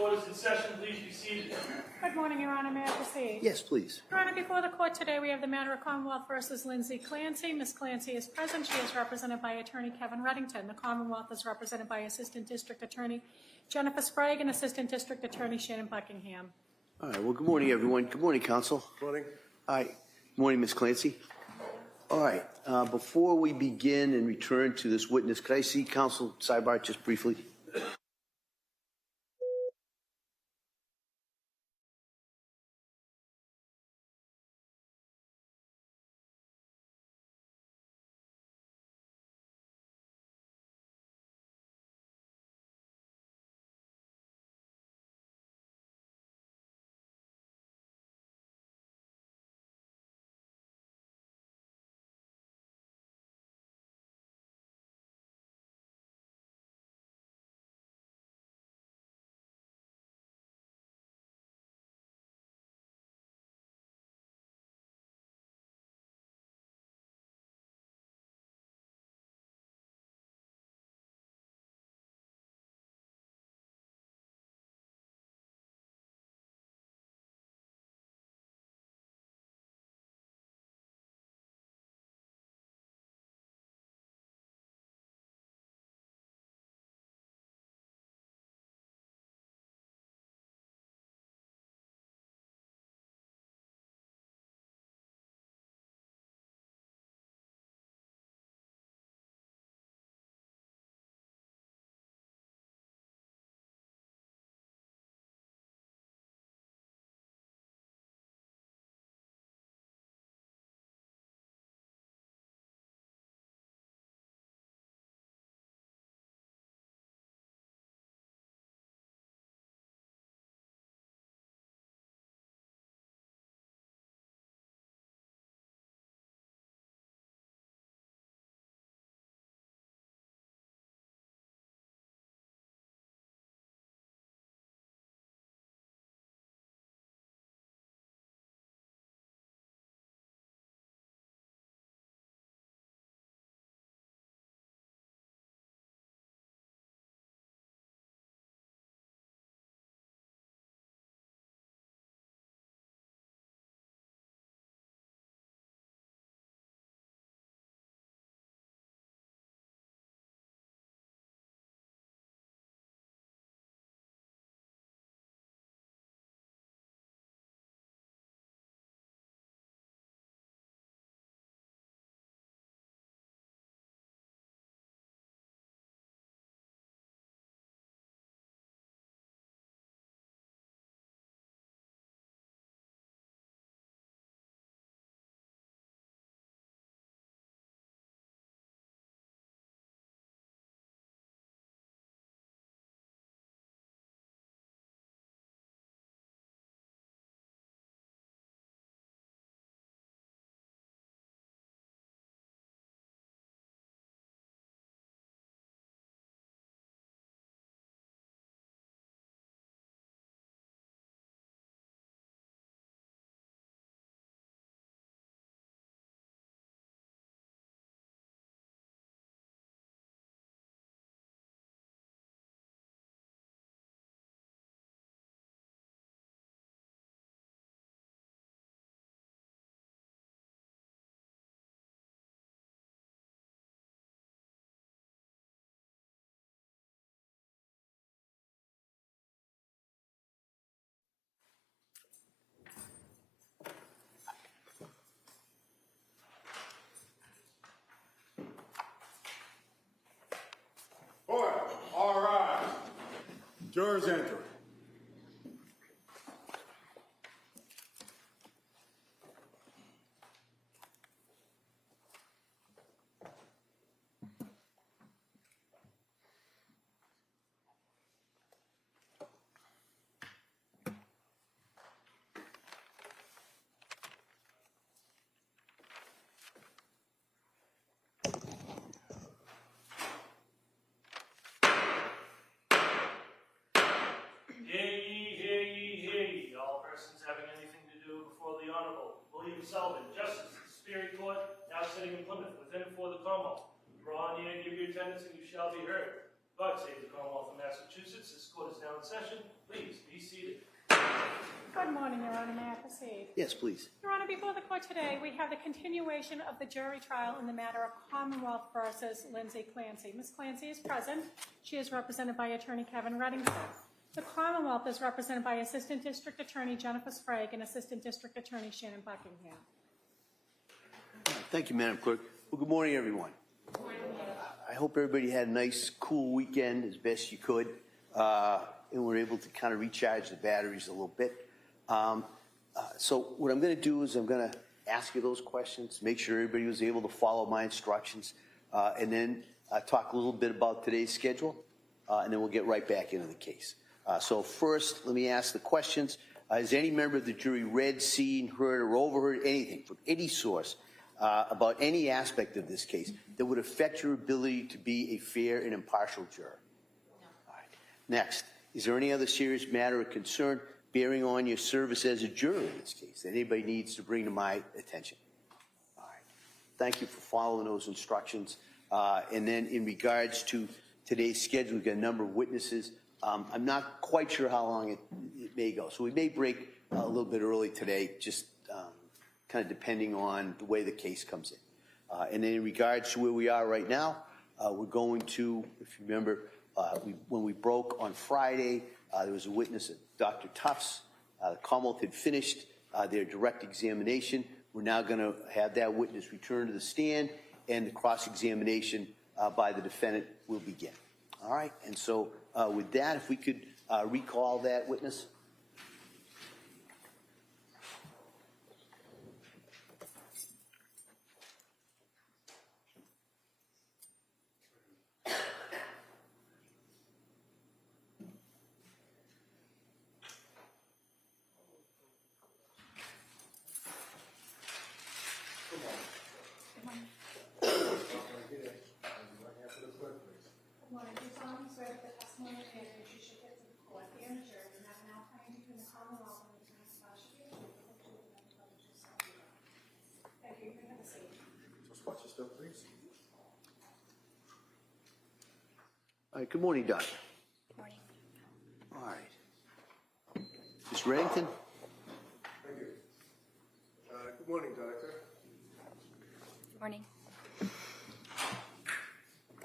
Court is in session. Please be seated. Good morning, Your Honor. May I proceed? Yes, please. Your Honor, before the court today, we have the matter of Commonwealth versus Lindsay Clancy. Ms. Clancy is present. She is represented by Attorney Kevin Reddington. The Commonwealth is represented by Assistant District Attorney Jennifer Sprague and Assistant District Attorney Shannon Buckingham. All right. Well, good morning, everyone. Good morning, counsel. Good morning. All right. Good morning, Ms. Clancy. All right. Before we begin and return to this witness, could I see counsel sidebar just briefly? All right. Jurors enter. Hear ye. All persons having anything to do before the Honorable William Sullivan, Justice of the Superior Court, now sitting in Plymouth, within and for the Commonwealth. Draw near and give your attendance, and you shall be heard. God save the Commonwealth of Massachusetts. This court is now in session. Please Good morning, Your Honor. May I proceed? Yes, please. Your Honor, before the court today, we have the continuation of the jury trial in the matter of Commonwealth versus Lindsay Clancy. Ms. Clancy is present. She is represented by Attorney Kevin Reddington. The Commonwealth is represented by Assistant District Attorney Jennifer Sprague and Assistant District Attorney Shannon Buckingham. Thank you, Madam Clerk. Well, good morning, everyone. Good morning. I hope everybody had a nice, cool weekend as best you could, and were able to kind of recharge the batteries a little bit. So what I'm going to do is I'm going to ask you those questions, make sure everybody was able to follow my instructions, and then talk a little bit about today's schedule, and then we'll get right back into the case. So first, let me ask the questions. Has any member of the jury read, seen, heard, or overheard anything from any source about any aspect of this case that would affect your ability to be a fair and impartial juror? No. All right. Next, is there any other serious matter of concern bearing on your service as a juror in this case that anybody needs to bring to my attention? All right. Thank you for following those instructions. And then in regards to today's schedule, we've got a number of witnesses. I'm not quite sure how long it may go. So we may break a little bit early today, just kind of depending on the way the case comes in. And then in regards to where we are right now, we're going to, if you remember, when we broke on Friday, there was a witness at Dr. Tufts. The Commonwealth had finished their direct examination. We're now going to have that witness return to the stand, and the cross-examination by the defendant will begin. All right, and so with that, if we could recall that witness. All right, good morning, Doctor. Good morning. All right. Ms. Reddington? Thank you. Good morning, Doctor. Good morning.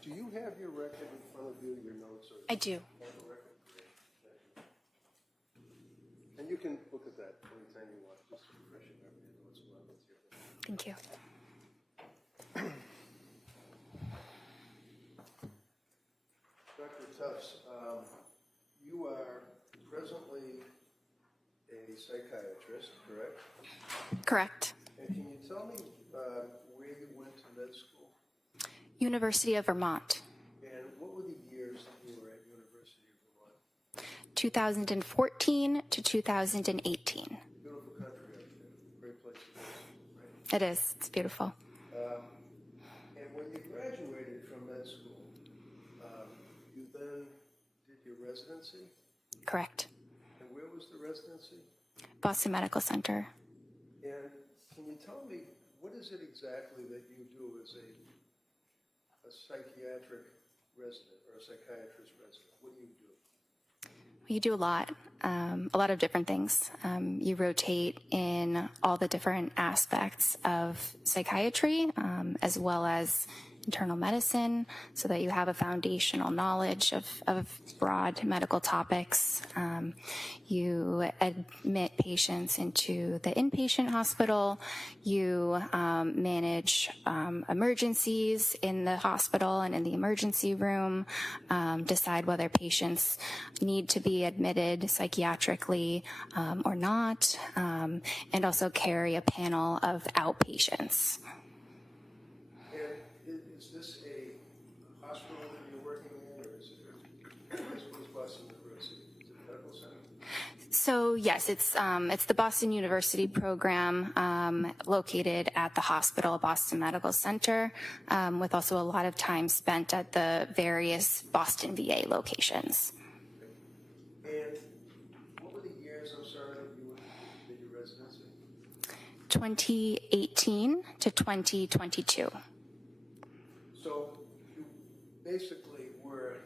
Do you have your record in front of you, your notes? Or I do. have a record? Great. Thank you. And you can look at that anytime you want, just to refresh your memory of what's going on with you. Thank you. Dr. Tufts, you are presently a psychiatrist, correct? Correct. And can you tell me where you went to med school? University of Vermont. And what were the years that you were at University of Vermont? 2014 to 2018. Beautiful country up there. Great place to live, right? It is. It's beautiful. And when you graduated from med school, you then did your residency? Correct. And where was the residency? Boston Medical Center. And can you tell me, what is it exactly that you do as a psychiatric resident or a psychiatrist resident? What do you do? You do a lot of different things. You rotate in all the different aspects of psychiatry, as well as internal medicine, so that you have a foundational knowledge of broad medical topics. You admit patients into the inpatient hospital. You manage emergencies in the hospital and in the emergency room, decide whether patients need to be admitted psychiatrically or not, and also carry a panel of outpatients. Is this a hospital that you're working in, or is it Boston University? Is it a medical center? So yes, it's the Boston University program located at the hospital, Boston Medical Center, with also a lot of time spent at the various Boston VA locations. And what were the years, I'm sorry, that you did your residency? 2018 to 2022. So you basically were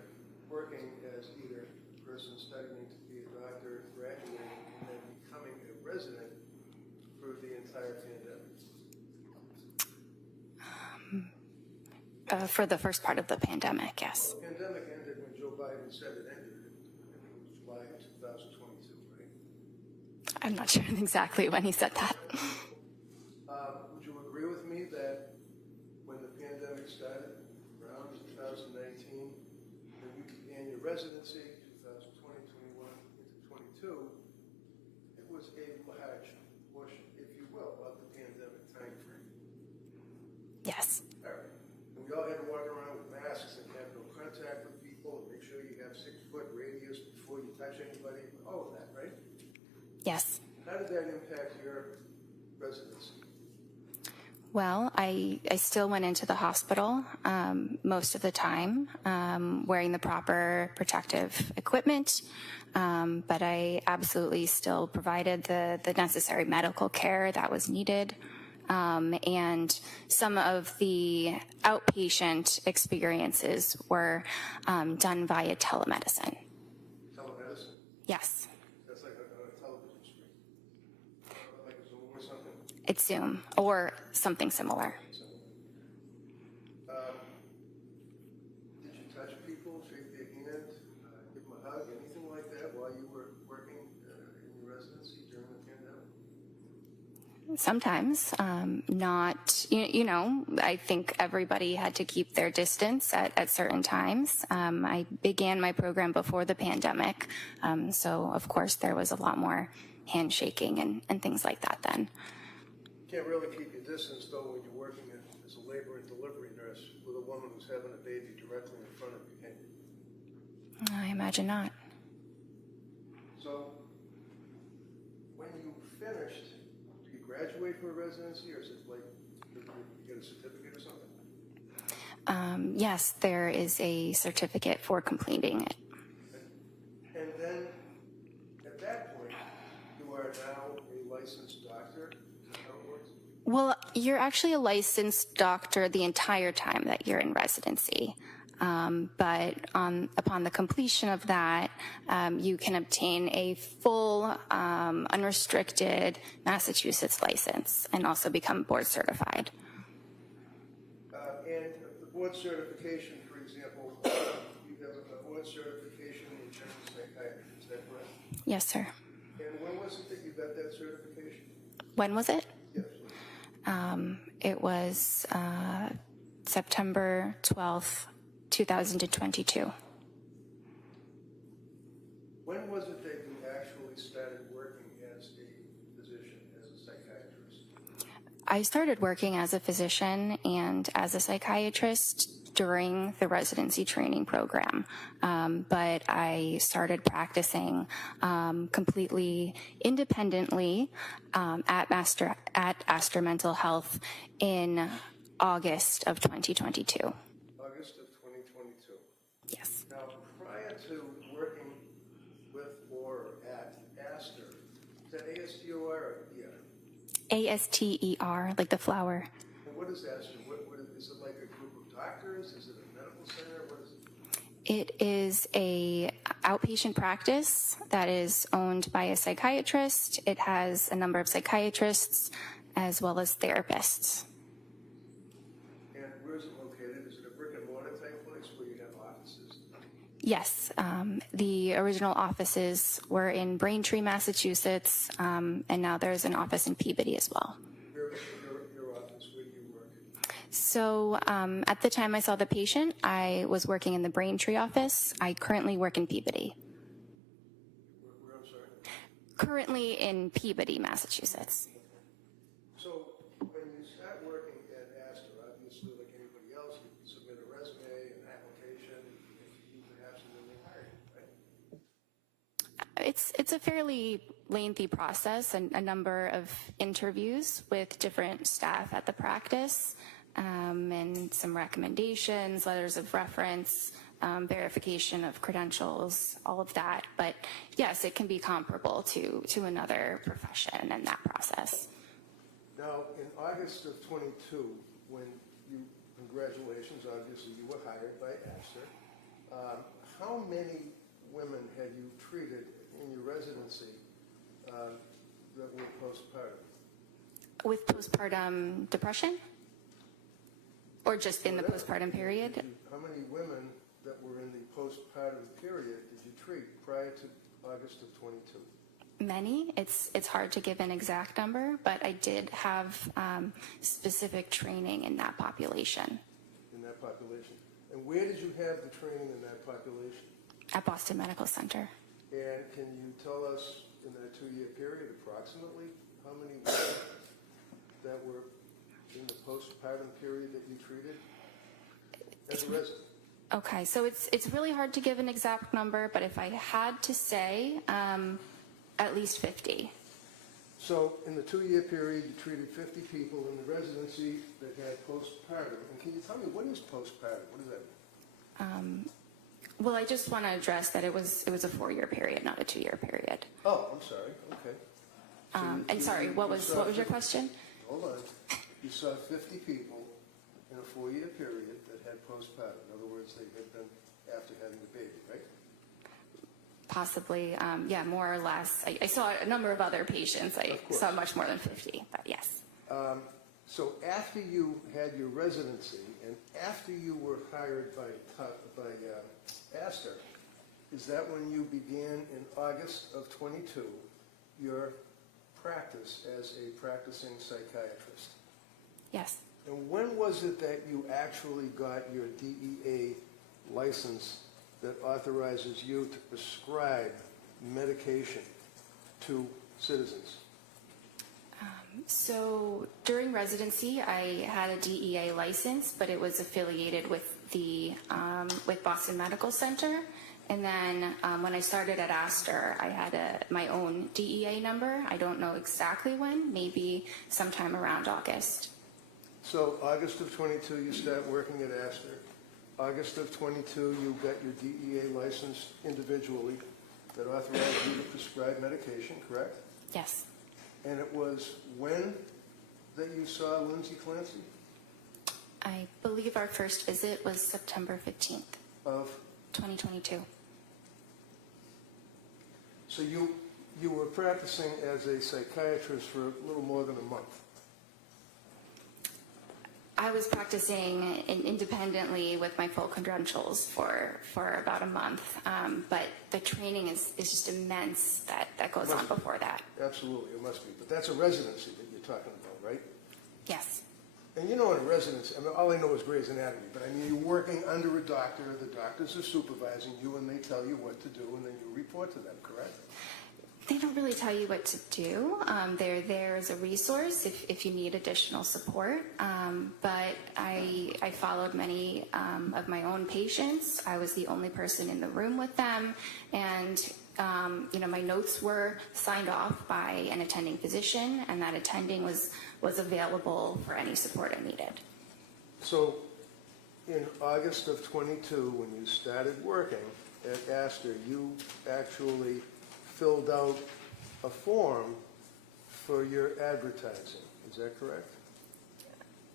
working as either a person studying to be a doctor, graduating, and then becoming For the first part of the pandemic, yes. The pandemic ended when Joe Biden said it ended. I think it was July of 2022, right? I'm not sure exactly when he said that. Would you agree with me that when the pandemic started around 2019, when you began your residency, 2020, 21 into 22, it was a large portion, if you will, of the pandemic time frame. Yes. All right. And we all had to walk around with masks and have no contact with people and make sure you have 6-foot radius before you touch anybody, all of that, right? Yes. How did that impact your residency? Well, I still went into the hospital most of the time, wearing the proper protective equipment, but I absolutely still provided the necessary medical care that was needed. And some of the outpatient experiences were done via telemedicine. Telemedicine? Yes, That's like on a television screen. Like a Zoom or something? it's Zoom or something similar. Did you touch people, shake their hand, give them a hug, anything like that while you were working in your residency during the pandemic? Sometimes, not, you know, I think everybody had to keep their distance at certain times. I began my program before the pandemic, so of course there was a lot more handshaking and things like that then. You can't really keep your distance though when you're working as a labor and delivery nurse with a woman who's having a baby directly in front of you, can you? I imagine not. So, when you finished, did you graduate from a residency, or is it like you get a certificate or something? Yes, there is a certificate for completing it. And then, at that point, you are now a licensed doctor. Is that how it works? Well, you're actually a licensed doctor the entire time that you're in residency. But upon the completion of that, you can obtain a full, unrestricted Massachusetts license and also become board certified. And the board certification, for example, you have a board certification in general psychiatry, is that correct? Yes, sir. And when was it that you got that certification? When was it? Yes. It was September 12th, 2022. When was it that you actually started working as a physician, as a psychiatrist? I started working as a physician and as a psychiatrist during the residency training program, but I started practicing completely independently at Astor Mental Health in August of 2022. August of 2022. Yes. Now, prior to working with or at Astor, is that A-S-T-O-R or E-R? ASTER, like the flower. And what is Astor? What is it like a group of doctors? Is it a medical center? What is it? It is a outpatient practice that is owned by a psychiatrist. It has a number of psychiatrists as well as therapists. And where is it located? Is it a brick and mortar type place where you have offices? Yes, the original offices were in Braintree, Massachusetts, and now there's an office in Peabody as well. Your office, where do you work? So at the time I saw the patient, I was working in the Braintree office. I currently work in Peabody. Where, I'm sorry? Currently in Peabody, Massachusetts. So when you start working at Astor, obviously like anybody else, you submit a resume, an application, if you perhaps and then they hire you, right? It's a fairly lengthy process and a number of interviews with different staff at the practice, and some recommendations, letters of reference, verification of credentials, all of that. But yes, it can be comparable to another profession in that process. Now, in August of 22, when you, congratulations, obviously you were hired by Astor, how many women had you treated in your residency that were postpartum? With postpartum depression? Or just in the postpartum period? How many women that were in the postpartum period did you treat prior to August of 22? Many. It's hard to give an exact number, but I did have specific training in that population. In that population. And where did you have the training in that population? At Boston Medical Center. And can you tell us in that 2-year period approximately how many women that were in the postpartum period that you treated as a resident? Okay, so it's really hard to give an exact number, but if I had to say, at least 50. So in the 2-year period, you treated 50 people in the residency that had postpartum. And can you tell me, what is postpartum? What does that mean? Well, I just want to address that it was a 4-year period, not a 2-year period. Oh, I'm sorry. Okay. So And sorry, what was your question? Hold on. You saw 50 people in a 4-year period that had postpartum. In other words, they had been after having the baby, right? Possibly, yeah, more or less. I saw a number of other patients. I saw much more than 50, but yes. So after you had your residency and after you were hired by Astor, is that when you began in August of 22 your practice as a practicing psychiatrist? Yes. And when was it that you actually got your DEA license that authorizes you to prescribe medication to citizens? So during residency, I had a DEA license, but it was affiliated with the with Boston Medical Center. And then when I started at Astor, I had my own DEA number. I don't know exactly when, maybe sometime around August. So August of 22, you start working at Astor. August of 22, you got your DEA license individually that authorized you to prescribe medication, correct? Yes. And it was when that you saw Lindsay Clancy? I believe our first visit was September 15th, Of 2022. So you were practicing as a psychiatrist for a little more than a month. I was practicing independently with my full credentials for about a month, but the training is just immense that goes on before that. Absolutely, it must be. But that's a residency that you're talking about, right? Yes. And you know in a residency, I mean, all I know is Grey's Anatomy, but I mean, you're working under a doctor, the doctors are supervising you, and they tell you what to do, and then you report to them, correct? They don't really tell you what to do. They're there as a resource if you need additional support. But I followed many of my own patients. I was the only person in the room with them. And, my notes were signed off by an attending physician, and that attending was available for any support I needed. So in August of 22, when you started working at Astor, you actually filled out a form for your advertising. Is that correct?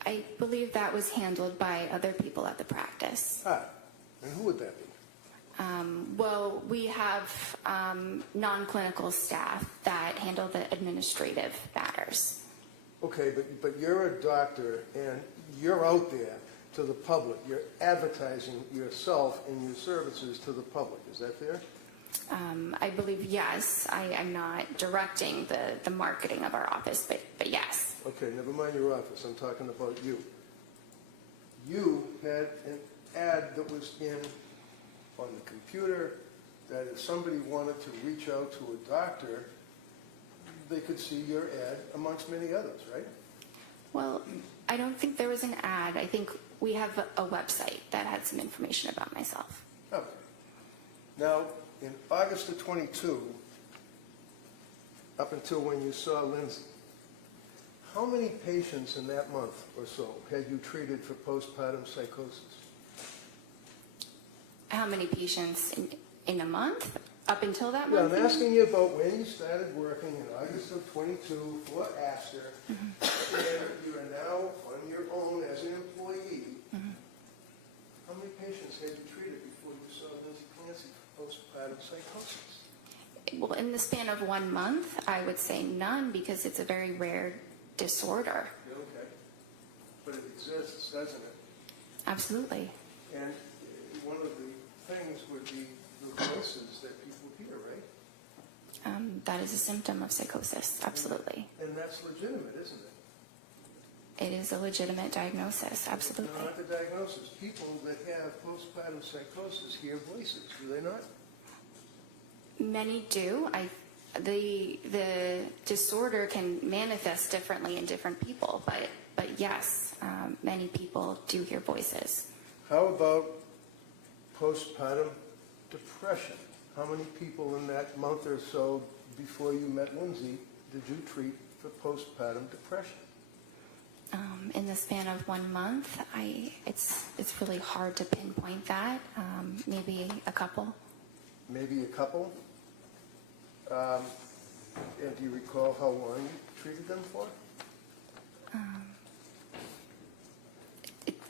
I believe that was handled by other people at the practice. And who would that be? Well, we have non-clinical staff that handle the administrative matters. Okay, but you're a doctor and you're out there to the public. You're advertising yourself and your services to the public. Is that fair? I believe yes. I'm not directing the marketing of our office, but yes. Okay, never mind your office. I'm talking about you. You had an ad that was on the computer that if somebody wanted to reach out to a doctor, they could see your ad amongst many others, right? Well, I don't think there was an ad. I think we have a website that had some information about myself. Okay. Now, in August of 22, up until when you saw Lindsay, how many patients in that month or so had you treated for postpartum psychosis? How many patients in a month up until that Yeah, month? I'm asking you about when you started working in August of 22 for Astor, and you are now on your own as an employee. How many patients had you treated before you saw Lindsay Clancy for postpartum psychosis? Well, in the span of 1 month, I would say none because it's a very rare disorder. Okay. But it exists, doesn't it? Absolutely. And one of the things would be the voices that people hear, right? That is a symptom of psychosis, absolutely. And that's legitimate, isn't it? It is a legitimate diagnosis, absolutely. Not the diagnosis. People that have postpartum psychosis hear voices, do they not? Many do. The disorder can manifest differently in different people, but yes, many people do hear voices. How about postpartum depression? How many people in that month or so before you met Lindsay did you treat for postpartum depression? In the span of 1 month, it's really hard to pinpoint that. Maybe a couple. Maybe a couple? And do you recall how long you treated them for?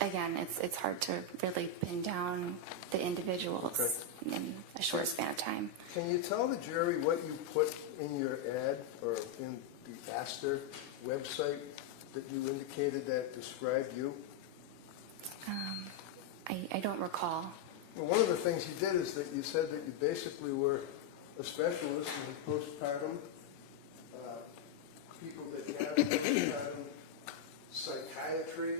Again, it's hard to really pin down the individuals in a short span of time. Can you tell the jury what you put in your ad or in the Astor website that you indicated that described you? I don't recall. Well, one of the things you did is that you said that you basically were a specialist in postpartum, people that have postpartum psychiatry.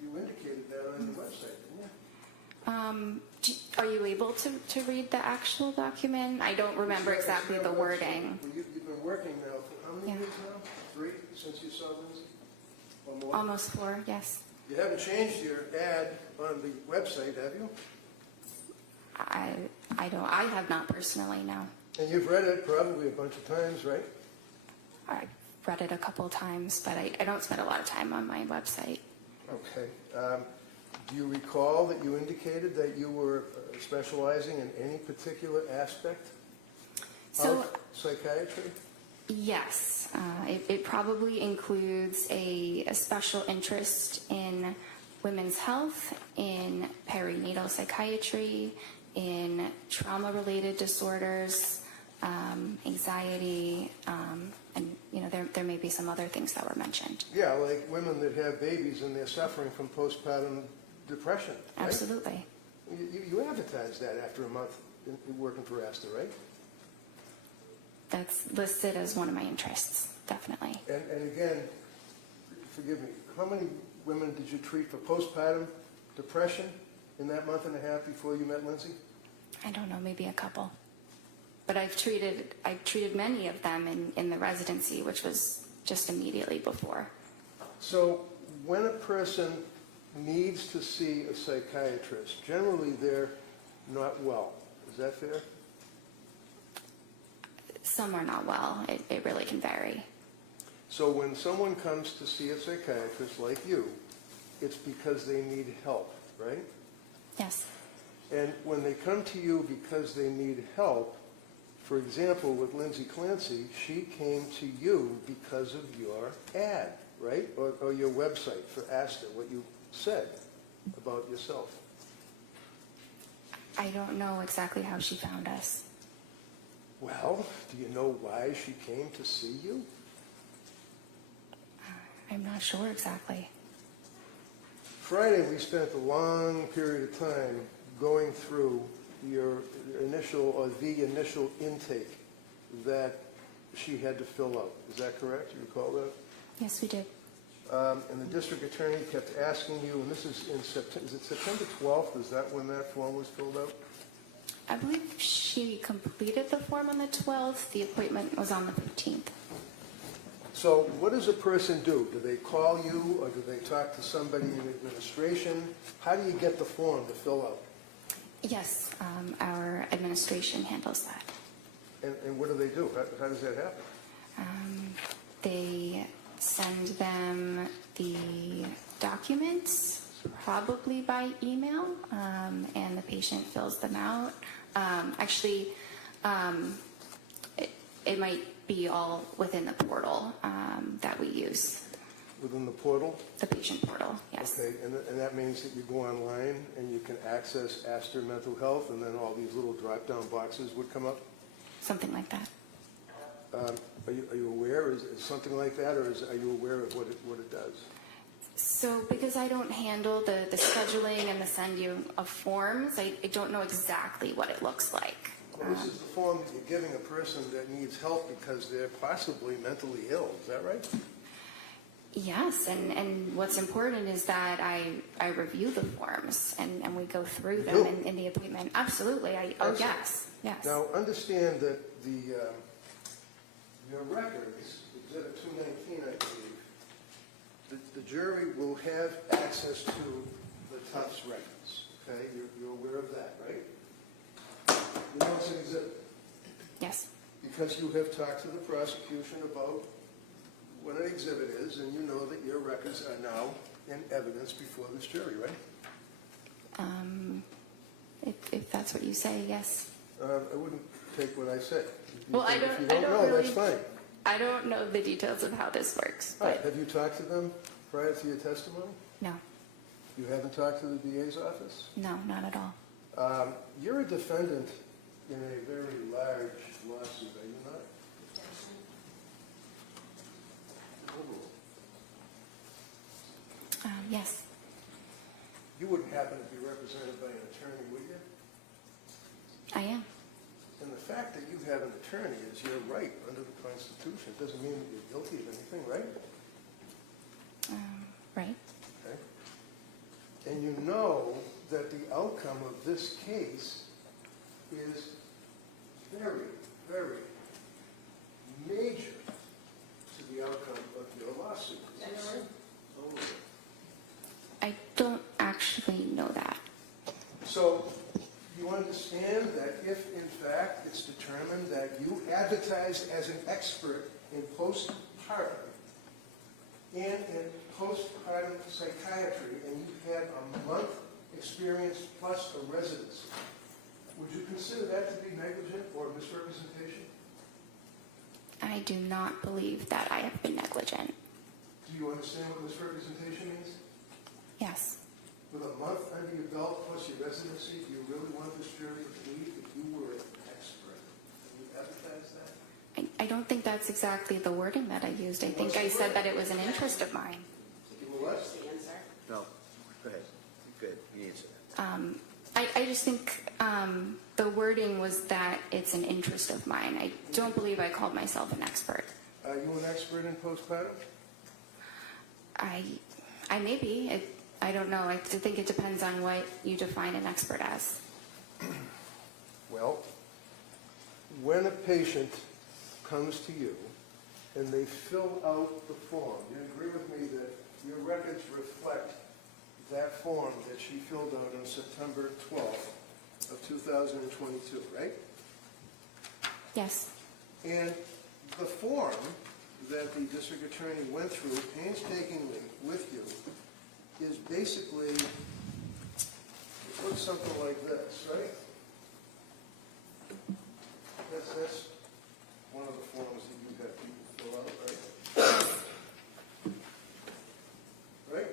You indicated that on your website, didn't you? Are you able to read the actual document? I don't remember exactly the wording. Well, you've been working now for how many Yeah. years now? 3 since you saw Lindsay? Or more? Almost 4, yes. You haven't changed your ad on the website, have you? I have not personally, no. And you've read it probably a bunch of times, right? I've read it a couple of times, but I don't spend a lot of time on my website. Okay. Do you recall that you indicated that you were specializing in any particular aspect So, of psychiatry? yes, it probably includes a special interest in women's health, in perinatal psychiatry, in trauma-related disorders, anxiety, and there may be some other things that were mentioned. Yeah, like women that have babies and they're suffering from postpartum depression, right? Absolutely. You advertised that after a month in working for Astor, right? That's listed as one of my interests, definitely. And again, forgive me, how many women did you treat for postpartum depression in that month and a half before you met Lindsay? I don't know, maybe a couple. But I've treated many of them in the residency, which was just immediately before. So when a person needs to see a psychiatrist, generally they're not well. Is that fair? Some are not well. It really can vary. So when someone comes to see a psychiatrist like you, it's because they need help, right? Yes. And when they come to you because they need help, for example, with Lindsay Clancy, she came to you because of your ad, right? Or your website for Astor, what you said about yourself. I don't know exactly how she found us. Well, do you know why she came to see you? I'm not sure exactly. Friday, we spent a long period of time going through your initial, or the initial intake that she had to fill out. Is that correct? You recall that? Yes, we did. And the district attorney kept asking you, and this is in September, is it September 12th? Is that when that form was filled out? I believe she completed the form on the 12th. The appointment was on the 15th. So what does a person do? Do they call you, or do they talk to somebody in administration? How do you get the form to fill out? Yes, our administration handles that. And what do they do? How does that happen? They send them the documents, probably by email, and the patient fills them out. Actually, it might be all within the portal that we use. Within the portal? The patient portal, yes. Okay, and that means that you go online and you can access Astor Mental Health, and then all these little drop-down boxes would come up? Something like that. Are you aware? Is something like that, or are you aware of what it does? So because I don't handle the scheduling and the sending of forms, I don't know exactly what it looks like. Well, this is the form that you're giving a person that needs help because they're possibly mentally ill, is that right? Yes, and what's important is that I review the forms and we go through them in the appointment. Absolutely. Yes. Now, understand that your records, Exhibit 219, I believe, the jury will have access to the Tufts records, okay? You're aware of that, right? You know it's an exhibit. Yes. Because you have talked to the prosecution about what an exhibit is, and you know that your records are now in evidence before this jury, right? If that's what you say, yes. I wouldn't take what I say. Well, If you don't know, that's fine. I don't know the details of how this works. All right, But have you talked to them prior to your testimony? no, You haven't talked to the DA's office? no, not at all. You're a defendant in a very large lawsuit, are you not? Yes. You wouldn't happen to be represented by an attorney, would you? I am. And the fact that you have an attorney is your right under the Constitution. It doesn't mean that you're guilty of anything, right? Right. Okay. And you know that the outcome of this case is very, very major to the outcome of your lawsuit. Is that right? I don't actually know that. So you understand that if, in fact, it's determined that you advertised as an expert in postpartum and in postpartum psychiatry, and you had a month experience plus a residency, would you consider that to be negligent or misrepresentation? I do not believe that I have been negligent. Do you understand what misrepresentation means? Yes. With a month under your belt plus your residency, do you really want this jury to believe that you were an expert? Can you advertise that? I don't think that's exactly the wording that I used. I think I said that it was an interest of mine. What? No, go ahead. Good, you answer that. I just think the wording was that it's an interest of mine. I don't believe I called myself an expert. Are you an expert in postpartum? I may be. I don't know. I think it depends on what you define an expert as. Well, when a patient comes to you and they fill out the form, you agree with me that your records reflect that form that she filled out on September 12th of 2022, right? Yes. And the form that the district attorney went through painstakingly with you is basically, it looks something like this, right? That's one of the forms that you got people fill out, right? Right?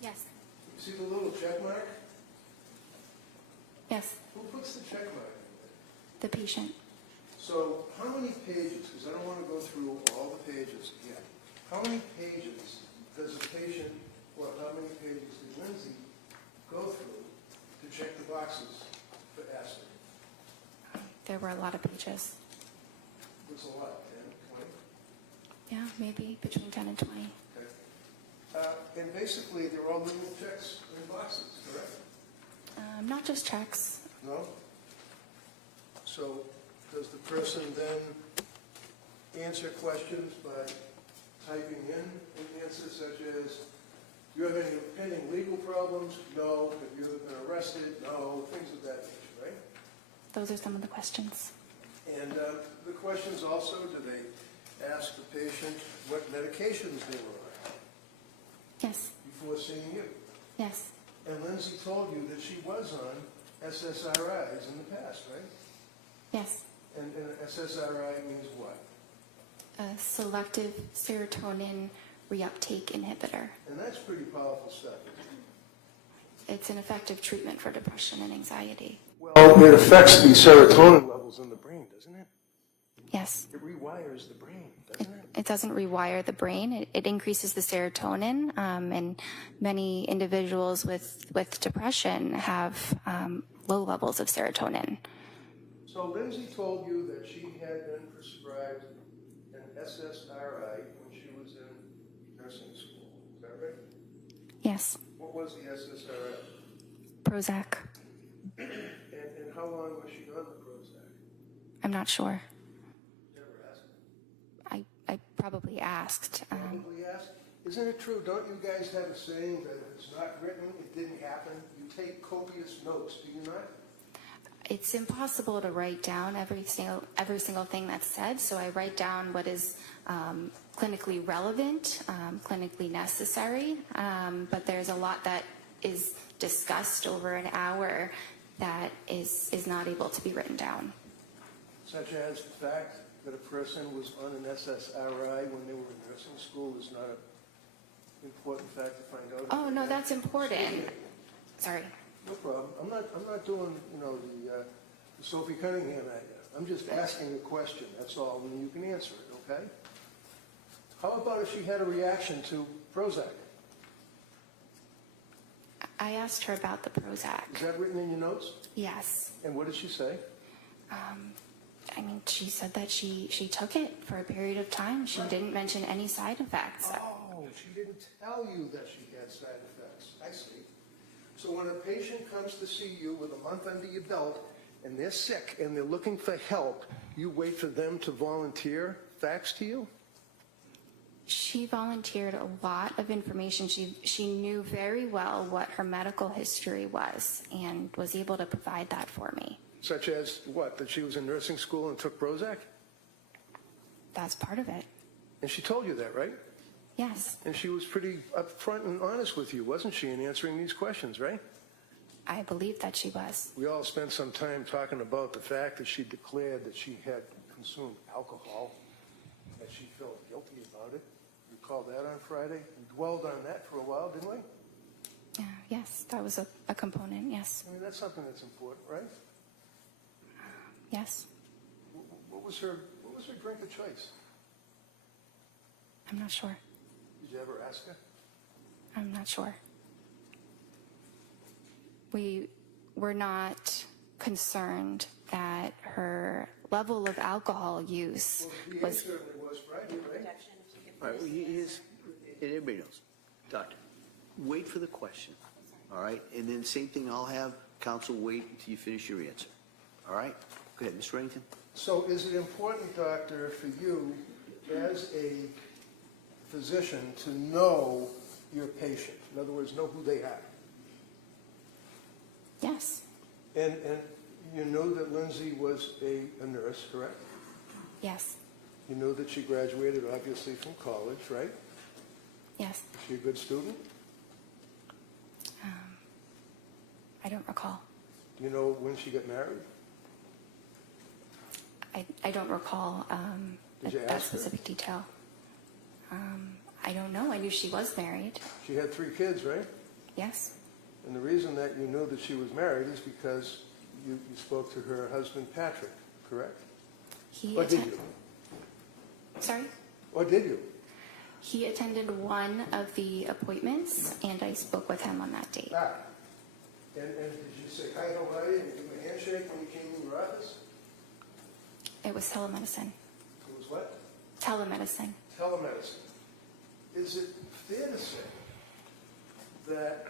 Yes. You see the little check mark? Yes. Who puts the check mark in there? The patient. So how many pages, because I don't want to go through all the pages yet, how many pages does a patient, or how many pages did Lindsay go through to check the boxes for acid? There were a lot of pages. It's a lot, 10, 20? Yeah, maybe between 10 and 20. Okay. And basically, they're all little checks in boxes, correct? Not just checks. No? So does the person then answer questions by typing in an answer such as, do you have any pending legal problems? No. Have you ever been arrested? No. Things of that nature, right? Those are some of the questions. And the questions also, do they ask the patient what medications they were on Yes. before seeing you? Yes. And Lindsay told you that she was on SSRIs in the past, right? Yes. And SSRI means what? A selective serotonin reuptake inhibitor. And that's pretty powerful stuff. It's an effective treatment for depression and anxiety. Well, it affects the serotonin levels in the brain, doesn't it? Yes. It rewires the brain, doesn't it? It doesn't rewire the brain. It increases the serotonin, and many individuals with depression have low levels of serotonin. So Lindsay told you that she had been prescribed an SSRI when she was in nursing school. Is that right? Yes. What was the SSRI? Prozac. And how long was she on the Prozac? I'm not sure. Never asked. I probably asked. Probably asked. Isn't it true? Don't you guys have a saying that if it's not written, it didn't happen? You take copious notes, do you not? It's impossible to write down every single thing that's said, so I write down what is clinically relevant, clinically necessary, but there's a lot that is discussed over an hour that is not able to be written down. Such as the fact that a person was on an SSRI when they were in nursing school is not an important fact to find out. Oh, no, that's important. Sorry. No problem. I'm not doing, the Sophie Cunningham at you. I'm just asking a question, that's all, and you can answer it, okay? How about if she had a reaction to Prozac? I asked her about the Prozac. Is that written in your notes? Yes. And what did she say? I mean, she said that she took it for a period of time. She didn't mention any side effects. Oh, she didn't tell you that she had side effects. I see. So when a patient comes to see you with a month under your belt and they're sick and they're looking for help, you wait for them to volunteer facts to you? She volunteered a lot of information. She knew very well what her medical history was and was able to provide that for me. Such as what? That she was in nursing school and took Prozac? That's part of it. And she told you that, right? Yes. And she was pretty upfront and honest with you, wasn't she, in answering these questions, right? I believe that she was. We all spent some time talking about the fact that she declared that she had consumed alcohol, that she felt guilty about it. You recall that on Friday? We dwelled on that for a while, didn't we? Yes, that was a component, yes. I mean, that's something that's important, right? Yes. What was her drink of choice? I'm not sure. Did you ever ask her? I'm not sure. We were not concerned that her level of alcohol use Well, the was... certainly was Friday, right? All right, and everybody knows. Doctor, wait for the question, all right? And then same thing, I'll have counsel wait until you finish your answer, all right? Go ahead, Mr. Reddington. So is it important, doctor, for you as a physician to know your patient? In other words, know who they are? Yes. And you know that Lindsay was a nurse, correct? Yes. You know that she graduated, obviously, from college, right? Yes. Is she a good student? I don't recall. Do you know when she got married? I don't recall Did you that ask her? specific detail. I don't know. I knew she was married. She had 3 kids, right? Yes. And the reason that you knew that she was married is because you spoke to her husband, Patrick, correct? Or did you? Sorry? Or did you? He attended one of the appointments, and I spoke with him on that date. Ah. And did you say, hi, how are you, and give him a handshake when you came in your office? It was telemedicine. It was what? Telemedicine. Telemedicine. Is it fair to say that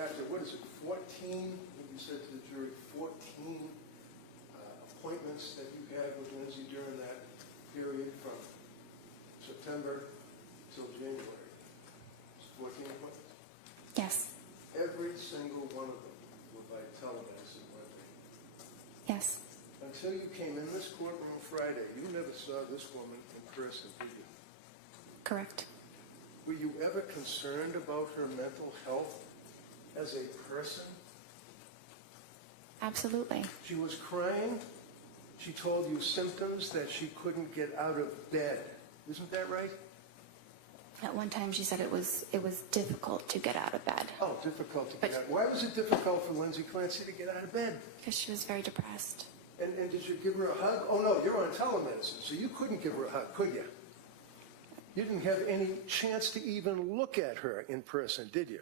after, 14, you said to the jury, 14 appointments that you had with Lindsay during that period from September till January? 14 appointments? Yes. Every single one of them were by telemedicine, weren't they? Yes. Until you came in this courtroom Friday, you never saw this woman in person, did you? Correct. Were you ever concerned about her mental health as a person? Absolutely. She was crying. She told you symptoms that she couldn't get out of bed. Isn't that right? At one time, she said it was difficult to get out of bed Oh, difficult to But- get out. Why was it difficult for Lindsay Clancy to get out of bed? because she was very depressed. And did you give her a hug? Oh, no, you're on telemedicine, so you couldn't give her a hug, could you? You didn't have any chance to even look at her in person, did you?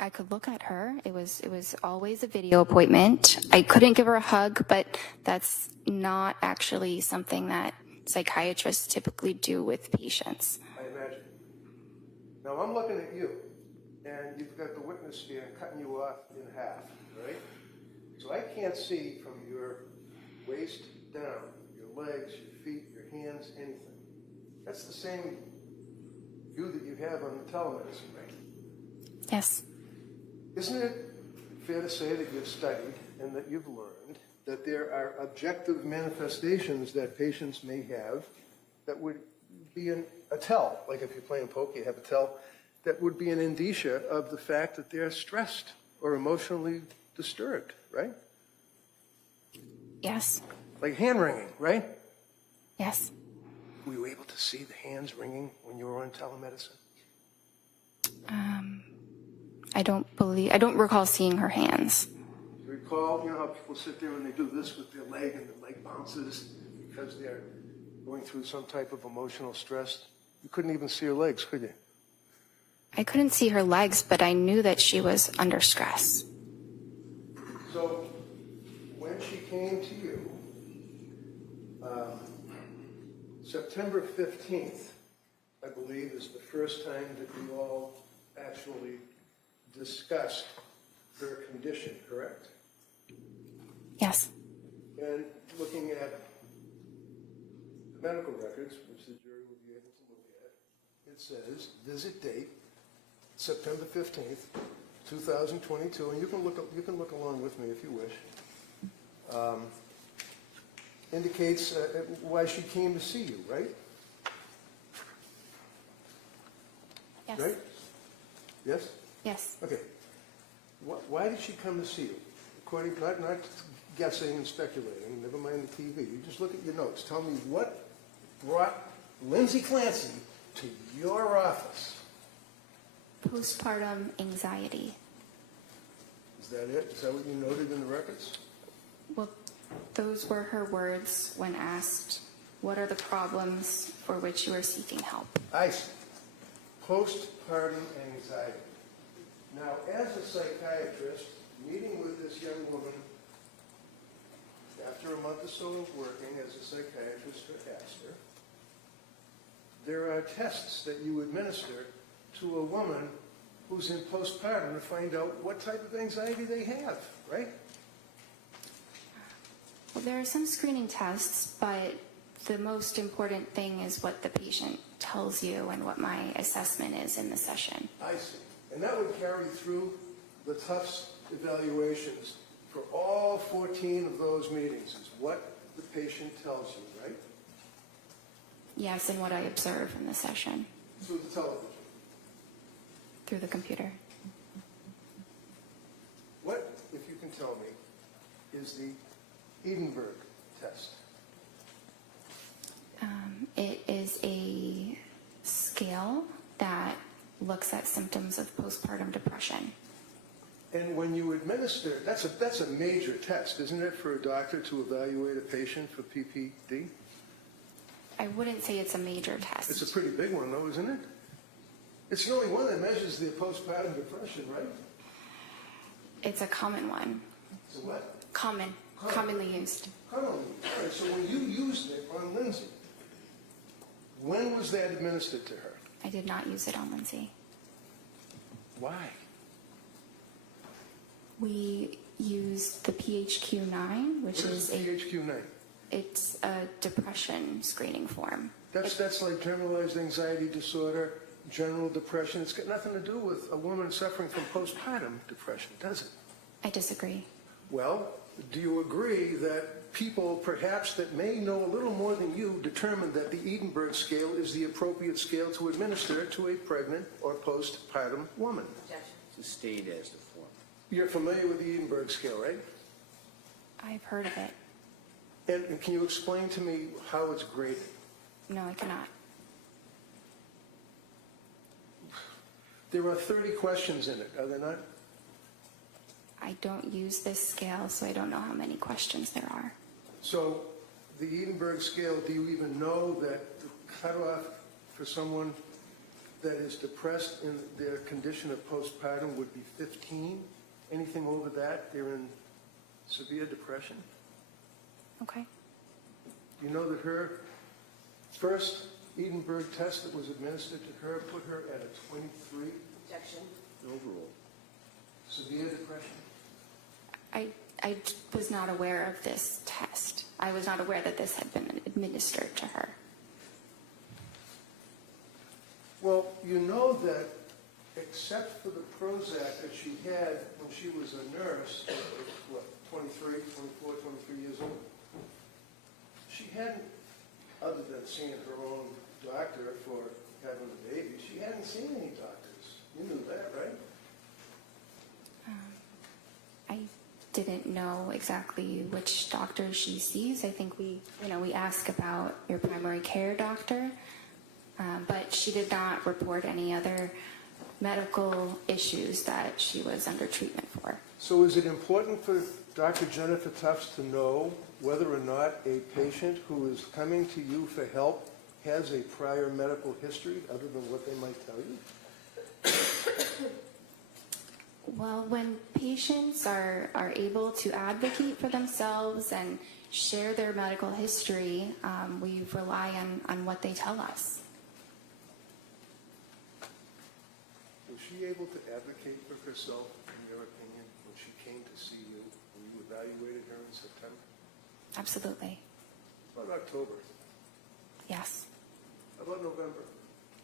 I could look at her. It was always a video appointment. I couldn't give her a hug, but that's not actually something that psychiatrists typically do with patients. I imagine. Now, I'm looking at you, and you've got the witness stand cutting you off in half, right? So I can't see from your waist down, your legs, your feet, your hands, anything. That's the same view that you have on the telemedicine, right? Yes. Isn't it fair to say that you've studied and that you've learned that there are objective manifestations that patients may have that would be a tell, like if you're playing poker, you have a tell, that would be an indicia of the fact that they're stressed or emotionally disturbed, right? Yes. Like hand wringing, right? Yes. Were you able to see the hands wringing when you were on telemedicine? I don't recall seeing her hands. Do you recall, you know how people sit there and they do this with their leg and the leg bounces because they're going through some type of emotional stress? You couldn't even see her legs, could you? I couldn't see her legs, but I knew that she was under stress. So when she came to you, September 15th, I believe, is the first time that you all actually discussed her condition, correct? Yes. And looking at the medical records, which the jury will be able to look at, it says, visit date, September 15th, 2022, and you can look along with me if you wish. Indicates why she came to see you, right? Yes. Right? Yes? Yes. Okay. Why did she come to see you? According, not guessing and speculating, never mind the TV. You just look at your notes. Tell me what brought Lindsay Clancy to your office. Postpartum anxiety. Is that it? Is that what you noted in the records? Well, those were her words when asked, what are the problems for which you are seeking help? I see. Postpartum anxiety. Now, as a psychiatrist, meeting with this young woman after a month or so of working as a psychiatrist for Astor, there are tests that you administer to a woman who's in postpartum to find out what type of anxiety they have, right? Well, there are some screening tests, but the most important thing is what the patient tells you and what my assessment is in the session. I see. And that would carry through the Tufts evaluations for all 14 of those meetings, is what the patient tells you, right? Yes, and what I observe in the session Through the television. through the computer. What, if you can tell me, is the Edinburgh test? It is a scale that looks at symptoms of postpartum depression. And when you administer, that's a major test, isn't it, for a doctor to evaluate a patient for PPD? I wouldn't say it's a major test. It's a pretty big one, though, isn't it? It's the only one that measures the postpartum depression, right? It's a common one. So what? Commonly used. Commonly. All right, so when you used it on Lindsay, when was that administered to her? I did not use it on Lindsay. Why? We used the PHQ-9, which What is is PHQ-9? it's a depression screening form. That's like generalized anxiety disorder, general depression. It's got nothing to do with a woman suffering from postpartum depression, does it? I disagree. Well, do you agree that people perhaps that may know a little more than you determined that the Edinburgh scale is the appropriate scale to administer to a pregnant or postpartum woman? It's a state as the form. You're familiar with the Edinburgh scale, right? I've heard of it. And can you explain to me how it's graded? No, I cannot. There are 30 questions in it, are there not? I don't use this scale, so I don't know how many questions there are. So the Edinburgh scale, do you even know that the cutoff for someone that is depressed in their condition of postpartum would be 15? Anything over that, they're in severe depression? Okay. You know that her first Edinburgh test that was administered to her put her at a 23 Overall. severe depression? I was not aware of this test. I was not aware that this had been administered to her. Well, you know that except for the Prozac that she had when she was a nurse, what, 23, 24, 23 years old, she hadn't, other than seeing her own doctor for having a baby, she hadn't seen any doctors. You knew that, right? I didn't know exactly which doctor she sees. I think we ask about your primary care doctor, but she did not report any other medical issues that she was under treatment for. So is it important for Dr. Jennifer Tufts to know whether or not a patient who is coming to you for help has a prior medical history other than what they might tell you? Well, when patients are able to advocate for themselves and share their medical history, we rely on what they tell us. Was she able to advocate for herself, in your opinion, when she came to see you, when you evaluated her in September? Absolutely. How about October? Yes. How about November?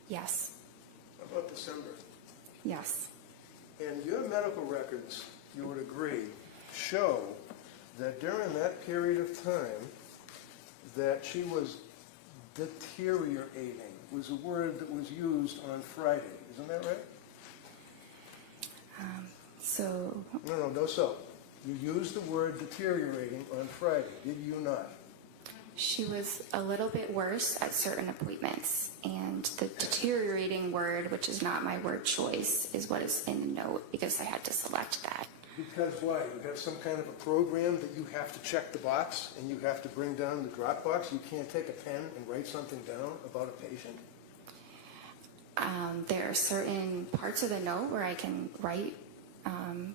Yes. How about December? Yes. And your medical records, you would agree, show that during that period of time that she was deteriorating, was a word that was used on Friday. Isn't that right? So, No, so. You used the word deteriorating on Friday, did you not? she was a little bit worse at certain appointments, and the deteriorating word, which is not my word choice, is what is in the note because I had to select that. Because why? You have some kind of a program that you have to check the box and you have to bring down the drop box? You can't take a pen and write something down about a patient? There are certain parts of the note where I can write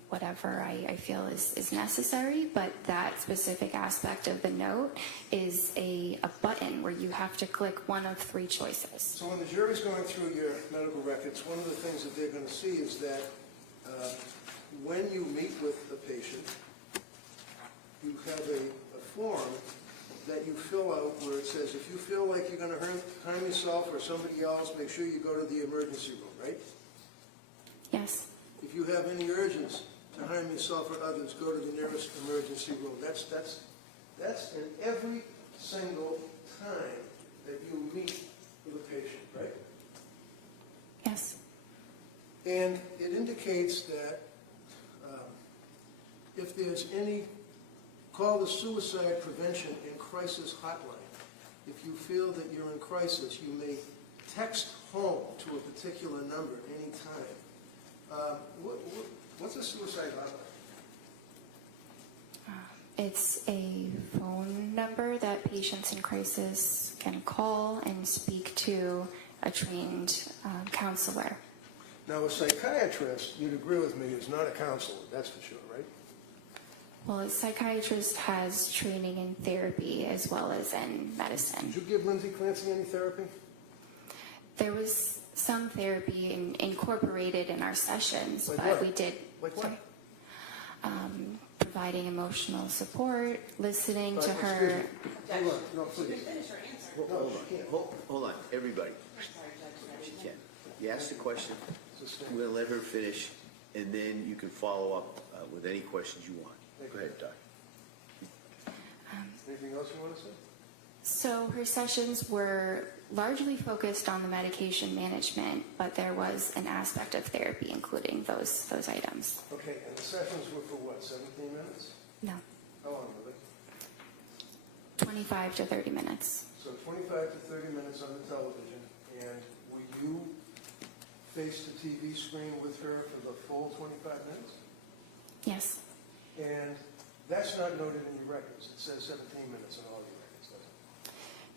whatever I feel is necessary, but that specific aspect of the note is a button where you have to click one of three choices. So when the jury's going through your medical records, one of the things that they're going to see is that when you meet with the patient, you have a form that you fill out where it says, if you feel like you're going to harm yourself or somebody else, make sure you go to the emergency room, right? Yes. If you have any urges to harm yourself or others, go to the nearest emergency room. That's in every single time that you meet with a patient, right? Yes. And it indicates that if there's any, call the Suicide Prevention and Crisis Hotline. If you feel that you're in crisis, you may text home to a particular number anytime. What's a suicide hotline? It's a phone number that patients in crisis can call and speak to a trained counselor. Now, a psychiatrist, you'd agree with me, is not a counselor, that's for sure, right? Well, a psychiatrist has training in therapy as well as in medicine. Did you give Lindsay Clancy any therapy? There was some therapy incorporated in our sessions, Like but what? we did. Like what? Sorry. Providing emotional support, listening to Excuse her. me. Hold on, no, please. Hold on, everybody. She can. You ask the question, we're going to let her finish, and then you can follow up with any questions you want. Go ahead, Doc. Anything else you want to say? So her sessions were largely focused on the medication management, but there was an aspect of therapy including those items. Okay, and the sessions were for what, 17 minutes? No, How long were they? 25 to 30 minutes. So 25 to 30 minutes on the television, and were you face the TV screen with her for the full 25 minutes? Yes. And that's not noted in your records. It says 17 minutes in all your records, doesn't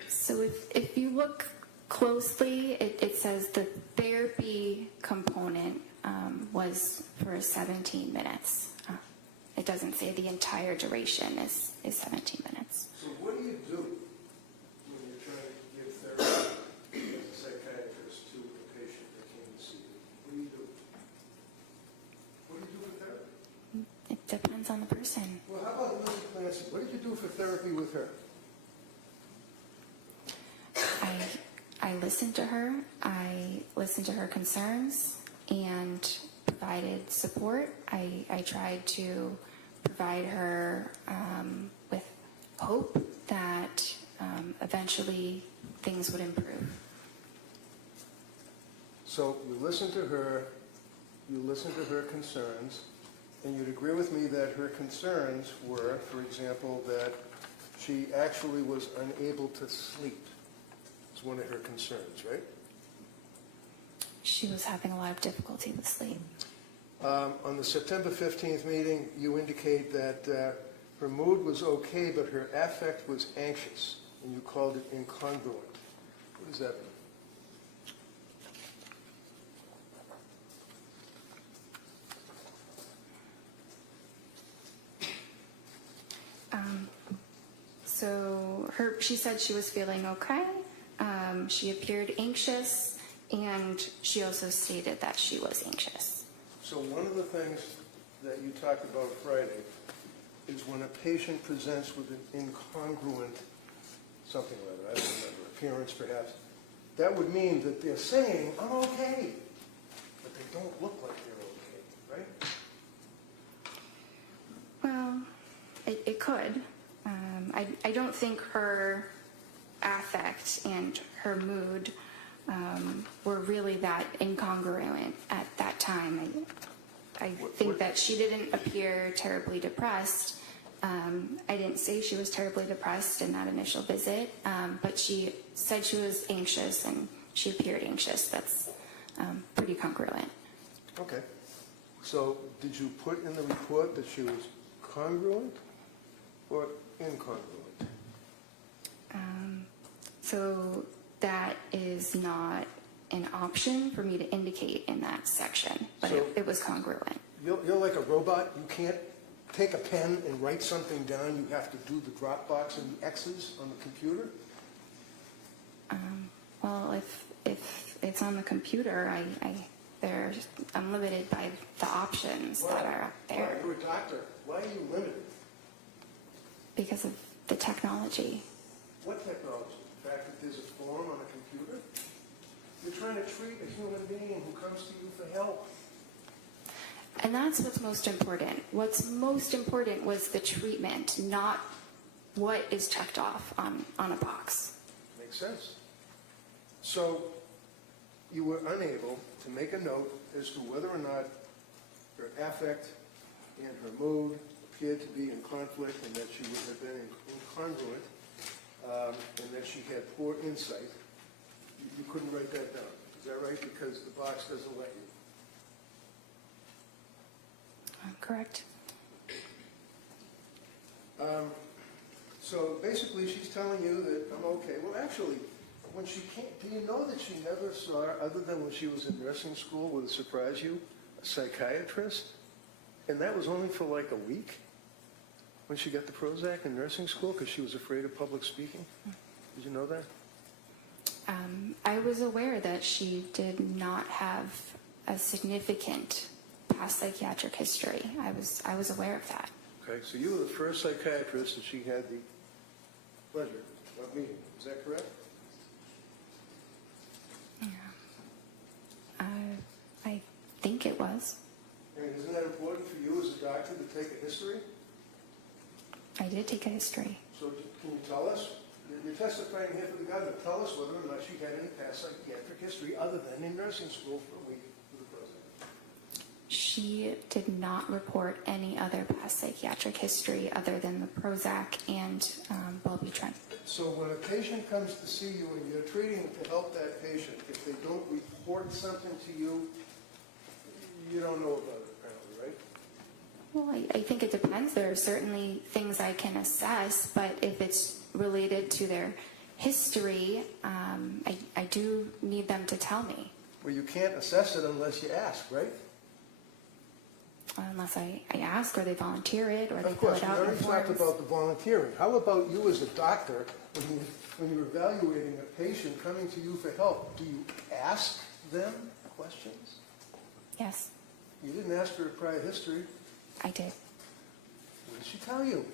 it? So if you look closely, it says the therapy component was for 17 minutes. It doesn't say the entire duration is 17 minutes. So what do you do when you're trying to give therapy as a psychiatrist to a patient that came to see you? What do you do? What do you do for therapy? It depends on the person. Well, how about Lindsay Clancy? What did you do for therapy with her? I listened to her. I listened to her concerns and provided support. I tried to provide her with hope that eventually things would improve. So you listened to her concerns, and you'd agree with me that her concerns were, for example, that she actually was unable to sleep. It's one of her concerns, right? She was having a lot of difficulty with sleep. On the September 15th meeting, you indicate that her mood was okay, but her affect was anxious, and you called it incongruent. What does that mean? So she said she was feeling okay. She appeared anxious, and she also stated that she was anxious. So one of the things that you talked about Friday is when a patient presents with an incongruent something or other, I don't remember, appearance perhaps, that would mean that they're saying, I'm okay, but they don't look like they're okay, right? Well, it could. I don't think her affect and her mood were really that incongruent at that time. I think that she didn't appear terribly depressed. I didn't say she was terribly depressed in that initial visit, but she said she was anxious and she appeared anxious. That's pretty congruent. Okay. So did you put in the report that she was congruent or incongruent? So that is not an option for me to indicate in that section, but So- it was congruent. You're like a robot. You can't take a pen and write something down. You have to do the drop box and the X's on the computer. Well, if it's on the computer, I'm limited by the options that are up Why? there You're a doctor. Why are you limited? because of the technology. What technology? The fact that there's a form on a computer? You're trying to treat a human being who comes to you for help. And that's what's most important. What's most important was the treatment, not what is checked off on a box. Makes sense. So you were unable to make a note as to whether or not her affect and her mood appeared to be in conflict and that she would have been incongruent and that she had poor insight. You couldn't write that down. Is that right? Because the box doesn't let you. Correct. So basically she's telling you that I'm okay. Well, actually, when she came, do you know that she never saw, other than when she was in nursing school, would it surprise you, a psychiatrist? And that was only for like a week when she got the Prozac in nursing school because she was afraid of public speaking? Did you know that? I was aware that she did not have a significant past psychiatric history. I was aware of that. Okay, so you were the first psychiatrist that she had the pleasure of meeting. Is that correct? Yeah. I think it was. And isn't that important for you as a doctor to take a history? I did take a history. So can you tell us? You're testifying here for the government. Tell us whether or not she had any past psychiatric history other than in nursing school for a week with the president. She did not report any other past psychiatric history other than the Prozac and Wellbutrin. So when a patient comes to see you and you're treating to help that patient, if they don't report something to you, you don't know about it apparently, right? Well, I think it depends. There are certainly things I can assess, but if it's related to their history, I do need them to tell me. Well, you can't assess it unless you ask, right? Unless I ask, or they volunteer it, or they Of fill course, it we out in already talked forms. about the volunteering. How about you as a doctor, when you're evaluating a patient coming to you for help, do you ask them questions? Yes, You didn't ask her prior history. I did. What did she tell you?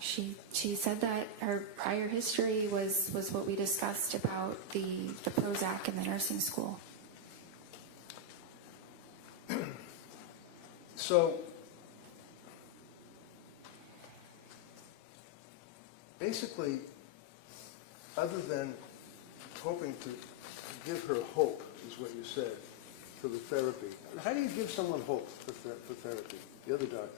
She said that her prior history was what we discussed about the Prozac in the nursing school. So, basically, other than hoping to give her hope, is what you said, for the therapy. How do you give someone hope for therapy? The other doctor.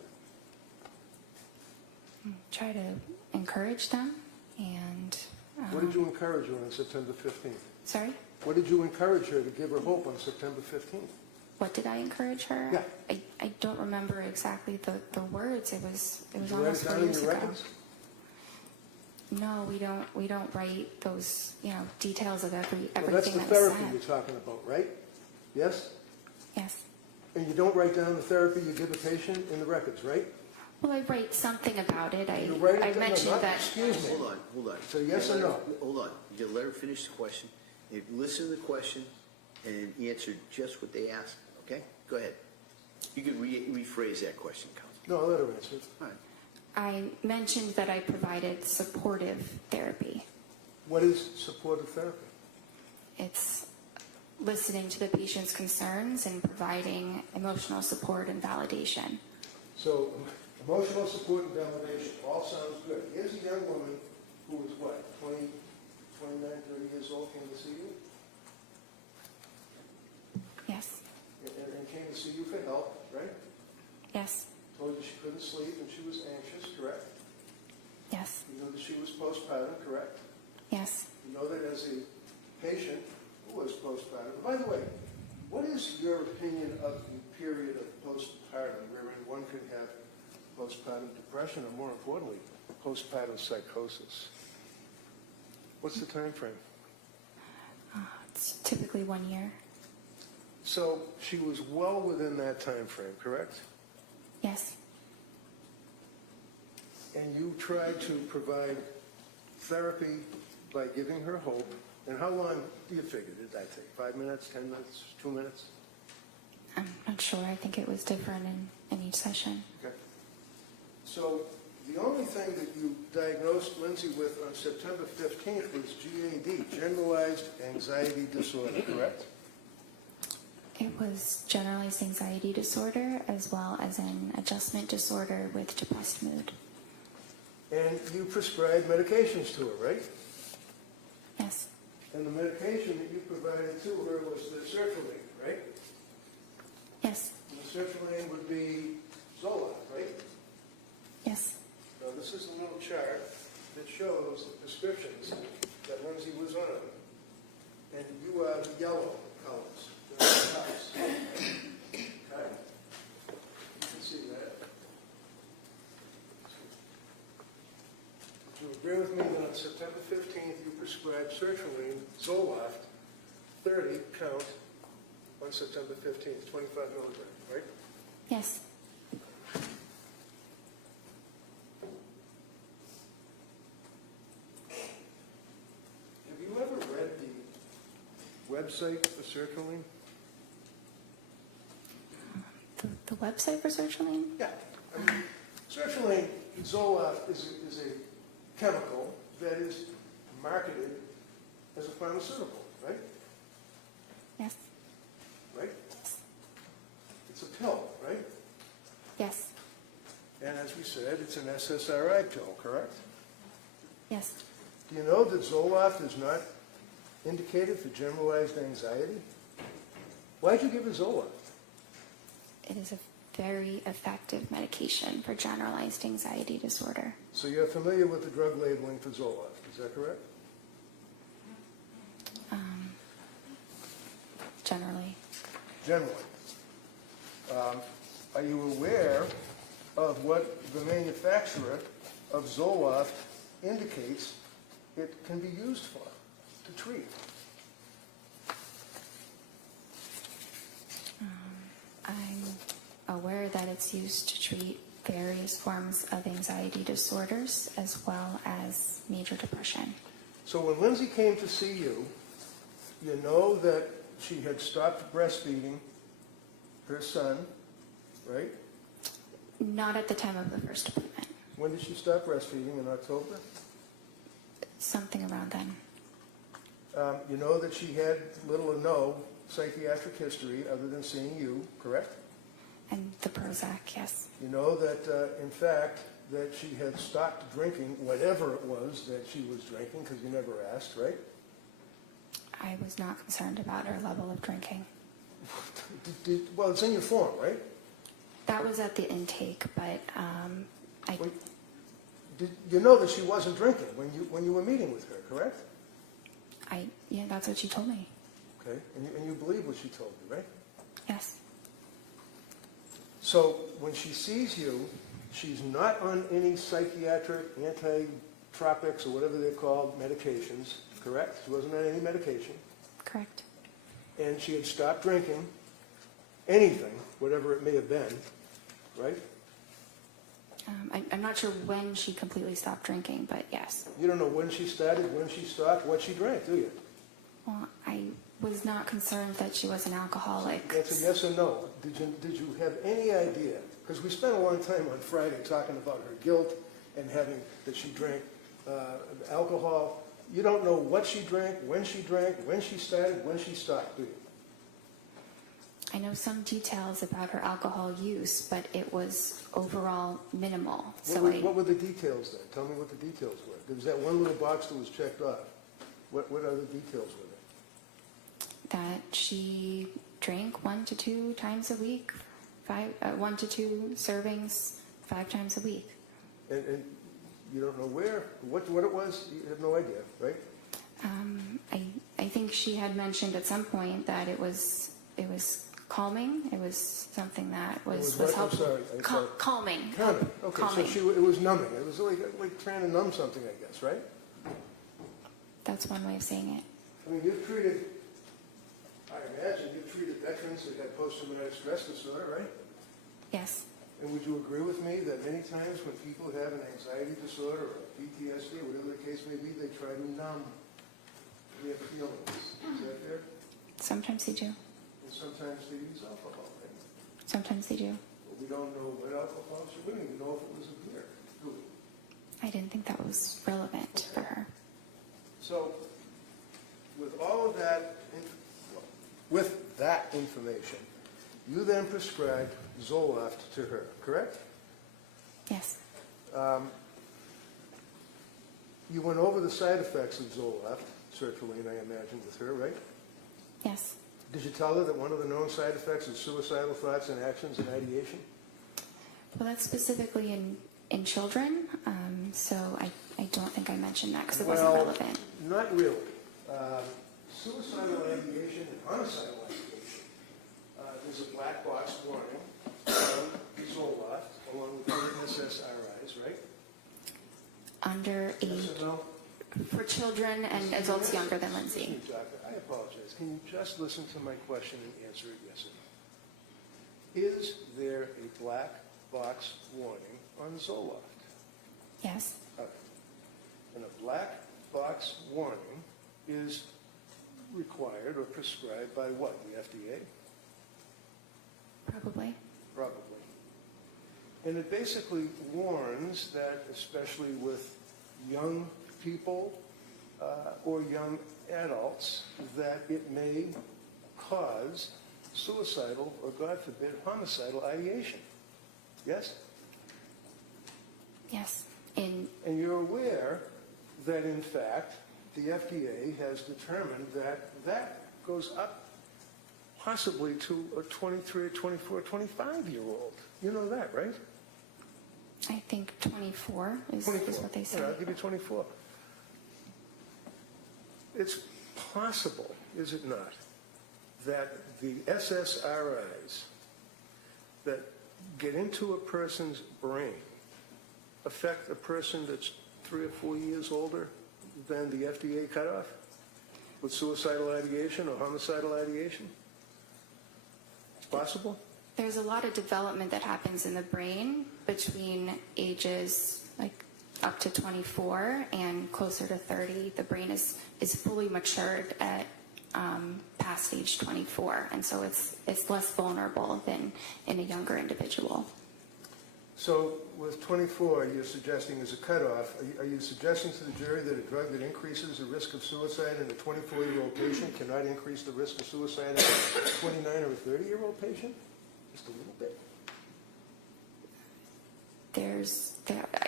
Try to encourage them, and What did you encourage her on September 15th? sorry, What did you encourage her to give her hope on September 15th? what did I encourage her? Yeah. I don't remember exactly the words. It was Did you write almost it 4 down in years your ago. records? No, we don't write those details of Well, that's everything the that's therapy said. you're talking about, right? Yes? Yes. And you don't write down the therapy you give a patient in the records, right? Well, I write something about it. You write it I down- no, mentioned not- that. Excuse me. Hold on. So yes You or let no? her- Hold on. You let her finish the question. You listen to the question and answer just what they ask, okay? Go ahead. You can rephrase that question, Counsel. No, I'll let her answer it. All right. I mentioned that I provided supportive therapy. What is supportive therapy? It's listening to the patient's concerns and providing emotional support and validation. So, emotional support and validation, all sounds good. Here's a young woman who was what, 29, 30 years old, came to see you? Yes. And came to see you for help, right? Yes. Told you she couldn't sleep and she was anxious, correct? Yes. You know that she was postpartum, correct? Yes. You know that as a patient who was postpartum. By the way, what is your opinion of the period of postpartum wherein one could have postpartum depression or, more importantly, postpartum psychosis? What's the time frame? It's typically 1 year. So she was well within that time frame, correct? Yes. And you tried to provide therapy by giving her hope. And how long do you figure did that take? 5 minutes, 10 minutes, 2 minutes? I'm not sure. I think it was different in each session. Okay. So the only thing that you diagnosed Lindsay with on September 15th was GAD, generalized anxiety disorder, correct? It was generalized anxiety disorder as well as an adjustment disorder with depressed mood. And you prescribed medications to her, right? Yes. And the medication that you provided to her was the sertraline, right? Yes. And the sertraline would be Zoloft, right? Yes. Now, this is a little chart that shows the prescriptions that Lindsay was on. And you are the yellow colors. They're the tops. Okay? You can see that. Would you agree with me that on September 15th, you prescribed sertraline, Zoloft, 30 count on September 15th, 25 milligrams, right? Yes. Have you ever read the website for sertraline? The website for sertraline? Yeah. I mean, sertraline, Zoloft, is a chemical that is marketed as a pharmaceutical, right? Yes. Right? It's a pill, right? Yes. And as we said, it's an SSRI pill, correct? Yes. Do you know that Zoloft is not indicated for generalized anxiety? Why'd you give her Zoloft? It is a very effective medication for generalized anxiety disorder. So you're familiar with the drug labeling for Zoloft, is that correct? Generally. Generally. Are you aware of what the manufacturer of Zoloft indicates it can be used for, to treat. I'm aware that it's used to treat various forms of anxiety disorders as well as major depression. So when Lindsay came to see you, you know that she had stopped breastfeeding her son, right? Not at the time of the first appointment. When did she stop breastfeeding? In October? Something around then. You know that she had little or no psychiatric history other than seeing you, correct? And the Prozac, yes. You know that, in fact, that she had stopped drinking whatever it was that she was drinking, because you never asked, right? I was not concerned about her level of drinking. Well, it's in your form, right? That was at the intake, but Wait, you know that she wasn't drinking when you were meeting with her, correct? Yeah, that's what she told me. Okay, and you believe what she told you, right? Yes. So when she sees you, she's not on any psychiatric antitropics or whatever they're called medications, correct? She wasn't on any medication. Correct. And she had stopped drinking anything, whatever it may have been, right? I'm not sure when she completely stopped drinking, but yes. You don't know when she started, when she stopped, what she drank, do you? Well, I was not concerned that she was an alcoholic. That's a yes or no. Did you have any idea? Because we spent a long time on Friday talking about her guilt and having that she drank alcohol. You don't know what she drank, when she started, when she stopped, do you? I know some details about her alcohol use, but it was overall minimal. What were the details then? Tell me what the details were. There was that one little box that was checked off. What other details were there? That she drank 1 to 2 times a week, 1 to 2 servings 5 times a week. And you don't know where, what it was? You have no idea, right? I think she had mentioned at some point that it was calming. It was something that was what? I'm helpful. sorry. Calming. Calming. Okay, Calming. so it was numbing. It was like trying to numb something, I guess, right? That's one way of saying it. I mean, I imagine you've treated veterans that have post-traumatic stress disorder, right? Yes. And would you agree with me that many times when people have an anxiety disorder or PTSD, or whatever the case may be, they try to numb their feelings? Is that fair? Sometimes they do. And sometimes they use alcohol, right? Sometimes they do. But we don't know what alcohol she would. We don't even know if it was a beer, do we? I didn't think that was relevant for her. So, with all of that, with that information, you then prescribed Zoloft to her, correct? Yes. You went over the side effects of Zoloft, sertraline, I imagine, with her, right? Yes. Did you tell her that one of the known side effects is suicidal thoughts and actions and ideation? Well, that's specifically in children, so I don't think I mentioned that because it wasn't relevant. Not really. Suicidal ideation and homicidal ideation, there's a black box warning on Zoloft, along with other SSRIs, right? Under Yes age, or no? for children and adults younger than Lindsay. Excuse me, Doctor, I apologize. Can you just listen to my question and answer it yes or no? Is there a black box warning on Zoloft? Yes. Okay. And a black box warning is required or prescribed by what? The FDA? Probably. Probably. And it basically warns that, especially with young people or young adults, that it may cause suicidal or, God forbid, homicidal ideation. Yes? Yes. And you're aware that, in fact, the FDA has determined that that goes up possibly to a 23, 24, 25-year-old. You know that, right? I think 24 is 24. what they say. Yeah, I'll give you 24. It's possible, is it not, that the SSRIs that get into a person's brain affect a person that's 3 or 4 years older than the FDA cutoff with suicidal ideation or homicidal ideation? It's possible? There's a lot of development that happens in the brain between ages like up to 24 and closer to 30. The brain is fully matured at past age 24, and so it's less vulnerable than in a younger individual. So with 24, you're suggesting as a cutoff, are you suggesting to the jury that a drug that increases the risk of suicide in a 24-year-old patient cannot increase the risk of suicide in a 29 or a 30-year-old patient? Just a little bit.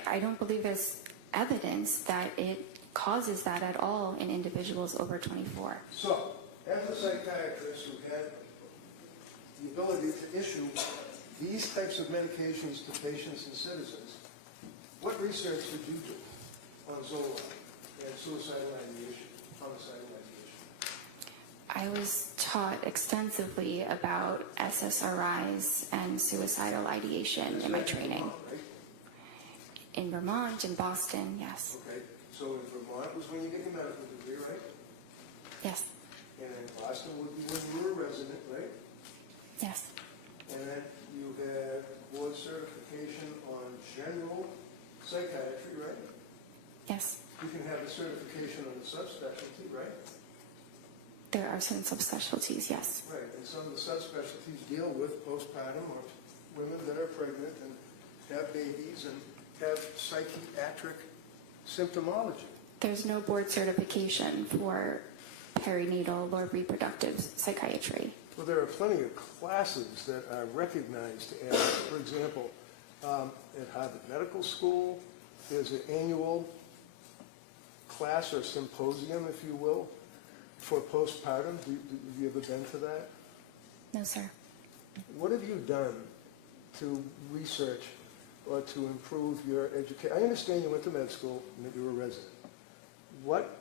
I don't believe there's evidence that it causes that at all in individuals over 24. So, as a psychiatrist who had the ability to issue these types of medications to patients and citizens, what research did you do on Zoloft and suicidal ideation, homicidal ideation? I was taught extensively about SSRIs and suicidal ideation in my training. Right? In Vermont, in Boston, yes. Okay, so in Vermont was when you get your medical degree, right? Yes, And in Boston would be when you were a resident, right? yes, And then you had board certification on general psychiatry, right? yes. You can have a certification on the subspecialty, right? There are certain subspecialties, yes. Right, and some of the subspecialties deal with postpartum or women that are pregnant and have babies and have psychiatric symptomology. There's no board certification for perinatal or reproductive psychiatry. Well, there are plenty of classes that are recognized as, for example, at Harvard Medical School, there's an annual class or symposium, if you will, for postpartum. Have you ever been to that? No, sir. What have you done to research or to improve your education? I understand you went to med school and that you were a resident. What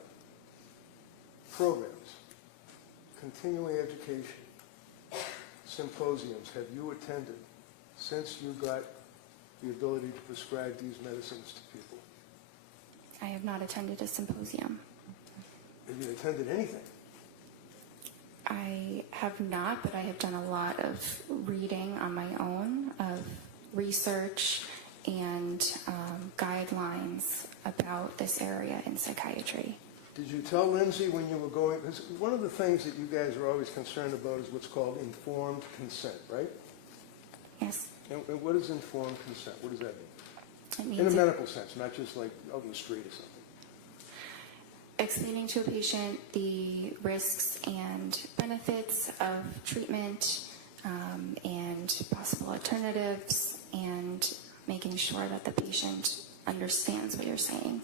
programs, continuing education, symposiums have you attended since you got the ability to prescribe these medicines to people? I have not attended a symposium. Have you attended anything? I have not, but I have done a lot of reading on my own, of research and guidelines about this area in psychiatry. Did you tell Lindsay when you were going, because one of the things that you guys are always concerned about is what's called informed consent, right? Yes. And what is informed consent? What does that mean? It In a means medical sense, not just like out in the street or something. explaining to a patient the risks and benefits of treatment and possible alternatives, and making sure that the patient understands what you're saying.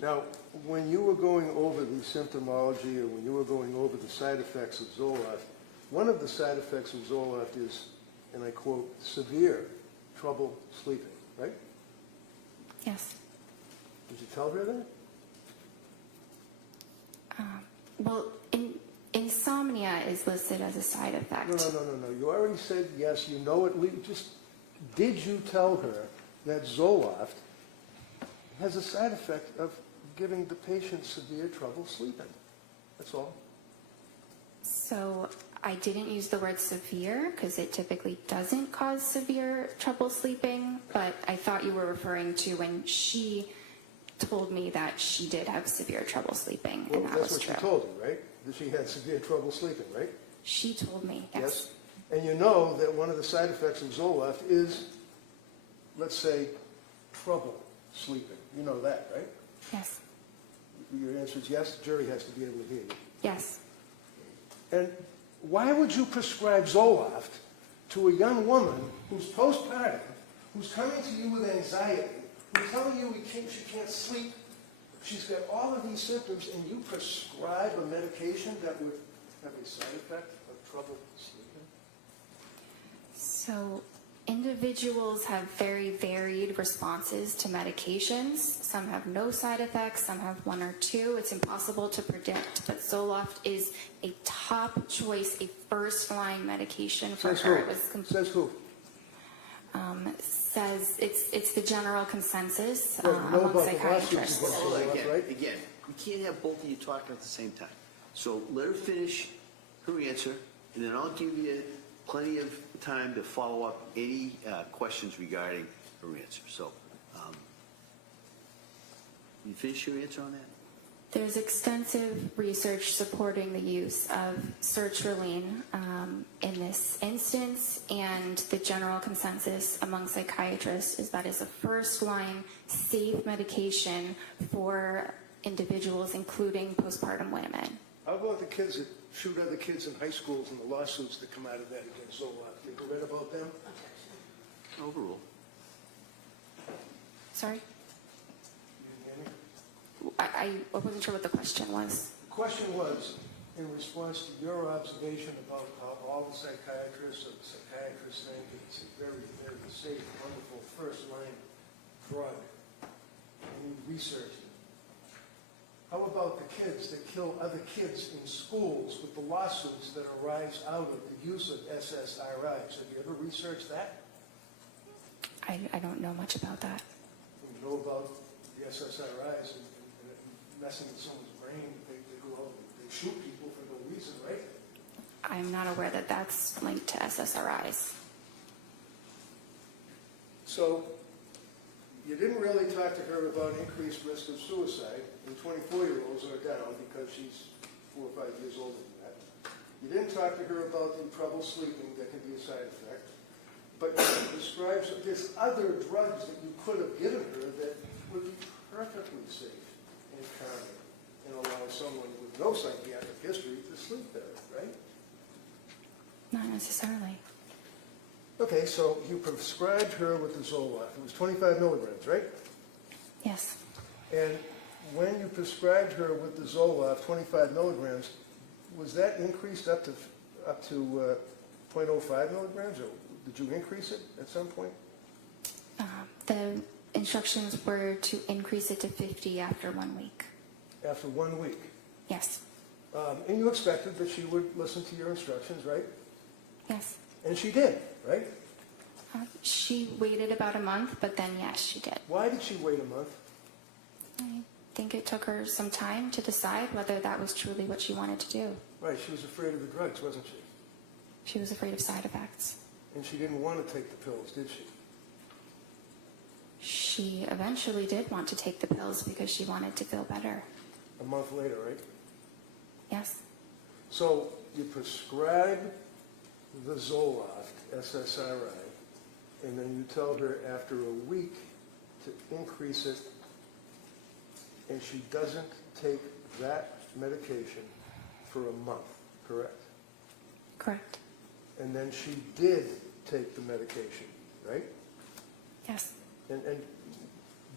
Now, when you were going over the symptomology or when you were going over the side effects of Zoloft, one of the side effects of Zoloft is, and I quote, severe trouble sleeping, right? Yes. Did you tell her that? Well, insomnia is listed as a side effect. No. You already said yes, you know it. Did you tell her that Zoloft has a side effect of giving the patient severe trouble sleeping? That's all. So I didn't use the word severe because it typically doesn't cause severe trouble sleeping, but I thought you were referring to when she told me that she did have severe trouble sleeping, Well, and that that's was what true. she told you, right? That she had severe trouble sleeping, right? She told me, yes. And you know that one of the side effects of Zoloft is, let's say, trouble sleeping. You know that, right? Yes. Your answer is yes. The jury has to be able to hear you. Yes. And why would you prescribe Zoloft to a young woman who's postpartum, who's coming to you with anxiety, who's telling you she can't sleep, she's got all of these symptoms, and you prescribe a medication that would have a side effect of trouble sleeping? So individuals have very varied responses to medications. Some have no side effects, some have one or two. It's impossible to predict, but Zoloft is a top choice, a first-line medication for Says her. who? It was Says who? says it's the general consensus Well, we know among about the lawsuits psychiatrists. about- Hold on, Right? again, we can't have both of you talking at the same time. So let her finish her answer, and then I'll give you plenty of time to follow up any questions regarding her answer. So, you finish your answer on that? There's extensive research supporting the use of sertraline in this instance, and the general consensus among psychiatrists is that is a first-line safe medication for individuals, including postpartum women. How about the kids that shoot other kids in high schools and the lawsuits that come out of that against Zoloft? You ever read about them? Overrule. Sorry? You didn't hear me? I wasn't sure what the question was. The question was, in response to your observation about how all the psychiatrists or the psychiatrists think it's a very, very safe, wonderful first-line drug, and you researched it. How about the kids that kill other kids in schools with the lawsuits that arise out of the use of SSRIs? Have you ever researched that? I don't know much about that. You know about the SSRIs and messing with someone's brain. They go out and they shoot people for no reason, right? I'm not aware that that's linked to SSRIs. So you didn't really talk to her about increased risk of suicide, and 24-year-olds are down because she's 4 or 5 years older than that. You didn't talk to her about the trouble sleeping that can be a side effect. But you described there's other drugs that you could have given her that would be perfectly safe and calming and allow someone with no psychiatric history to sleep better, right? Not necessarily. Okay, so you prescribed her with the Zoloft. It was 25 milligrams, right? Yes. And when you prescribed her with the Zoloft, 25 milligrams, was that increased up to 0.05 milligrams, or did you increase it at some point? The instructions were to increase it to 50 after 1 week. After 1 week. Yes. And you expected that she would listen to your instructions, right? Yes. And she did, right? She waited about a month, but then yes, she did. Why did she wait a month? I think it took her some time to decide whether that was truly what she wanted to do. Right, she was afraid of the drugs, wasn't she? She was afraid of side effects. And she didn't want to take the pills, did she? She eventually did want to take the pills because she wanted to feel better. A month later, right? Yes. So you prescribe the Zoloft, SSRI, and then you tell her after a week to increase it, and she doesn't take that medication for a month, correct? Correct. And then she did take the medication, right? Yes. And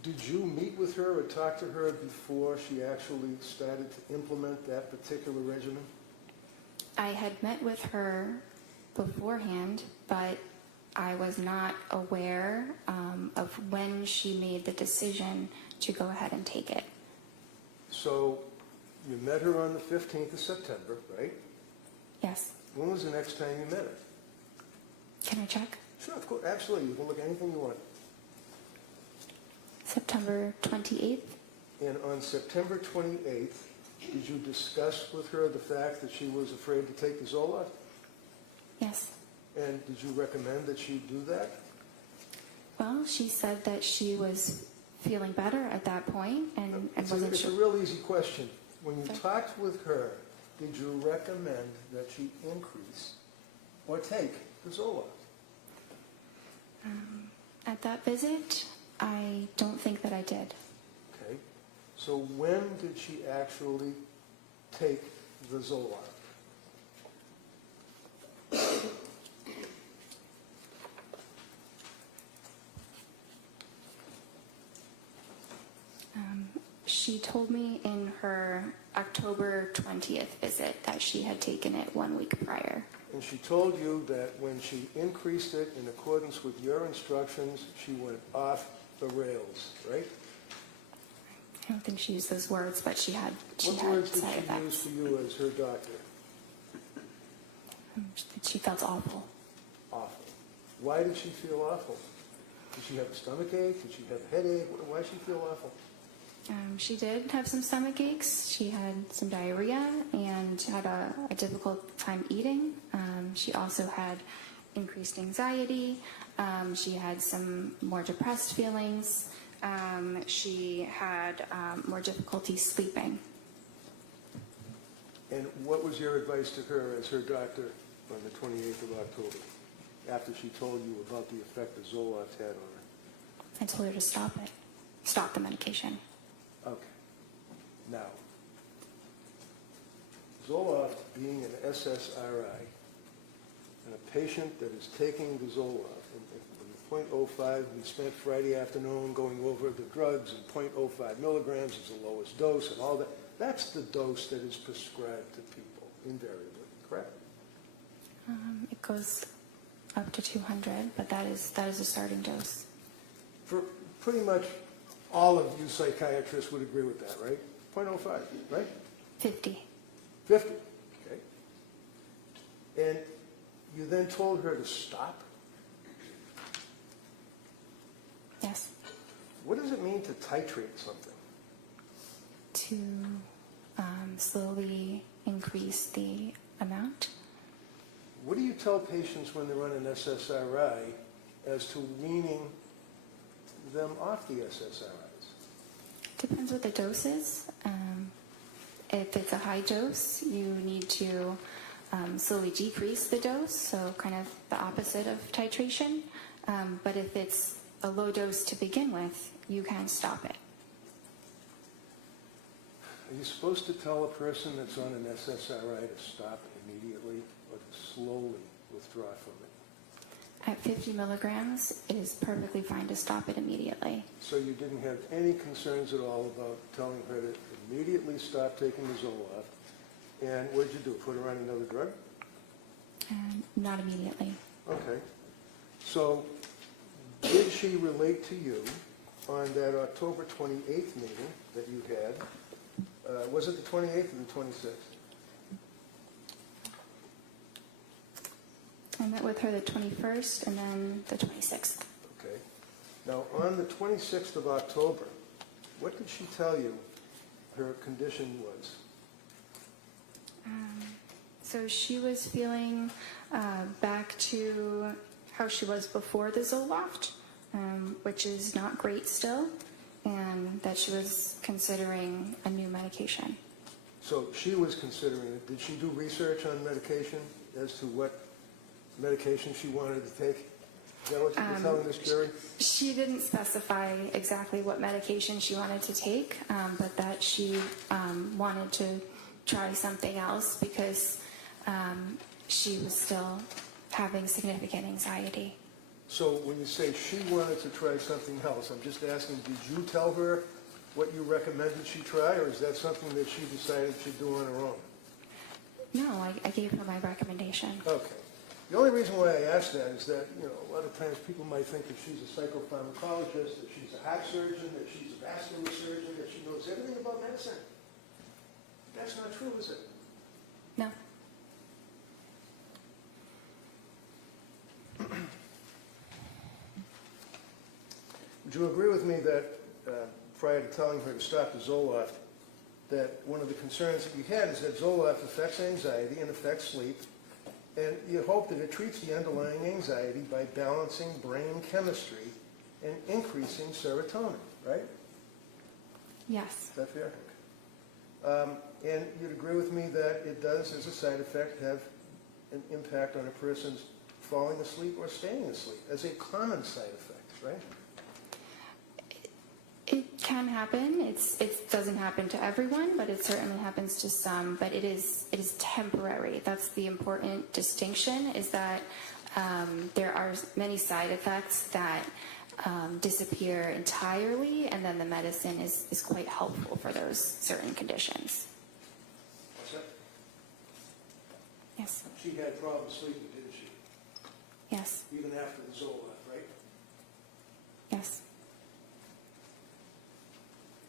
did you meet with her or talk to her before she actually started to implement that particular regimen? I had met with her beforehand, but I was not aware of when she made the decision to go ahead and take it. So you met her on the 15th of September, right? Yes. When was the next time you met her? Can I check? Sure, of course, absolutely. You can look at anything you want. September 28th. And on September 28th, did you discuss with her the fact that she was afraid to take the Zoloft? Yes. And did you recommend that she do that? Well, she said that she was feeling better at that point and wasn't It's a sure. real easy question. When you Sorry? talked with her, did you recommend that she increase or take the Zoloft? At that visit, I don't think that I did. Okay. So when did she actually take the Zoloft? She told me in her October 20th visit that she had taken it 1 week prior. And she told you that when she increased it in accordance with your instructions, she went off the rails, right? I don't think she used those words, but she had What words did side she use effects. for you as her doctor? She felt awful. Awful. Why did she feel awful? Did she have a stomach ache? Did she have a headache? Why did she feel awful? She did have some stomach aches. She had some diarrhea and had a difficult time eating. She also had increased anxiety. She had some more depressed feelings. She had more difficulty sleeping. And what was your advice to her as her doctor on the 28th of October, after she told you about the effect that Zoloft had on her? I told her to stop it. Stop the medication. Okay. Now, Zoloft being an SSRI, and a patient that is taking the Zoloft, and 0.05, we spent Friday afternoon going over the drugs, and 0.05 milligrams is the lowest dose, and all that. That's the dose that is prescribed to people, invariably, correct? It goes up to 200, but that is a starting dose. For pretty much all of you psychiatrists would agree with that, right? 0.05, right? 50. 50, okay. And you then told her to stop? Yes. What does it mean to titrate something? To slowly increase the amount. What do you tell patients when they're on an SSRI as to weaning them off the SSRIs? Depends what the dose is. If it's a high dose, you need to slowly decrease the dose, so kind of the opposite of titration. But if it's a low dose to begin with, you can stop it. Are you supposed to tell a person that's on an SSRI to stop immediately or to slowly withdraw from it? At 50 milligrams, it is perfectly fine to stop it immediately. So you didn't have any concerns at all about telling her to immediately stop taking the Zoloft. And what did you do, put her on another drug? Not immediately. Okay. So did she relate to you on that October 28th meeting that you had? Was it the 28th or the 26th? I met with her the 21st and then the 26th. Okay. Now, on the 26th of October, what did she tell you her condition was? So she was feeling back to how she was before the Zoloft, which is not great still, and that she was considering a new medication. So she was considering it. Did she do research on medication as to what medication she wanted to take? Is that what you're telling this jury? She didn't specify exactly what medication she wanted to take, but that she wanted to try something else because she was still having significant anxiety. So when you say she wanted to try something else, I'm just asking, did you tell her what you recommended she try, or is that something that she decided she'd do on her own? No, I gave her my recommendation. Okay. The only reason why I ask that is that, you know, a lot of times people might think that she's a psychopharmacologist, that she's a heart surgeon, that she's a vascular surgeon, that she knows everything about medicine. That's not true, is it? No. Would you agree with me that prior to telling her to stop the Zoloft, that one of the concerns that you had is that Zoloft affects anxiety and affects sleep, and you hope that it treats the underlying anxiety by balancing brain chemistry and increasing serotonin, right? Yes. Is that fair? And you'd agree with me that it does, as a side effect, have an impact on a person's falling asleep or staying asleep, as a common side effect, right? It can happen. It doesn't happen to everyone, but it certainly happens to some. But it is temporary. That's the important distinction, is that there are many side effects that disappear entirely, and then the medicine is quite helpful for those certain conditions. What's that? Yes. She had problems sleeping, didn't she? Yes. Even after the Zoloft, right? Yes.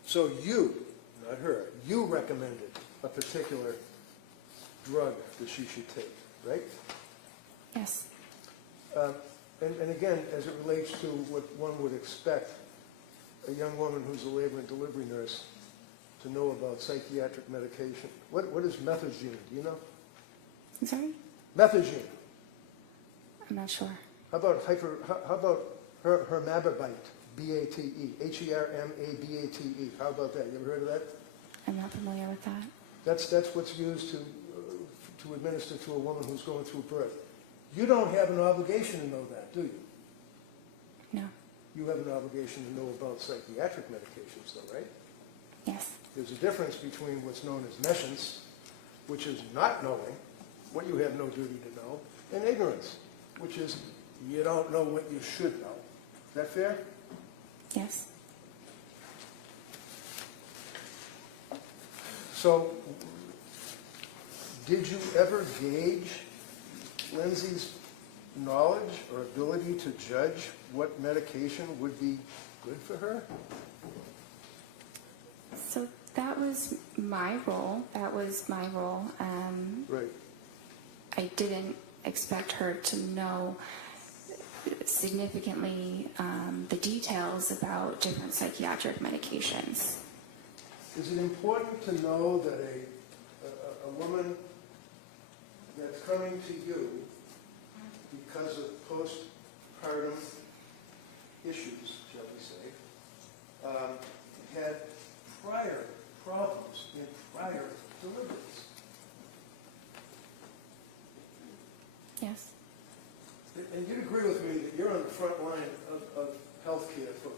So you, not her, you recommended a particular drug that she should take, right? Yes. And again, as it relates to what one would expect a young woman who's a labor and delivery nurse to know about psychiatric medication. What is methazine? Do you know? I'm sorry? Methazine. I'm not sure. How about hermababate? B-A-T-E. H-E-R-M-A-B-A-T-E. How about that? You ever heard of that? I'm not familiar with that. That's what's used to administer to a woman who's going through birth. You don't have an obligation to know that, do you? No. You have an obligation to know about psychiatric medications, though, right? Yes. There's a difference between what's known as nescience, which is not knowing what you have no duty to know, and ignorance, which is you don't know what you should know. Is that fair? Yes. So, did you ever gauge Lindsay's knowledge or ability to judge what medication would be good for her? So that was my role. Right. I didn't expect her to know significantly the details about different psychiatric medications. Is it important to know that a woman that's coming to you because of postpartum issues, shall we say, had prior problems in prior deliveries? Yes. And you'd agree with me that you're on the front line of healthcare for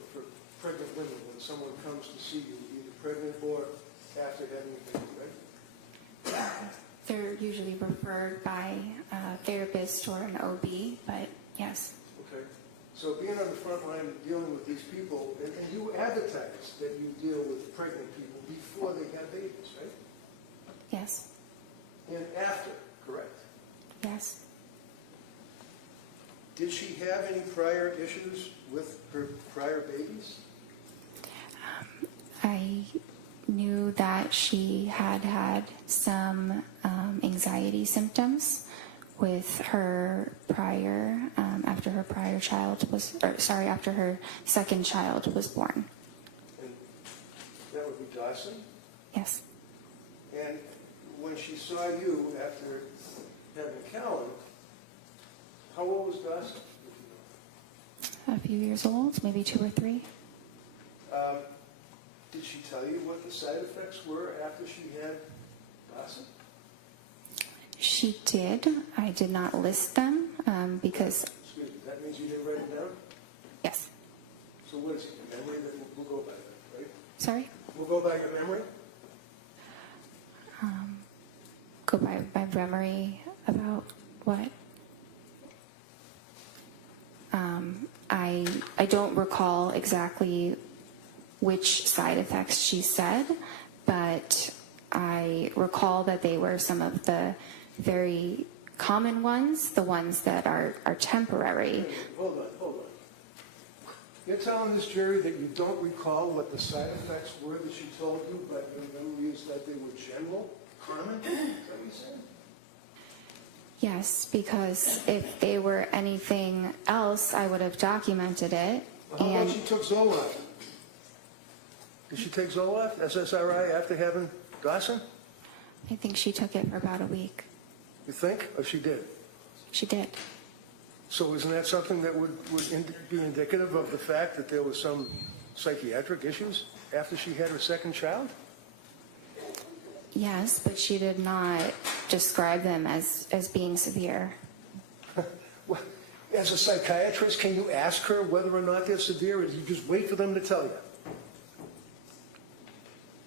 pregnant women when someone comes to see you, either pregnant or after having a baby, right? They're usually referred by a therapist or an OB, but yes. Okay. So being on the front line and dealing with these people, and you advertise that you deal with pregnant people before they have babies, right? Yes. And after, correct? Yes. Did she have any prior issues with her prior babies? I knew that she had had some anxiety symptoms with her prior, after her second child was born. And that would be Dawson? Yes. And when she saw you after having Callan, how old was Dawson? A few years old, maybe 2 or 3. Did she tell you what the side effects were after she had Dawson? She did. I did not list them because, Excuse me, that means you didn't write them down? yes. So what is it, your memory? That we'll go by that, right? Sorry? We'll go by your memory? Go by my memory about what? I don't recall exactly which side effects she said, but I recall that they were some of the very common ones, the ones that are temporary. Hold on. You're telling this jury that you don't recall what the side effects were that she told you, but your memory is that they were general, common? Is that what you're saying? Yes, because if they were anything else, I would have documented it. Well, how about she took Zoloft? Did she take Zoloft, SSRI, after having Dawson? I think she took it for about a week. You think? Or she did? She did. So isn't that something that would be indicative of the fact that there was some psychiatric issues after she had her second child? Yes, but she did not describe them as being severe. Well, as a psychiatrist, can you ask her whether or not they're severe, or do you just wait for them to tell you?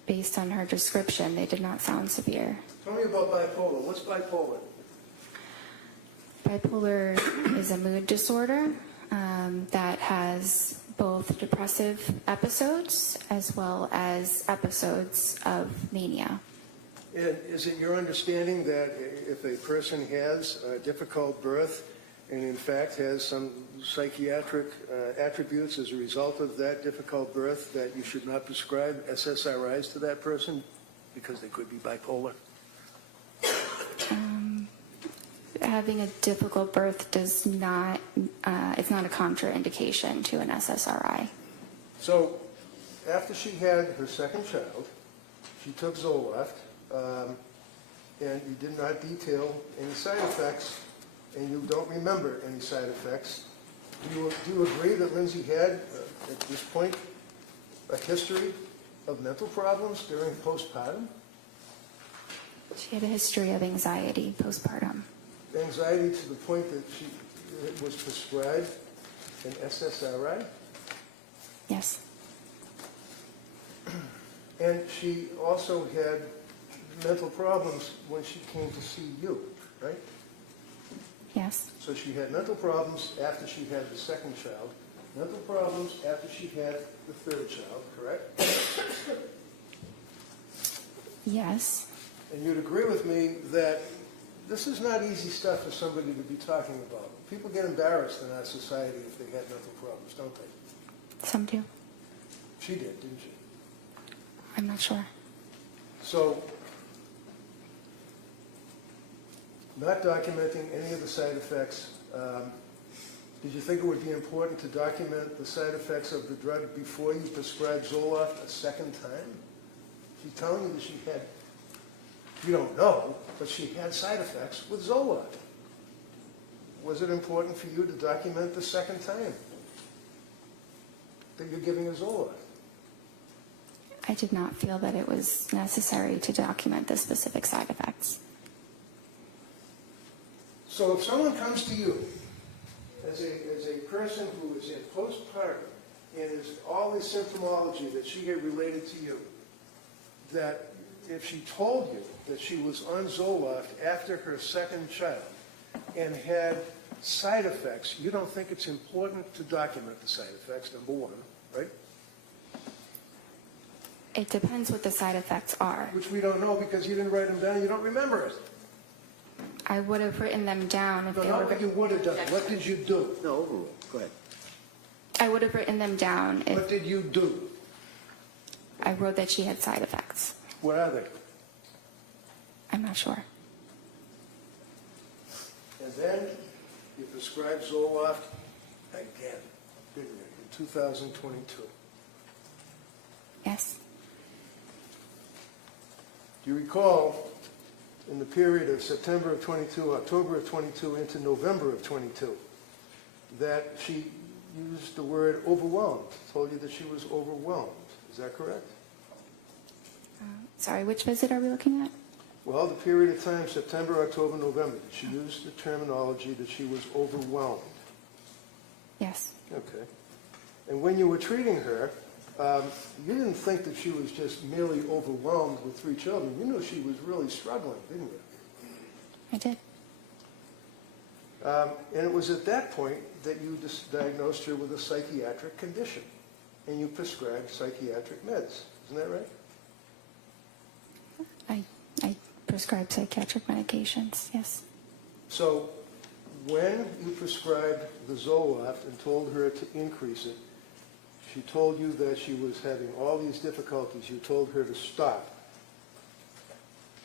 Based on her description, they did not sound severe. Tell me about bipolar. What's bipolar? Bipolar is a mood disorder that has both depressive episodes as well as episodes of mania. And is it your understanding that if a person has a difficult birth and in fact has some psychiatric attributes as a result of that difficult birth, that you should not prescribe SSRIs to that person because they could be bipolar? having a difficult birth does not, it's not a contraindication to an SSRI. So, after she had her second child, she took Zoloft, and you did not detail any side effects, and you don't remember any side effects. Do you agree that Lindsay had, at this point, a history of mental problems during postpartum? She had a history of anxiety postpartum. Anxiety to the point that she was prescribed an SSRI? Yes. And she also had mental problems when she came to see you, right? Yes. So she had mental problems after she had the second child, mental problems after she had the third child, correct? Yes. And you'd agree with me that this is not easy stuff for somebody to be talking about. People get embarrassed in our society if they had mental problems, don't they? Some do. She did, didn't she? I'm not sure. So, not documenting any of the side effects, did you think it would be important to document the side effects of the drug before you prescribed Zoloft a second time? She's telling you that she had, you don't know, but she had side effects with Zoloft. Was it important for you to document the second time that you're giving her Zoloft? I did not feel that it was necessary to document the specific side effects. So if someone comes to you as a person who is in postpartum and is all the symptomology that she had related to you, that if she told you that she was on Zoloft after her second child and had side effects, you don't think it's important to document the side effects, number one, right? It depends what the side effects are. Which we don't know because you didn't write them down, you don't remember it. I would have written them down if No, they not were. what you would have done. What did you do? No, overrule. Go ahead. I would have written them down if What did you do? I wrote that she had side effects. What are they? I'm not sure. And then you prescribed Zoloft again, didn't you, in 2022? Yes. Do you recall in the period of September of 22, October of 22 into November of 22 that she used the word overwhelmed, told you that she was overwhelmed? Is that correct? Sorry, which visit are we looking at? Well, the period of time, September, October, November, did she use the terminology that she was overwhelmed? Yes. Okay. And when you were treating her, you didn't think that she was just merely overwhelmed with 3 children. You knew she was really struggling, didn't you? I did. And it was at that point that you diagnosed her with a psychiatric condition, and you prescribed psychiatric meds. Isn't that right? I prescribed psychiatric medications, yes. So when you prescribed the Zoloft and told her to increase it, she told you that she was having all these difficulties. You told her to stop.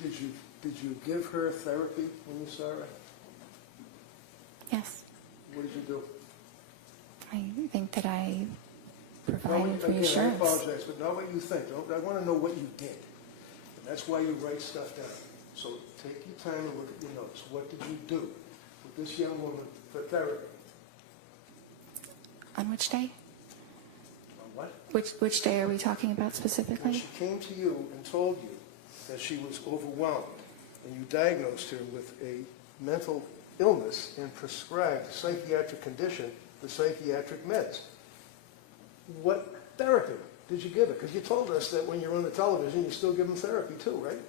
Did you give her therapy when you saw her? Yes. What did you do? I think that I Not provided what- again, I reassurance. apologize, but not what you think. I want to know what you did. And that's why you write stuff down. So take your time and look at your notes. What did you do with this young woman for therapy? On which day? On what? Which day are we talking about When specifically? she came to you and told you that she was overwhelmed, and you diagnosed her with a mental illness and prescribed a psychiatric condition for psychiatric meds, what therapy did you give her? Because you told us that when you're on the television, you still give them therapy too, right?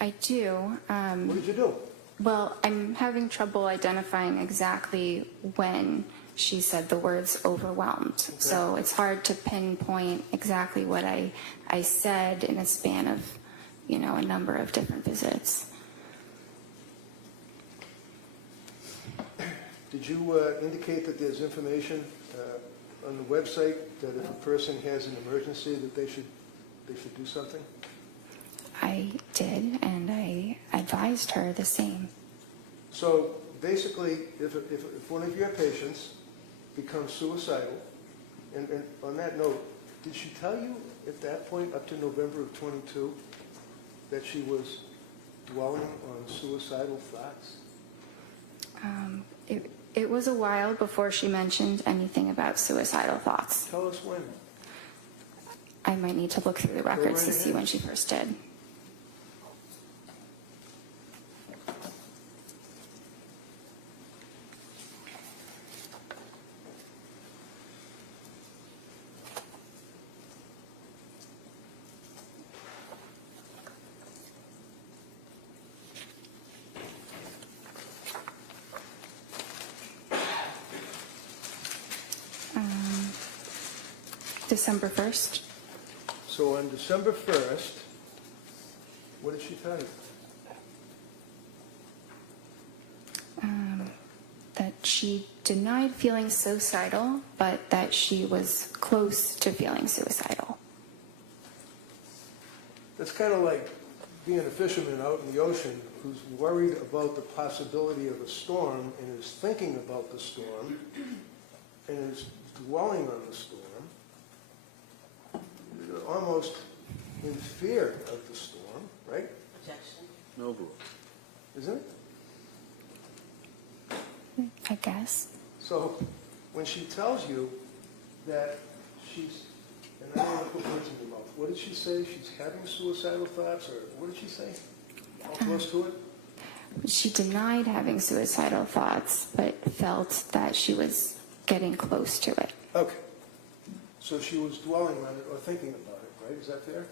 I do. What did you do? Well, I'm having trouble identifying exactly when she said the words overwhelmed. So it's hard to pinpoint exactly what I said in a span of, a number of different visits. Did you indicate that there's information on the website that if a person has an emergency that they should do something? I did, and I advised her the same. So basically, if one of your patients becomes suicidal, and on that note, did she tell you at that point, up to November of 22, that she was dwelling on suicidal thoughts? It was a while before she mentioned anything about suicidal thoughts. Tell us when. I might need to look through the records to right see ahead. when she first did. December 1st. So on December 1st, what did she tell you? That she denied feeling suicidal, but that she was close to feeling suicidal. That's kind of like being a fisherman out in the ocean who's worried about the possibility of a storm and is thinking about the storm and is dwelling on the storm, almost in fear of the storm, right? No rule. Isn't it? I guess. So when she tells you that she's, and I don't want to put words in your mouth, what did she say? She's having suicidal thoughts, or what did she say? How close to it? She denied having suicidal thoughts, but felt that she was getting close to it. Okay. So she was dwelling on it or thinking about it, right? Is that fair?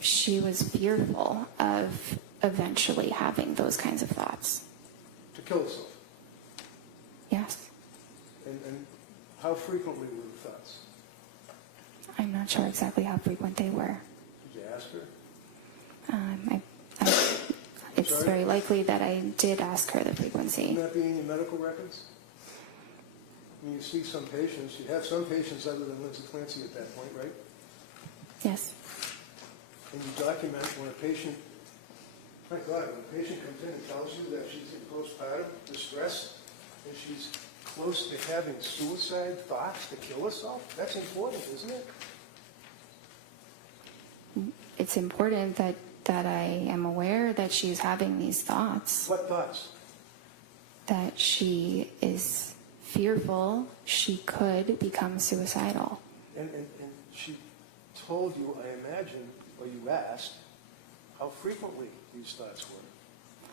She was fearful of eventually having those kinds of thoughts. To kill herself. Yes. And how frequently were the thoughts? I'm not sure exactly how frequent they were. Did you ask her? It's Sorry? very likely that I did ask her the frequency. Would that be in your medical records? I mean, you see some patients, you have some patients other than Lindsay Clancy at that point, right? Yes. And you document when a patient, my God, when a patient comes in and tells you that she's in postpartum distress and she's close to having suicide thoughts to kill herself, that's important, isn't it? It's important that I am aware that she's having these thoughts, What thoughts? that she is fearful she could become suicidal. And she told you, I imagine, or you asked, how frequently these thoughts were.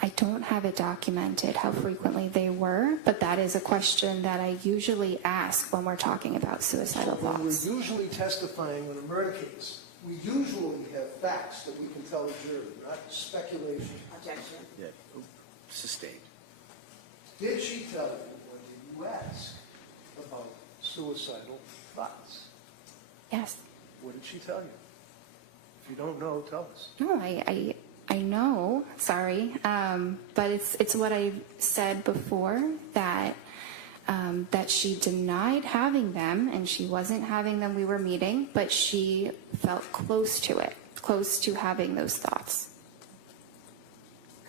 I don't have it documented how frequently they were, but that is a question that I usually ask when we're talking about suicidal When we're thoughts. usually testifying on a murder case, we usually have facts that we can tell the jury, not speculation. Objection. Yeah. Sustained. Did she tell you, or did you ask about suicidal thoughts? Yes. What did she tell you? If you don't know, tell us. No, I know, sorry, but it's what I said before, that she denied having them, and she wasn't having them, we were meeting, but she felt close to it, close to having those thoughts.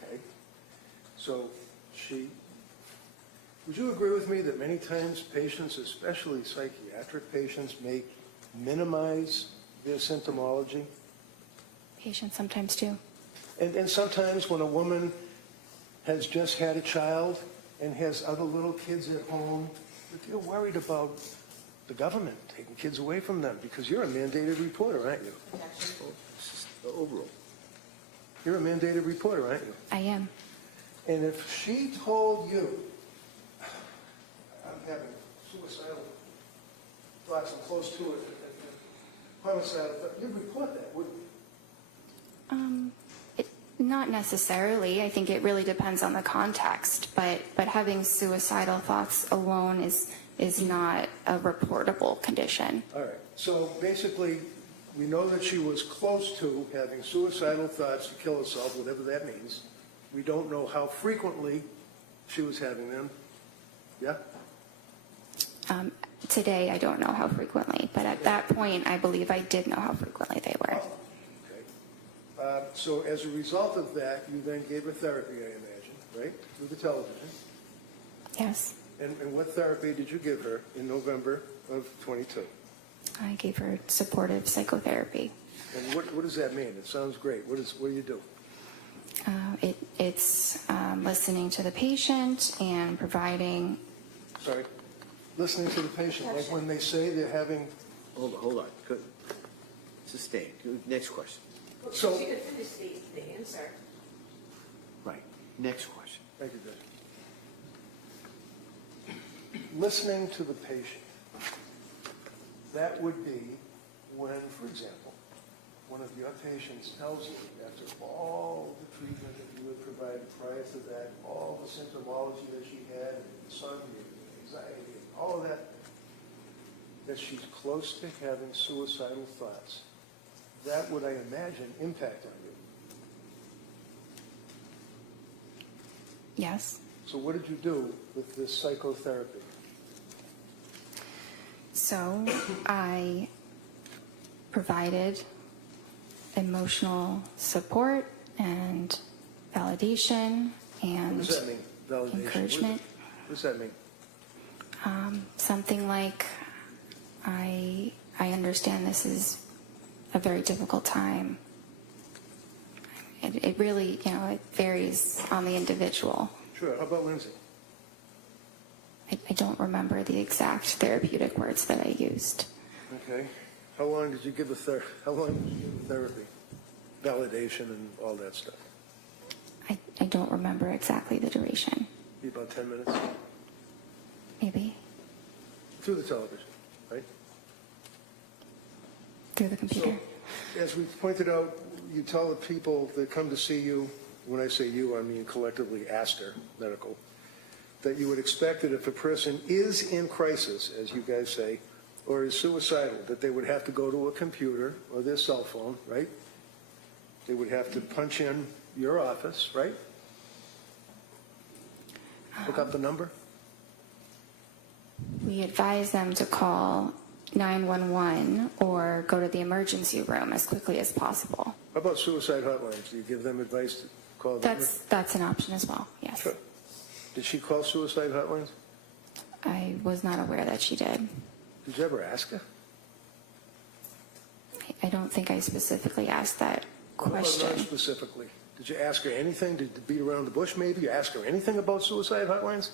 Okay? So would you agree with me that many times patients, especially psychiatric patients, may minimize their symptomology? Patients sometimes do. And sometimes when a woman has just had a child and has other little kids at home, you're worried about the government taking kids away from them because you're a mandated reporter, aren't you? Objection. Overall. You're a mandated reporter, aren't you? I am. And if she told you, I'm having suicidal thoughts, I'm close to it, homicidal thoughts, you'd report that, wouldn't you? Not necessarily. I think it really depends on the context, but having suicidal thoughts alone is not a reportable condition. All right. So basically, we know that she was close to having suicidal thoughts to kill herself, whatever that means. We don't know how frequently she was having them. Yeah? Today, I don't know how frequently, but at that point, I believe I did know how frequently they were. Okay. So as a result of that, you then gave her therapy, I imagine, right? Through the television. Yes. And what therapy did you give her in November of 22? I gave her supportive psychotherapy. And what does that mean? It sounds great. What do you do? It's listening to the patient and providing. Sorry? Listening to the patient, like when they say they're having. Hold on. Good. Sustain. Next question. So. She could finish the answer. Right. Next question. Thank you, Judge. Listening to the patient. That would be when, for example, one of your patients tells you, after all the treatment that you had provided prior to that, all the symptomology that she had, insomnia, anxiety, and all of that she's close to having suicidal thoughts. That would, I imagine, impact on you. Yes. So what did you do with this psychotherapy? So I provided emotional support and validation and What does that mean? Validation. encouragement. What does that mean? Something like, I understand this is a very difficult time. It really, it varies on the individual. Sure. How about Lindsay? I don't remember the exact therapeutic words that I used. Okay. How long did you give therapy? Validation and all that stuff? I don't remember exactly the duration. Be about 10 minutes? Maybe. Through the television, right? Through the computer. So, as we pointed out, you tell the people that come to see you, when I say you, I mean collectively Astor Medical, that you would expect that if a person is in crisis, as you guys say, or is suicidal, that they would have to go to a computer or their cell phone, right? They would have to punch in your office, right? Look up the number. We advise them to call 911 or go to the emergency room as quickly as possible. How about suicide hotlines? Do you give them advice to call them? That's an option as well, yes. Sure. Did she call suicide hotlines? I was not aware that she did. Did you ever ask her? I don't think I specifically asked that question. Not specifically. Did you ask her anything? Did you beat around the bush maybe? You ask her anything about suicide hotlines?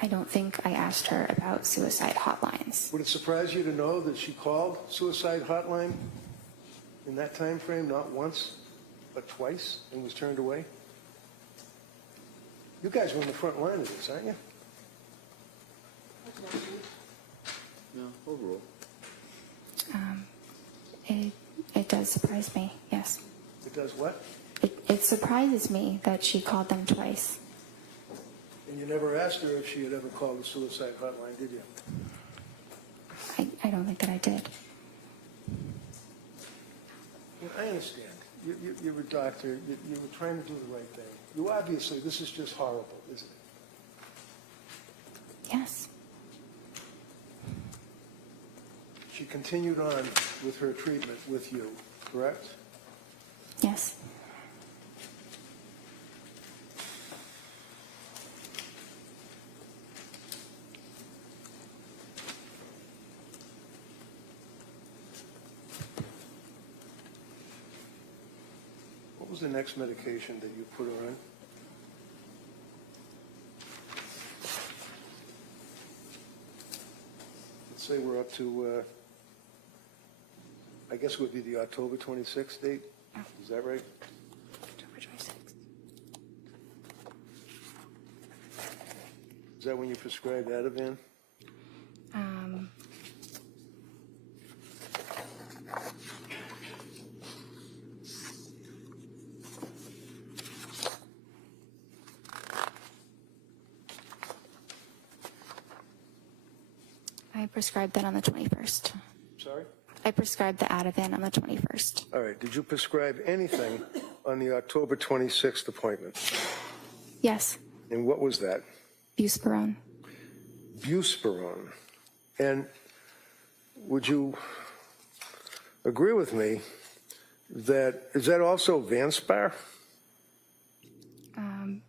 I don't think I asked her about suicide hotlines. Would it surprise you to know that she called suicide hotline in that time frame, not once, but twice, and was turned away? You guys were in the front line of this, aren't you? No, overall. It does surprise me, yes. It does what? It surprises me that she called them twice. And you never asked her if she had ever called the suicide hotline, did you? I don't think that I did. Well, I understand. You're a doctor. You were trying to do the right thing. You obviously, this is just horrible, isn't it? Yes. She continued on with her treatment with you, correct? Yes. What was the next medication that you put her on? Let's say we're up to, I guess it would be the October 26th date. Is that right? October 26th. Is that when you prescribed Ativan? I prescribed that on the 21st. Sorry? I prescribed the Ativan on the 21st. All right. Did you prescribe anything on the October 26th appointment? Yes. And what was that? Buspirone. Buspirone. And would you agree with me is that also Vanspar?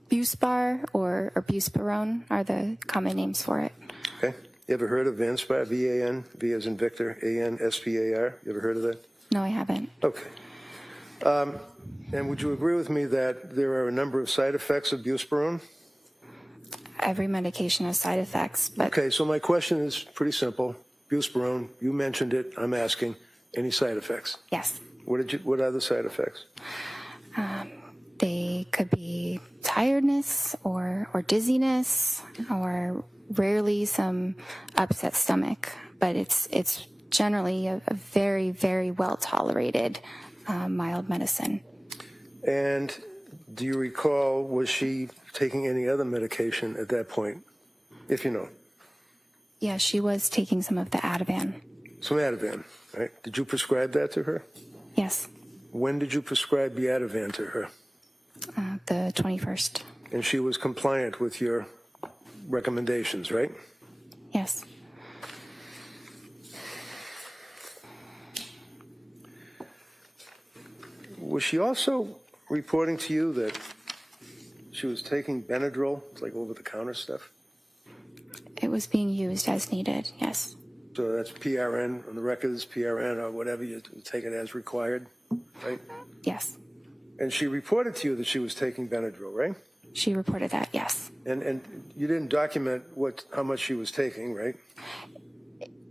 Buspar or buspirone are the common names for it. Okay. You ever heard of Vanspar? V-A-N, V as in Victor, A-N-S-P-A-R? You ever heard of that? No, I haven't. Okay. And would you agree with me that there are a number of side effects of buspirone? Every medication has side effects, but Okay, so my question is pretty simple. Buspirone, you mentioned it, I'm asking, any side effects? yes, What are the side effects? they could be tiredness or dizziness or rarely some upset stomach, but it's generally a very, very well tolerated mild medicine. And do you recall, was she taking any other medication at that point, if you know? Yeah, she was taking some of the Ativan. Some Ativan, right? Did you prescribe that to her? Yes, When did you prescribe the Ativan to her? the 21st. And she was compliant with your recommendations, right? Yes. Was she also reporting to you that she was taking Benadryl, like over-the-counter stuff? It was being used as needed, yes. So that's PRN, on the record is PRN or whatever, you take it as required, right? Yes. And she reported to you that she was taking Benadryl, right? She reported that, yes. And you didn't document how much she was taking, right?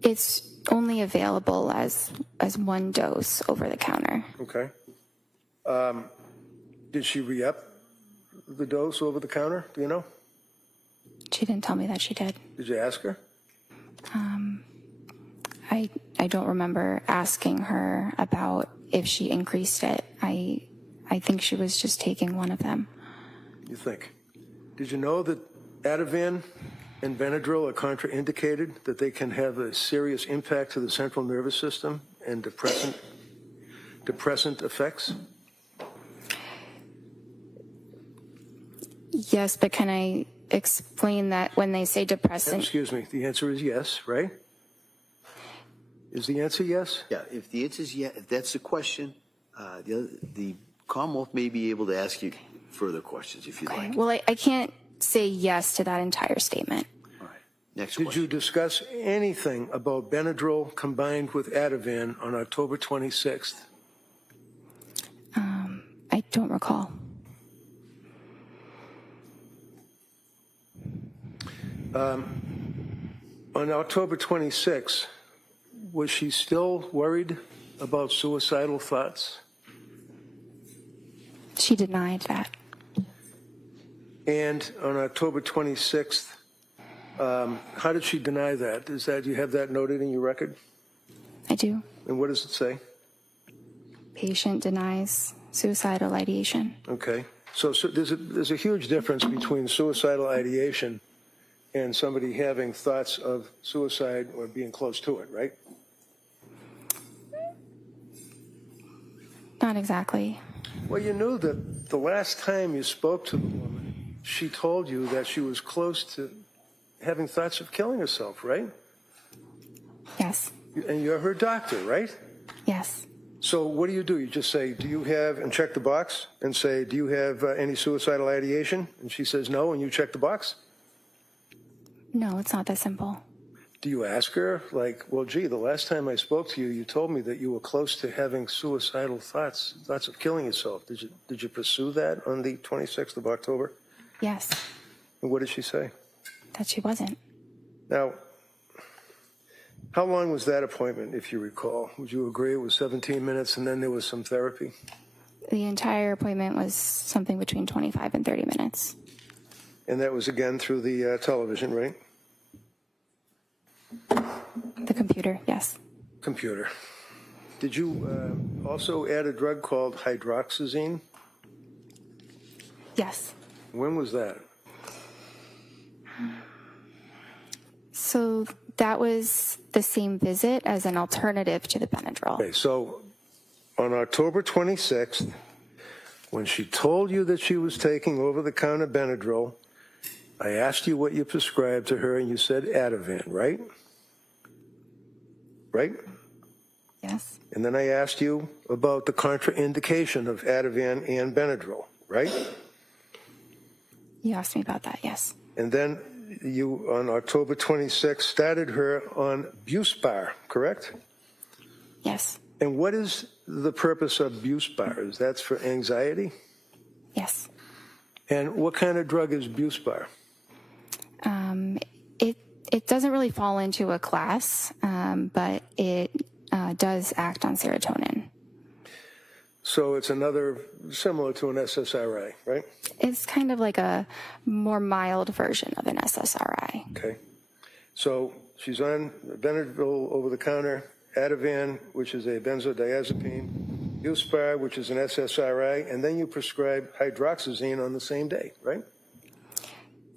It's only available as one dose over the counter. Okay. Did she re-up the dose over the counter? Do you know? She didn't tell me that she did. Did you ask her? I don't remember asking her about if she increased it. I think she was just taking one of them. You think? Did you know that Ativan and Benadryl are contraindicated, that they can have a serious impact to the central nervous system and depressant effects? Yes, but can I explain that when they say depressant? Excuse me, the answer is yes, right? Is the answer yes? Yeah, if the answer is yes, if that's the question, the Commonwealth may be able to ask you further questions if you'd Okay. like. Well, I can't say yes to that entire statement. All right, next Did question. you discuss anything about Benadryl combined with Ativan on October 26th? I don't recall. On October 26th, was she still worried about suicidal thoughts? She denied that. And on October 26th, how did she deny that? Do you have that noted in your record? I do. And what does it say? Patient denies suicidal ideation. Okay. So there's a huge difference between suicidal ideation and somebody having thoughts of suicide or being close to it, right? Not exactly. Well, you knew that the last time you spoke to the woman, she told you that she was close to having thoughts of killing herself, right? Yes. And you're her doctor, right? Yes. So what do? You just say, do you have, and check the box and say, do you have any suicidal ideation? And she says no, and you check the box? No, it's not that simple. Do you ask her, like, well, gee, the last time I spoke to you, you told me that you were close to having suicidal thoughts of killing yourself. Did you pursue that on the 26th of October? Yes. And what did she say? That she wasn't. Now, how long was that appointment, if you recall? Would you agree it was 17 minutes and then there was some therapy? The entire appointment was something between 25 and 30 minutes. And that was again through the television, right? The computer, yes. Computer. Did you also add a drug called hydroxyzine? Yes. When was that? So that was the same visit as an alternative to the Benadryl. Okay, so on October 26th, when she told you that she was taking over-the-counter Benadryl, I asked you what you prescribed to her, and you said Ativan, right? Right? Yes. And then I asked you about the contraindication of Ativan and Benadryl, right? You asked me about that, yes. And then you, on October 26th, started her on Buspar, correct? Yes. And what is the purpose of Buspar? Is that for anxiety? Yes. And what kind of drug is Buspar? It doesn't really fall into a class, but it does act on serotonin. So it's another, similar to an SSRI, right? It's kind of like a more mild version of an SSRI. Okay. So she's on Benadryl over the counter, Ativan, which is a benzodiazepine, Buspar, which is an SSRI, and then you prescribe hydroxyzine on the same day, right?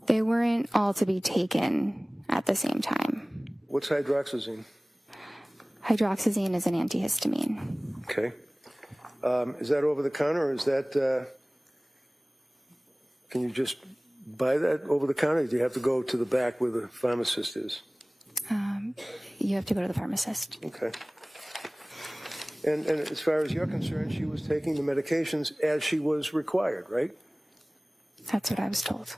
They weren't all to be taken at the same time. What's hydroxyzine? Hydroxyzine is an antihistamine. Okay. Is that over the counter, or is that, can you just buy that over the counter, or do you have to go to the back where the pharmacist is? You have to go to the pharmacist. Okay. And as far as you're concerned, she was taking the medications as she was required, right? That's what I was told.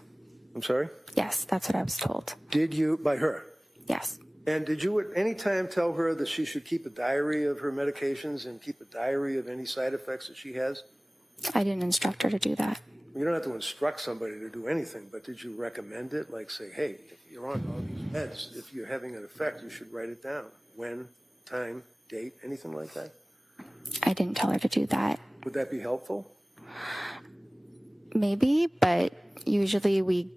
I'm sorry? Yes, that's what I was told. Did you, by her? Yes. And did you at any time tell her that she should keep a diary of her medications and keep a diary of any side effects that she has? I didn't instruct her to do that. You don't have to instruct somebody to do anything, but did you recommend it? Like say, hey, if you're on all these meds, if you're having an effect, you should write it down. When, time, date, anything like that? I didn't tell her to do that. Would that be helpful? Maybe, but usually we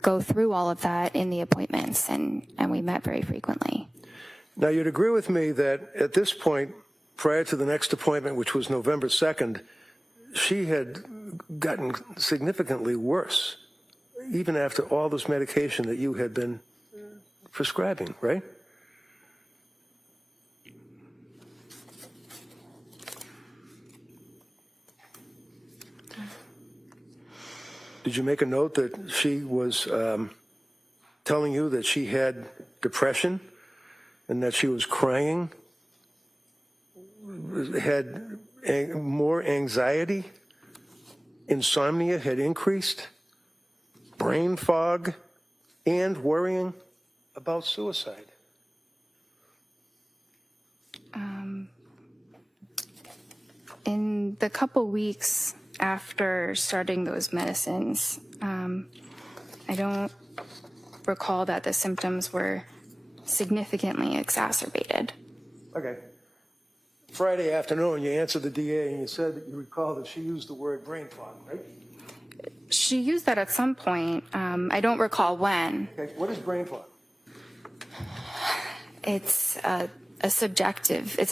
go through all of that in the appointments, and we met very frequently. Now, you'd agree with me that at this point, prior to the next appointment, which was November 2nd, she had gotten significantly worse, even after all this medication that you had been prescribing, right? Did you make a note that she was telling you that she had depression and that she was crying, had more anxiety, insomnia had increased, brain fog, and worrying about suicide? In the couple weeks after starting those medicines, I don't recall that the symptoms were significantly exacerbated. Okay. Friday afternoon, you answered the DA and you said that you recall that she used the word brain fog, right? She used that at some point. I don't recall when. Okay. What is brain fog? It's a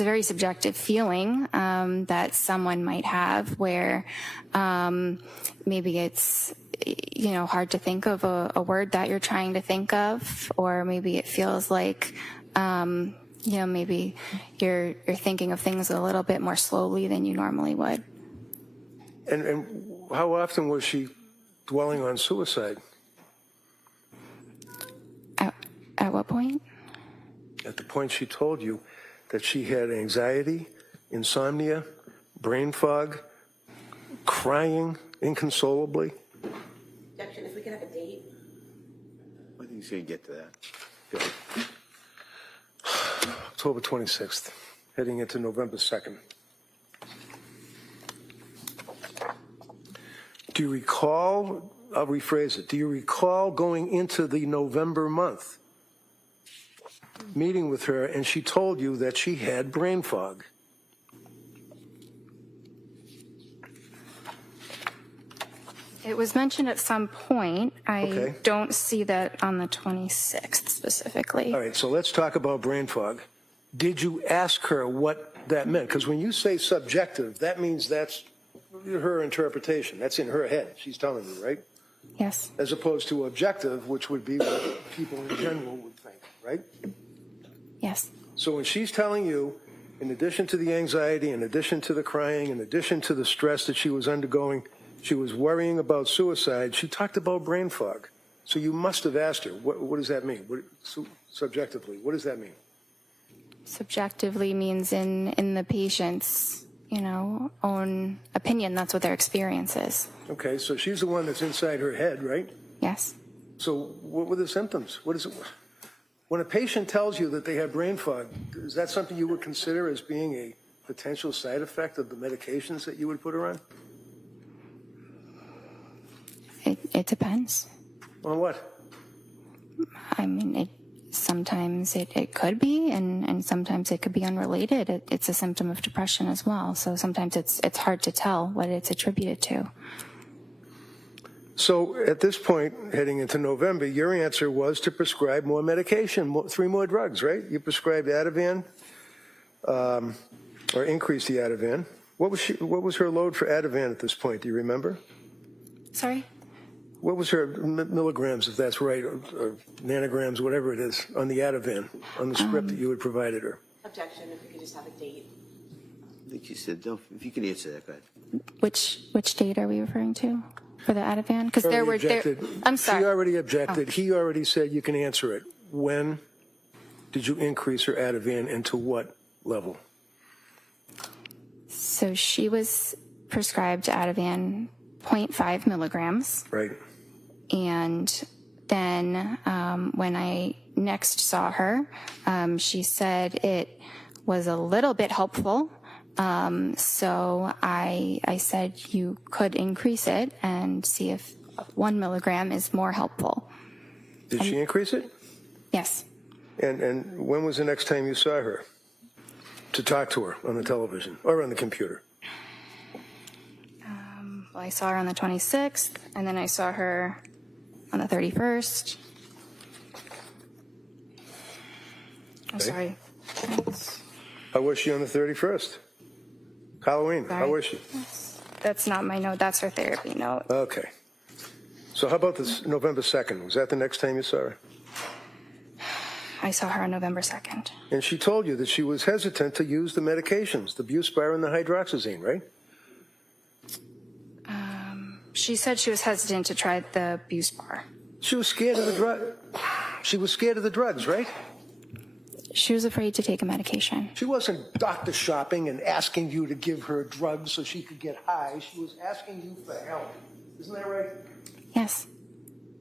very subjective feeling that someone might have where maybe it's, hard to think of a word that you're trying to think of, or maybe it feels like, maybe you're thinking of things a little bit more slowly than you normally would. And how often was she dwelling on suicide? At what point? At the point she told you that she had anxiety, insomnia, brain fog, crying inconsolably. Objection, if we could have a date. I think he's going to get to that. Good. October 26th, heading into November 2nd. Do you recall, I'll rephrase it, do you recall going into the November month, meeting with her, and she told you that she had brain fog? It was mentioned at some point. I Okay. don't see that on the 26th specifically. All right, so let's talk about brain fog. Did you ask her what that meant? Because when you say subjective, that means that's her interpretation. That's in her head. She's telling you, right? Yes. As opposed to objective, which would be what people in general would think, right? Yes. So when she's telling you, in addition to the anxiety, in addition to the crying, in addition to the stress that she was undergoing, she was worrying about suicide, she talked about brain fog. So you must have asked her, what does that mean? Subjectively, what does that mean? Subjectively means in the patient's, own opinion. That's what their experience is. Okay, so she's the one that's inside her head, right? Yes. So what were the symptoms? What is it? When a patient tells you that they have brain fog, is that something you would consider as being a potential side effect of the medications that you would put her on? It depends. On what? I mean, sometimes it could be, and sometimes it could be unrelated. It's a symptom of depression as well. So sometimes it's hard to tell what it's attributed to. So at this point, heading into November, your answer was to prescribe more medication, 3 more drugs, right? You prescribed Ativan, or increased the Ativan. What was her load for Ativan at this point? Do you remember? Sorry? What was her milligrams, if that's right, or nanograms, whatever it is, on the Ativan, on the script that you had provided her? Objection, if we could just have a date. I think you said, no, if you can answer that, go ahead. Which date are we referring to for the Ativan? Because there were. I'm sorry. She already objected. Oh. He already said you can answer it. When did you increase her Ativan and to what level? So she was prescribed Ativan 0.5 milligrams. Right. And then when I next saw her, she said it was a little bit helpful. So I said you could increase it and see if 1 milligram is more helpful. Did she increase it? Yes. And when was the next time you saw her to talk to her on the television or on the computer? Well, I saw her on the 26th, and then I saw her on the 31st. I'm sorry. How was she on the 31st? Halloween. Sorry. How was she? That's not my note. That's her therapy note. Okay. So how about this November 2nd? Was that the next time you saw her? I saw her on November 2nd. And she told you that she was hesitant to use the medications, the Buspar and the hydroxyzine, right? She said she was hesitant to try the Buspar. She was scared of the drug. She was scared of the drugs, right? She was afraid to take a medication. She wasn't doctor shopping and asking you to give her drugs so she could get high. She was asking you for help. Isn't that right? Yes.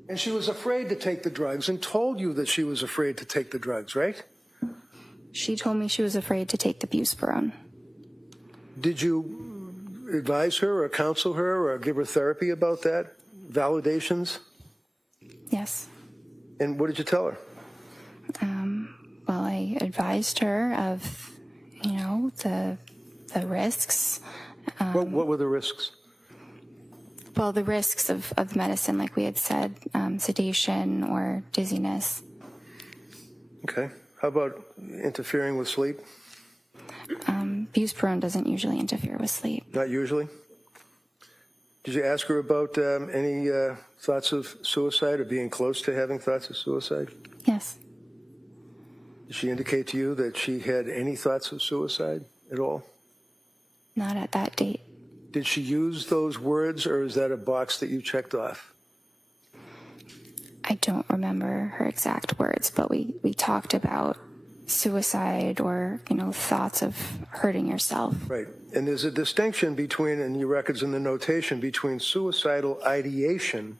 And she was afraid to take the drugs and told you that she was afraid to take the drugs, right? She told me she was afraid to take the Buspirone. Did you advise her or counsel her or give her therapy about that? Validations? Yes. And what did you tell her? Well, I advised her of, the risks. What were the risks? Well, the risks of the medicine, like we had said, sedation or dizziness. Okay. How about interfering with sleep? Buspirone doesn't usually interfere with sleep. Not usually? Did you ask her about any thoughts of suicide or being close to having thoughts of suicide? Yes. Did she indicate to you that she had any thoughts of suicide at all? Not at that date. Did she use those words, or is that a box that you checked off? I don't remember her exact words, but we talked about suicide or, thoughts of hurting yourself. Right. And there's a distinction between, in your records and the notation, between suicidal ideation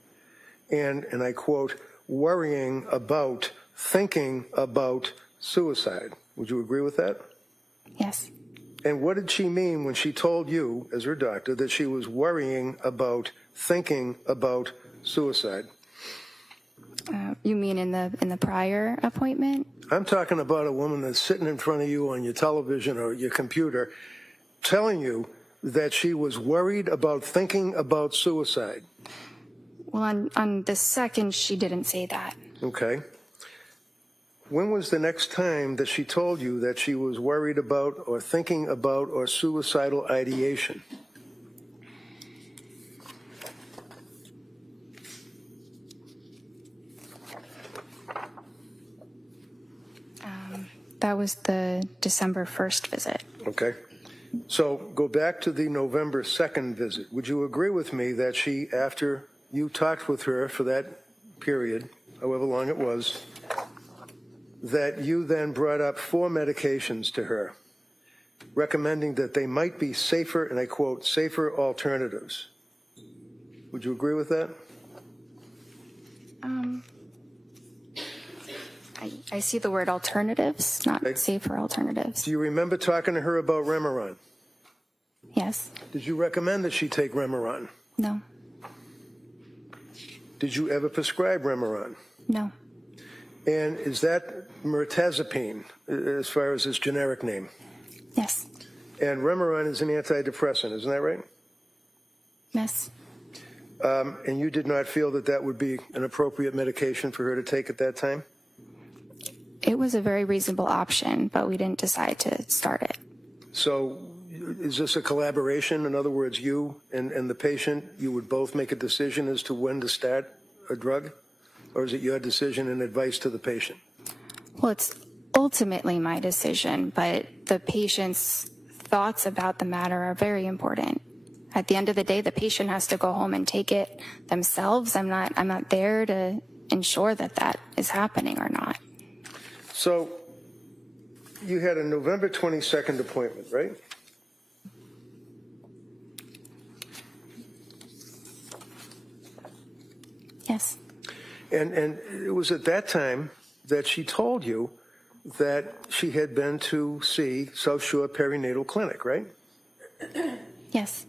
and I quote, worrying about, thinking about suicide. Would you agree with that? Yes. And what did she mean when she told you, as her doctor, that she was worrying about, thinking about suicide? You mean in the prior appointment? I'm talking about a woman that's sitting in front of you on your television or your computer telling you that she was worried about thinking about suicide. Well, on the 2nd, she didn't say that. Okay. When was the next time that she told you that she was worried about or thinking about or suicidal ideation? That was the December 1st visit. Okay. So go back to the November 2nd visit. Would you agree with me that she, after you talked with her for that period, however long it was, that you then brought up 4 medications to her, recommending that they might be safer, and I quote, safer alternatives. Would you agree with that? I see the word alternatives, not Okay. safer alternatives. Do you remember talking to her about Remeron? Yes. Did you recommend that she take Remeron? No. Did you ever prescribe Remeron? No. And is that mirtazapine, as far as its generic name? Yes. And Remeron is an antidepressant, isn't that right? Yes. And you did not feel that that would be an appropriate medication for her to take at that time? It was a very reasonable option, but we didn't decide to start it. So is this a collaboration? In other words, you and the patient, you would both make a decision as to when to start a drug? Or is it your decision and advice to the patient? Well, it's ultimately my decision, but the patient's thoughts about the matter are very important. At the end of the day, the patient has to go home and take it themselves. I'm not there to ensure that that is happening or not. So you had a November 22nd appointment, right? Yes. And it was at that time that she told you that she had been to see South Shore Perinatal Clinic, right? Yes.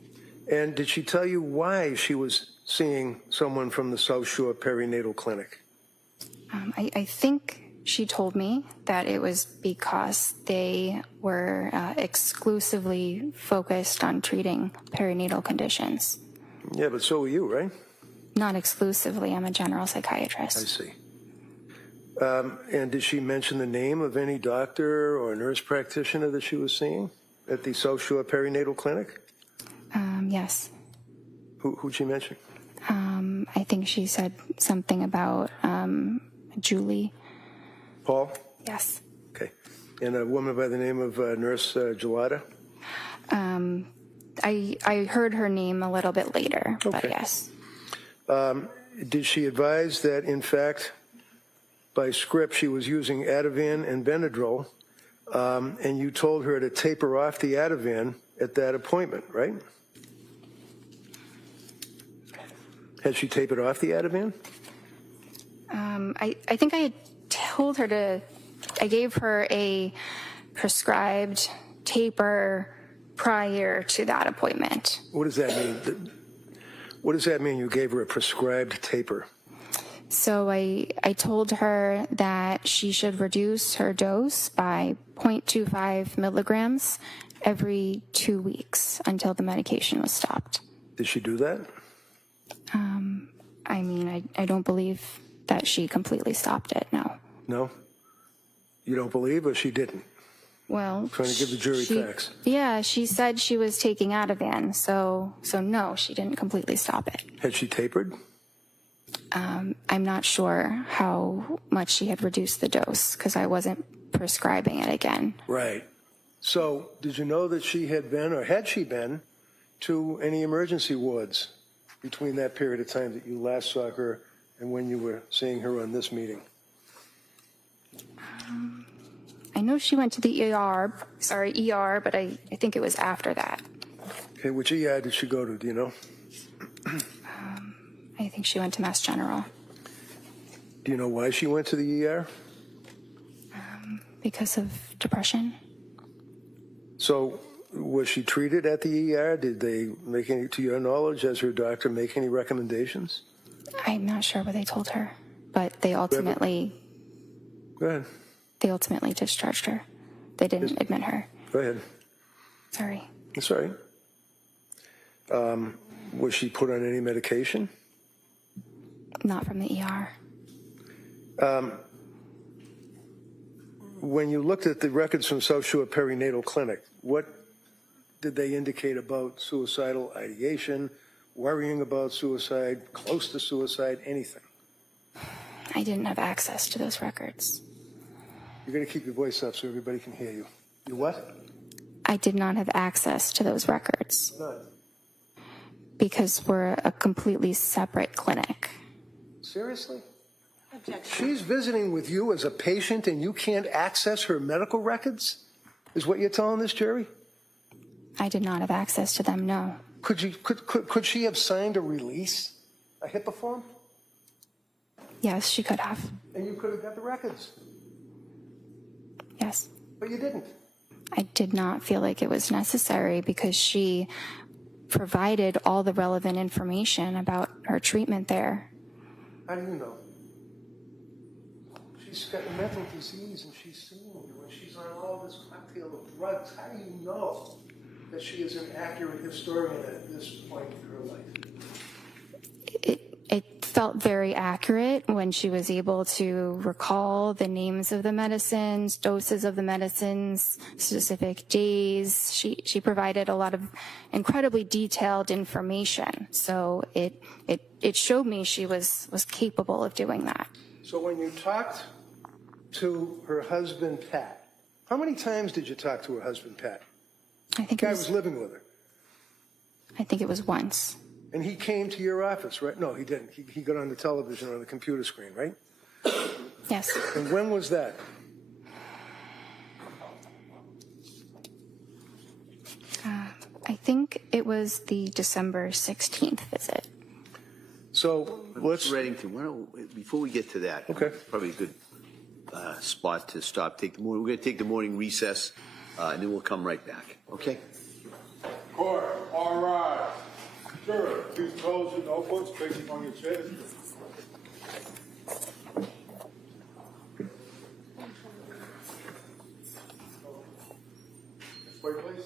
And did she tell you why she was seeing someone from the South Shore Perinatal Clinic? I think she told me that it was because they were exclusively focused on treating perinatal conditions. Yeah, but so were you, right? Not exclusively. I'm a general psychiatrist. I see. And did she mention the name of any doctor or nurse practitioner that she was seeing at the South Shore Perinatal Clinic? Yes. Who'd she mention? I think she said something about Julie. Paul? Yes. Okay. And a woman by the name of Nurse Gelada? I heard her name a little bit later, but Okay. yes. Did she advise that, in fact, by script, she was using Ativan and Benadryl, and you told her to taper off the Ativan at that appointment, right? Had she tapered off the Ativan? I think I had told her I gave her a prescribed taper prior to that appointment. What does that mean? What does that mean, you gave her a prescribed taper? So I told her that she should reduce her dose by 0.25 milligrams every 2 weeks until the medication was stopped. Did she do that? I don't believe that she completely stopped it, no. No? You don't believe, or she didn't? Well, Trying to give the jury facts. Yeah, she said she was taking Ativan, so no, she didn't completely stop it. Had she tapered? I'm not sure how much she had reduced the dose because I wasn't prescribing it again. Right. So did you know that she had been, or had she been, to any emergency wards between that period of time that you last saw her and when you were seeing her on this meeting? I know she went to the ER, but I think it was after that. Okay, which ER did she go to, do you know? I think she went to Mass General Do you know why she went to the ER? because of depression. So was she treated at the ER? Did they make any, to your knowledge, as her doctor, make any recommendations? I'm not sure what they told her, but they ultimately Go ahead. discharged her. They didn't admit her. Go ahead. Sorry. That's all right. Was she put on any medication? Not from the ER. When you looked at the records from South Shore Perinatal Clinic, what did they indicate about suicidal ideation, worrying about suicide, close to suicide, anything? I didn't have access to those records. You're going to keep your voice up so everybody can hear you. You what? I did not have access to those records None. because we're a completely separate clinic. Seriously? She's visiting with you as a patient and you can't access her medical records? Is what you're telling this jury? I did not have access to them, no. Could she have signed a release, a HIPAA form? Yes, she could have. And you could have got the records, Yes. but you didn't. I did not feel like it was necessary because she provided all the relevant information about her treatment there. How do you know? She's got a mental disease and she's seeing you and she's on all this cocktail of drugs. How do you know that she is an accurate historian at this point in her life? It felt very accurate when she was able to recall the names of the medicines, doses of the medicines, specific days. She provided a lot of incredibly detailed information. So it showed me she was capable of doing that. So when you talked to her husband, Pat, how many times did you talk to her husband, Pat? I think The guy was living with her. I think it was once. And he came to your office, right? No, he didn't. He got on the television or on the computer screen, right? Yes. And when was that? I think it was the December 16th visit. So let's. Mr. Reddington, why don't, before we get to that, Okay. probably a good spot to stop. We're going to take the morning recess, and then we'll come right back. Okay? Court, all rise. Juror, please close your notebooks, facing on your chairs. Wait, please.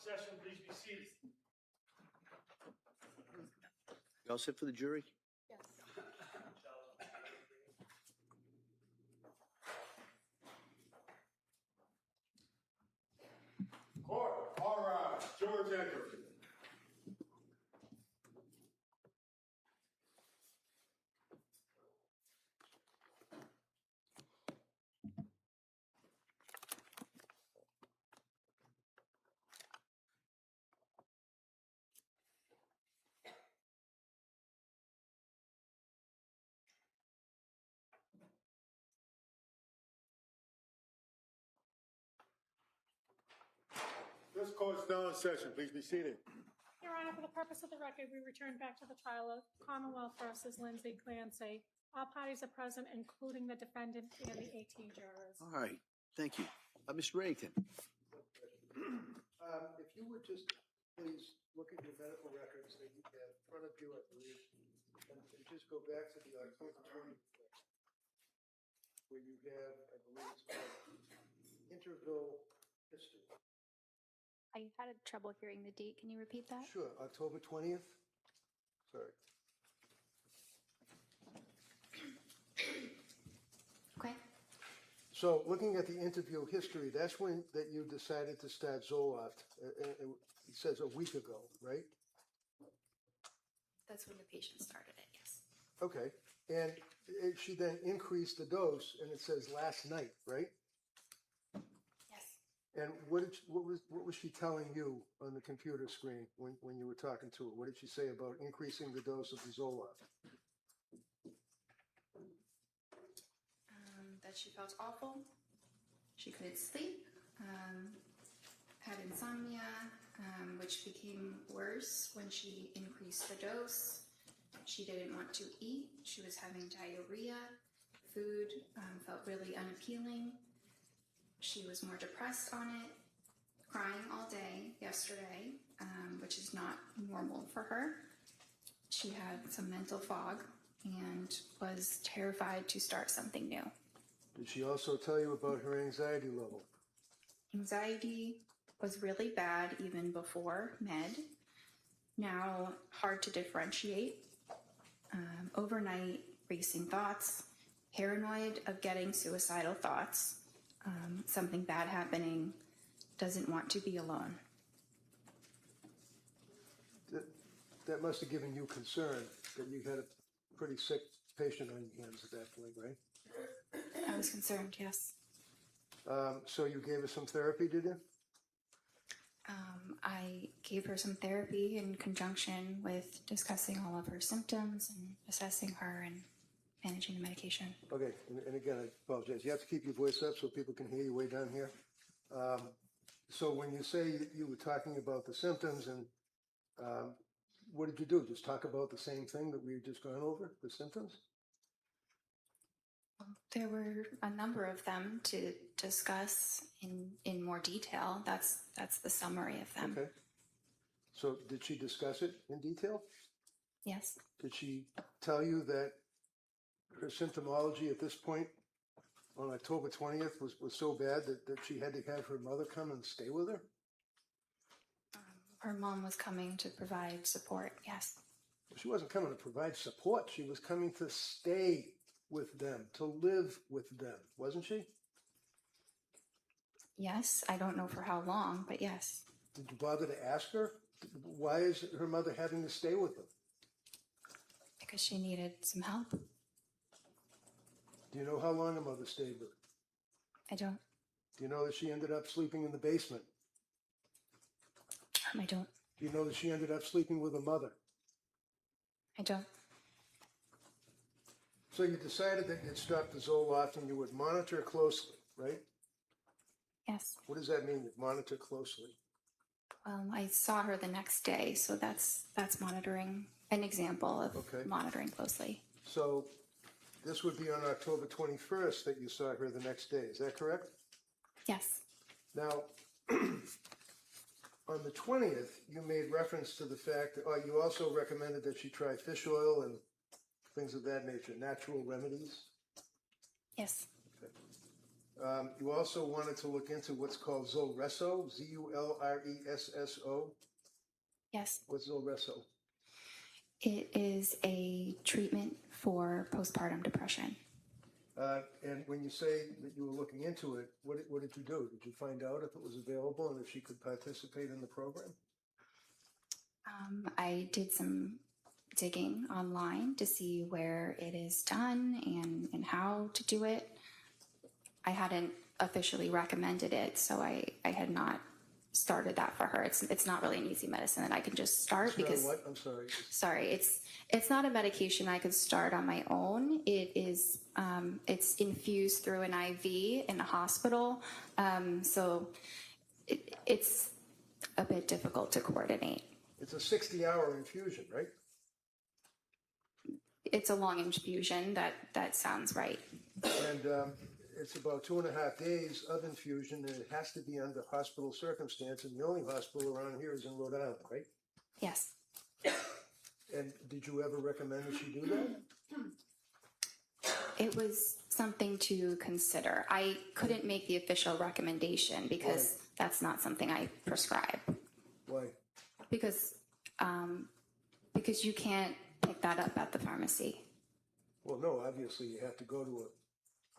session, please be seated. You all set for the jury? Court, all rise. Jurors enter. This court's now in session. Please be seated. Your Honor, for the purpose of the record, we return back to the trial of Commonwealth versus Lindsay Clancy. All parties are present, including the defendant and the 18 jurors. All right, thank you. Mr. Reddington. If you would just please look at your medical records that you have in front of you, I believe, and just go back to the October 20th, where you have, I believe it's called interval history. I had trouble hearing the date. Can you repeat that? Sure, October 20th. Sorry. Okay. So looking at the interview history, that's when that you decided to start Zoloft. It says a week ago, right? That's when the patient started it, yes. Okay. And she then increased the dose, and it says last night, right? Yes. And what was she telling you on the computer screen when you were talking to her? What did she say about increasing the dose of the Zoloft? That she felt awful. She couldn't sleep, had insomnia, which became worse when she increased the dose. She didn't want to eat. She was having diarrhea. Food felt really unappealing. She was more depressed on it, crying all day yesterday, which is not normal for her. She had some mental fog and was terrified to start something new. Did she also tell you about her anxiety level? Anxiety was really bad even before med. Now hard to differentiate. Overnight racing thoughts, paranoid of getting suicidal thoughts, something bad happening, doesn't want to be alone. That must have given you concern that you had a pretty sick patient on your hands at that point, right? I was concerned, yes. So you gave her some therapy, did you? I gave her some therapy in conjunction with discussing all of her symptoms and assessing her and managing the medication. Okay, and again, I apologize. You have to keep your voice up so people can hear you way down here. So when you say you were talking about the symptoms, and what did you do? Just talk about the same thing that we've just gone over, the symptoms? There were a number of them to discuss in more detail. That's the summary of them. Okay. So did she discuss it in detail? Yes. Did she tell you that her symptomology at this point on October 20th was so bad that she had to have her mother come and stay with her? Her mom was coming to provide support, yes. She wasn't coming to provide support. She was coming to stay with them, to live with them, wasn't she? Yes, I don't know for how long, but yes. Did you bother to ask her? Why is her mother having to stay with them? Because she needed some help. Do you know how long her mother stayed with her? I don't. Do you know that she ended up sleeping in the basement? I don't. Do you know that she ended up sleeping with her mother? I don't. So you decided that you'd stop the Zoloft and you would monitor closely, right? Yes. What does that mean, you'd monitor closely? I saw her the next day, so that's monitoring, an example of Okay. monitoring closely. So this would be on October 21st that you saw her the next day, is that correct? Yes. Now, on the 20th, you made reference to the fact that you also recommended that she try fish oil and things of that nature, natural remedies. Yes. You also wanted to look into what's called Zulresso, Zuleresso. Yes, What's Zulresso? it is a treatment for postpartum depression. And when you say that you were looking into it, what did you do? Did you find out if it was available and if she could participate in the program? I did some digging online to see where it is done and how to do it. I hadn't officially recommended it, so I had not started that for her. It's not really an easy medicine that I can just start It's not because what? I'm sorry. sorry, it's not a medication I could start on my own. It is it's infused through an IV in a hospital, so it's a bit difficult to coordinate. It's a 60-hour infusion, right? It's a long infusion. That sounds right. And it's about 2.5 days of infusion, and it has to be under hospital circumstance, and the only hospital around here is in Rhode Island, right? Yes. And did you ever recommend that she do that? It was something to consider. I couldn't make the official recommendation because that's not something I prescribe. Why? Because you can't pick that up at the pharmacy. Well, no, obviously you have to go to a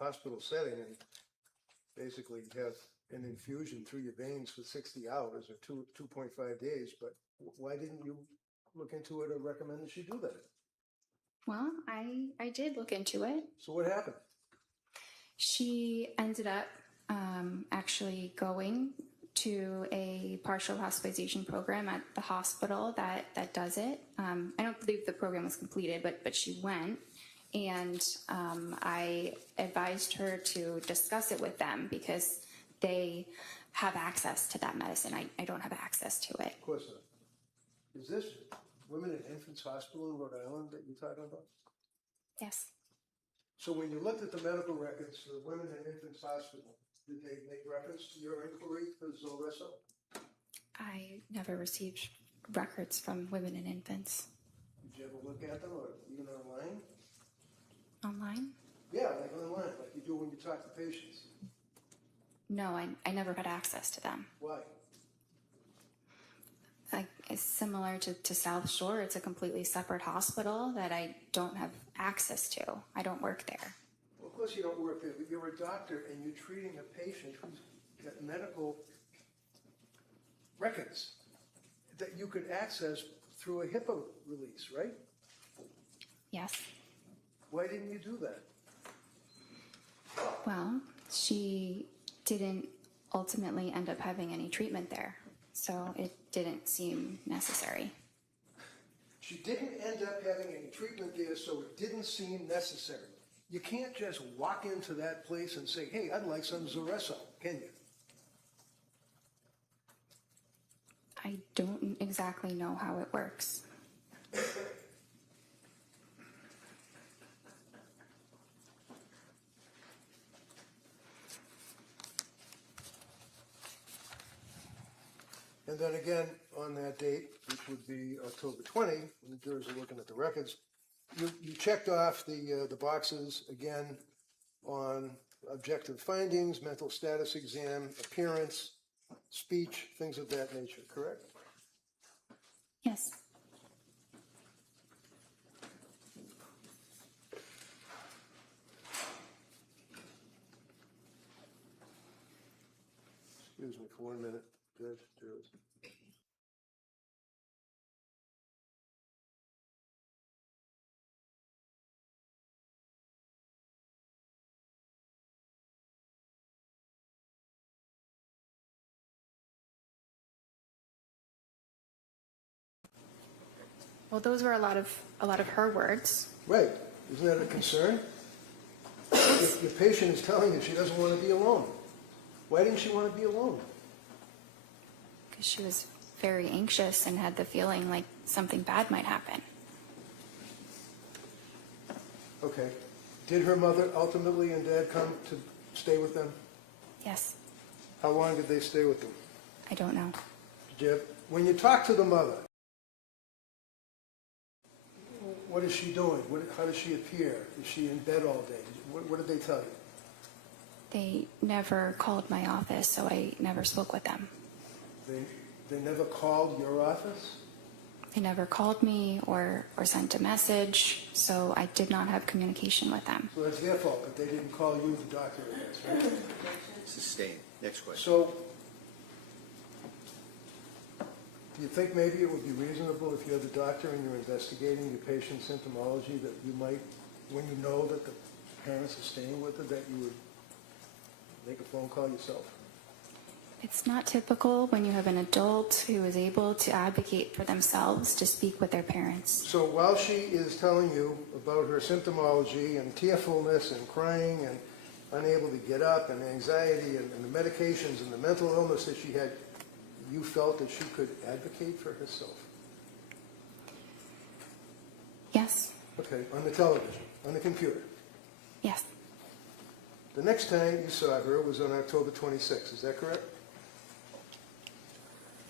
hospital setting and basically have an infusion through your veins for 60 hours or 2.5 days, but why didn't you look into it or recommend that she do that? Well, I did look into it. So what happened? She ended up actually going to a partial hospitalization program at the hospital that does it. I don't believe the program was completed, but she went, and I advised her to discuss it with them because they have access to that medicine. I don't have access to it. Of course not. Is this Women and Infants Hospital in Rhode Island that you're talking about? Yes. So when you looked at the medical records for the Women and Infants Hospital, did they make reference to your inquiry for Zulresso? I never received records from Women and Infants. Did you ever look at them, or even online? Online? Yeah, like online, like you do when you talk to patients. No, I never had access to them. Why? It's similar to South Shore. It's a completely separate hospital that I don't have access to. I don't work there. Well, of course you don't work there, but you're a doctor and you're treating a patient who's got medical records that you could access through a HIPAA release, right? Yes. Why didn't you do that? Well, she didn't ultimately end up having any treatment there, so it didn't seem necessary. She didn't end up having any treatment there, so it didn't seem necessary. You can't just walk into that place and say, hey, I'd like some Zulresso, can you? I don't exactly know how it works. And then again, on that date, which would be October 20, when the jurors are looking at the records, you checked off the boxes again on objective findings, mental status exam, appearance, speech, things of that nature, correct? Yes. Excuse me for 1 minute, Judge, jurors. Well, those were a lot of her words. Right, isn't that a concern? Your patient is telling you she doesn't want to be alone. Why didn't she want to be alone? Because she was very anxious and had the feeling like something bad might happen. Okay. Did her mother ultimately and dad come to stay with them? Yes. How long did they stay with them? I don't know. When you talk to the mother, what is she doing? How does she appear? Is she in bed all day? What did they tell you? They never called my office, so I never spoke with them. They never called your office? They never called me or sent a message, so I did not have communication with them. So that's their fault, but they didn't call you, the doctor, I guess, right? Sustained. Next question. So, do you think maybe it would be reasonable if you're the doctor and you're investigating your patient's symptomology that you might, when you know that the parents are staying with her, that you would make a phone call yourself? It's not typical when you have an adult who is able to advocate for themselves to speak with their parents. So while she is telling you about her symptomology and tearfulness and crying and unable to get up and anxiety and the medications and the mental illness that she had, you felt that she could advocate for herself? Yes, Okay, on the television, on the computer. yes, The next time you saw her was on October 26th, is that correct?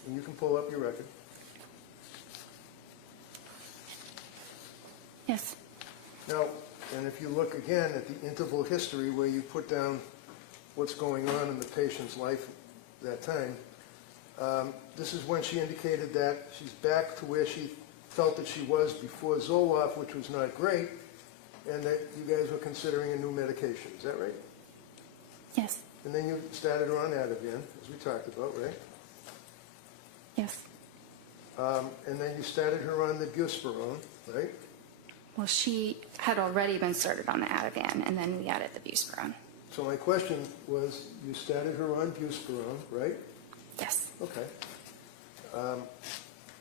And you can pull up your record. yes, Now, and if you look again at the interval history where you put down what's going on in the patient's life that time, this is when she indicated that she's back to where she felt that she was before Zoloft, which was not great, and that you guys were considering a new medication. Is that right? yes, And then you started her on Ativan, as we talked about, right? yes. And then you started her on the buspirone, right? Well, she had already been started on the Ativan, and then we added the buspirone. So my question was, you started her on buspirone, right? Yes, Okay.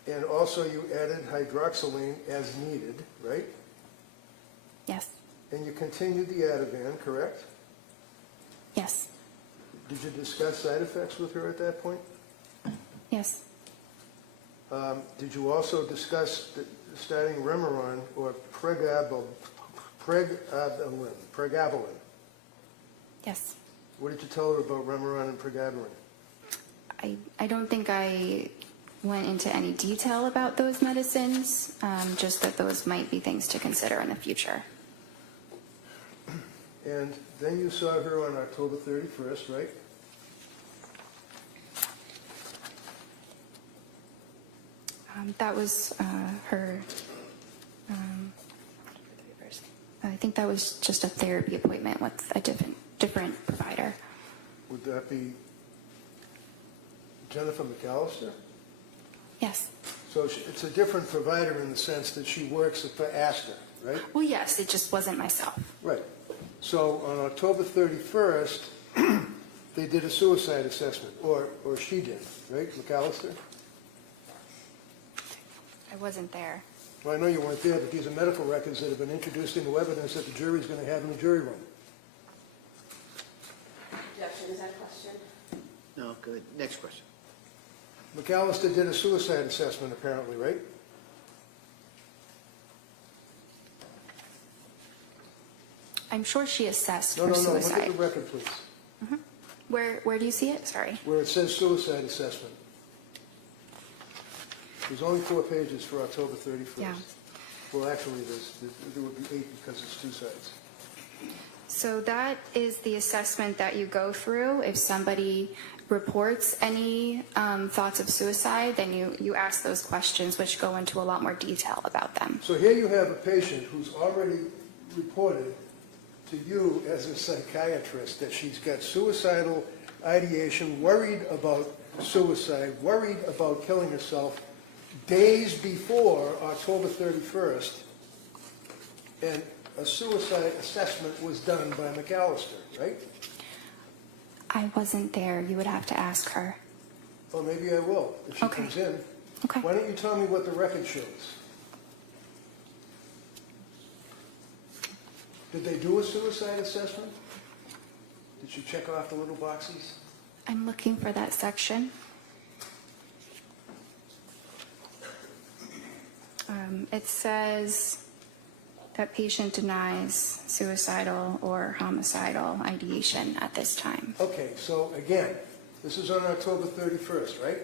And also you added hydroxyline as needed, right? yes, And you continued the Ativan, correct? yes, Did you discuss side effects with her at that point? yes, Did you also discuss starting Remeron or pregabalin? yes. What did you tell her about Remeron and pregabalin? I don't think I went into any detail about those medicines, just that those might be things to consider in the future. And then you saw her on October 31st, right? That was her, I think that was just a therapy appointment with a different provider. Would that be Jennifer McAllister? Yes. So it's a different provider in the sense that she works for Astor, right? Well, yes, it just wasn't myself. Right. So on October 31st, they did a suicide assessment, or she did, right, McAllister? I wasn't there. Well, I know you weren't there, but these are medical records that have been introduced into evidence that the jury's going to have in the jury room. Objection, is that a question? No, good. Next question. McAllister did a suicide assessment, apparently, right? I'm sure she assessed No, for no, no, look suicide. at the record, please. Where do you see it? Sorry. Where it says suicide assessment. There's only 4 pages for October 31st. Yeah. Well, actually, there would be 8 because it's 2 sides. So that is the assessment that you go through. If somebody reports any thoughts of suicide, then you ask those questions, which go into a lot more detail about them. So here you have a patient who's already reported to you as a psychiatrist that she's got suicidal ideation, worried about suicide, worried about killing herself days before October 31st, and a suicide assessment was done by McAllister, right? I wasn't there. You would have to ask her. Well, maybe I will, if she Okay. comes in. Okay. Why don't you tell me what the record shows? Did they do a suicide assessment? Did she check off the little boxes? I'm looking for that section. It says that patient denies suicidal or homicidal ideation at this time. Okay, so again, this is on October 31st, right?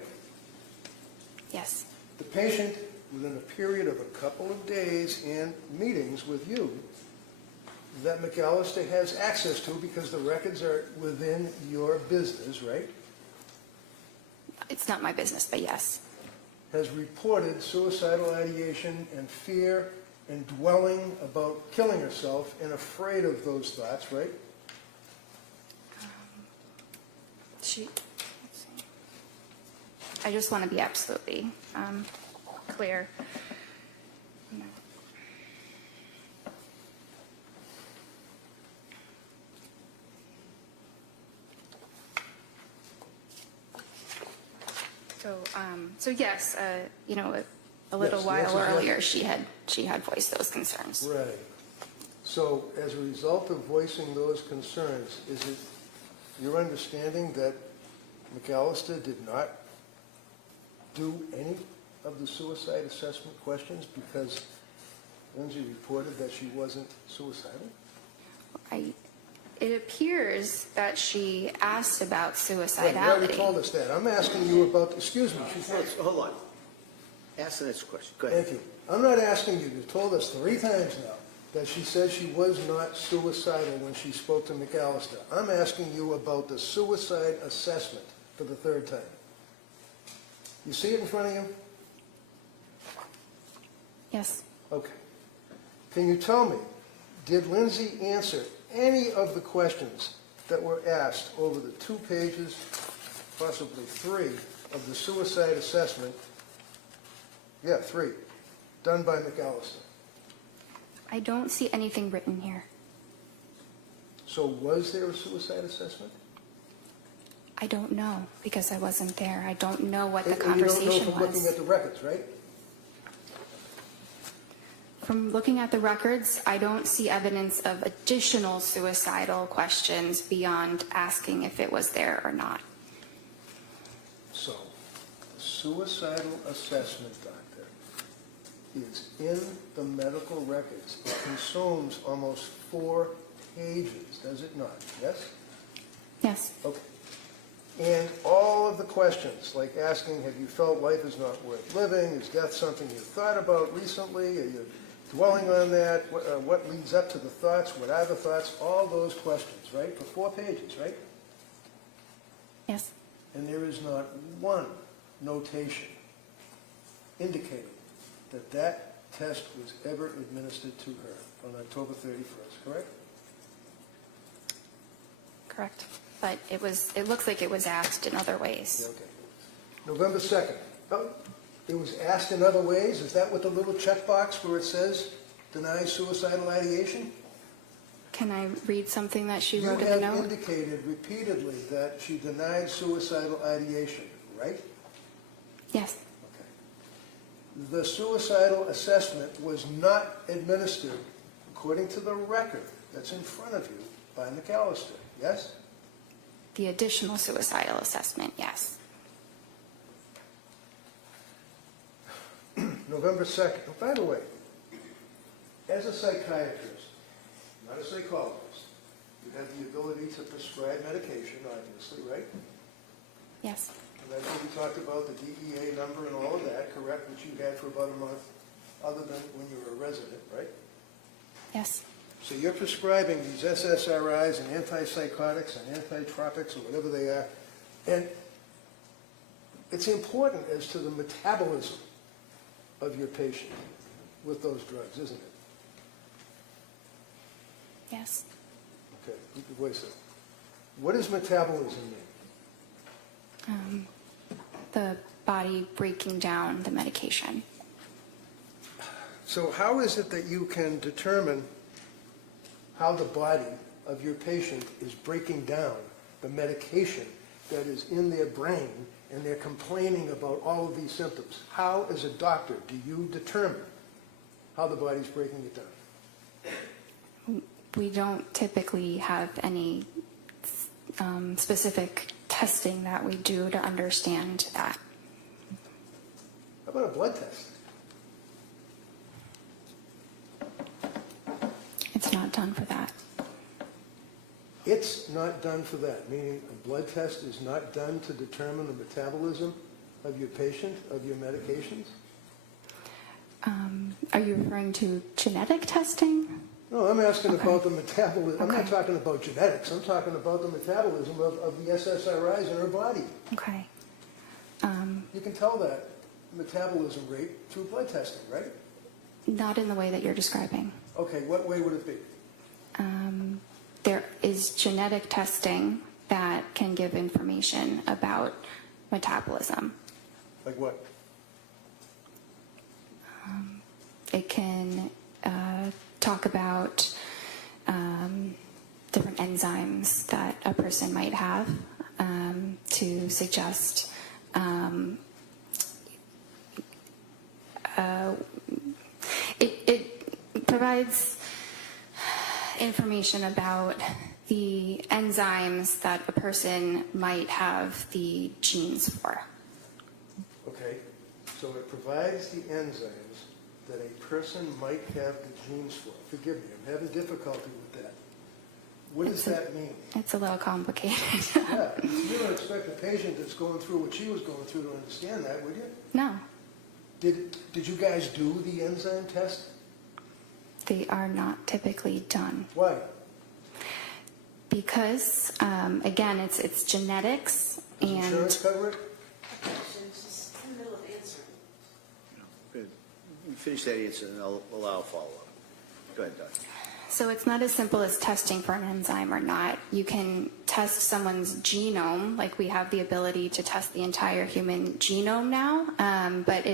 Yes. The patient, within a period of a couple of days and meetings with you, that McAllister has access to because the records are within your business, right? It's not my business, but yes. Has reported suicidal ideation and fear and dwelling about killing herself and afraid of those thoughts, right? Let's see. I just want to be absolutely clear. So yes, you know, a little Yes, the while answer is yes. earlier, she had voiced those concerns. Right. So as a result of voicing those concerns, is it your understanding that McAllister did not do any of the suicide assessment questions because Lindsay reported that she wasn't suicidal? It appears that she asked about Right, you already suicidality. told us that. I'm asking you about, excuse me, she's not. Hold on. Ask the next question. Go ahead. Thank you. I'm not asking you, you've told us 3 times now that she said she was not suicidal when she spoke to McAllister. I'm asking you about the suicide assessment for the 3rd time. You see it in front of you? Yes. Okay. Can you tell me, did Lindsay answer any of the questions that were asked over the 2 pages, possibly 3, of the suicide assessment? Yeah, 3, done by McAllister. I don't see anything written here. So was there a suicide assessment? I don't know because I wasn't there. I don't know what the And you don't know conversation from looking was. at the records, right? From looking at the records, I don't see evidence of additional suicidal questions beyond asking if it was there or not. So, the suicidal assessment, doctor, is in the medical records. It consumes almost 4 pages, does it not? Yes? Yes. Okay. And all of the questions, like asking, have you felt life is not worth living? Is death something you thought about recently? Are you dwelling on that? What leads up to the thoughts? What are the thoughts? All those questions, right? For 4 pages, right? Yes. And there is not one notation indicating that that test was ever administered to her on October 31st, correct? Correct. But it looks like it was asked in other ways. Yeah, okay. November 2nd. Oh, it was asked in other ways? Is that what the little checkbox where it says deny suicidal ideation? Can I read something that she You wrote in the have note? indicated repeatedly that she denied suicidal ideation, right? Yes. Okay. The suicidal assessment was not administered, according to the record that's in front of you, by McAllister, yes? The additional suicidal assessment, yes. November 2nd. Oh, by the way, as a psychiatrist, not a psychologist, you have the ability to prescribe medication, obviously, right? Yes. And that's what we talked about, the DEA number and all of that, correct, which you had for about a month, other than when you were a resident, right? Yes. So you're prescribing these SSRIs and antipsychotics and antitropics or whatever they are, and it's important as to the metabolism of your patient with those drugs, isn't it? Yes. Okay, keep your voice up. What does metabolism mean? The body breaking down the medication. So how is it that you can determine how the body of your patient is breaking down the medication that is in their brain and they're complaining about all of these symptoms? How, as a doctor, do you determine how the body's breaking it down? We don't typically have any specific testing that we do to understand that. How about a blood test? It's not done for that. It's not done for that, meaning a blood test is not done to determine the metabolism of your patient, of your medications? Are you referring to genetic testing? No, I'm asking about the metabolism. I'm not Okay. talking about genetics. I'm talking about the metabolism of the SSRIs in her body. Okay. You can tell that metabolism rate through blood testing, right? Not in the way that you're describing. Okay, what way would it be? There is genetic testing that can give information about metabolism. Like what? It can talk about different enzymes that a person might have to suggest it provides information about the enzymes that a person might have the genes for. Okay, so it provides the enzymes that a person might have the genes for. Forgive me, I'm having difficulty with that. What does that mean? It's a little complicated. Yeah, you don't expect a patient that's going through what she was going through to understand that, would you? No, Did you guys do the enzyme test? they are not typically done. Why? Because, again, it's genetics Does and insurance cover it? She's in the middle of answering. Good. You finish that answer, and I'll allow a follow-up. Go ahead, Doc. so it's not as simple as testing for an enzyme or not. You can test someone's genome, like we have the ability to test the entire human genome now, but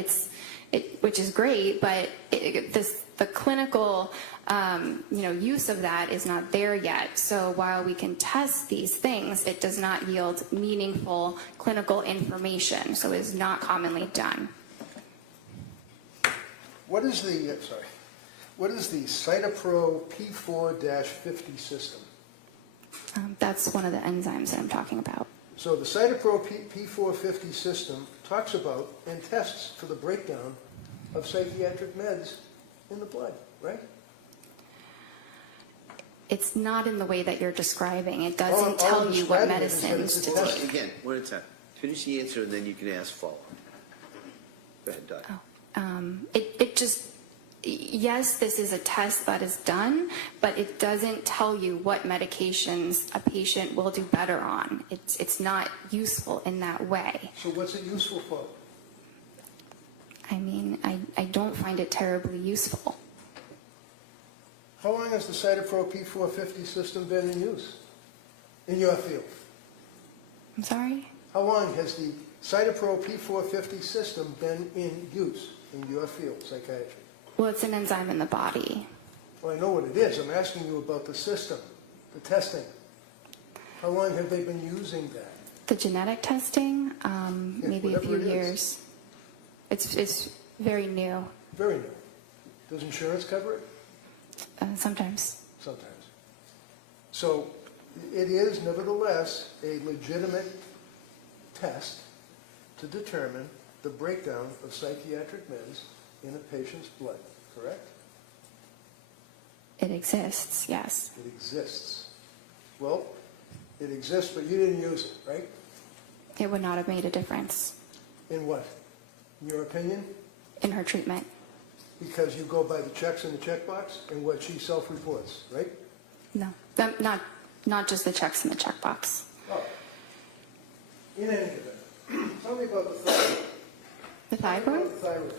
which is great, but the clinical use of that is not there yet. So while we can test these things, it does not yield meaningful clinical information, so it is not commonly done. What is the Cytopro P4-50 system? That's one of the enzymes that I'm talking about. So the Cytopro P450 system talks about and tests for the breakdown of psychiatric meds in the blood, right? It's not in the way that you're describing. It All doesn't I'm tell you what describing is that medicines it's to a take. test. Again, one at a time. Finish the answer, and then you can ask follow-up. Go ahead, Doc. It just, yes, this is a test that is done, but it doesn't tell you what medications a patient will do better on. It's not useful in that way. So what's it useful for? I mean, I don't find it terribly useful. How long has the Cytopro P450 system been in use in your field? I'm sorry? How long has the Cytopro P450 system been in use in your field, psychiatry? Well, it's an enzyme in the body. Well, I know what it is. I'm asking you about the system, the testing. How long have they been using that? The genetic testing, maybe a whatever few it is. years. It's very new, Very new. Does insurance cover it? sometimes. Sometimes. So it is nevertheless a legitimate test to determine the breakdown of psychiatric meds in a patient's blood, correct? It exists, yes. It exists. Well, it exists, but you didn't use it, right? It would not have made a difference In what? In your opinion? in her treatment. Because you go by the checks in the checkbox and what she self-reports, right? No, not just the checks in the checkbox. Oh. In any event, tell me about the thyroid. The thyroid? About the thyroid.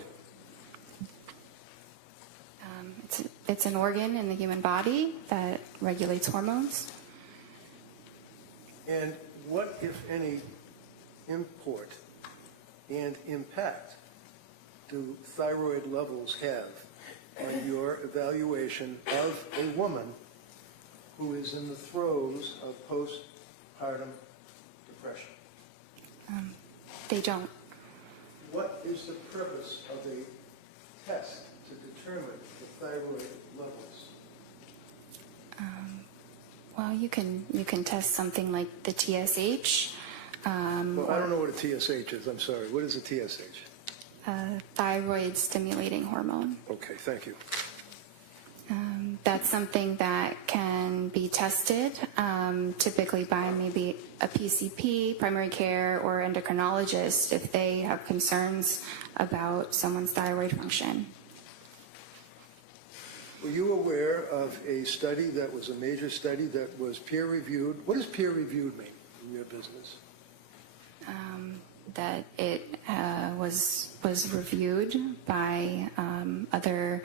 It's an organ in the human body that regulates hormones. And what, if any, import and impact do thyroid levels have on your evaluation of a woman who is in the throes of postpartum depression? They don't. What is the purpose of a test to determine the thyroid levels? Well, you can test something like the TSH. Well, I don't know what a TSH is. I'm sorry. What is a TSH? Thyroid stimulating hormone. Okay, thank you. That's something that can be tested, typically by maybe a PCP, primary care, or endocrinologist if they have concerns about someone's thyroid function. Were you aware of a study that was a major study that was peer-reviewed? What does peer-reviewed mean in your business? That it was reviewed by other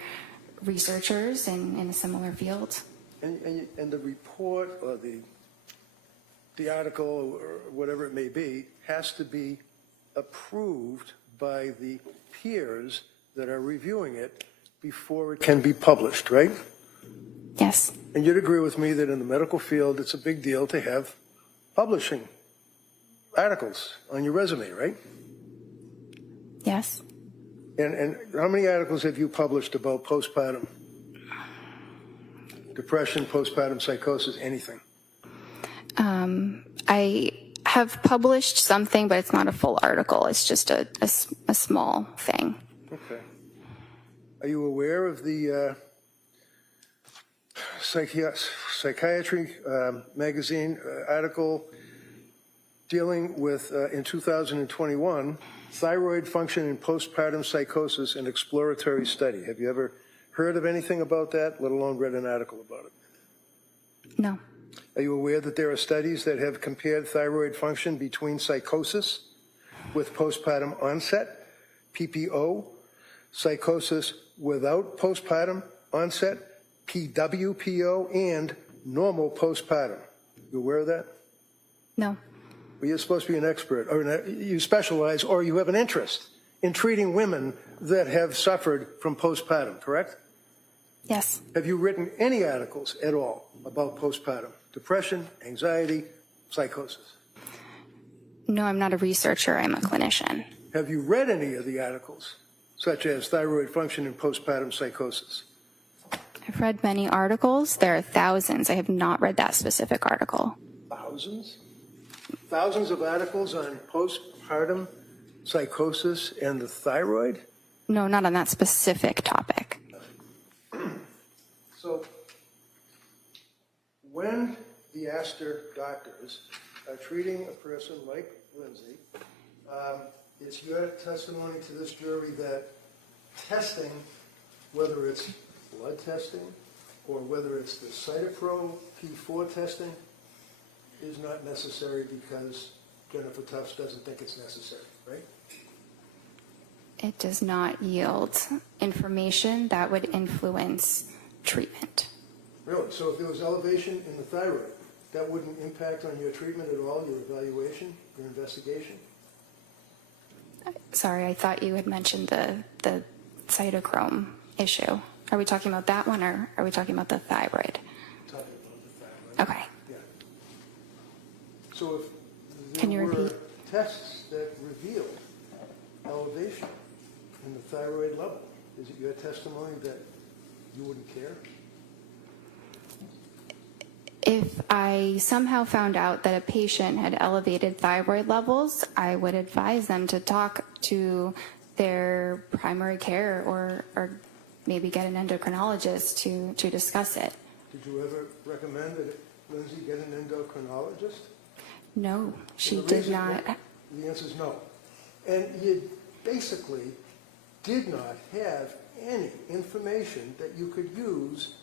researchers in a similar field. And the report or the article or whatever it may be has to be approved by the peers that are reviewing it before it can be published, right? Yes. And you'd agree with me that in the medical field, it's a big deal to have publishing articles on your resume, right? Yes. And how many articles have you published about postpartum depression, postpartum psychosis, anything? I have published something, but it's not a full article. It's just a small thing. Okay. Are you aware of the psychiatry magazine article dealing with, in 2021, thyroid function in postpartum psychosis, an exploratory study? Have you ever heard of anything about that, let alone read an article about it? No. Are you aware that there are studies that have compared thyroid function between psychosis with postpartum onset, PPO, psychosis without postpartum onset, PWPO, and normal postpartum? You aware of that? No. Well, you're supposed to be an expert, or you specialize, or you have an interest in treating women that have suffered from postpartum, correct? Yes. Have you written any articles at all about postpartum? Depression, anxiety, psychosis? No, I'm not a researcher. I'm a clinician. Have you read any of the articles, such as thyroid function in postpartum psychosis? I've read many articles. There are thousands. I have not read that specific article. Thousands? Thousands of articles on postpartum psychosis and the thyroid? No, not on that specific topic. So, when the Astor doctors are treating a person like Lindsay, it's your testimony to this jury that testing, whether it's blood testing or whether it's the Cytopro P4 testing, is not necessary because Jennifer Tufts doesn't think it's necessary, right? It does not yield information that would influence treatment. Really? So if there was elevation in the thyroid, that wouldn't impact on your treatment at all, your evaluation, your investigation? Sorry, I thought you had mentioned the cytochrome issue. Are we talking about that one, or are we talking about the thyroid? Talking about the thyroid. Okay. Yeah. So if Can you there were repeat? tests that revealed elevation in the thyroid level, is it your testimony that you wouldn't care? If I somehow found out that a patient had elevated thyroid levels, I would advise them to talk to their primary care or maybe get an endocrinologist to discuss it. Did you ever recommend that Lindsay get an endocrinologist? No, she Well, the did reason- not. The answer is no. And you basically did not have any information that you could use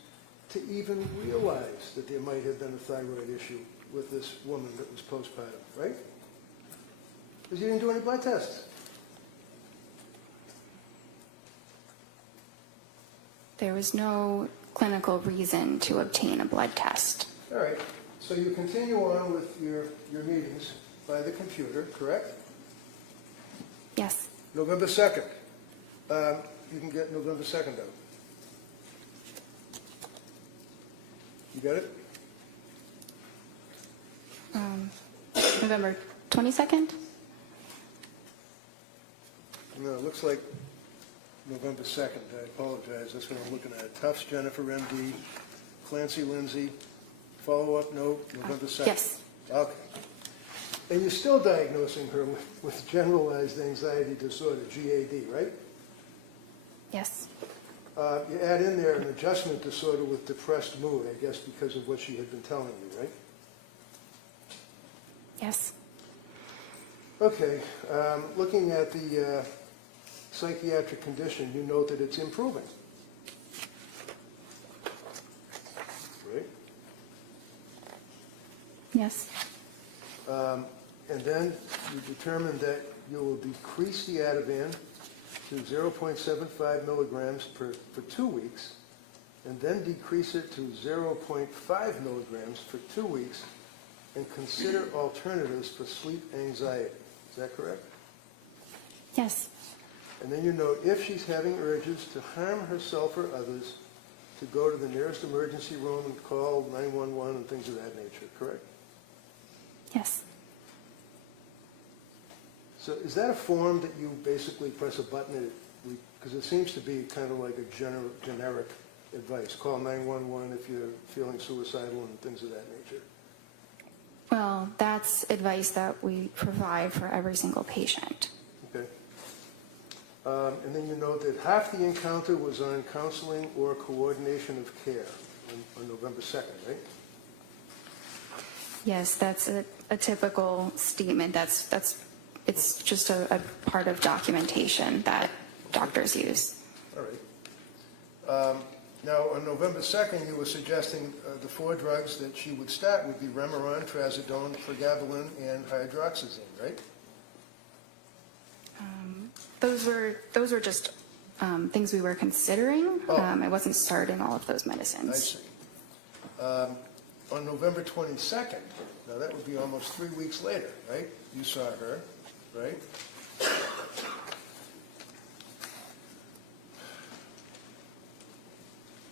to even realize that there might have been a thyroid issue with this woman that was postpartum, right? Because you didn't do any blood tests. There was no clinical reason to obtain a blood test. All right, so you continue on with your meetings by the computer, correct? Yes. November 2nd. You can get November 2nd out. You got it? November 22nd? No, it looks like November 2nd. I apologize. That's what I'm looking at. Tufts, Jennifer, MD, Clancy, Lindsay. Follow-up note, November 2nd. Yes. Okay. And you're still diagnosing her with generalized anxiety disorder, GAD, right? Yes. You add in there an adjustment disorder with depressed mood, I guess because of what she had been telling you, right? Yes. Okay. Looking at the psychiatric condition, you note that it's improving. Yes. And then you determined that you will decrease the Ativan to 0.75 milligrams for 2 weeks, and then decrease it to 0.5 milligrams for 2 weeks, and consider alternatives for sleep anxiety. Is that correct? Yes. And then you note if she's having urges to harm herself or others, to go to the nearest emergency room and call 911 and things of that nature, correct? Yes. So is that a form that you basically press a button, because it seems to be kind of like a generic advice, call 911 if you're feeling suicidal and things of that nature? Well, that's advice that we provide for every single patient. Okay. And then you note that half the encounter was on counseling or coordination of care on November 2nd, right? Yes, that's a typical statement. It's just a part of documentation that doctors use. All right. Now, on November 2nd, you were suggesting the 4 drugs that she would start would be Remeron, Trazodone, Pregabalin, and hydroxyzine, right? Those were just things we were considering. Oh. I wasn't starting all of those I medicines. see. On November 22nd, now that would be almost 3 weeks later, right? You saw her, right?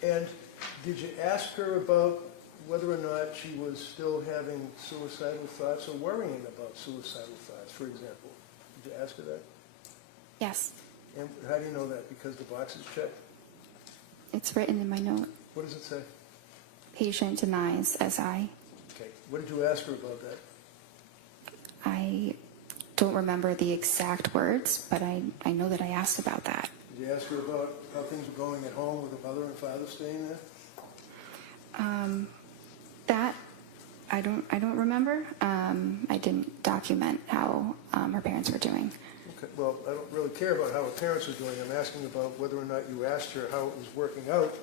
And did you ask her about whether or not she was still having suicidal thoughts or worrying about suicidal thoughts, for example? Did you ask her that? Yes, And how do you know that? Because the box is checked? it's written in my note. What does it say? Patient denies SI. Okay. What did you ask her about that? I don't remember the exact words, but I know that I asked about that. Did you ask her about how things were going at home with her mother and father staying there? That I don't remember. I didn't document how her parents were doing. Okay. Well, I don't really care about how her parents are doing. I'm asking about whether or not you asked her how it was working out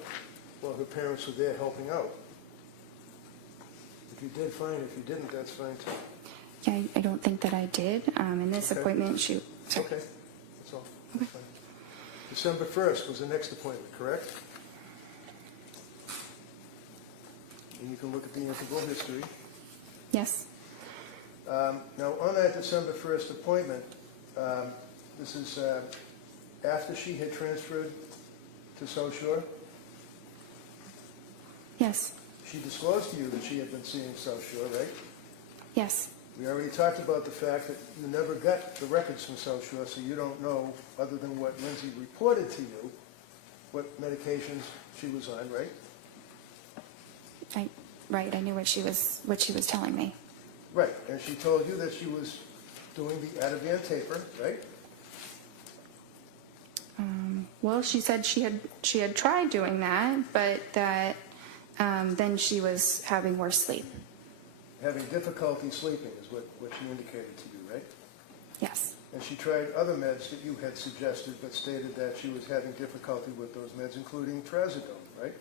while her parents were there helping out. If you did, fine. If you didn't, that's fine too. Yeah, I don't think that I did. In this Okay. appointment, Okay. That's all. That's fine. December 1st was the next appointment, correct? And you can look at the interval history. Yes. Now, on that December 1st appointment, this is after she had transferred to South Shore. Yes. She disclosed to you that she had been seeing South Shore, right? Yes. We already talked about the fact that you never got the records from South Shore, so you don't know, other than what Lindsay reported to you, what medications she was on, right? Right. I knew what she was telling me. Right, and she told you that she was doing the Ativan taper, right? Well, she said she had tried doing that, but that then she was having worse sleep. Having difficulty sleeping is what she indicated to you, right? Yes. And she tried other meds that you had suggested, but stated that she was having difficulty with those meds, including trazodone, right?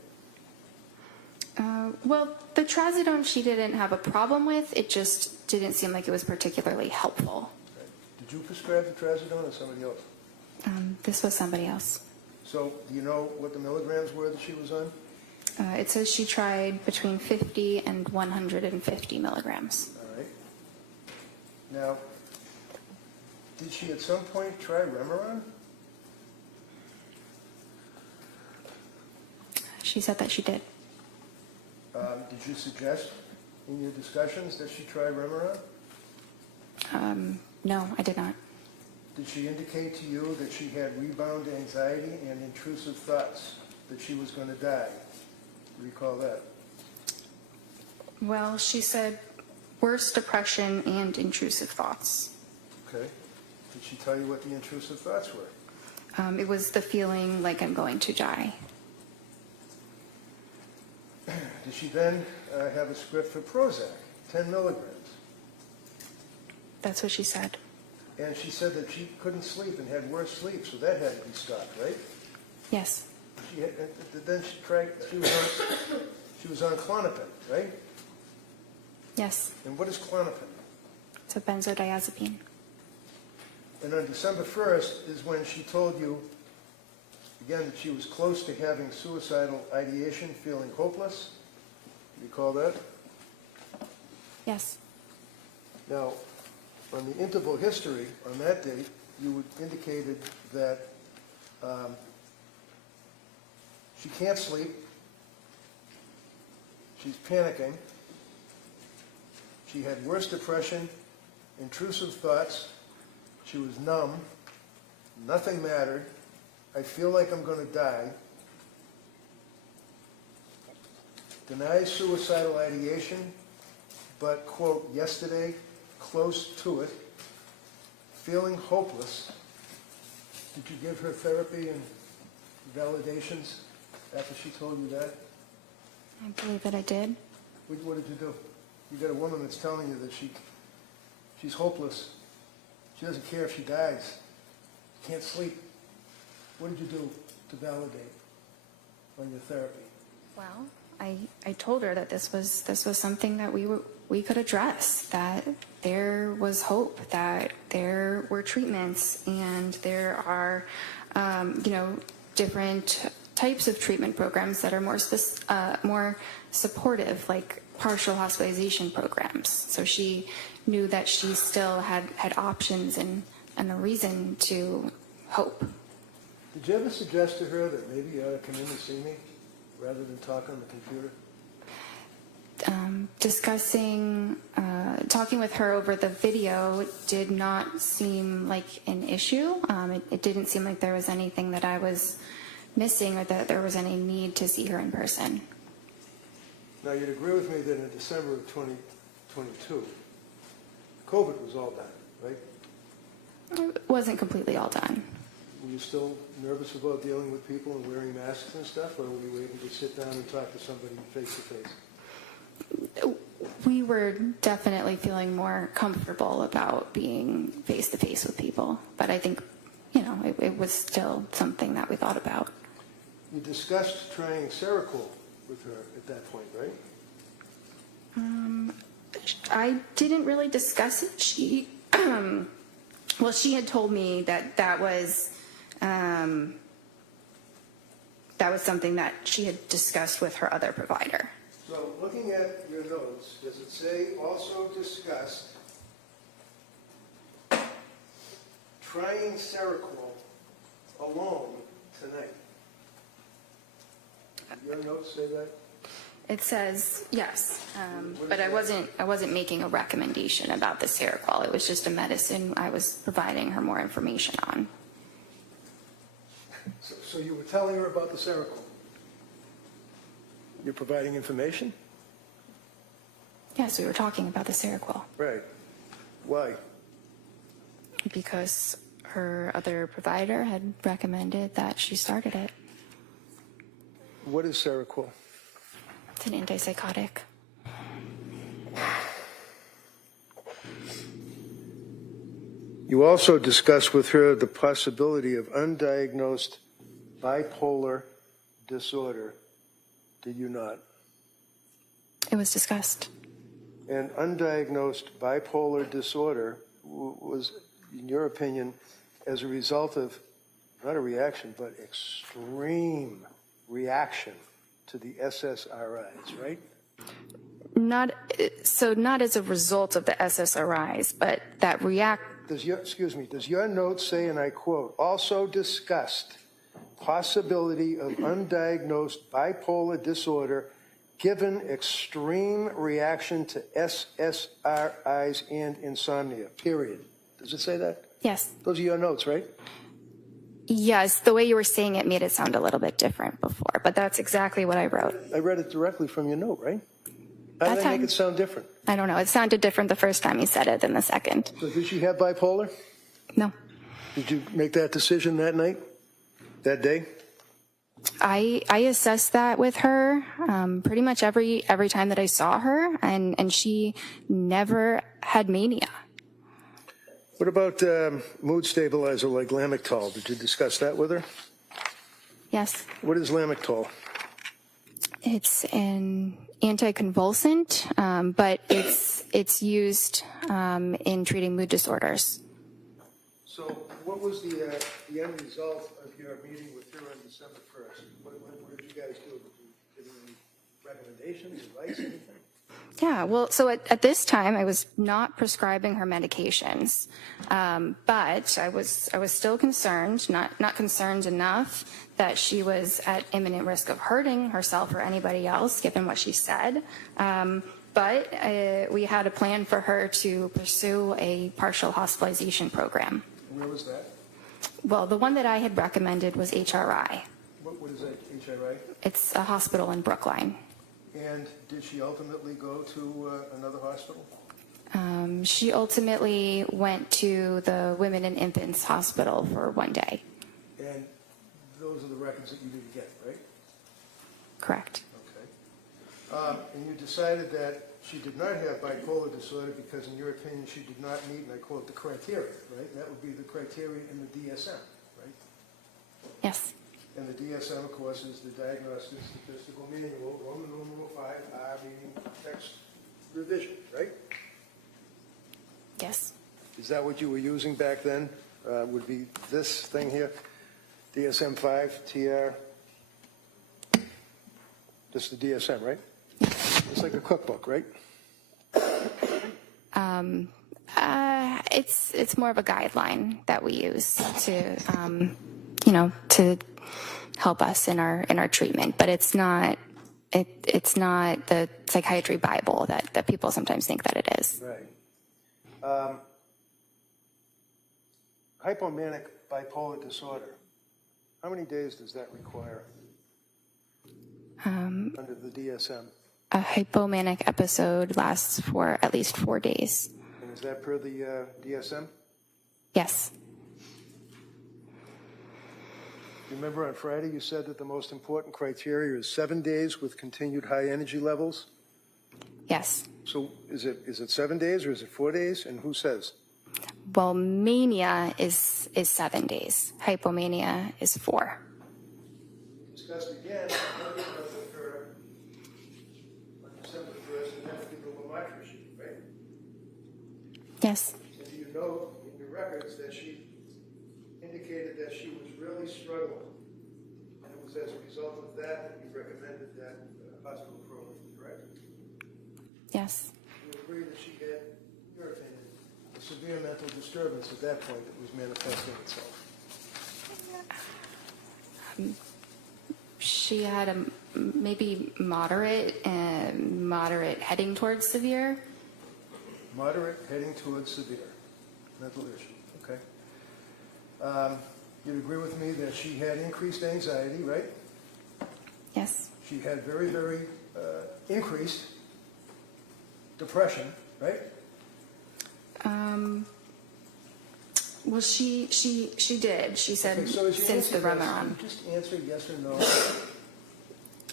Well, the trazodone she didn't have a problem with. It just didn't seem like it was particularly helpful. Okay. Did you prescribe the trazodone or somebody else? This was somebody else. So do you know what the milligrams were that she was on? It says she tried between 50 and 150 milligrams. All right. Now, did she at some point try Remeron? She said that she did. Did you suggest in your discussions that she try Remeron? No, I did not. Did she indicate to you that she had rebound anxiety and intrusive thoughts, that she was going to die? Do you recall that? Well, she said worse depression and intrusive thoughts. Okay. Did she tell you what the intrusive thoughts were? It was the feeling like I'm going to die. Did she then have a script for Prozac, 10 milligrams? That's what she said. And she said that she couldn't sleep and had worse sleep, so that had to be stopped, right? Yes. Then she was on Klonopin, right? Yes, And what is Klonopin? it's a benzodiazepine. And on December 1st is when she told you, again, that she was close to having suicidal ideation, feeling hopeless. You recall that? Yes, Now, on the interval history, on that date, you indicated that she can't sleep, she's panicking, she had worse depression, intrusive thoughts, she was numb, nothing mattered, I feel like I'm going to die, denies suicidal ideation, but, quote, yesterday, close to it, feeling hopeless. Did you give her therapy and validations after she told you that? I believe that I did. What did you do? You got a woman that's telling you that she's hopeless. She doesn't care if she dies. She can't sleep. What did you do to validate on your therapy? Well, I told her that this was something that we could address, that there was hope, that there were treatments, and there are, different types of treatment programs that are more supportive, like partial hospitalization programs. So she knew that she still had options and a reason to hope. Did you ever suggest to her that maybe you ought to come in and see me rather than talk on the computer? Talking with her over the video did not seem like an issue. It didn't seem like there was anything that I was missing or that there was any need to see her in person. Now, you'd agree with me that in December of 2022, COVID was all done, right? It wasn't completely all done. Were you still nervous about dealing with people and wearing masks and stuff, or were you able to sit down and talk to somebody face to face? We were definitely feeling more comfortable about being face to face with people, but I think, it was still something that we thought about. You discussed trying Seroquel with her at that point, right? I didn't really discuss it. She had told me that was something that she had discussed with her other provider. So, looking at your notes, does it say also discussed trying Seroquel alone tonight? Your notes say that? It says yes, but I wasn't making a recommendation about the Seroquel. It was just a medicine I was providing her more information on. So you were telling her about the Seroquel? You're providing information? Yes, we were talking about the Seroquel Right. Why? because her other provider had recommended that she started it. What is Seroquel? It's an antipsychotic. You also discussed with her the possibility of undiagnosed bipolar disorder, did you not? It was discussed. And undiagnosed bipolar disorder was, in your opinion, as a result of, not a reaction, but extreme reaction to the SSRIs, right? Not as a result of the SSRIs, but that Does your note say, and I quote, also discussed possibility of undiagnosed bipolar disorder given extreme reaction to SSRIs and insomnia, period. Does it say that? Yes. Those are your notes, right? Yes, the way you were saying it made it sound a little bit different before, but that's exactly what I wrote. I read it directly from your note, right? How did I make it sound different? I don't know. It sounded different the first time you said it than the second. So did she have bipolar? No. Did you make that decision that night? That day? I assessed that with her pretty much every time that I saw her, and she never had mania. What about mood stabilizer like Lamictal? Did you discuss that with her? Yes. What is Lamictal? It's an anticonvulsant, but it's used in treating mood disorders. So what was the end result of your meeting with her on December 1st? What did you guys do? Did you give her any recommendations, advice, anything? Yeah, well, so at this time, I was not prescribing her medications, but I was still concerned, not concerned enough that she was at imminent risk of hurting herself or anybody else, given what she said. But we had a plan for her to pursue a partial hospitalization program. Where was that? Well, the one that I had recommended was HRI. What is that, HRI? It's a hospital in Brookline. And did she ultimately go to another hospital? She ultimately went to the Women and Infants Hospital for one day. And those are the records that you didn't get, right? Correct. Okay. And you decided that she did not have bipolar disorder because, in your opinion, she did not meet, and I quote, the criteria, right? That would be the criteria in the DSM, right? Yes. And the DSM, of course, is the Diagnostic Statistical Manual, Roman numeral 5R, meaning text revision, right? Yes. Is that what you were using back then? Would be this thing here? DSM-5, TR? Just the DSM, right? It's like a cookbook, right? It's more of a guideline that we use to, to help us in our treatment, but it's not the psychiatry Bible that people sometimes think that it is. Right. Hypomanic bipolar disorder. How many days does that require under the DSM? A hypomanic episode lasts for at least 4 days. And is that per the DSM? Yes. Remember on Friday you said that the most important criteria is 7 days with continued high energy levels? Yes. So is it 7 days or is it 4 days? And who says? Well, mania is 7 days. Hypomania is 4. Discussed again, on December 1st, and that would be the Lemaitre sheet, right? Yes. And do you know in your records that she indicated that she was really struggling, and it was as a result of that you recommended that hospital program, correct? Yes. You agree that she had, in your opinion, a severe mental disturbance at that point that was manifesting itself? She had a maybe moderate heading towards severe. Moderate heading towards severe mental issue, okay. You'd agree with me that she had increased anxiety, right? Yes. She had very, very increased depression, right? Well, she did. She said Okay, so as you since answer the Remeron. just answer yes or no.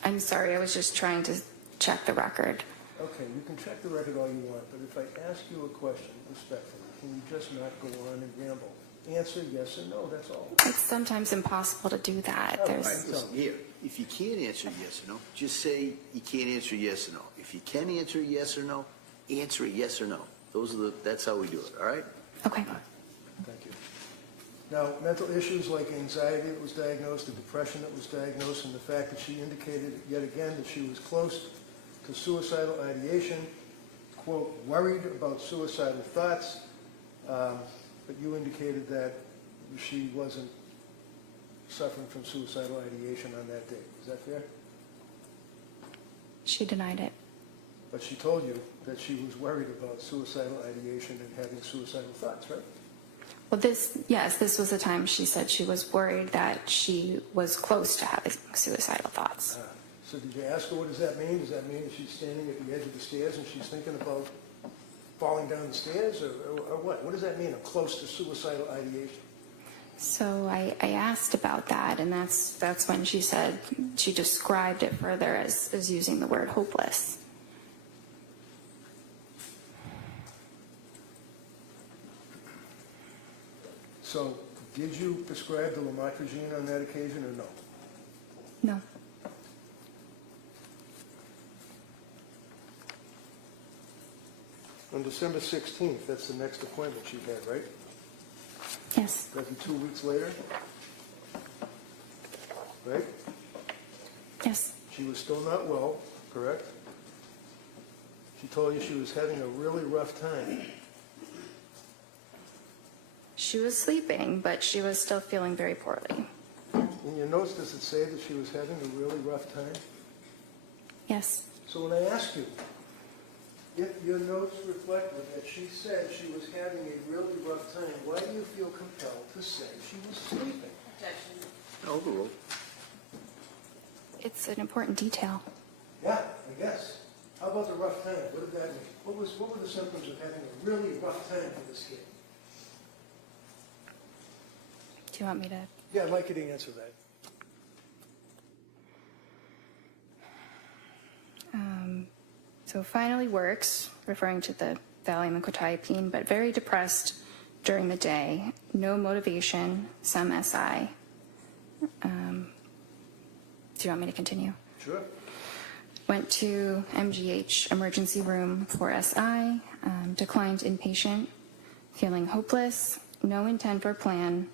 I'm sorry, I was just trying to check the record. Okay, you can check the record all you want, but if I ask you a question respectfully, can you just not go on and ramble? Answer yes or no, that's all. It's sometimes impossible to do that. Oh, There's Right, listen, here, if you can't answer yes or no, just say you can't answer yes or no. If you can answer yes or no, answer a yes or no. That's how we do it, all right? okay. Thank you. Now, mental issues like anxiety that was diagnosed, the depression that was diagnosed, and the fact that she indicated yet again that she was close to suicidal ideation, quote, worried about suicidal thoughts, but you indicated that she wasn't suffering from suicidal ideation on that day. Is that fair? She denied it. But she told you that she was worried about suicidal ideation and having suicidal thoughts, right? Well, this was the time she said she was worried that she was close to having suicidal thoughts. So did you ask her what does that mean? Does that mean that she's standing at the edge of the stairs and she's thinking about falling down the stairs or what? What does that mean, close to suicidal ideation? So I asked about that, and that's when she said she described it further as using the word hopeless. So did you prescribe the lamotrigine on that occasion or no? No. on December 16th, that's the next appointment she had, right? Yes. That'd be 2 weeks later? Right? Yes. She was still not well, correct? She told you she was having a really rough time. She was sleeping, but she was still feeling very poorly. In your notes, does it say that she was having a really rough time? Yes. So when I asked you, if your notes reflected that she said she was having a really rough time, why do you feel compelled to say she was sleeping? Objection. Overruled. It's an important detail. Yeah, I guess. How about the rough time? What did that mean? What were the symptoms of having a really rough time for this kid? Do you want me to? Yeah, I'd like you to answer that. So finally works, referring to the Valium and quetiapine, but very depressed during the day. No motivation, some SI. Do you want me to continue? Sure. Went to MGH emergency room for SI, declined inpatient, feeling hopeless, no intent or plan,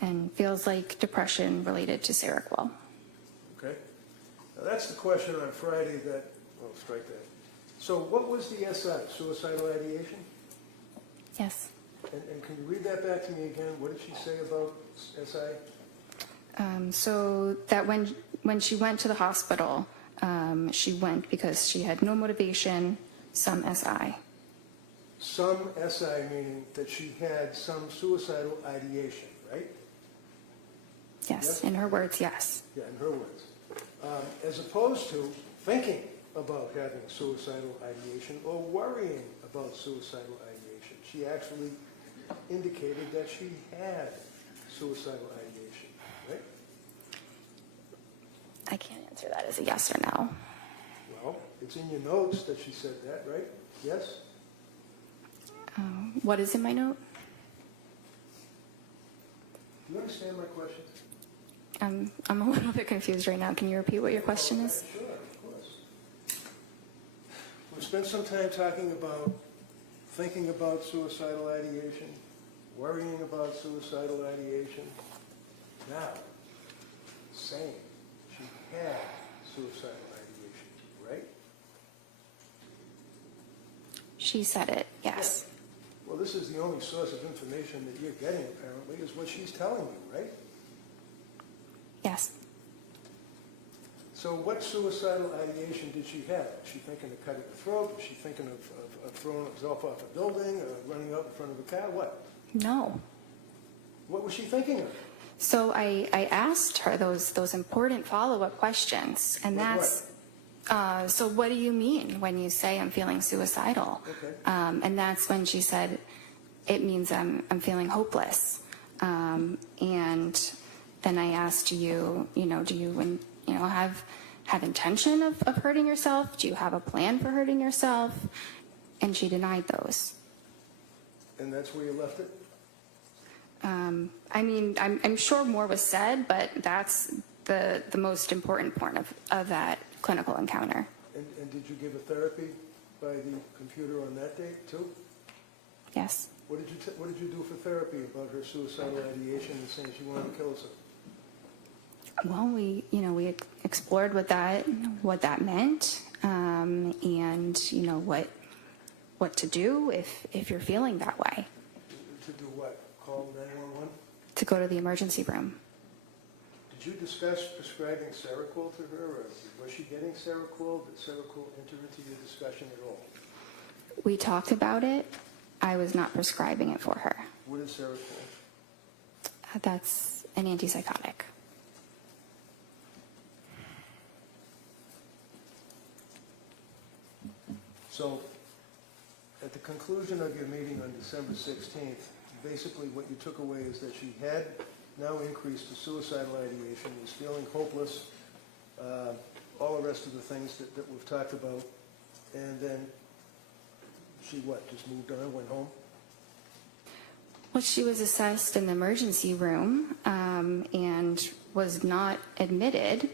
and feels like depression related to Seroquel. Okay. Now that's the question on Friday that, well, strike that. So what was the SI, suicidal ideation? Yes. And can you read that back to me again? What did she say about SI? So that when she went to the hospital, she went because she had no motivation, some SI. Some SI meaning that she had some suicidal ideation, right? Yes, Yes? in her words, yes. Yeah, in her words. As opposed to thinking about having suicidal ideation or worrying about suicidal ideation. She actually indicated that she had suicidal ideation, right? I can't answer that as a yes or no. Well, it's in your notes that she said that, right? Yes? What is in my note? Do you understand my question? I'm a little bit confused right now. Can you repeat what your question is? Sure, of course. We spent some time talking about thinking about suicidal ideation, worrying about suicidal ideation. Now, saying she had suicidal ideation, right? She said it, yes. Well, this is the only source of information that you're getting, apparently, is what she's telling you, right? Yes. So what suicidal ideation did she have? Was she thinking of cutting her throat? Was she thinking of throwing herself off a building or running out in front of a car? What? No. What was she thinking of? So I asked her those important follow-up questions, and Like that's, so what do you mean when you say I'm feeling suicidal? Okay. And that's when she said, it means I'm feeling hopeless. And then I asked, do you have intention of hurting yourself? Do you have a plan for hurting yourself? And she denied those. And that's where you left it? I mean, I'm sure more was said, but that's the most important part of that clinical encounter. And did you give a therapy by the computer on that date, too? Yes. What did you do for therapy about her suicidal ideation and saying she wanted to kill herself? Well, we explored what that meant, and what to do if you're feeling that way. To do what? Call 911? To go to the emergency room. Did you discuss prescribing Seroquel to her, or was she getting Seroquel? Did Seroquel enter into your discussion at all? We talked about it. I was not prescribing it for her. What is Seroquel? That's an antipsychotic. So, at the conclusion of your meeting on December 16th, basically what you took away is that she had now increased to suicidal ideation, was feeling hopeless, all the rest of the things that we've talked about, and then she just moved on, went home? Well, she was assessed in the emergency room and was not admitted,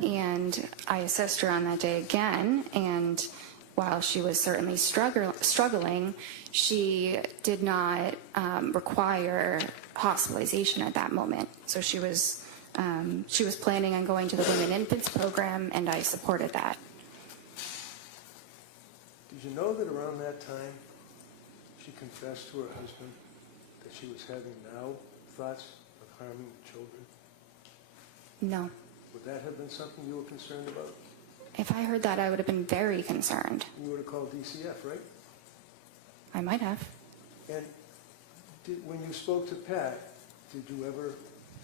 and I assessed her on that day again, and while she was certainly struggling, she did not require hospitalization at that moment. So she was planning on going to the Women and Infants program, and I supported that. Did you know that around that time, she confessed to her husband that she was having now thoughts of harming children? No. Would that have been something you were concerned about? If I heard that, I would have been very concerned. You would have called DCF, right? I might have. And when you spoke to Pat, did you ever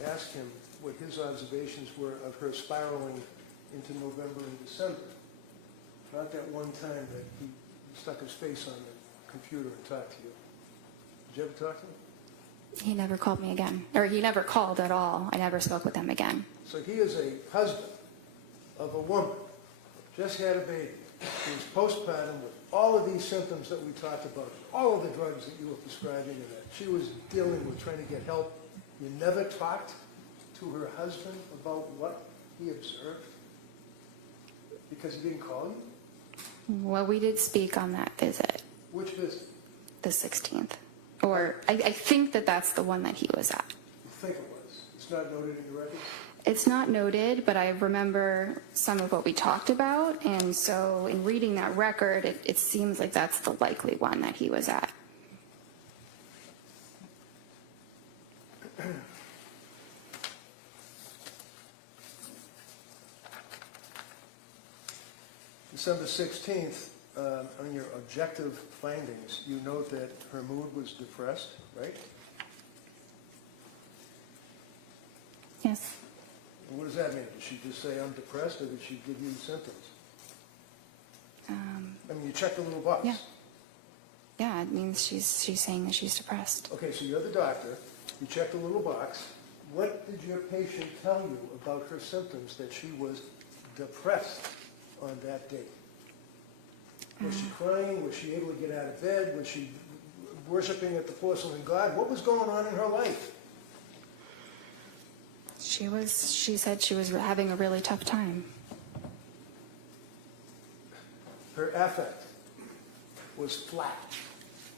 ask him what his observations were of her spiraling into November and December? Not that one time that he stuck his face on the computer and talked to you. Did you ever talk to him? He never called me again. Or he never called at all. I never spoke with him again. So he is a husband of a woman, just had a baby, who's postpartum with all of these symptoms that we talked about, all of the drugs that you were prescribing her that she was dealing with, trying to get help. You never talked to her husband about what he observed? Because he didn't call you? Well, we did speak on that visit, Which visit? the 16th. Or I think that that's the one that he was at. You think it was? It's not noted in your record? It's not noted, but I remember some of what we talked about, and so in reading that record, it seems like that's the likely one that he was at. December 16th, on your objective findings, you note that her mood was depressed, right? Yes. And what does that mean? Did she just say, I'm depressed, or did she give you symptoms? I mean, you checked the little box. Yeah. Yeah, it means she's saying that she's depressed. Okay, so you're the doctor. You checked the little box. What did your patient tell you about her symptoms that she was depressed on that date? Was she crying? Was she able to get out of bed? Was she worshiping at the porcelain god? What was going on in her life? She said she was having a really tough time. Her affect was flat,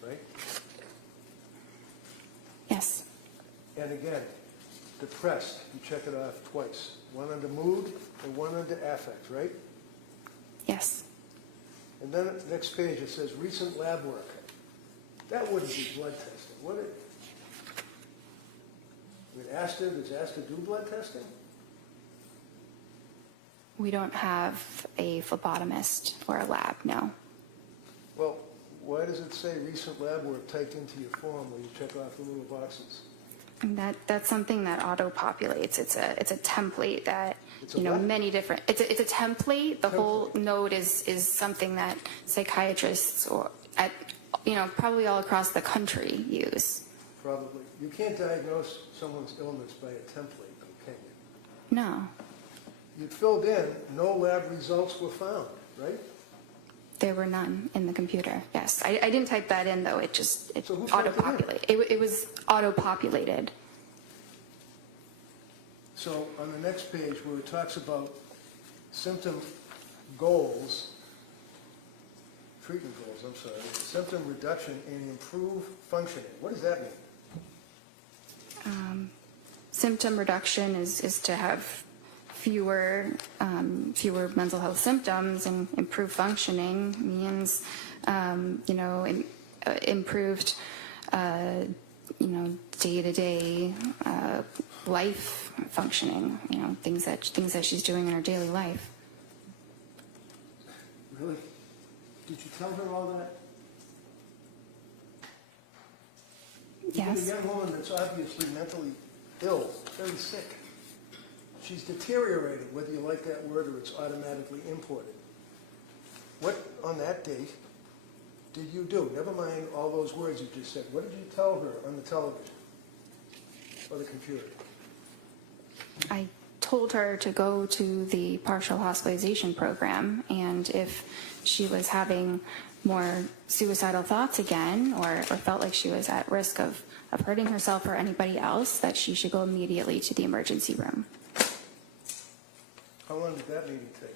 right? Yes. And again, depressed. You check it off twice. One under mood and one under affect, right? Yes. And then at the next page it says recent lab work. That wouldn't be blood testing, would it? Does ASTA do blood testing? We don't have a phlebotomist or a lab, no. Well, why does it say recent lab work typed into your form when you check off the little boxes? And that's something that auto-populates. It's a template that, It's a what? many different, it's a template. The whole note is something that psychiatrists or at, probably all across the country use. Probably. You can't diagnose someone's illness by a template, can you? No, You filled in, no lab results were found, right? there were none in the computer. Yes, I didn't type that in though. It So who typed it in? auto-populated. It was auto-populated. So on the next page where it talks about symptom goals, treatment goals, I'm sorry, symptom reduction and improve functioning. What does that mean? Symptom reduction is to have fewer mental health symptoms, and improved functioning means improved day-to-day life functioning, things that she's doing in her daily life. Really? Did you tell her all that? Yes. You're a young woman that's obviously mentally ill, very sick. She's deteriorated, whether you like that word or it's automatically imported. What, on that date, did you do? Never mind all those words you just said. What did you tell her on the television or the computer? I told her to go to the partial hospitalization program, and if she was having more suicidal thoughts again, or felt like she was at risk of hurting herself or anybody else, that she should go immediately to the emergency room. How long did that meeting take?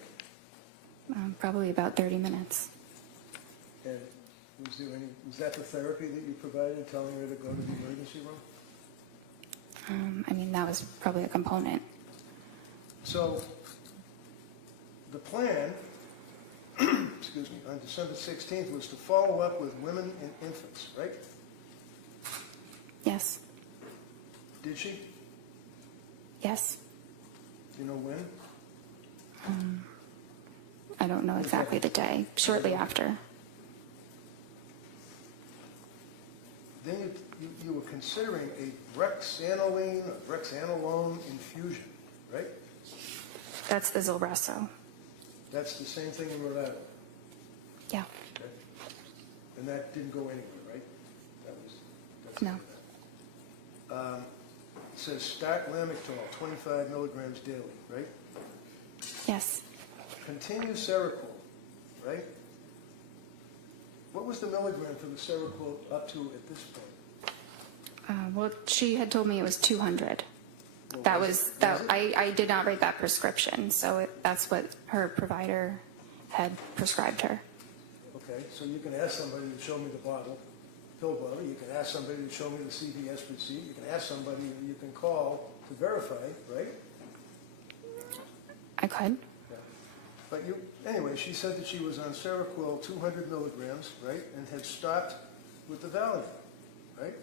Probably about 30 minutes. And was that the therapy that you provided, telling her to go to the emergency room? I mean, that was probably a component. So the plan, excuse me, on December 16th was to follow up with women and infants, right? Yes. Did she? Yes. Do you know when? I don't know exactly the day. Shortly after. Then you were considering a brexanolone infusion, right? That's the Zolresso. That's the same thing in Rhode Island. Yeah. Okay. And that didn't go anywhere, right? That's No. It says start Lamictal, 25 milligrams daily, right? Yes. Continue Seroquel, right? What was the milligram for the Seroquel up to at this point? Well, she had told me it was 200. Well, That was was it? that. Was it? I did not write that prescription, so that's what her provider had prescribed her. Okay, so you can ask somebody to show me the pill bottle. You can ask somebody to show me the CVS receipt. You can ask somebody you can call to verify, right? I could. Yeah. But anyway, she said that she was on Seroquel 200 milligrams, right, and had stopped with the Valium, right?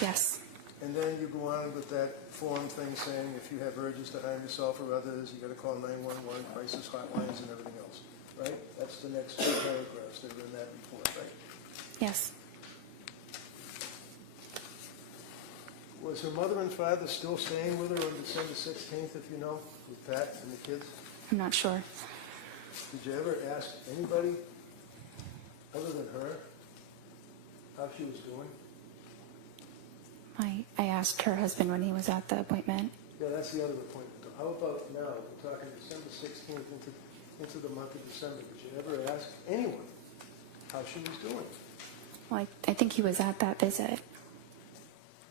Yes. And then you go on with that form thing saying if you have urges to harm yourself or others, you got to call 911, crisis hotlines, and everything else, right? That's the next two paragraphs that are in that report, right? Yes. Was her mother and father still staying with her on December 16th, if you know, with Pat and the kids? I'm not sure. Did you ever ask anybody other than her how she was doing? I asked her husband when he was at the appointment. Yeah, that's the other appointment. How about now? We're talking December 16th into the month of December. Did you ever ask anyone how she was doing? Well, I think he was at that visit.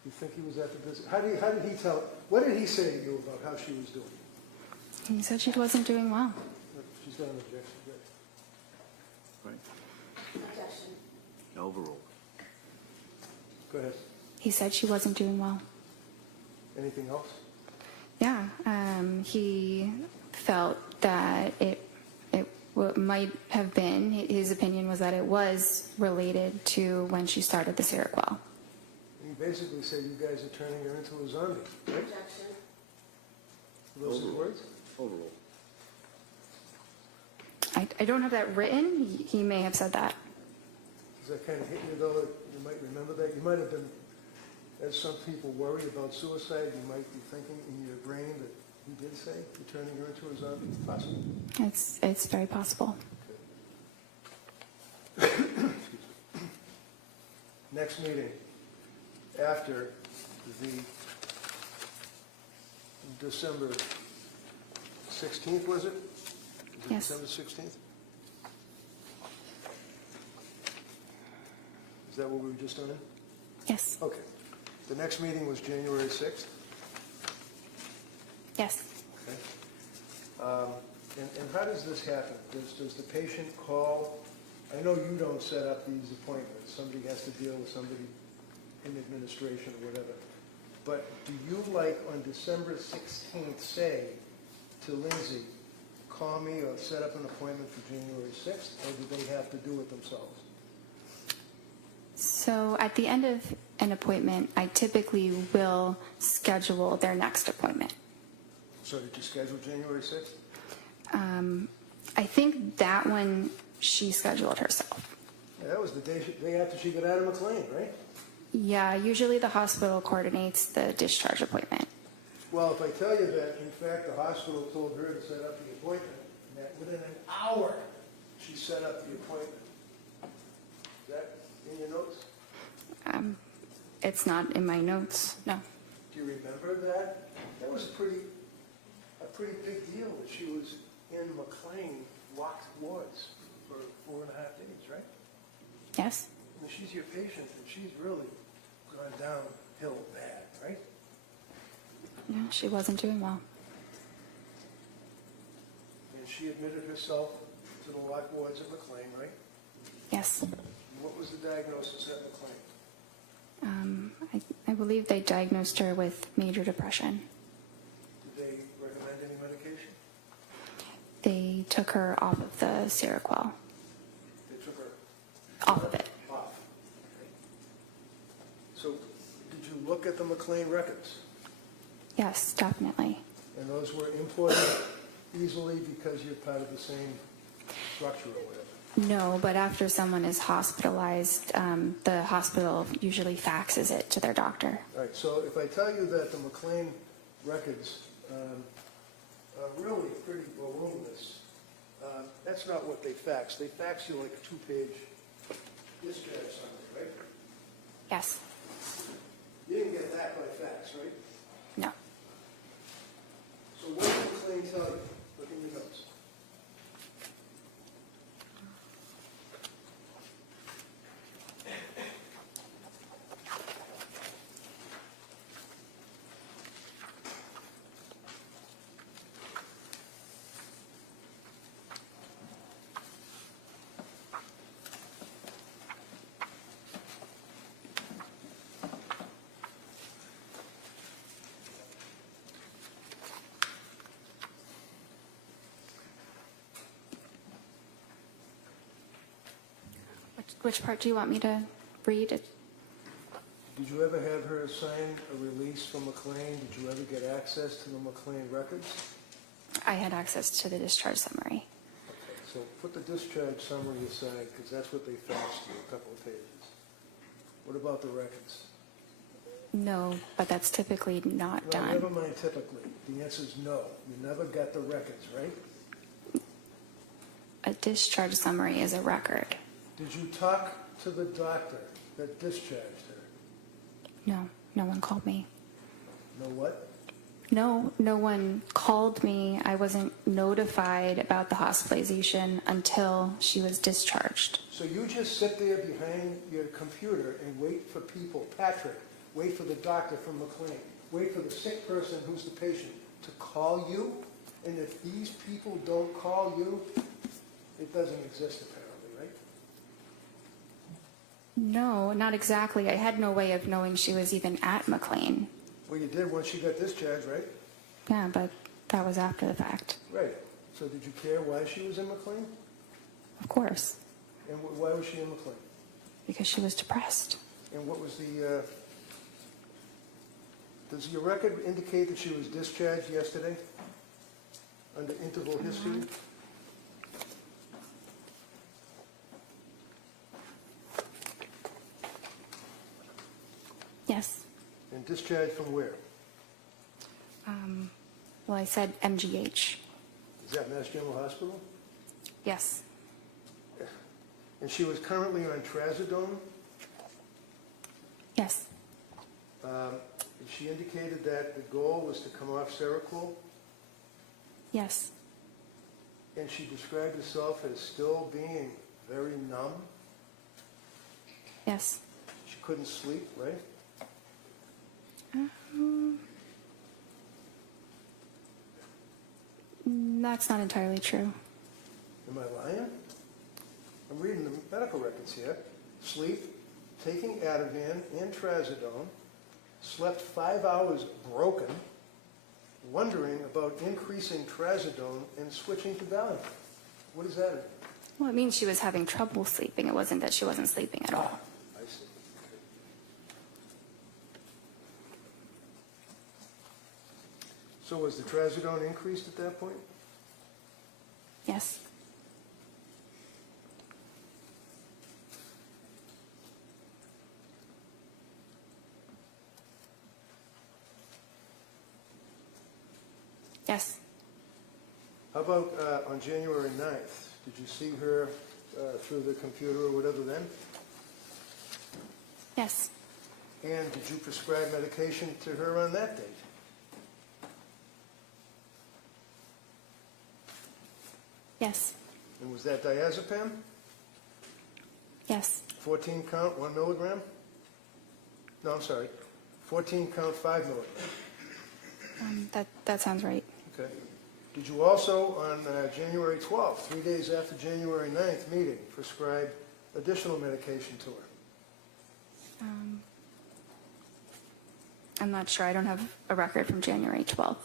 You think he was at the visit? How did he tell? What did he say to you about how she was doing? He said she wasn't doing well. She's got an objection. Good. Right. Objection. Overruled. Go ahead. He said she wasn't doing well. Anything else? Yeah. He felt that it might have been, his opinion was that it was related to when she started the Seroquel. He basically said you guys are turning her into a zombie, right? Objection. Those are the words? Overruled. I don't have that written. He may have said that. Does that kind of hit you, though? You might remember that. You might have been, as some people worry about suicide, you might be thinking in your brain that he did say you're turning her into a zombie. Possible. It's very possible. Next meeting, after the December 16th, was it? Yes. December 16th? Is that what we were just on? Yes. Okay. The next meeting was January 6th? Yes. Okay. And how does this happen? Does the patient call? I know you don't set up these appointments. Somebody has to deal with somebody in administration or whatever. But do you, like, on December 16th, say to Lindsay, call me or set up an appointment for January 6th, or do they have to do it themselves? So at the end of an appointment, I typically will schedule their next appointment. So did you schedule January 6th? I think that one she scheduled herself. Yeah, that was the day after she got out of McLean, right? Yeah, usually the hospital coordinates the discharge appointment. Well, if I tell you that, in fact, the hospital told her to set up the appointment, and that within an hour, she set up the appointment. Is that in your notes? It's not in my notes, no. Do you remember that? That was a pretty big deal that she was in McLean locked wards for 4.5 days, right? Yes? I mean, she's your patient, and she's really gone downhill bad, right? No, she wasn't doing well. And she admitted herself to the lock wards at McLean, right? Yes. And what was the diagnosis at McLean? I believe they diagnosed her with major depression. Did they recommend any medication? They took her off of the Seroquel. They took her Off of it. off. Okay. So did you look at the McLean records? Yes, definitely. And those were imported easily because you're part of the same structure or whatever? No, but after someone is hospitalized, the hospital usually faxes it to their doctor. All right, so if I tell you that the McLean records are really pretty voluminous, that's not what they fax. They fax you like a 2-page discharge summary, right? Yes. You didn't get that by fax, right? No. So what did McLean tell you? Look in your notes. Which part do you want me to read? Did you ever have her sign a release from McLean? Did you ever get access to the McLean records? I had access to the discharge summary. Okay, so put the discharge summary aside, because that's what they faxed you, a couple of pages. What about the records? No, but that's typically not Well, done. never mind typically. The answer is no. You never got the records, right? A discharge summary is a record. Did you talk to the doctor that discharged her? No, no one called me. Know what? No one called me. I wasn't notified about the hospitalization until she was discharged. So you just sit there behind your computer and wait for people, Patrick, wait for the doctor from McLean, wait for the sick person who's the patient to call you? And if these people don't call you, it doesn't exist apparently, right? No, not exactly. I had no way of knowing she was even at McLean. Well, you did once she got discharged, right? Yeah, but that was after the fact. Right. So did you care why she was in McLean? Of course, And why was she in McLean? because she was depressed. And what was the, does your record indicate that she was discharged yesterday? Under interval history? Yes. And discharged from where? Well, I said MGH. Is that Mass General Hospital? Yes. And she was currently on trazodone? Yes. And she indicated that the goal was to come off Seroquel? Yes. And she described herself as still being very numb? Yes. She couldn't sleep, right? That's not entirely true. Am I lying? I'm reading the medical records here. Sleep, taking Ativan and trazodone, slept 5 hours broken, wondering about increasing trazodone and switching to Valium. What does that mean? Well, it means she was having trouble sleeping. It wasn't that she wasn't sleeping at all. I see. So was the trazodone increased at that point? Yes. Yes. How about on January 9th? Did you see her through the computer or whatever then? Yes. And did you prescribe medication to her on that date? Yes. And was that diazepam? Yes. 14 count, 1 milligram? No, I'm sorry. 14 count, 5 milligram. That sounds right. Okay. Did you also, on January 12th, 3 days after January 9th meeting, prescribe additional medication to her? I'm not sure. I don't have a record from January 12th.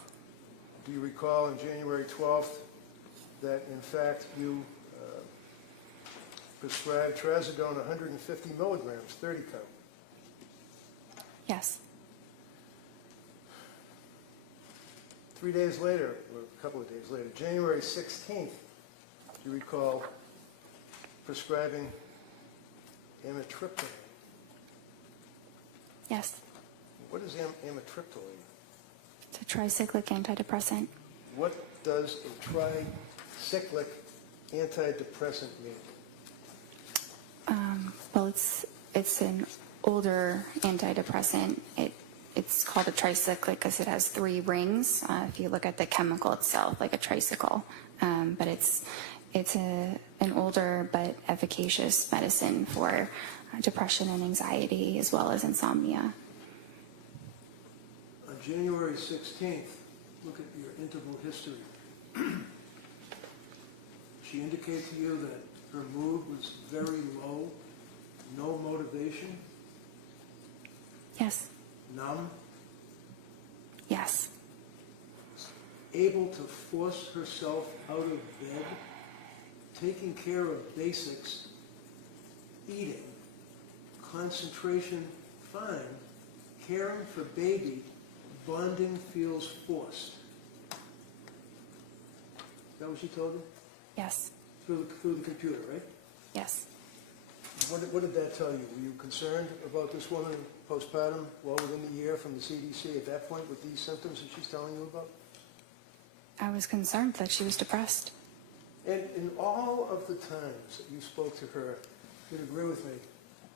Do you recall on January 12th that, in fact, you prescribed trazodone 150 milligrams, 30 count? Yes. 3 days later, or a couple of days later, January 16th, do you recall prescribing amitriptyline? Yes. What is amitriptyline? It's a tricyclic antidepressant. What does a tricyclic antidepressant mean? Well, it's an older antidepressant. It's called a tricyclic because it has 3 rings. If you look at the chemical itself, like a tricycle, but it's an older but efficacious medicine for depression and anxiety as well as insomnia. On January 16th, look at your interval history. She indicated to you that her mood was very low, no motivation, Yes. numb, Yes. able to force herself out of bed, taking care of basics, eating, concentration fine, caring for baby, bonding feels forced. Is that what she told you? Yes. Through the computer, right? Yes. What did that tell you? Were you concerned about this woman postpartum well within the year from the CDC at that point with these symptoms that she's telling you about? I was concerned that she was depressed. And in all of the times that you spoke to her, you'd agree with me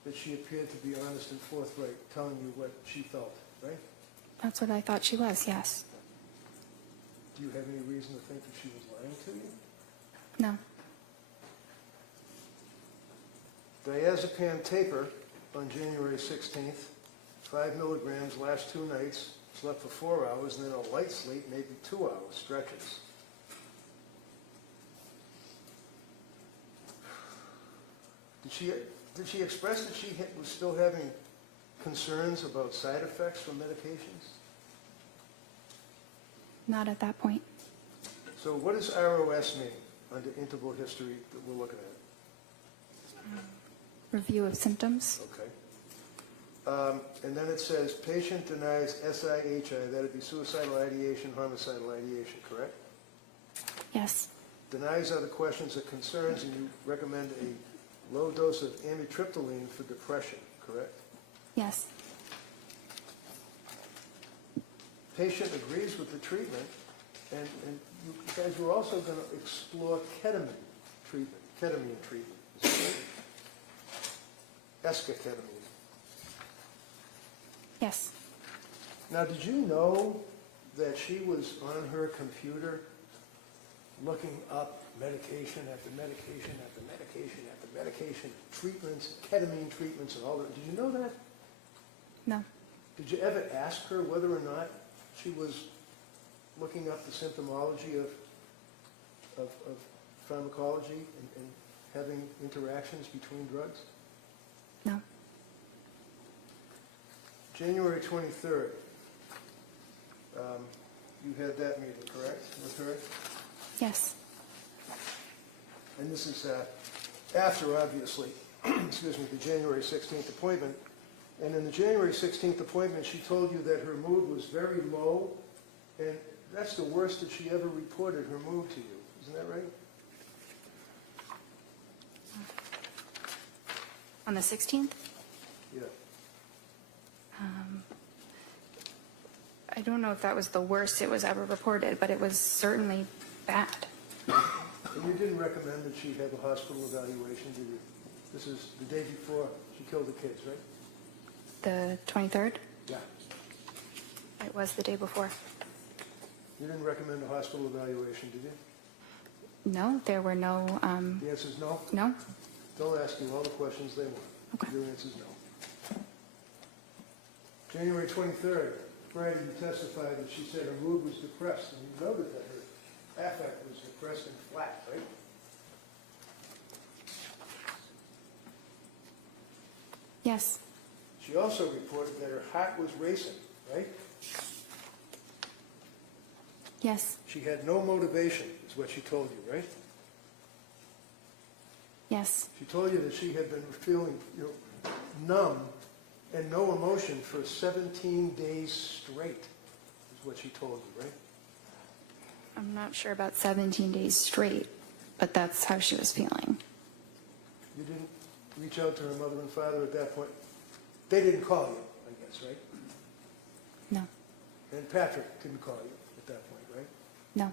that she appeared to be honest and forthright, telling you what she felt, right? That's what I thought she was, yes. Do you have any reason to think that she was lying to you? No. Diazepam taper on January 16th, 5 milligrams last 2 nights, slept for 4 hours, and then a light sleep, maybe 2 hours, stretches. Did she express that she was still having concerns about side effects from medications? Not at that point. So what does ROS mean under interval history that we're looking at? Review of symptoms. Okay. And then it says, patient denies SIHI, that'd be suicidal ideation, homicidal ideation, correct? Yes. Denies other questions or concerns, and you recommend a low dose of amitriptyline for depression, correct? Yes. Patient agrees with the treatment, and you guys were also going to explore ketamine treatment. Esketamine. Yes. Now, did you know that she was on her computer looking up medication after medication after medication after medication, treatments, ketamine treatments, and all that? Did you know that? No. Did you ever ask her whether or not she was looking up the symptomology of pharmacology and having interactions between drugs? No. January 23rd, you had that meeting, correct, with her? Yes. And this is after, obviously, excuse me, the January 16th appointment. And in the January 16th appointment, she told you that her mood was very low, and that's the worst that she ever reported her mood to you. Isn't that right? On the 16th? Yeah. I don't know if that was the worst it was ever reported, but it was certainly bad. And you didn't recommend that she have a hospital evaluation, did you? This is the day before she killed the kids, right? The 23rd? Yeah. It was the day before. You didn't recommend a hospital evaluation, did you? No, there were no, The answer is no? no? They'll ask you all the questions they want. Okay. Your answer is no. January 23rd, Friday, you testified that she said her mood was depressed, and you noted that her affect was depressed and flat, right? Yes. She also reported that her heart was racing, right? Yes. She had no motivation, is what she told you, right? Yes. She told you that she had been feeling, numb and no emotion for 17 days straight, is what she told you, right? I'm not sure about 17 days straight, but that's how she was feeling. You didn't reach out to her mother and father at that point? They didn't call you, I guess, right? No. And Patrick didn't call you at that point, right? No.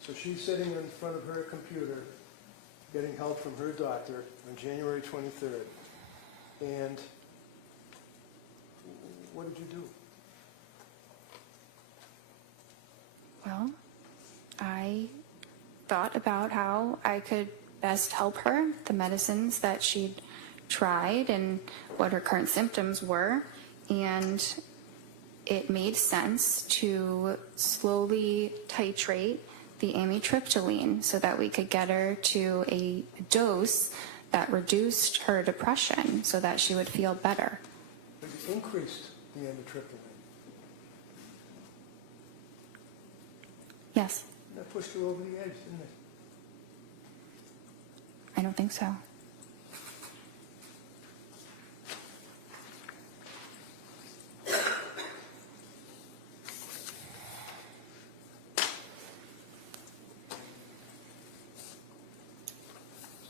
So she's sitting in front of her computer, getting help from her doctor on January 23rd. And what did you do? Well, I thought about how I could best help her, the medicines that she'd tried and what her current symptoms were, and it made sense to slowly titrate the amitriptyline so that we could get her to a dose that reduced her depression so that she would feel better. But you increased the amitriptyline. Yes. That pushed her over the edge, didn't it? I don't think so. That's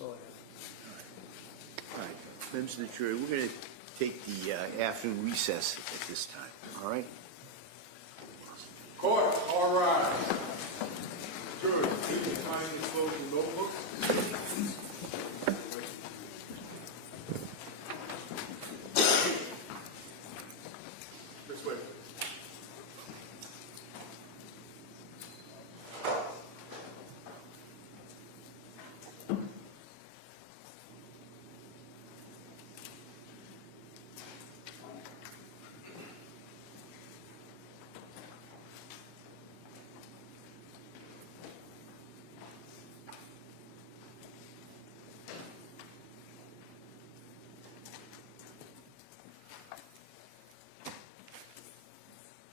all I have. All right, members of the jury, we're going to take the afternoon recess at this time, all right? Court, all rise. Jury, please kindly close the notebooks. This way.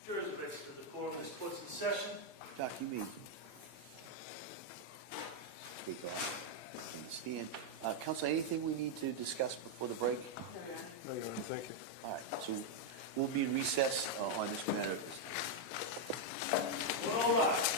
Jurors are ready to the quorum. This court's in session. Doc, you may take off and stand. Counsel, anything we need to discuss before the break? No, Your Honor, thank you. All right, so we'll be in recess on this matter. All rise.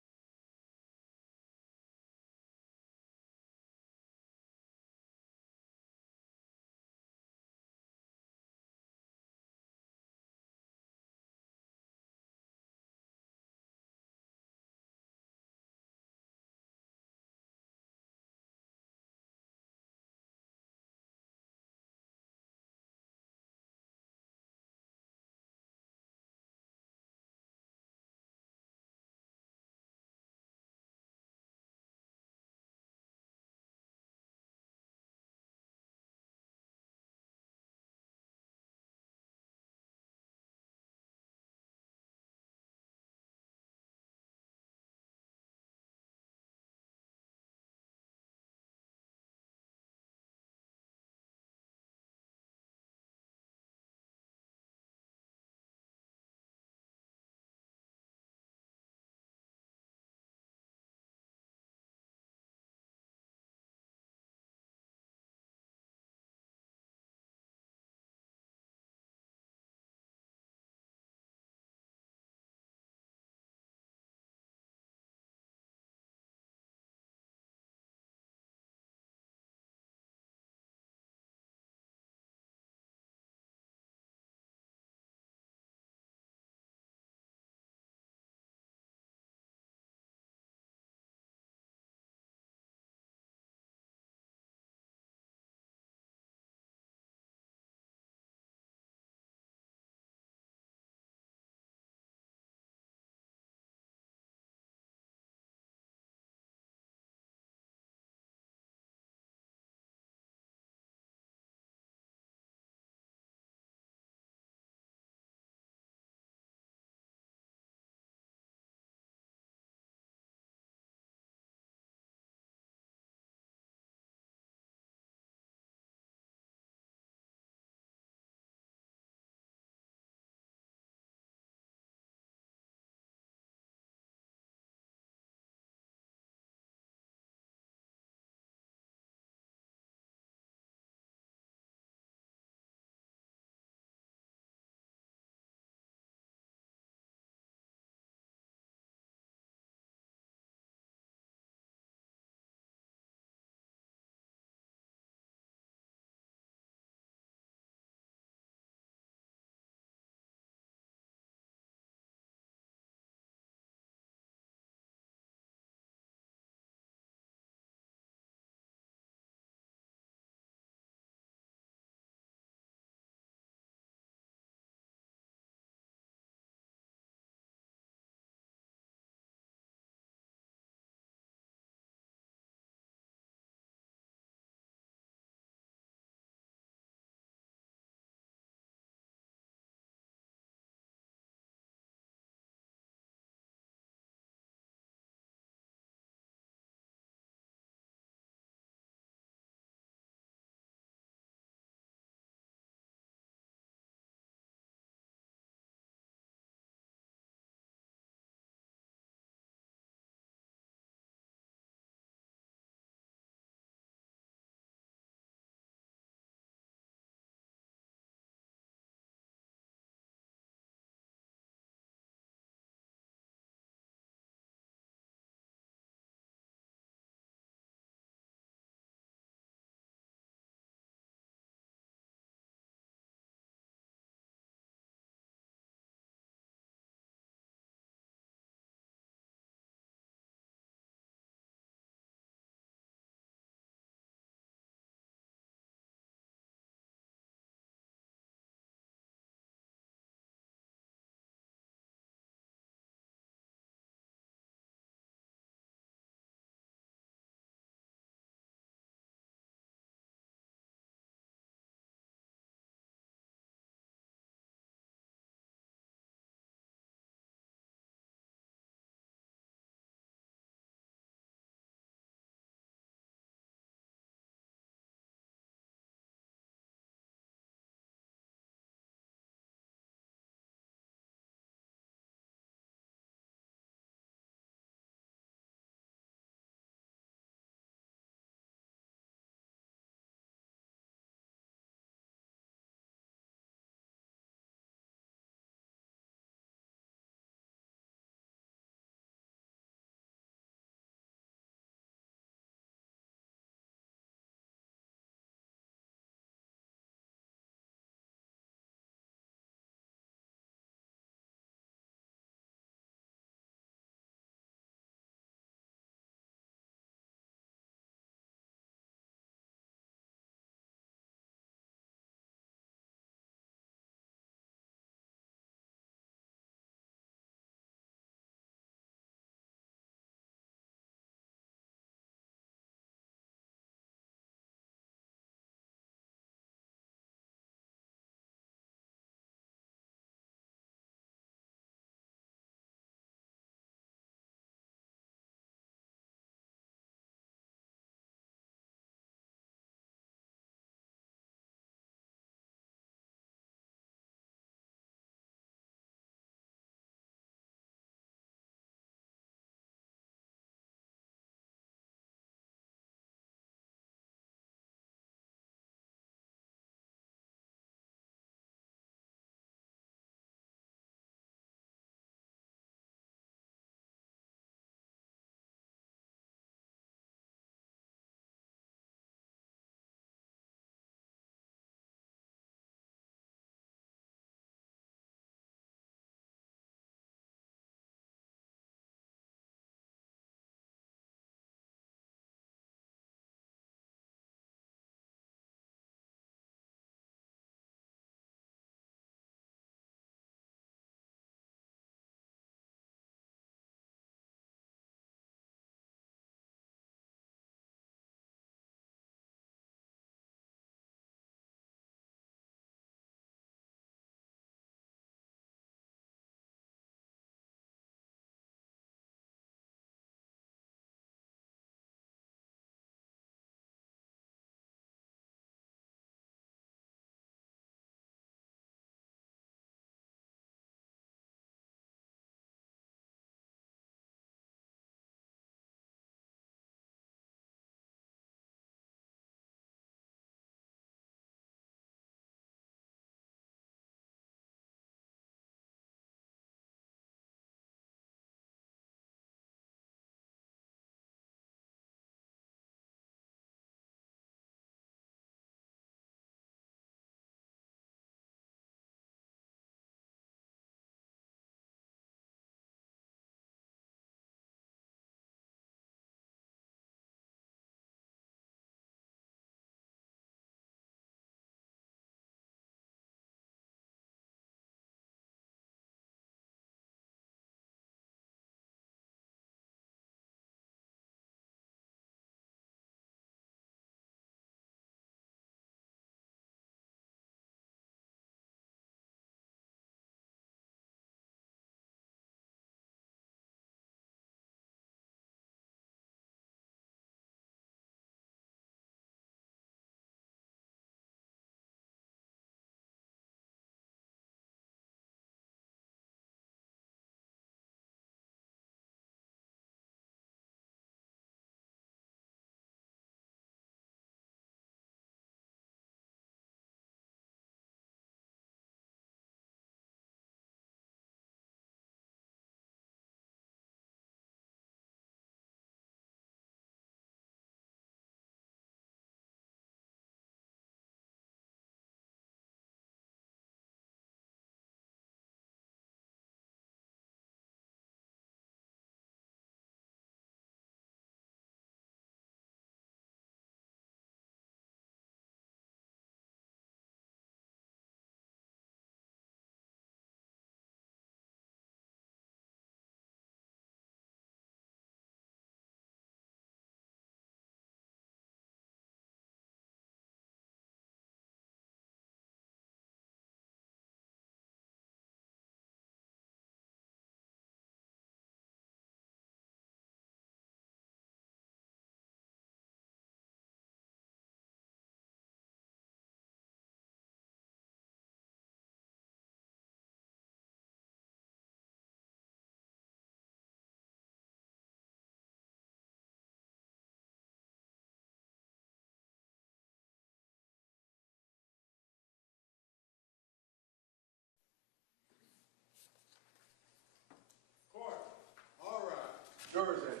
Jurors enter.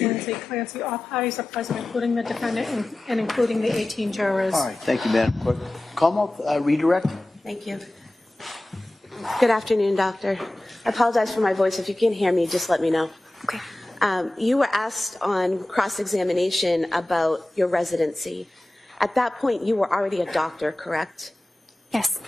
Lindsay Clancy, all parties are present, including the defendant and including the 18 jurors. All right, thank you, Madam Clerk. Commonwealth, redirect. Thank you. Good afternoon, doctor. I apologize for my voice. If you can't hear me, just let me know. Okay. You were asked on cross-examination about your residency. At that point, you were already a doctor, correct? Yes.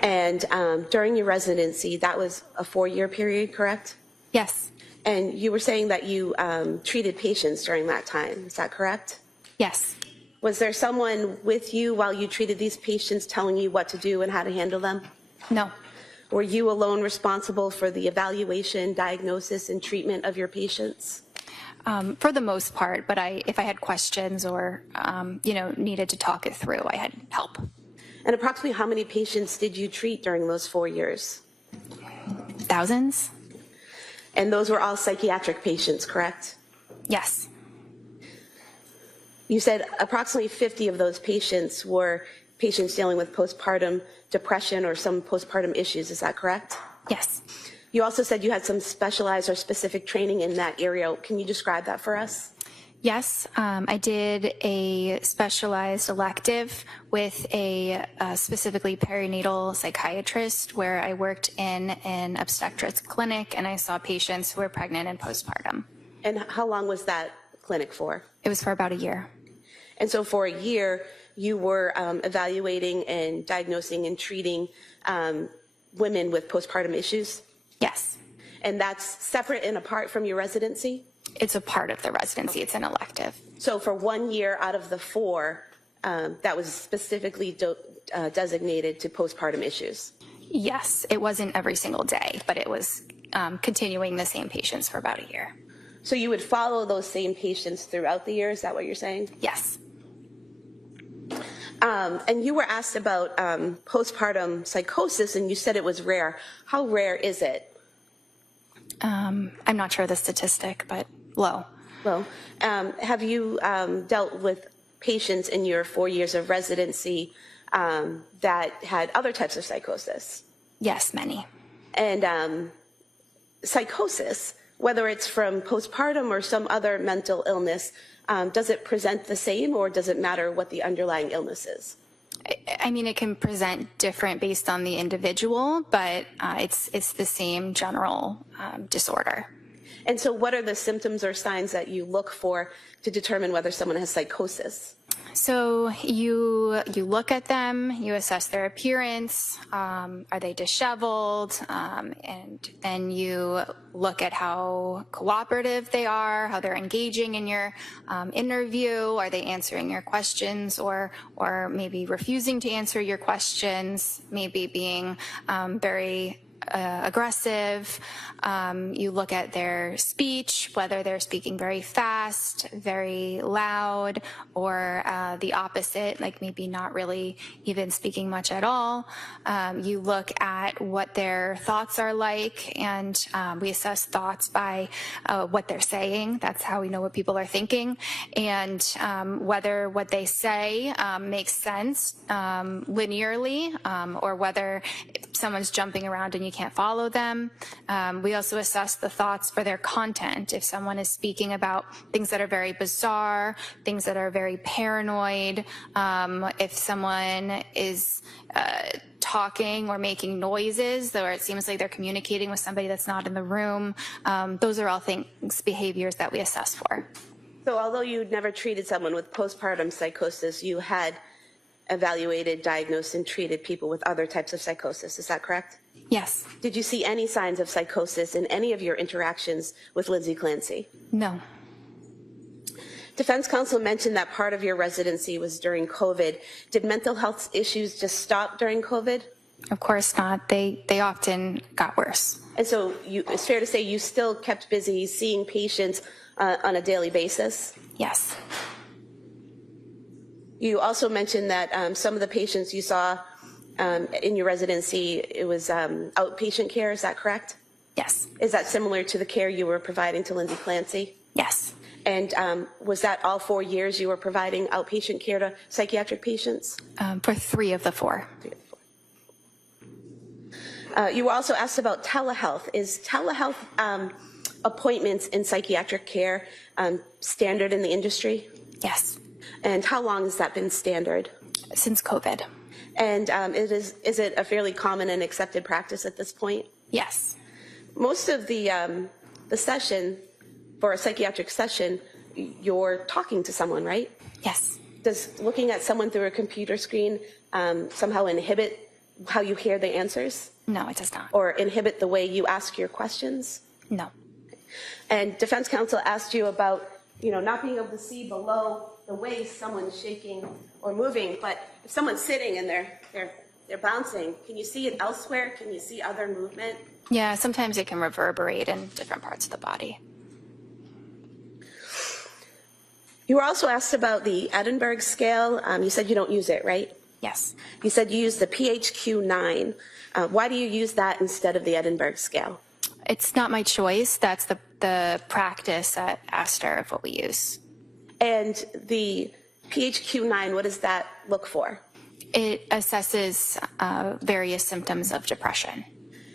And during your residency, that was a 4-year period, correct? Yes. And you were saying that you treated patients during that time. Is that correct? Yes. Was there someone with you while you treated these patients telling you what to do and how to handle them? No. Were you alone responsible for the evaluation, diagnosis, and treatment of your patients? For the most part, but if I had questions or, needed to talk it through, I had help. And approximately how many patients did you treat during those 4 years? Thousands? And those were all psychiatric patients, correct? Yes. You said approximately 50 of those patients were patients dealing with postpartum depression or some postpartum issues. Is that correct? Yes. You also said you had some specialized or specific training in that area. Can you describe that for us? Yes, I did a specialized elective with a specifically perinatal psychiatrist where I worked in an obstetrics clinic and I saw patients who were pregnant and postpartum. And how long was that clinic for? It was for about a year. And so for a year, you were evaluating and diagnosing and treating women with postpartum issues? Yes. And that's separate and apart from your residency? It's a part of the residency. It's an elective. So for 1 year out of the 4, that was specifically designated to postpartum issues? Yes, it wasn't every single day, but it was continuing the same patients for about a year. So you would follow those same patients throughout the year, is that what you're saying? Yes. And you were asked about postpartum psychosis, and you said it was rare. How rare is it? I'm not sure the statistic, but low. Well, have you dealt with patients in your 4 years of residency that had other types of psychosis? Yes, many. And psychosis, whether it's from postpartum or some other mental illness, does it present the same, or does it matter what the underlying illness is? I mean, it can present different based on the individual, but it's the same general disorder. And so what are the symptoms or signs that you look for to determine whether someone has psychosis? So you look at them, you assess their appearance, are they disheveled, and then you look at how cooperative they are, how they're engaging in your interview, are they answering your questions or maybe refusing to answer your questions, maybe being very aggressive. You look at their speech, whether they're speaking very fast, very loud, or the opposite, like maybe not really even speaking much at all. You look at what their thoughts are like, and we assess thoughts by what they're saying. That's how we know what people are thinking, and whether what they say makes sense linearly, or whether someone's jumping around and you can't follow them. We also assess the thoughts for their content. If someone is speaking about things that are very bizarre, things that are very paranoid, if someone is talking or making noises, or it seems like they're communicating with somebody that's not in the room, those are all things, behaviors that we assess for. So although you'd never treated someone with postpartum psychosis, you had evaluated, diagnosed, and treated people with other types of psychosis. Is that correct? Yes. Did you see any signs of psychosis in any of your interactions with Lindsay Clancy? No. Defense counsel mentioned that part of your residency was during COVID. Did mental health issues just stop during COVID? Of course not. They often got worse. And so it's fair to say you still kept busy seeing patients on a daily basis? Yes. You also mentioned that some of the patients you saw in your residency, it was outpatient care, is that correct? Yes. Is that similar to the care you were providing to Lindsay Clancy? Yes. And was that all 4 years you were providing outpatient care to psychiatric patients? For 3 of the 4. You were also asked about telehealth. Is telehealth appointments in psychiatric care standard in the industry? Yes. And how long has that been standard? Since COVID. And is it a fairly common and accepted practice at this point? Yes. Most of the session, for a psychiatric session, you're talking to someone, right? Yes. Does looking at someone through a computer screen somehow inhibit how you hear the answers? No, it does not. Or inhibit the way you ask your questions? No. And defense counsel asked you about, not being able to see below the waist someone's shaking or moving, but if someone's sitting and they're bouncing, can you see it elsewhere? Can you see other movement? Yeah, sometimes it can reverberate in different parts of the body. You were also asked about the Edinburgh scale. You said you don't use it, right? Yes. You said you use the PHQ-9. Why do you use that instead of the Edinburgh scale? It's not my choice. That's the practice at Astor of what we use. And the PHQ-9, what does that look for? It assesses various symptoms of depression.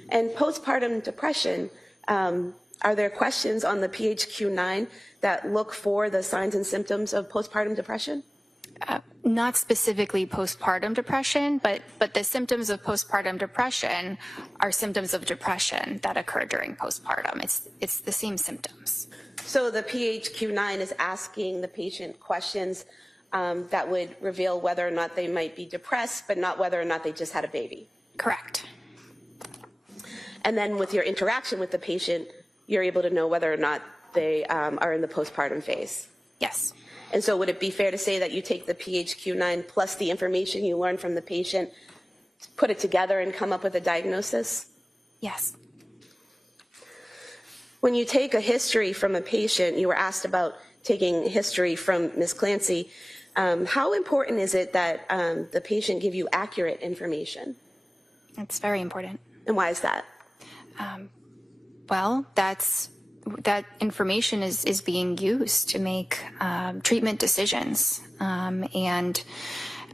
And postpartum depression, are there questions on the PHQ-9 that look for the signs and symptoms of postpartum depression? Not specifically postpartum depression, but the symptoms of postpartum depression are symptoms of depression that occur during postpartum. It's the same symptoms. So the PHQ-9 is asking the patient questions that would reveal whether or not they might be depressed, but not whether or not they just had a baby. Correct. And then with your interaction with the patient, you're able to know whether or not they are in the postpartum phase. Yes. And so would it be fair to say that you take the PHQ-9 plus the information you learn from the patient, put it together and come up with a diagnosis? Yes. When you take a history from a patient, you were asked about taking history from Ms. Clancy. How important is it that the patient give you accurate information? It's very important. And why is that? Well, that information is being used to make treatment decisions, and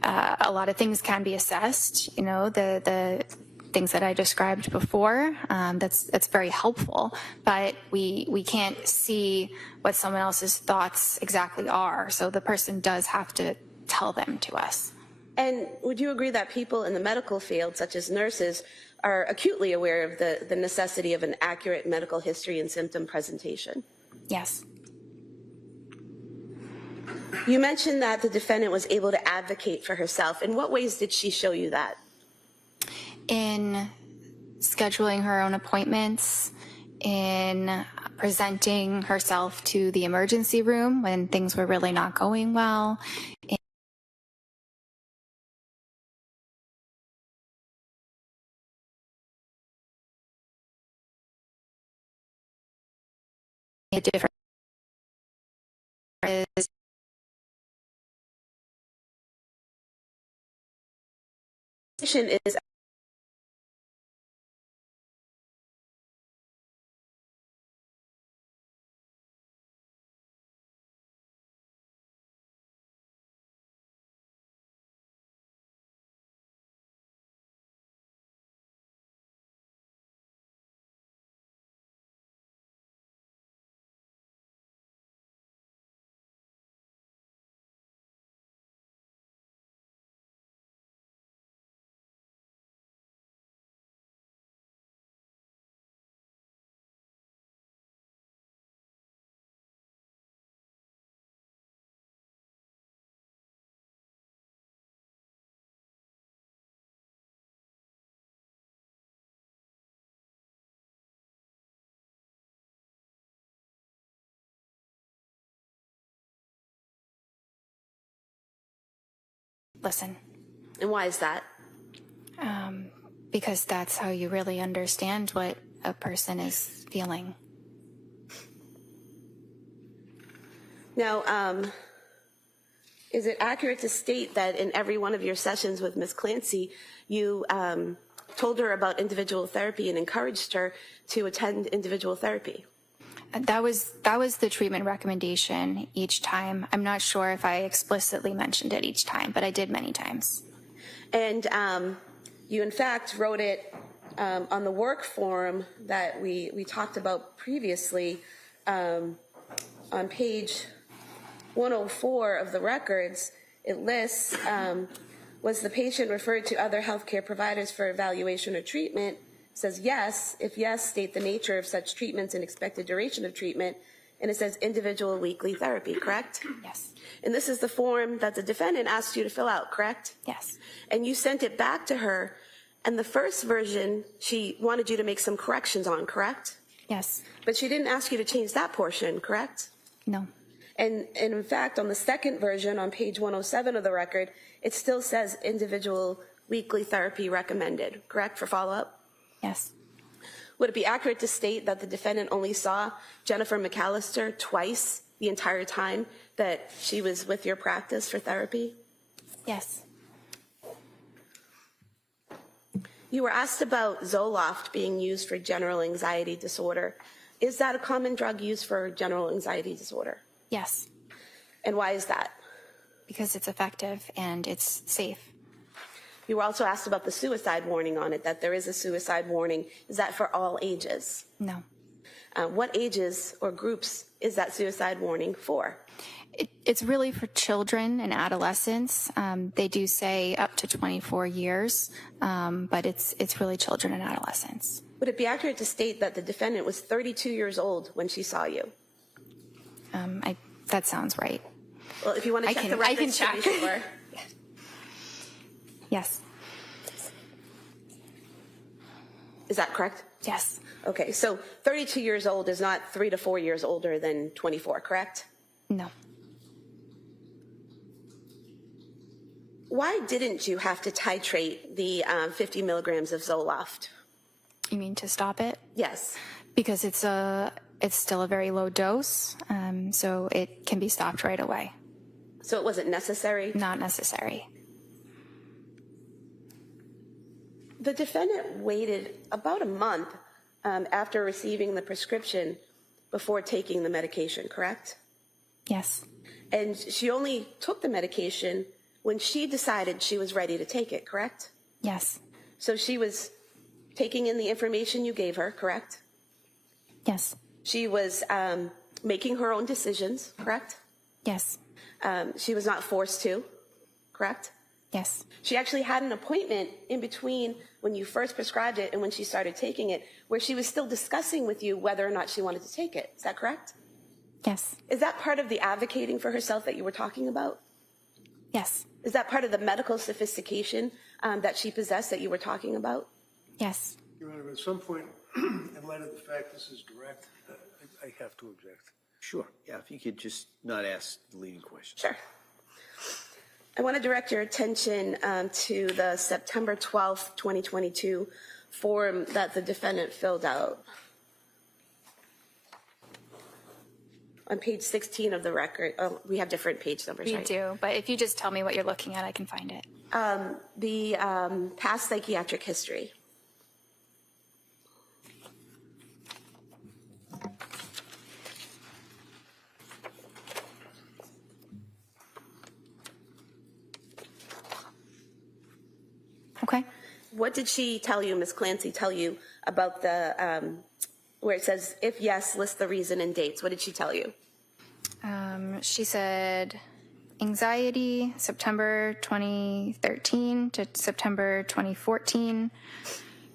a lot of things can be assessed. The things that I described before. That's very helpful, but we can't see what someone else's thoughts exactly are. So the person does have to tell them to us. And would you agree that people in the medical field, such as nurses, are acutely aware of the necessity of an accurate medical history and symptom presentation? Yes. You mentioned that the defendant was able to advocate for herself. In what ways did she show you that? In scheduling her own appointments, in presenting herself to the emergency room when things were really not going well, in different Is listen. And why is that? Because that's how you really understand what a person is feeling. Now, is it accurate to state that in every one of your sessions with Ms. Clancy, you told her about individual therapy and encouraged her to attend individual therapy? That was the treatment recommendation each time. I'm not sure if I explicitly mentioned it each time, but I did many times. And you, in fact, wrote it on the work form that we talked about previously on page 104 of the records. It lists, was the patient referred to other healthcare providers for evaluation or treatment? It says yes. If yes, state the nature of such treatments and expected duration of treatment. And it says individual weekly therapy, correct? Yes. And this is the form that the defendant asked you to fill out, correct? Yes. And you sent it back to her, and the first version she wanted you to make some corrections on, correct? Yes. But she didn't ask you to change that portion, correct? No. And in fact, on the second version, on page 107 of the record, it still says individual weekly therapy recommended, correct, for follow-up? Yes. Would it be accurate to state that the defendant only saw Jennifer McAllister twice the entire time that she was with your practice for therapy? Yes. You were asked about Zoloft being used for general anxiety disorder. Is that a common drug used for general anxiety disorder? Yes. And why is that? Because it's effective and it's safe. You were also asked about the suicide warning on it, that there is a suicide warning. Is that for all ages? No. What ages or groups is that suicide warning for? It's really for children and adolescents. They do say up to 24 years, but it's really children and adolescents. Would it be accurate to state that the defendant was 32 years old when she saw you? That sounds right. Well, if you want to check the records to be sure. Yes. Is that correct? Yes. Okay, so 32 years old is not 3 to 4 years older than 24, correct? No. Why didn't you have to titrate the 50 milligrams of Zoloft? You mean to stop it? Yes. Because it's still a very low dose, so it can be stopped right away. So it wasn't necessary? Not necessary. The defendant waited about a month after receiving the prescription before taking the medication, correct? Yes. And she only took the medication when she decided she was ready to take it, correct? Yes. So she was taking in the information you gave her, correct? Yes. She was making her own decisions, correct? Yes. She was not forced to, correct? Yes. She actually had an appointment in between when you first prescribed it and when she started taking it, where she was still discussing with you whether or not she wanted to take it. Is that correct? Yes. Is that part of the advocating for herself that you were talking about? Yes. Is that part of the medical sophistication that she possessed that you were talking about? Yes. Your Honor, at some point, in light of the fact this is direct, I have to object. Sure, yeah, if you could just not ask the leading question. Sure. I want to direct your attention to the September 12th, 2022 form that the defendant filled out. On page 16 of the record, oh, we have different page numbers, We right? do, but if you just tell me what you're looking at, I can find it. The past psychiatric history. Okay. What did she tell you, Ms. Clancy, tell you about the, where it says, if yes, list the reason and dates? What did she tell you? She said anxiety, September 2013 to September 2014,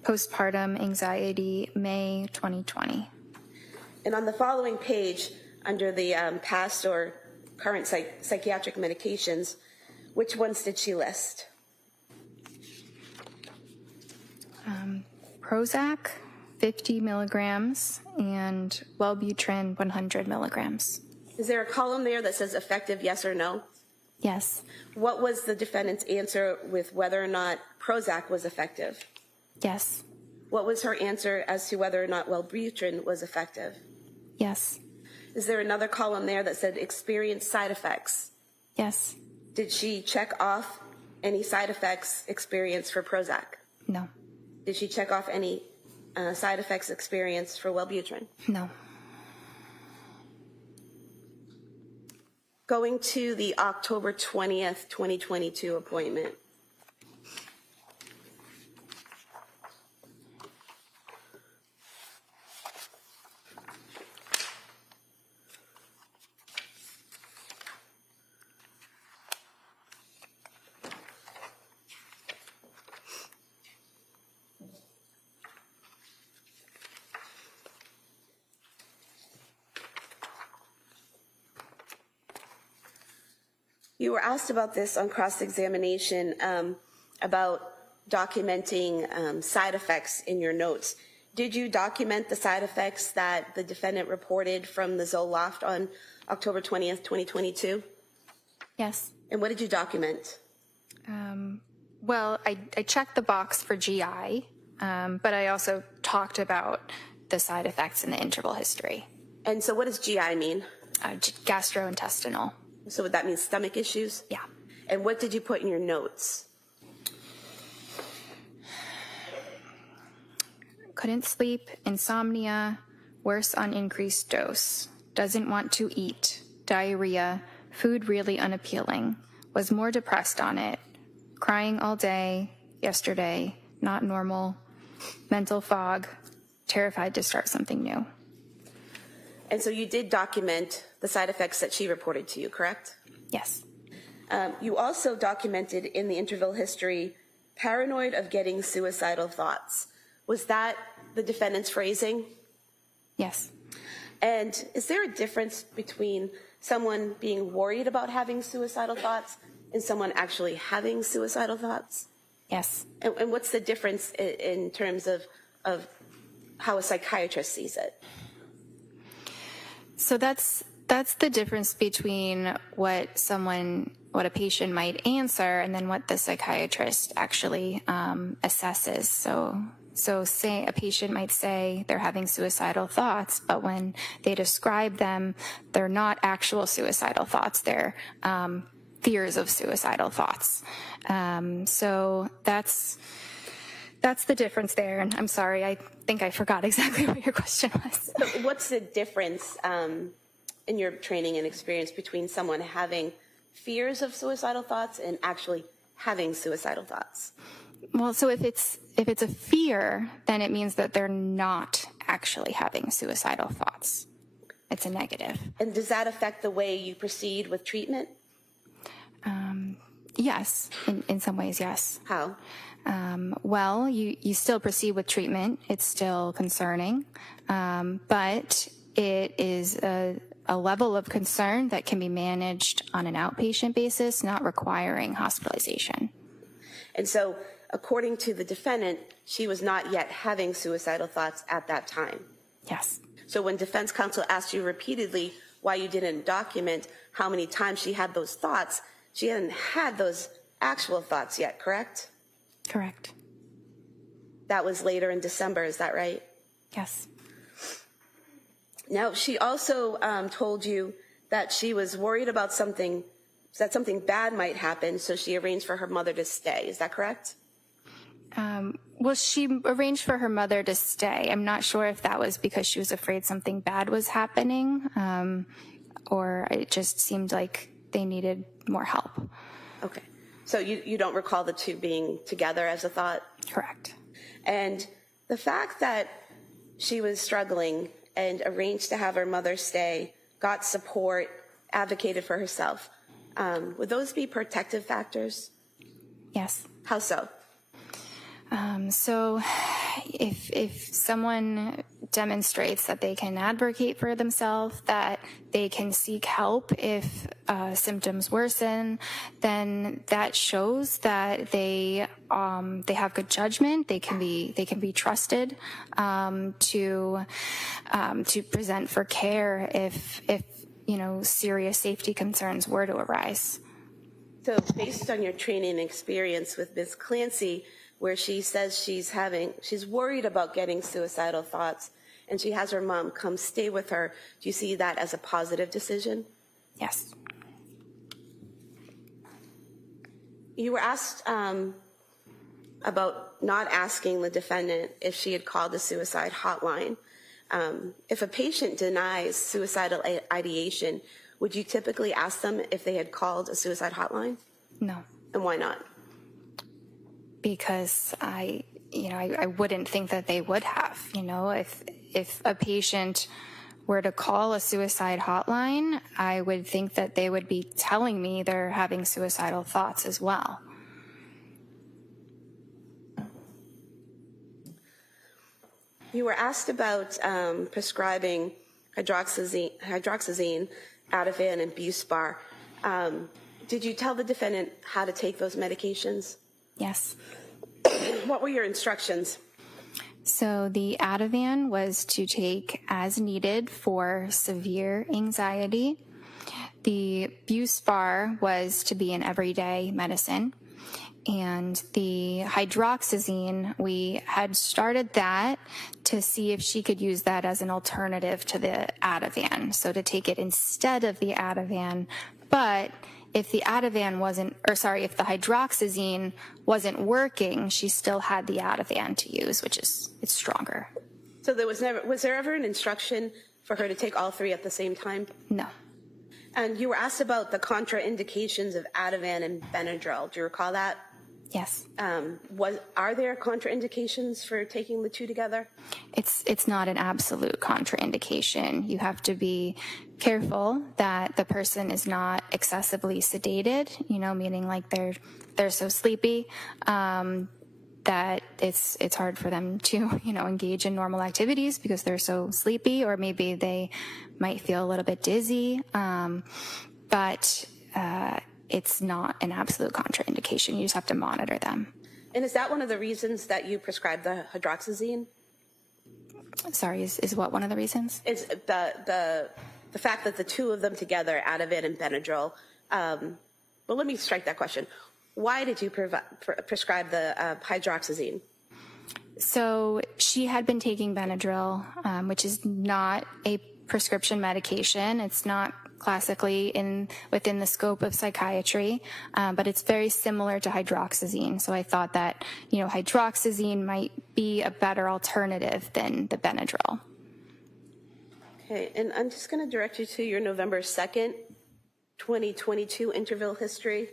postpartum anxiety, May 2020. And on the following page, under the past or current psychiatric medications, which ones did she list? Prozac, 50 milligrams, and Wellbutrin, 100 milligrams. Is there a column there that says effective, yes or no? Yes. What was the defendant's answer with whether or not Prozac was effective? Yes. What was her answer as to whether or not Wellbutrin was effective? Yes. Is there another column there that said experienced side effects? Yes. Did she check off any side effects experienced for Prozac? No. Did she check off any side effects experienced for Wellbutrin? No. Going to the October 20th, 2022 appointment. You were asked about this on cross-examination, about documenting side effects in your notes. Did you document the side effects that the defendant reported from the Zoloft on October 20th, 2022? Yes. And what did you document? Well, I checked the box for GI, but I also talked about the side effects in the interval history. And so what does GI mean? Gastrointestinal. So would that mean stomach issues? Yeah. And what did you put in your notes? Couldn't sleep, insomnia, worse on increased dose, doesn't want to eat, diarrhea, food really unappealing, was more depressed on it, crying all day, yesterday, not normal, mental fog, terrified to start something new. And so you did document the side effects that she reported to you, correct? Yes. You also documented in the interval history, paranoid of getting suicidal thoughts. Was that the defendant's phrasing? Yes. And is there a difference between someone being worried about having suicidal thoughts and someone actually having suicidal thoughts? Yes. And what's the difference in terms of how a psychiatrist sees it? So that's the difference between what a patient might answer and then what the psychiatrist actually assesses. So say a patient might say they're having suicidal thoughts, but when they describe them, they're not actual suicidal thoughts. They're fears of suicidal thoughts. So that's the difference there. And I'm sorry, I think I forgot exactly what your question was. So what's the difference in your training and experience between someone having fears of suicidal thoughts and actually having suicidal thoughts? Well, so if it's a fear, then it means that they're not actually having suicidal thoughts. It's a negative. And does that affect the way you proceed with treatment? Yes, in some ways, yes. How? Well, you still proceed with treatment. It's still concerning, but it is a level of concern that can be managed on an outpatient basis, not requiring hospitalization. And so, according to the defendant, she was not yet having suicidal thoughts at that time. Yes. So when defense counsel asked you repeatedly why you didn't document how many times she had those thoughts, she hadn't had those actual thoughts yet, correct? Correct. That was later in December, is that right? Yes. Now, she also told you that she was worried about something bad might happen, so she arranged for her mother to stay. Is that correct? Well, she arranged for her mother to stay. I'm not sure if that was because she was afraid something bad was happening, or it just seemed like they needed more help. Okay. So you don't recall the two being together as a thought? Correct. And the fact that she was struggling and arranged to have her mother stay, got support, advocated for herself, would those be protective factors? Yes. How so? So if someone demonstrates that they can advocate for themselves, that they can seek help if symptoms worsen, then that shows that they have good judgment. They can be trusted to present for care if serious safety concerns were to arise. So based on your training and experience with Ms. Clancy, where she says she's worried about getting suicidal thoughts, and she has her mom come stay with her. Do you see that as a positive decision? Yes. You were asked about not asking the defendant if she had called the suicide hotline. If a patient denies suicidal ideation, would you typically ask them if they had called a suicide hotline? No. And why not? Because I wouldn't think that they would have. If a patient were to call a suicide hotline, I would think that they would be telling me they're having suicidal thoughts as well. You were asked about prescribing hydroxyzine, Ativan, and Buspar. Did you tell the defendant how to take those medications? Yes. What were your instructions? So the Ativan was to take as needed for severe anxiety. The Buspar was to be an everyday medicine. And the hydroxyzine, we had started that to see if she could use that as an alternative to the Ativan. So to take it instead of the Ativan. But if the Ativan if the hydroxyzine wasn't working, she still had the Ativan to use, it's stronger. So was there ever an instruction for her to take all three at the same time? No. And you were asked about the contraindications of Ativan and Benadryl. Do you recall that? Yes. Are there contraindications for taking the two together? It's not an absolute contraindication. You have to be careful that the person is not excessively sedated, meaning like they're so sleepy that it's hard for them to, engage in normal activities because they're so sleepy, or maybe they might feel a little bit dizzy. But it's not an absolute contraindication. You just have to monitor them. And is that one of the reasons that you prescribed the hydroxyzine? Sorry, is what one of the reasons? It's the fact that the two of them together, Ativan and Benadryl. Well, let me strike that question. Why did you prescribe the hydroxyzine? So she had been taking Benadryl, which is not a prescription medication. It's not classically within the scope of psychiatry, but it's very similar to hydroxyzine. So I thought that, hydroxyzine might be a better alternative than the Benadryl. Okay, and I'm just going to direct you to your November 2nd, 2022 interval history.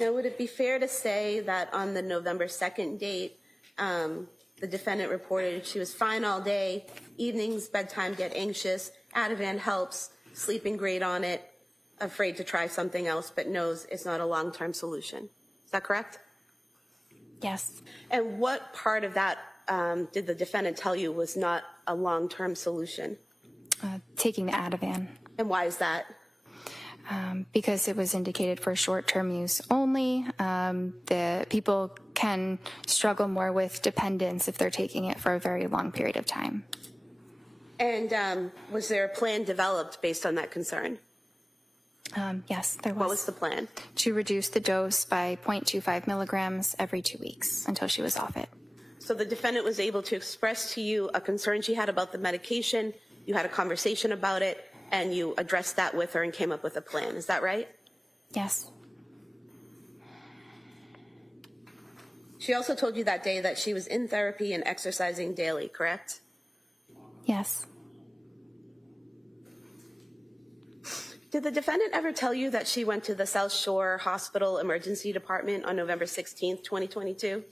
Now, would it be fair to say that on the November 2nd date, the defendant reported she was fine all day, evenings, bedtime, get anxious, Ativan helps, sleeping great on it, afraid to try something else, but knows it's not a long-term solution. Is that correct? Yes. And what part of that did the defendant tell you was not a long-term solution? Taking the Ativan. And why is that? Because it was indicated for short-term use only. The people can struggle more with dependence if they're taking it for a very long period of time. And was there a plan developed based on that concern? Yes, there was. What was the plan? To reduce the dose by 0.25 milligrams every 2 weeks until she was off it. So the defendant was able to express to you a concern she had about the medication, you had a conversation about it, and you addressed that with her and came up with a plan. Is that right? Yes. She also told you that day that she was in therapy and exercising daily, correct? Yes. Did the defendant ever tell you that she went to the South Shore Hospital Emergency Department on November 16th, 2022?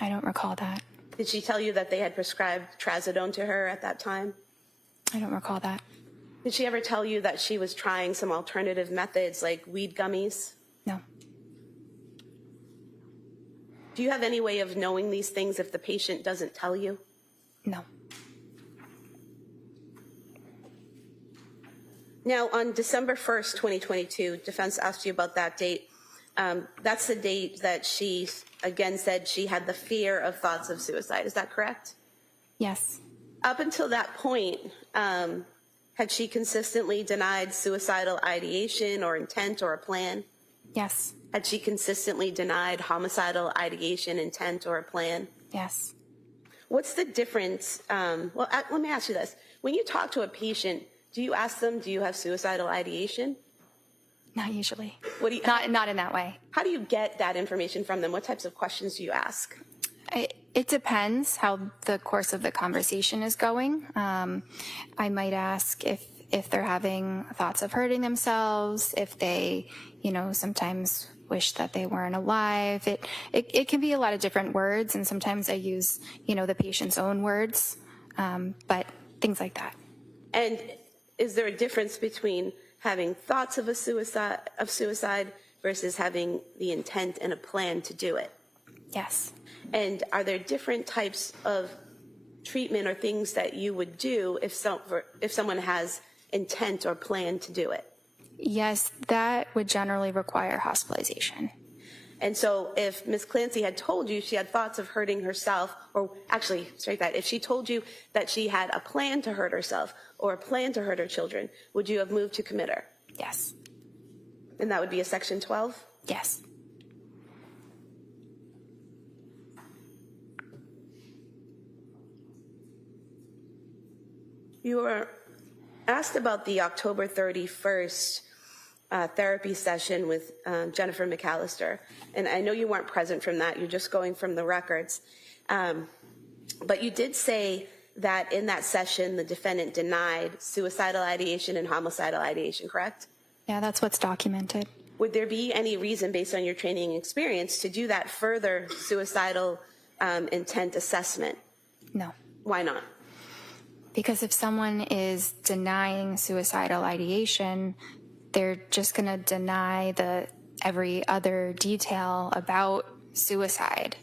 I don't recall that. Did she tell you that they had prescribed trazodone to her at that time? I don't recall that. Did she ever tell you that she was trying some alternative methods like weed gummies? No. Do you have any way of knowing these things if the patient doesn't tell you? No. Now, on December 1st, 2022, defense asked you about that date. That's the date that she, again, said she had the fear of thoughts of suicide. Is that correct? Yes. Up until that point, had she consistently denied suicidal ideation or intent or a plan? Yes. Had she consistently denied homicidal ideation, intent, or a plan? Yes. What's the difference? Let me ask you this. When you talk to a patient, do you ask them, do you have suicidal ideation? Not usually. What do you, Not in that way. how do you get that information from them? What types of questions do you ask? It depends how the course of the conversation is going. I might ask if they're having thoughts of hurting themselves, if they, sometimes wish that they weren't alive. It can be a lot of different words, and sometimes I use, the patient's own words, but things like that. And is there a difference between having thoughts of suicide versus having the intent and a plan to do it? Yes. And are there different types of treatment or things that you would do if someone has intent or plan to do it? Yes, that would generally require hospitalization. And so if Ms. Clancy had told you she had thoughts of hurting herself, or actually, straight that, if she told you that she had a plan to hurt herself or a plan to hurt her children, would you have moved to commit her? Yes. And that would be a Section 12? Yes. You were asked about the October 31st therapy session with Jennifer McAllister, and I know you weren't present from that, you're just going from the records, but you did say that in that session the defendant denied suicidal ideation and homicidal ideation, correct? Yeah, that's what's documented. Would there be any reason, based on your training and experience, to do that further suicidal intent assessment? No. Why not? Because if someone is denying suicidal ideation, they're just going to deny every other detail about suicide.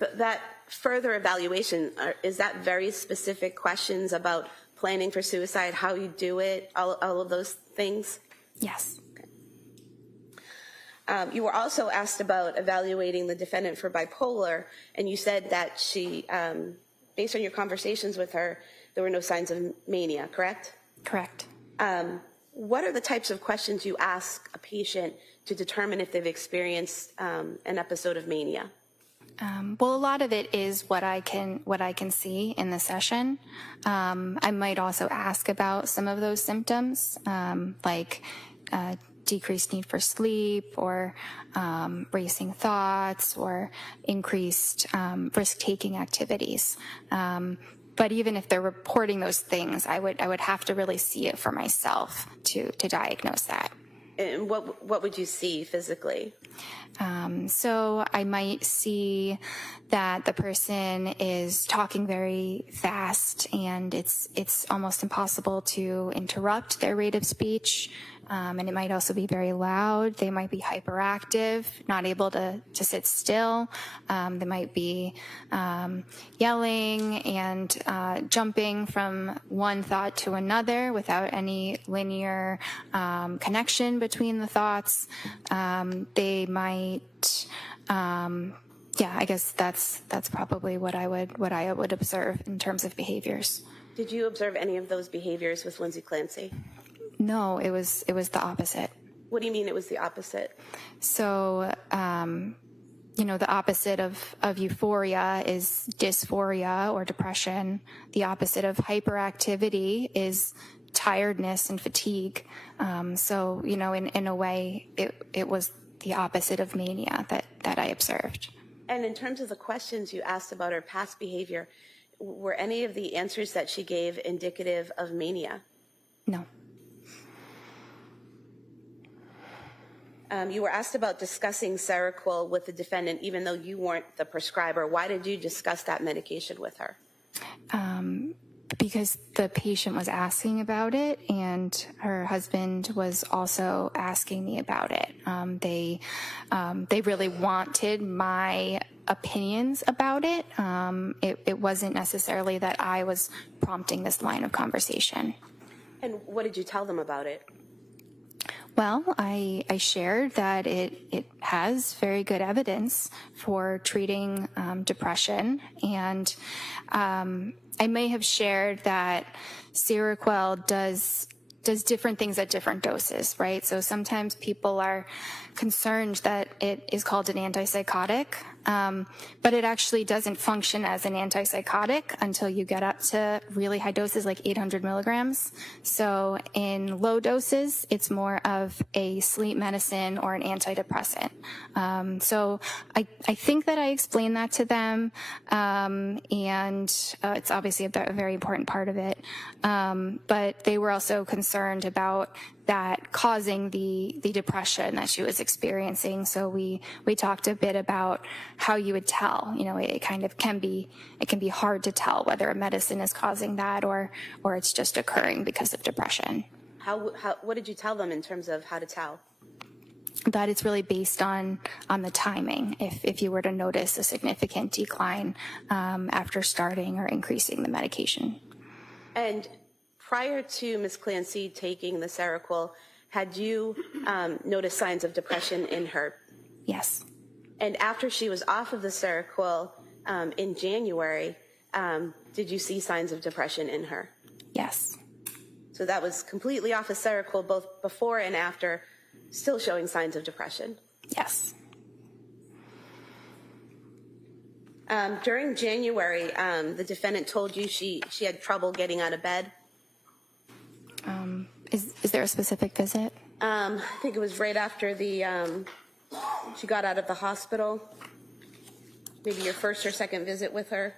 But that further evaluation, is that very specific questions about planning for suicide, how you do it, all of those things? Yes. You were also asked about evaluating the defendant for bipolar, and you said that she, based on your conversations with her, there were no signs of mania, correct? Correct. What are the types of questions you ask a patient to determine if they've experienced an episode of mania? Well, a lot of it is what I can see in the session. I might also ask about some of those symptoms, like decreased need for sleep, or racing thoughts, or increased risk-taking activities. But even if they're reporting those things, I would have to really see it for myself to diagnose that. And what would you see physically? So I might see that the person is talking very fast, and it's almost impossible to interrupt their rate of speech. And it might also be very loud. They might be hyperactive, not able to sit still. They might be yelling and jumping from one thought to another without any linear connection between the thoughts. They might, I guess that's probably what I would observe in terms of behaviors. Did you observe any of those behaviors with Lindsay Clancy? No, it was the opposite. What do you mean it was the opposite? So, the opposite of euphoria is dysphoria or depression. The opposite of hyperactivity is tiredness and fatigue. So, in a way, it was the opposite of mania that I observed. And in terms of the questions you asked about her past behavior, were any of the answers that she gave indicative of mania? No. You were asked about discussing Seroquel with the defendant, even though you weren't the prescriber. Why did you discuss that medication with her? Because the patient was asking about it, and her husband was also asking me about it. They really wanted my opinions about it. It wasn't necessarily that I was prompting this line of conversation. And what did you tell them about it? Well, I shared that it has very good evidence for treating depression, and I may have shared that Seroquel does different things at different doses, right? So sometimes people are concerned that it is called an antipsychotic, but it actually doesn't function as an antipsychotic until you get up to really high doses, like 800 milligrams. So in low doses, it's more of a sleep medicine or an antidepressant. So I think that I explained that to them, and it's obviously a very important part of it. But they were also concerned about that causing the depression that she was experiencing. So we talked a bit about how you would tell. You know, it can be hard to tell whether a medicine is causing that or it's just occurring because of depression. What did you tell them in terms of how to tell? That it's really based on the timing. If you were to notice a significant decline after starting or increasing the medication. And prior to Ms. Clancy taking the Seroquel, had you noticed signs of depression in her? Yes. And after she was off of the Seroquel in January, did you see signs of depression in her? Yes. So that was completely off of Seroquel, both before and after, still showing signs of depression? Yes. During January, the defendant told you she had trouble getting out of bed? Is there a specific visit? I think it was right after she got out of the hospital. Maybe your first or second visit with her.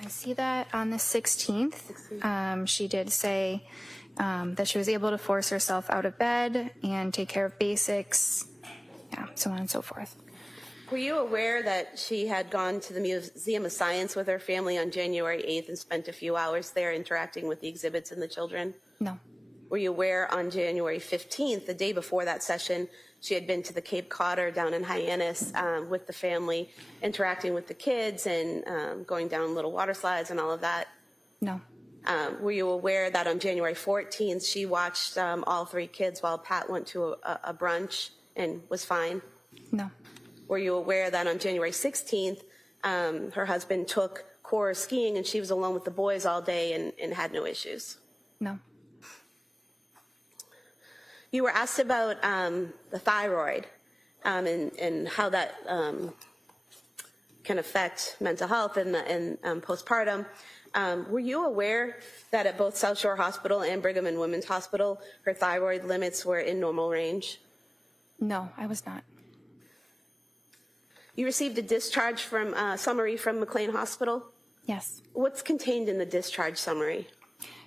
I see that on the 16th, she did say that she was able to force herself out of bed and take care of basics, so on and so forth. Were you aware that she had gone to the Museum of Science with her family on January 8th and spent a few hours there interacting with the exhibits and the children? No. Were you aware on January 15th, the day before that session, she had been to the Cape Codder down in Hyannis with the family, interacting with the kids and going down little water slides and all of that? No. Were you aware that on January 14th, she watched all three kids while Pat went to a brunch and was fine? No. Were you aware that on January 16th, her husband took Cora skiing and she was alone with the boys all day and had no issues? No. You were asked about the thyroid and how that can affect mental health and postpartum. Were you aware that at both South Shore Hospital and Brigham and Women's Hospital, her thyroid limits were in normal range? No, I was not. You received a discharge summary from McLean Hospital? Yes. What's contained in the discharge summary?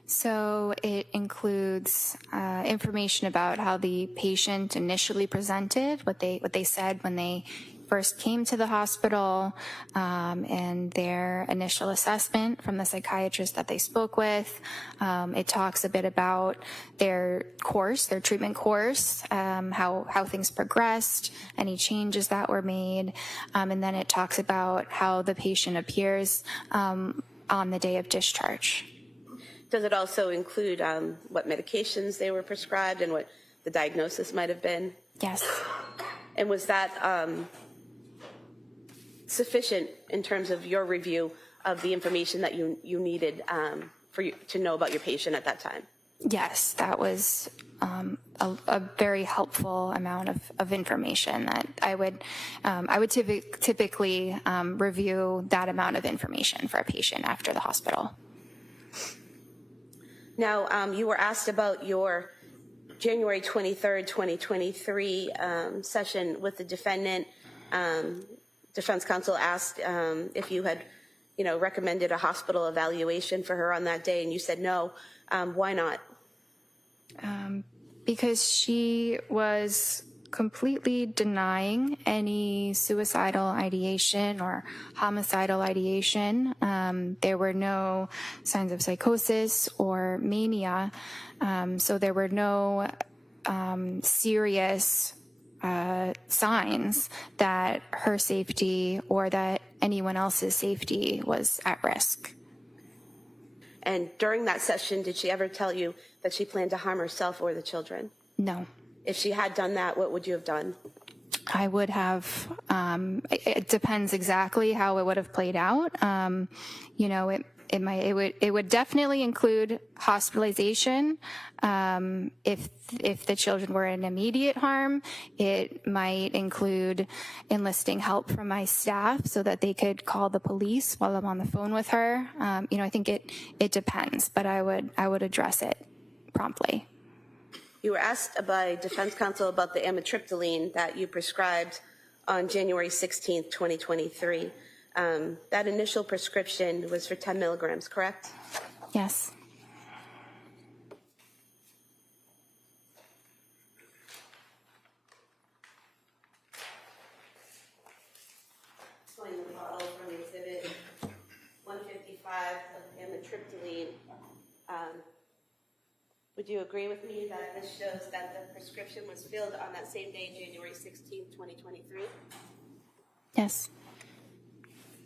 So it includes information about how the patient initially presented, what they said when they first came to the hospital, and their initial assessment from the psychiatrist that they spoke with. It talks a bit about their treatment course, how things progressed, any changes that were made, and then it talks about how the patient appears on the day of discharge. Does it also include what medications they were prescribed and what the diagnosis might have been? Yes. And was that sufficient in terms of your review of the information that you needed for you to know about your patient at that time? Yes, that was a very helpful amount of information that I would typically review that amount of information for a patient after the hospital. Now, you were asked about your January 23rd, 2023 session with the defendant. Defense counsel asked if you had, recommended a hospital evaluation for her on that day, and you said no. Why not? Because she was completely denying any suicidal ideation or homicidal ideation. There were no signs of psychosis or mania, so there were no serious signs that her safety or that anyone else's safety was at risk. And during that session, did she ever tell you that she planned to harm herself or the children? No. If she had done that, what would you have done? I would have, it depends exactly how it would have played out. You know, it would definitely include hospitalization. If the children were in immediate harm, it might include enlisting help from my staff so that they could call the police while I'm on the phone with her. You know, I think it depends, but I would address it promptly. You were asked by defense counsel about the amitriptyline that you prescribed on January 16th, 2023. That initial prescription was for 10 milligrams, correct? Yes. Explain the bottle from exhibit 155 of amitriptyline. Would you agree with me that this shows that the prescription was filled on that same day, January 16th, 2023? Yes.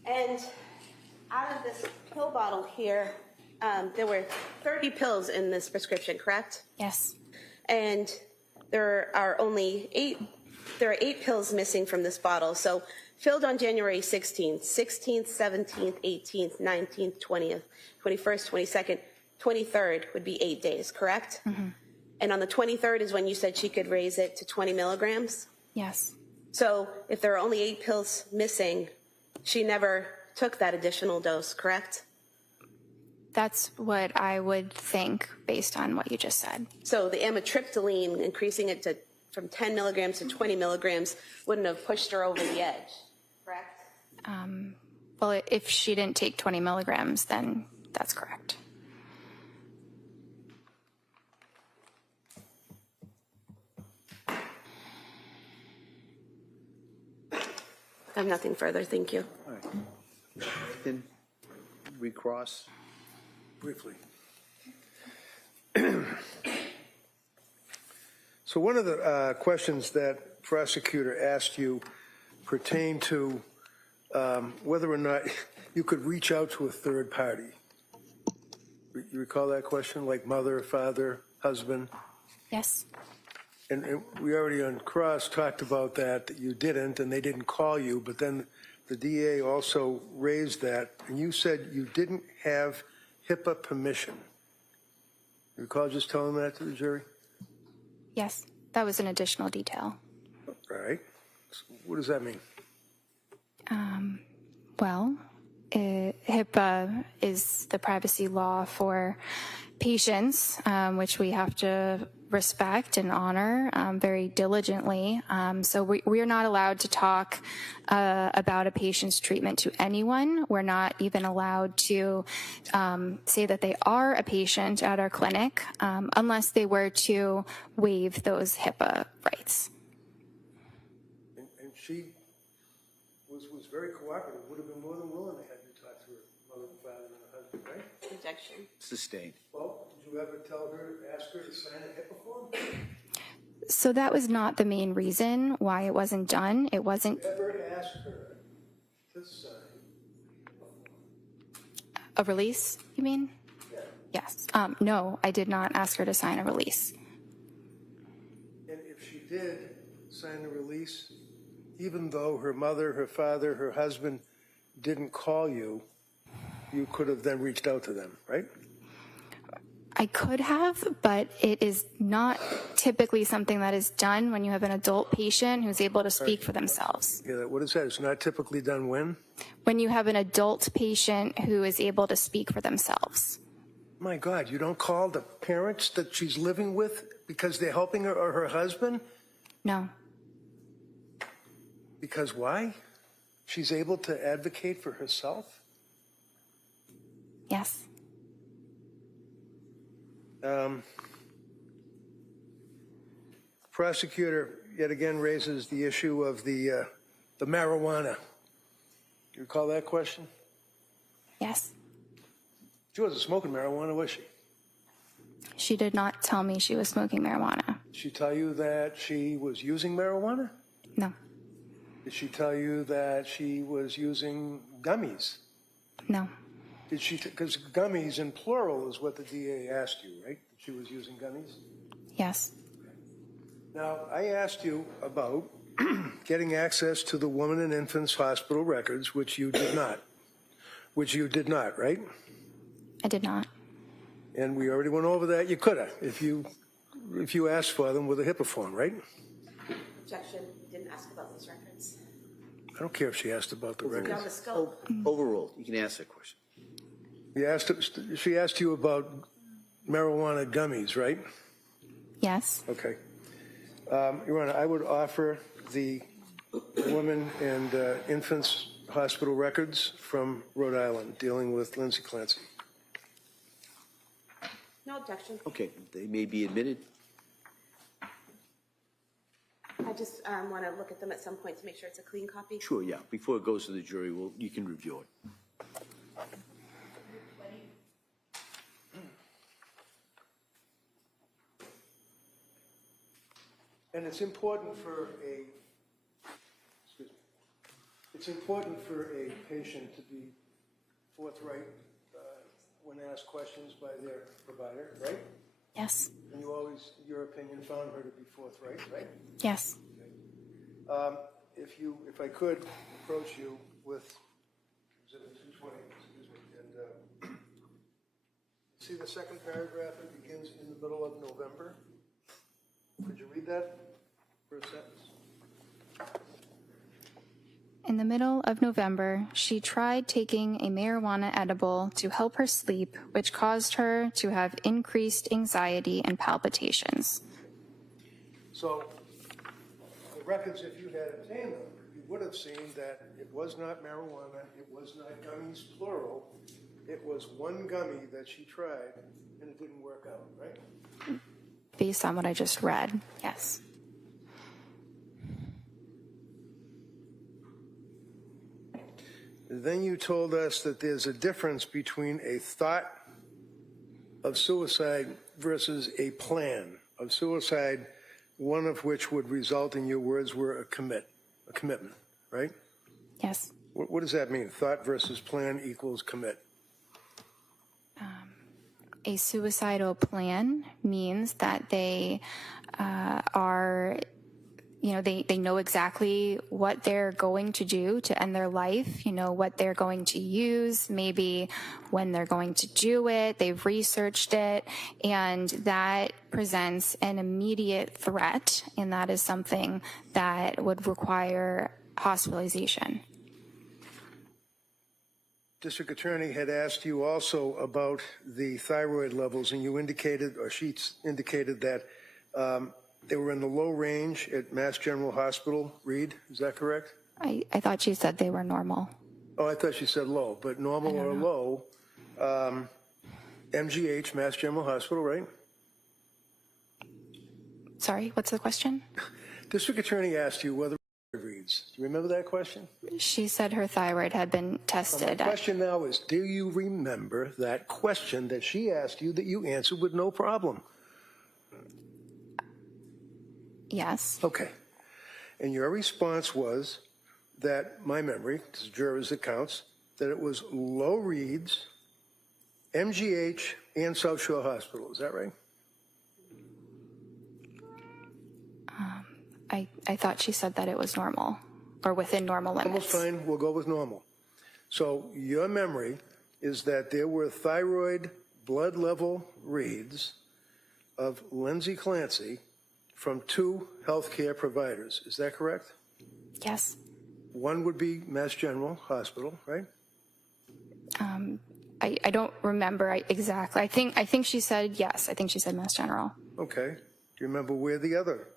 And out of this pill bottle here, there were 30 pills in this prescription, correct? Yes. And there are 8 pills missing from this bottle. So filled on January 16th, 16th, 17th, 18th, 19th, 20th, 21st, 22nd, 23rd would be 8 days, correct? Mm-hmm. And on the 23rd is when you said she could raise it to 20 milligrams? Yes. So if there are only 8 pills missing, she never took that additional dose, correct? That's what I would think based on what you just said. So the amitriptyline, increasing it from 10 milligrams to 20 milligrams, wouldn't have pushed her over the edge, correct? Well, if she didn't take 20 milligrams, then that's correct. I have nothing further, thank you. All right. Then recross. Briefly. So one of the questions that prosecutor asked you pertained to whether or not you could reach out to a third party. You recall that question, like mother, father, husband? Yes. And we already on cross talked about that you didn't, and they didn't call you, but then the DA also raised that, and you said you didn't have HIPAA permission. You recall just telling that to the jury? Yes. That was an additional detail. All right. So what does that mean? Well, HIPAA is the privacy law for patients, which we have to respect and honor very diligently. So we are not allowed to talk about a patient's treatment to anyone. We're not even allowed to say that they are a patient at our clinic unless they were to waive those HIPAA rights. And she was very cooperative, would have been more than willing to have you talk to her mother and father and her husband, right? Objection. Sustained. Well, did you ever ask her to sign a HIPAA form? So that was not the main reason why it wasn't done. It wasn't. Ever asked her to sign A release, you mean? Yeah. Yes. No, I did not ask her to sign a release. And if she did sign a release, even though her mother, her father, her husband didn't call you, you could have then reached out to them, right? I could have, but it is not typically something that is done when you have an adult patient who's able to speak for themselves. Yeah, what is that? It's not typically done when? When you have an adult patient who is able to speak for themselves. My God, you don't call the parents that she's living with because they're helping her or her husband? No. Because why? She's able to advocate for herself? Yes. Prosecutor yet again raises the issue of the marijuana. You recall that question? Yes. She wasn't smoking marijuana, was she? She did not tell me she was smoking marijuana. Did she tell you that she was using marijuana? No, Did she tell you that she was using gummies? no, Did she, because gummies in plural is what the DA asked you, right? That she was using gummies? yes, Now, I asked you about getting access to the Women and Infants Hospital records, which you did not. Which you did not, right? I did not. And we already went over that. You could have, if you asked for them with a HIPAA form, right? Objection, didn't ask about those records. I don't care if she asked about the Beyond records. the scope. Overruled. You can ask that question. She asked you about marijuana gummies, right? Yes, Okay. Your Honor, I would offer the Women and Infants Hospital records from Rhode Island dealing with Lindsay Clancy. No objection. Okay, they may be admitted. I just want to look at them at some point to make sure it's a clean copy. Sure, yeah. Before it goes to the jury, you can review it. And it's important for a patient to be forthright when asked questions by their provider, right? yes, And you always, in your opinion, found her to be forthright, right? yes. If I could approach you with Exhibit 220, excuse me, and see the second paragraph, it begins in the middle of November. Could you read that first sentence? In the middle of November, she tried taking a marijuana edible to help her sleep, which caused her to have increased anxiety and palpitations. So, the records, if you had obtained them, you would have seen that it was not marijuana, it was not gummies, plural. It was one gummy that she tried, and it didn't work out, right? Based on what I just read, yes. Then you told us that there's a difference between a thought of suicide versus a plan of suicide, one of which would result, in your words, were a commitment, right? Yes. What does that mean? Thought versus plan equals commit. A suicidal plan means that they are, they know exactly what they're going to do to end their life, what they're going to use, maybe when they're going to do it, they've researched it, and that presents an immediate threat, and that is something that would require hospitalization. District Attorney had asked you also about the thyroid levels, and you indicated, or she indicated that they were in the low range at Mass General Hospital, Reed. Is that correct? I thought she said they were normal. Oh, I thought she said low, but normal or low. MGH, Mass General Hospital, right? Sorry, what's the question? District Attorney asked you whether reads. Do you remember that question? She said her thyroid had been tested. The question now is, do you remember that question that she asked you that you answered with no problem? Yes. Okay. And your response was that, my memory, as jurors it counts, that it was low reads, MGH, and South Shore Hospital. Is that right? I thought she said that it was normal, or within normal limits. Almost fine. We'll go with normal. So your memory is that there were thyroid blood level reads of Lindsay Clancy from 2 healthcare providers. Is that correct? Yes. One would be Mass General Hospital, right? I don't remember exactly. I think she said yes. I think she said Mass General. Okay. Do you remember where the other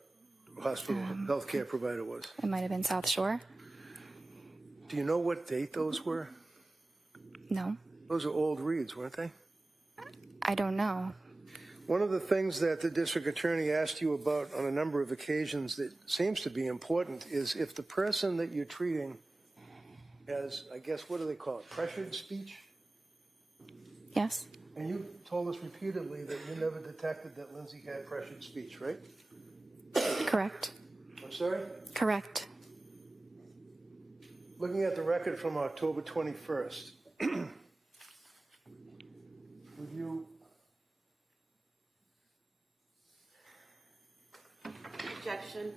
hospital healthcare provider was? It might have been South Shore. Do you know what date those were? No. Those are old reads, weren't they? I don't know. One of the things that the district attorney asked you about on a number of occasions that seems to be important is if the person that you're treating has, I guess, what do they call it, pressured speech? Yes. And you told us repeatedly that you never detected that Lindsay had pressured speech, right? Correct. I'm sorry? Correct. Looking at the record from October 21st, would you, Objection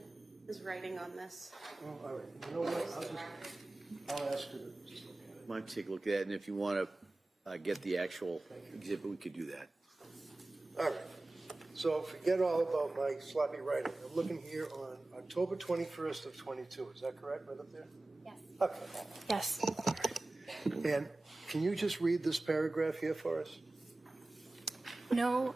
is writing on this. well, all right, you know what, I'll ask her to just look at it. Might take a look at it, and if you want to get the actual exhibit, we could do that. All right, so forget all about my sloppy writing. I'm looking here on October 21st of 22, is that correct, right up there? Yes. Okay. Yes. And can you just read this paragraph here for us? No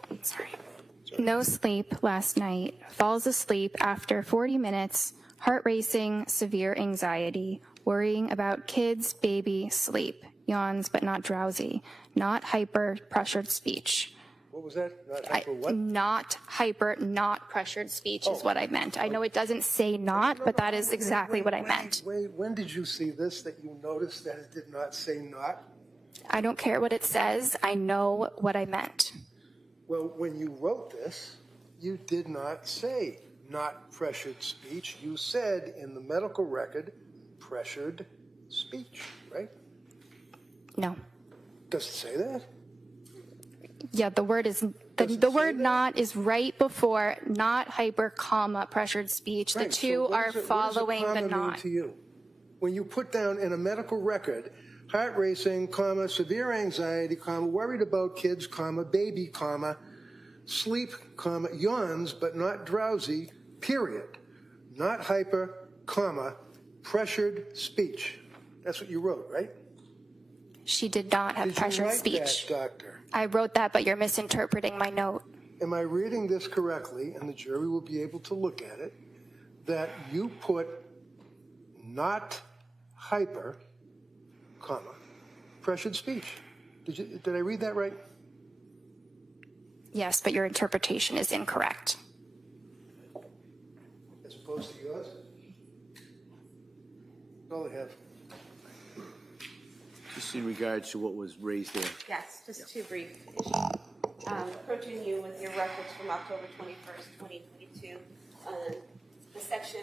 sleep last night. Falls asleep after 40 minutes. Heart racing, severe anxiety. Worrying about kids, baby, sleep. Yawns but not drowsy. Not hyper, pressured speech. What was that? Not hyper what? Not hyper, not pressured speech is what I meant. I know it doesn't say not, but that is exactly what I meant. When did you see this that you noticed that it did not say not? I don't care what it says. I know what I meant. Well, when you wrote this, you did not say not pressured speech. You said in the medical record, pressured speech, right? No. Does it say that? Yeah, the word is the word not is right before not hyper, comma, pressured speech. The Right, so two what are does it- following what the does a comma mean not. to you? When you put down in a medical record, heart racing, comma, severe anxiety, comma, worried about kids, comma, baby, comma, sleep, comma, yawns but not drowsy, period. Not hyper, comma, pressured speech. That's what you wrote, right? She did not have Did you pressured write speech. that, doctor? I wrote that, but you're misinterpreting my note. Am I reading this correctly, and the jury will be able to look at it, that you put not hyper, comma, pressured speech? Did I read that right? Yes, but your interpretation is incorrect. As opposed to yours? That's all I have. Just in regards to what was raised there. Yes, just two brief issues. Approaching you with your records from October 21st, 2022, the section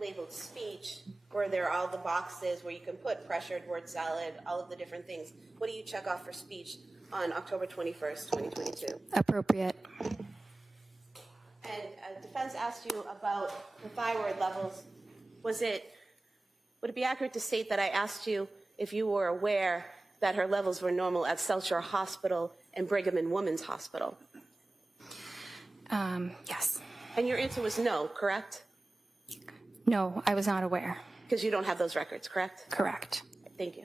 labeled speech, where there are all the boxes where you can put pressured, word salad, all of the different things. What do you check off for speech on October 21st, 2022? Appropriate. And defense asked you about the thyroid levels. Would it be accurate to state that I asked you if you were aware that her levels were normal at South Shore Hospital and Brigham and Women's Hospital? Yes. And your answer was no, correct? No, I was not aware. Because you don't have those records, correct? Correct. Thank you.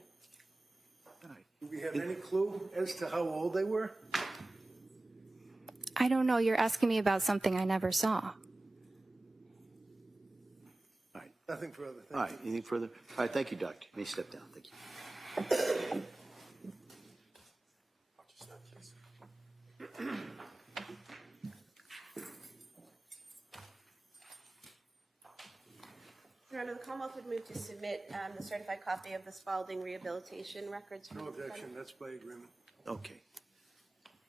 Do we have any clue as to how old they were? I don't know. You're asking me about something I never saw. All right. Nothing further. Thank All right. Anything further? All right. Thank you, Doctor. You may step down. Thank you. Your Honor, the Commonwealth would move to submit the certified copy of the Spalding rehabilitation records. No objection, that's by agreement. Okay.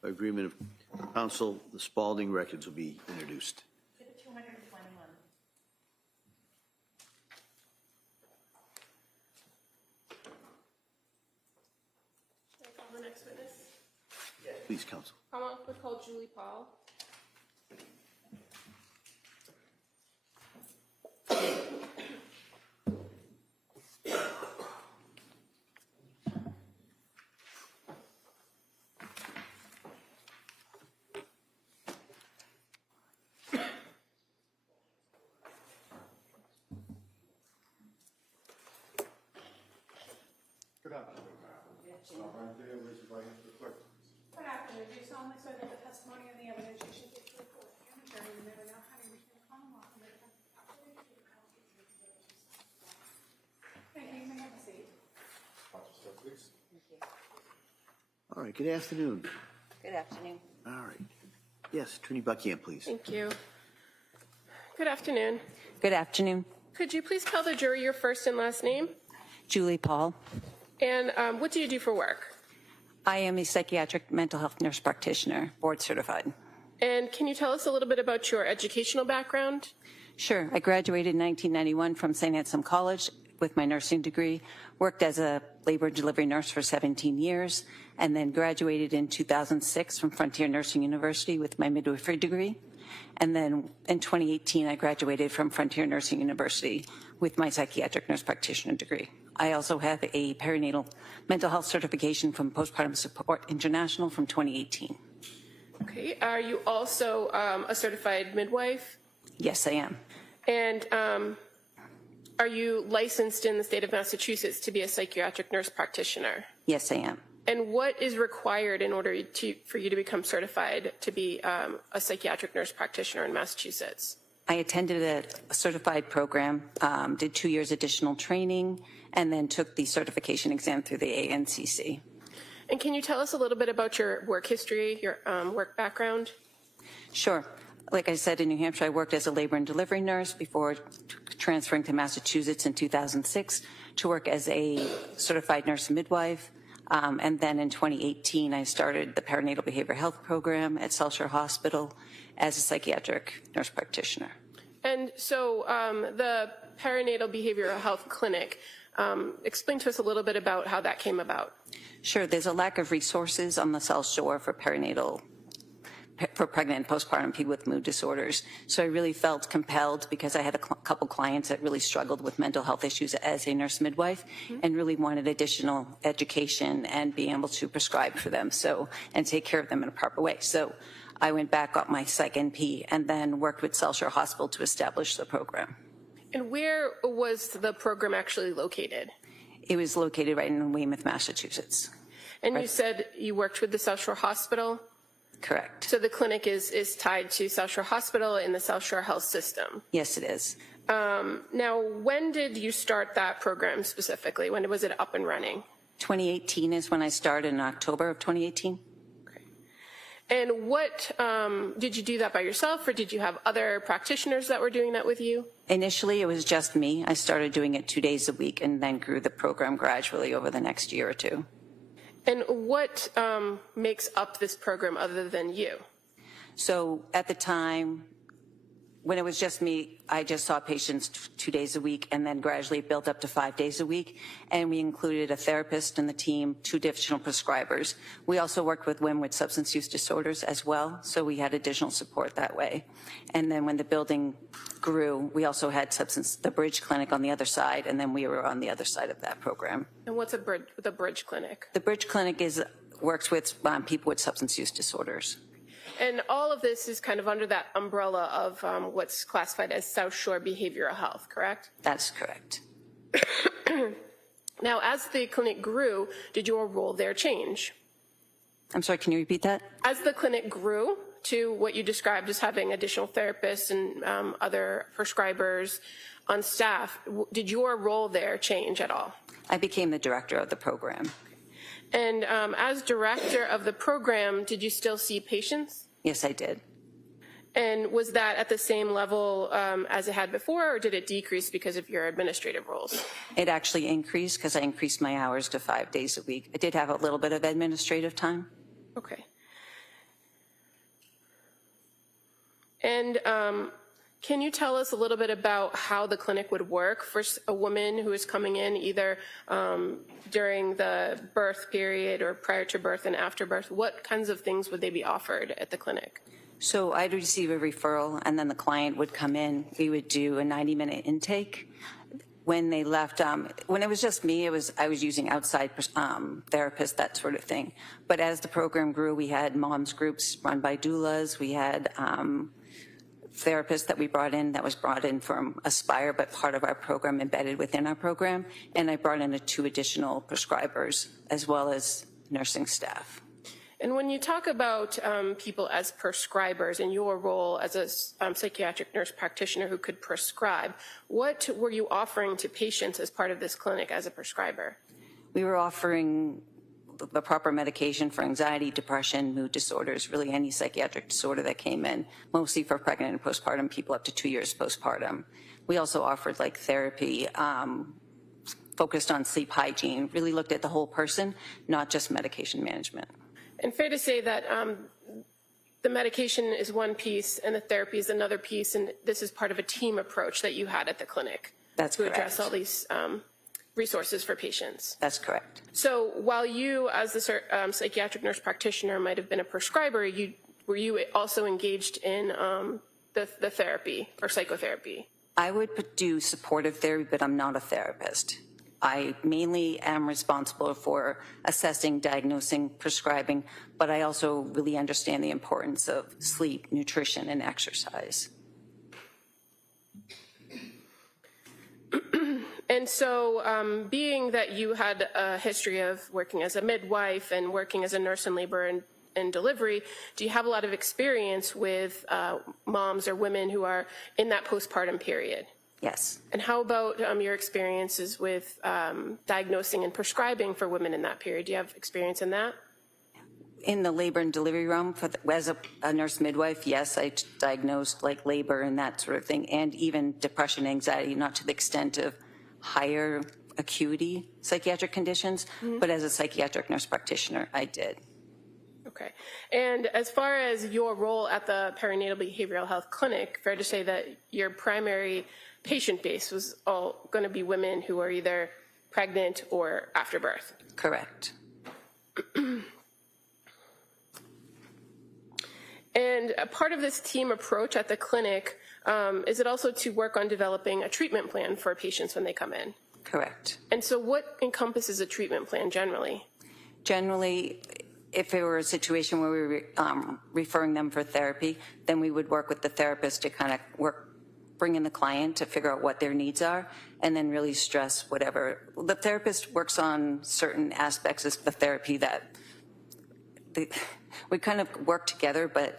By agreement of counsel, the Spalding records will be introduced. Exhibit 221. Should I call the next witness? Please, counsel. Commonwealth would call Julie Paul. Good afternoon. Right there, raise your right hand for the clerk. Good afternoon. Do you solemnly swear that the testimony and the evidence you should give to the court and the jury will never know how to reach the Commonwealth and the defense operating to the Constitution? Thank you. You may have a seat. Watch your step, please. All right. Good afternoon. Good afternoon. All right. Yes, Attorney Buckingham, please. Thank you. Good afternoon. Good afternoon. Could you please tell the jury your first and last name? Julie Paul. And what do you do for work? I am a psychiatric mental health nurse practitioner, board certified. And can you tell us a little bit about your educational background? Sure. I graduated in 1991 from St. Anselm College with my nursing degree, worked as a labor and delivery nurse for 17 years, and then graduated in 2006 from Frontier Nursing University with my midwifery degree. And then in 2018, I graduated from Frontier Nursing University with my psychiatric nurse practitioner degree. I also have a perinatal mental health certification from Postpartum Support International from 2018. Okay. Are you also a certified midwife? Yes, I am. And are you licensed in the state of Massachusetts to be a psychiatric nurse practitioner? Yes, I am. And what is required in order for you to become certified to be a psychiatric nurse practitioner in Massachusetts? I attended a certified program, did 2 years additional training, and then took the certification exam through the ANCC. And can you tell us a little bit about your work history, your work background? Sure. Like I said, in New Hampshire, I worked as a labor and delivery nurse before transferring to Massachusetts in 2006 to work as a certified nurse midwife. And then in 2018, I started the perinatal behavioral health program at South Shore Hospital as a psychiatric nurse practitioner. And so the perinatal behavioral health clinic, explain to us a little bit about how that came about. Sure. There's a lack of resources on the South Shore for pregnant and postpartum people with mood disorders. So I really felt compelled, because I had a couple clients that really struggled with mental health issues as a nurse midwife, and really wanted additional education and being able to prescribe for them, and take care of them in a proper way. So I went back, got my psych NP, and then worked with South Shore Hospital to establish the program. And where was the program actually located? It was located right in Weymouth, Massachusetts. And you said you worked with the South Shore Hospital? Correct. So the clinic is tied to South Shore Hospital in the South Shore Health System? Yes, it is. Now, when did you start that program specifically? When was it up and running? 2018 is when I started, in October of 2018. Okay. And what, did you do that by yourself, or did you have other practitioners that were doing that with you? Initially, it was just me. I started doing it 2 days a week and then grew the program gradually over the next year or two. And what makes up this program other than you? So at the time, when it was just me, I just saw patients 2 days a week, and then gradually it built up to 5 days a week. And we included a therapist in the team, 2 additional prescribers. We also worked with women with substance use disorders as well, so we had additional support that way. And then when the building grew, we also had the Bridge Clinic on the other side, and then we were on the other side of that program. And what's the Bridge Clinic? The Bridge Clinic works with people with substance use disorders. And all of this is kind of under that umbrella of what's classified as South Shore Behavioral Health, correct? That's correct. Now, as the clinic grew, did your role there change? I'm sorry, can you repeat that? As the clinic grew to what you described as having additional therapists and other prescribers on staff, did your role there change at all? I became the director of the program. And as director of the program, did you still see patients? Yes, I did. And was that at the same level as it had before, or did it decrease because of your administrative roles? It actually increased because I increased my hours to 5 days a week. I did have a little bit of administrative time. Okay. And can you tell us a little bit about how the clinic would work for a woman who is coming in either during the birth period or prior to birth and after birth? What kinds of things would they be offered at the clinic? So I'd receive a referral, and then the client would come in. We would do a 90-minute intake. When they left, when it was just me, I was using outside therapists, that sort of thing. But as the program grew, we had moms groups run by doulas. We had therapists that was brought in from Aspire, but part of our program embedded within our program. And I brought in 2 additional prescribers as well as nursing staff. And when you talk about people as prescribers and your role as a psychiatric nurse practitioner who could prescribe, what were you offering to patients as part of this clinic as a prescriber? We were offering the proper medication for anxiety, depression, mood disorders, really any psychiatric disorder that came in, mostly for pregnant and postpartum people up to 2 years postpartum. We also offered like therapy, focused on sleep hygiene, really looked at the whole person, not just medication management. And fair to say that the medication is one piece and the therapy is another piece, and this is part of a team approach that you had at the clinic. That's to correct. address all these resources for patients. That's correct. So while you, as the psychiatric nurse practitioner, might have been a prescriber, were you also engaged in the therapy or psychotherapy? I would do supportive therapy, but I'm not a therapist. I mainly am responsible for assessing, diagnosing, prescribing, but I also really understand the importance of sleep, nutrition, and exercise. And so being that you had a history of working as a midwife and working as a nurse in labor and delivery, do you have a lot of experience with moms or women who are in that postpartum period? Yes. And how about your experiences with diagnosing and prescribing for women in that period? Do you have experience in that? In the labor and delivery realm, as a nurse midwife, yes, I diagnosed like labor and that sort of thing, and even depression, anxiety, not to the extent of higher acuity psychiatric conditions, but as a psychiatric nurse practitioner, I did. Okay. And as far as your role at the perinatal behavioral health clinic, fair to say that your primary patient base was all going to be women who are either pregnant or after birth? Correct. And a part of this team approach at the clinic, is it also to work on developing a treatment plan for patients when they come in? Correct. And so what encompasses a treatment plan generally? Generally, if it were a situation where we were referring them for therapy, then we would work with the therapist to kind of bring in the client to figure out what their needs are, and then really stress whatever. The therapist works on certain aspects of the therapy that we kind of work together, but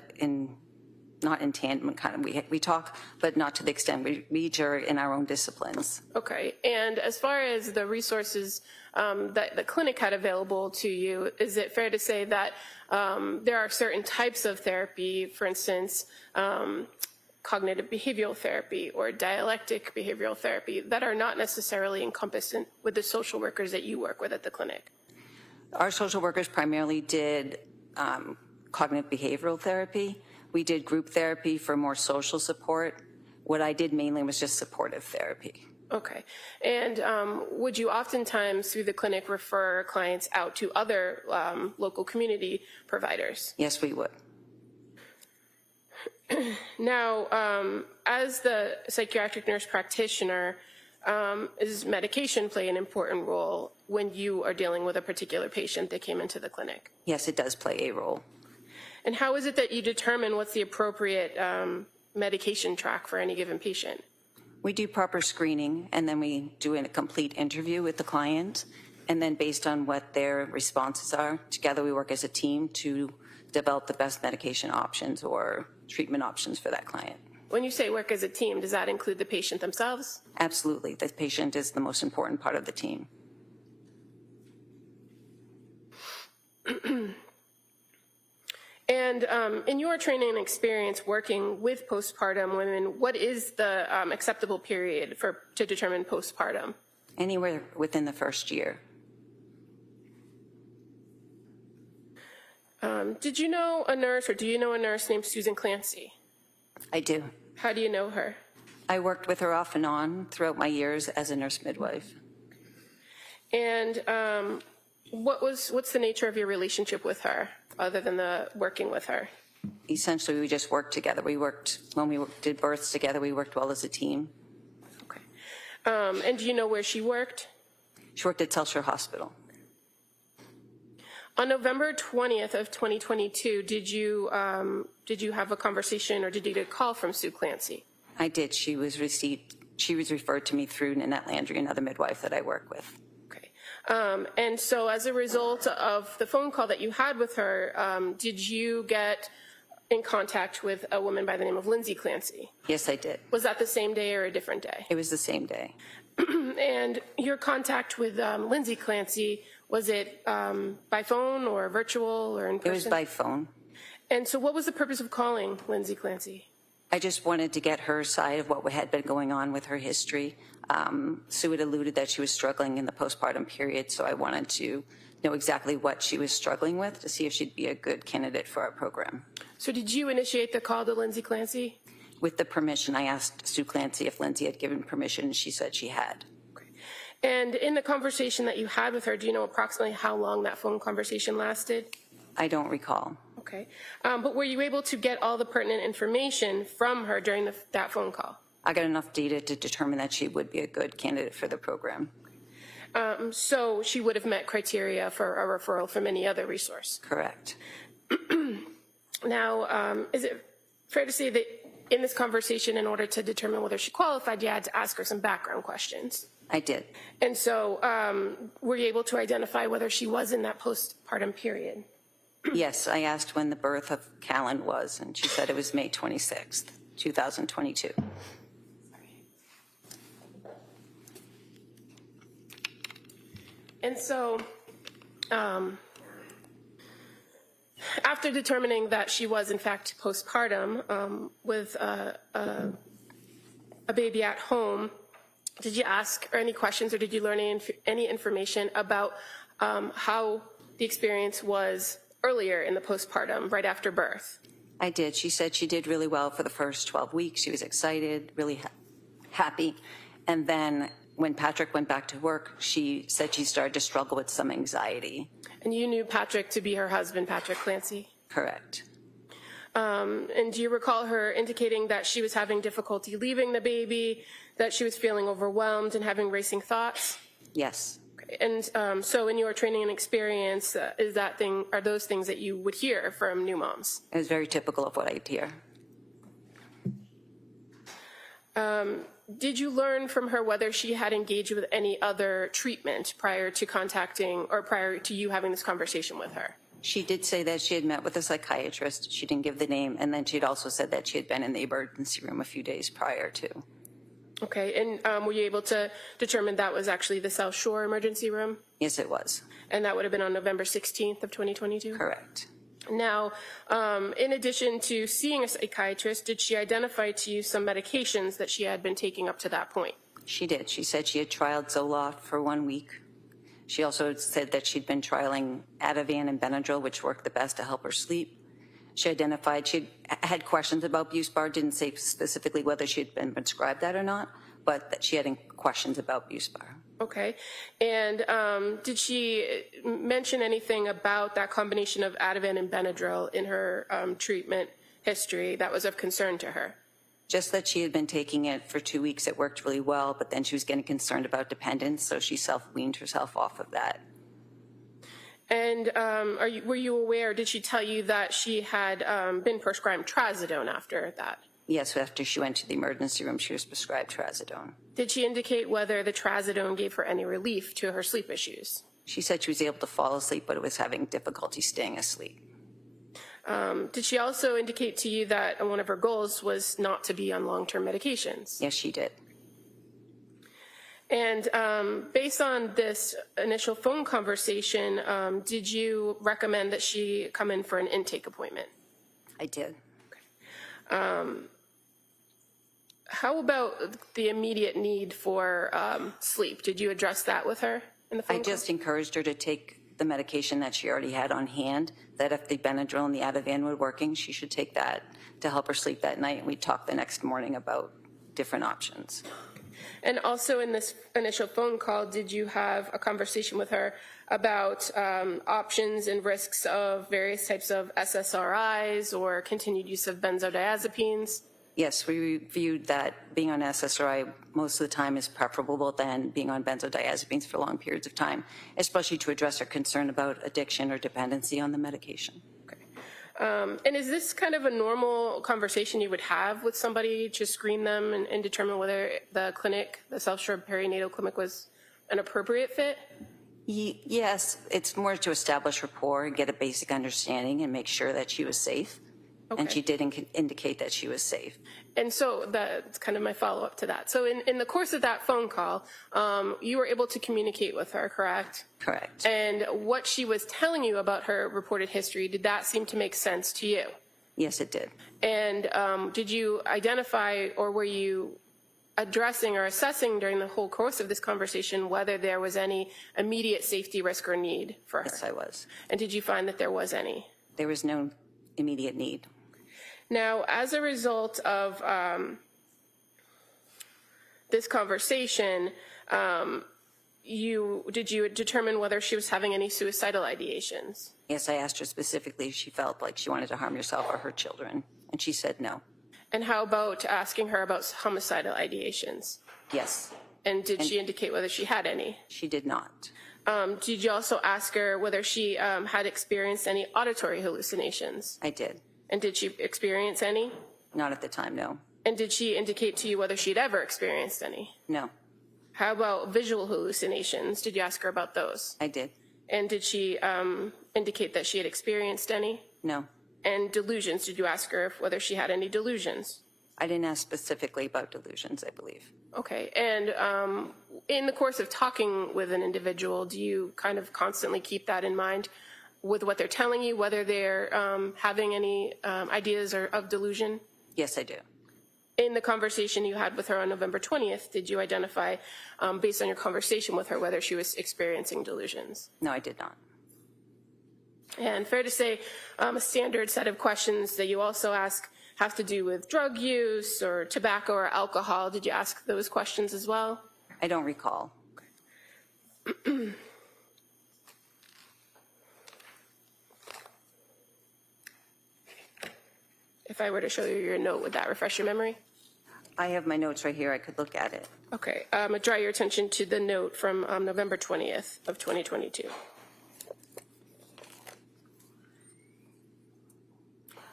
not in tandem, kind of. We talk, but not to the extent we each are in our own disciplines. Okay. And as far as the resources that the clinic had available to you, is it fair to say that there are certain types of therapy, for instance, cognitive behavioral therapy or dialectic behavioral therapy, that are not necessarily encompassed with the social workers that you work with at the clinic? Our social workers primarily did cognitive behavioral therapy. We did group therapy for more social support. What I did mainly was just supportive therapy. Okay. And would you oftentimes, through the clinic, refer clients out to other local community providers? Yes, we would. Now, as the psychiatric nurse practitioner, does medication play an important role when you are dealing with a particular patient that came into the clinic? Yes, it does play a role. And how is it that you determine what's the appropriate medication track for any given patient? We do proper screening, and then we do a complete interview with the client, and then based on what their responses are, together we work as a team to develop the best medication options or treatment options for that client. When you say work as a team, does that include the patient themselves? Absolutely. The patient is the most important part of the team. And in your training and experience working with postpartum women, what is the acceptable period to determine postpartum? Anywhere within the first year. Did you know a nurse, or do you know a nurse named Susan Clancy? I do. How do you know her? I worked with her off and on throughout my years as a nurse midwife. And what's the nature of your relationship with her, other than the working with her? Essentially, we just worked together. When we did births together, we worked well as a team. Okay. And do you know where she worked? She worked at Telsher Hospital. On November 20th of 2022, did you have a conversation, or did you get a call from Sue Clancy? I did. She was referred to me through Nanette Landry, another midwife that I work with. Okay. And so as a result of the phone call that you had with her, did you get in contact with a woman by the name of Lindsay Clancy? Yes, I did. Was that the same day or a different day? It was the same day. And your contact with Lindsay Clancy, was it by phone or virtual or in person? It was by phone. And so what was the purpose of calling Lindsay Clancy? I just wanted to get her side of what had been going on with her history. Sue had alluded that she was struggling in the postpartum period, so I wanted to know exactly what she was struggling with to see if she'd be a good candidate for our program. So did you initiate the call to Lindsay Clancy? With the permission, I asked Sue Clancy if Lindsay had given permission, and she said she had. Okay. And in the conversation that you had with her, do you know approximately how long that phone conversation lasted? I don't recall. Okay. But were you able to get all the pertinent information from her during that phone call? I got enough data to determine that she would be a good candidate for the program. So she would have met criteria for a referral from any other resource? Correct. Now, is it fair to say that in this conversation, in order to determine whether she qualified, you had to ask her some background questions? I did. And so were you able to identify whether she was in that postpartum period? Yes, I asked when the birth of Callan was, and she said it was May 26th, 2022. And so after determining that she was in fact postpartum with a baby at home, did you ask her any questions or did you learn any information about how the experience was earlier in the postpartum, right after birth? I did. She said she did really well for the first 12 weeks. She was excited, really happy. And then when Patrick went back to work, she said she started to struggle with some anxiety. And you knew Patrick to be her husband, Patrick Clancy? Correct. And do you recall her indicating that she was having difficulty leaving the baby, that she was feeling overwhelmed and having racing thoughts? Yes. Okay. And so in your training and experience, are those things that you would hear from new moms? It was very typical of what I'd hear. Did you learn from her whether she had engaged with any other treatment prior to contacting or prior to you having this conversation with her? She did say that she had met with a psychiatrist. She didn't give the name. And then she'd also said that she had been in the emergency room a few days prior to. Okay. And were you able to determine that was actually the South Shore emergency room? Yes, it was. And that would have been on November 16th of 2022? Correct. Now, in addition to seeing a psychiatrist, did she identify to you some medications that she had been taking up to that point? She did. She said she had trialed Zoloft for 1 week. She also said that she'd been trialing Ativan and Benadryl, which worked the best to help her sleep. She identified she had questions about Buspar, didn't say specifically whether she had been prescribed that or not, but that she had questions about Buspar. Okay. And did she mention anything about that combination of Ativan and Benadryl in her treatment history that was of concern to her? Just that she had been taking it for 2 weeks. It worked really well, but then she was getting concerned about dependence, so she self-weaned herself off of that. And were you aware, did she tell you that she had been prescribed trazodone after that? Yes, after she went to the emergency room, she was prescribed trazodone. Did she indicate whether the trazodone gave her any relief to her sleep issues? She said she was able to fall asleep, but was having difficulty staying asleep. Did she also indicate to you that one of her goals was not to be on long-term medications? Yes, she did. And based on this initial phone conversation, did you recommend that she come in for an intake appointment? I did. How about the immediate need for sleep? Did you address that with her in the phone call? I just encouraged her to take the medication that she already had on hand, that if the Benadryl and the Ativan were working, she should take that to help her sleep that night. And we talked the next morning about different options. And also in this initial phone call, did you have a conversation with her about options and risks of various types of SSRIs or continued use of benzodiazepines? Yes, we reviewed that being on SSRI most of the time is preferable than being on benzodiazepines for long periods of time, especially to address her concern about addiction or dependency on the medication. Okay. And is this kind of a normal conversation you would have with somebody to screen them and determine whether the clinic, the South Shore Perinatal Clinic, was an appropriate fit? Yes, it's more to establish rapport and get a basic understanding and make sure that she was safe. Okay. And she did indicate that she was safe. And so that's kind of my follow-up to that. So in the course of that phone call, you were able to communicate with her, correct? Correct. And what she was telling you about her reported history, did that seem to make sense to you? Yes, it did. And did you identify, or were you addressing or assessing during the whole course of this conversation whether there was any immediate safety risk or need for her? Yes, I was. And did you find that there was any? There was no immediate need. Now, as a result of this conversation, did you determine whether she was having any suicidal ideations? Yes, I asked her specifically if she felt like she wanted to harm herself or her children, and she said no. And how about asking her about homicidal ideations? Yes. And did she indicate whether she had any? She did not. Did you also ask her whether she had experienced any auditory hallucinations? I did. And did she experience any? Not at the time, no. And did she indicate to you whether she'd ever experienced any? No. How about visual hallucinations? Did you ask her about those? I did. And did she indicate that she had experienced any? No. And delusions, did you ask her whether she had any delusions? I didn't ask specifically about delusions, I believe. Okay. And in the course of talking with an individual, do you kind of constantly keep that in mind with what they're telling you, whether they're having any ideas of delusion? Yes, I do. In the conversation you had with her on November 20th, did you identify, based on your conversation with her, whether she was experiencing delusions? No, I did not. And fair to say, a standard set of questions that you also ask have to do with drug use or tobacco or alcohol. Did you ask those questions as well? I don't recall. If I were to show you your note, would that refresh your memory? I have my notes right here. I could look at it. Okay. I'm going to draw your attention to the note from November 20th of 2022.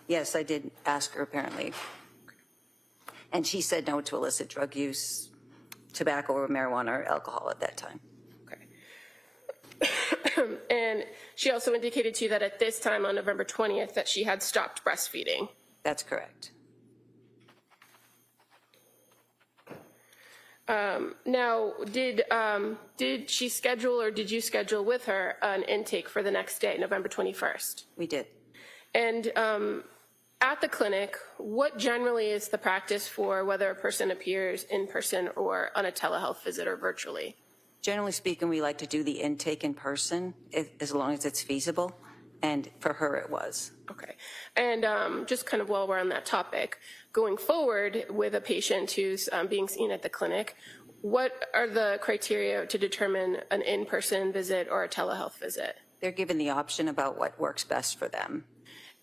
Yes, I did ask her apparently. And she said no to illicit drug use, tobacco or marijuana or alcohol at that time. Okay. And she also indicated to you that at this time on November 20th that she had stopped breastfeeding. That's correct. Now, did she schedule or did you schedule with her an intake for the next day, November 21st? We did. And at the clinic, what generally is the practice for whether a person appears in person or on a telehealth visit or virtually? Generally speaking, we like to do the intake in person as long as it's feasible. And for her, it was. Okay. And just kind of while we're on that topic, going forward with a patient who's being seen at the clinic, what are the criteria to determine an in-person visit or a telehealth visit? They're given the option about what works best for them.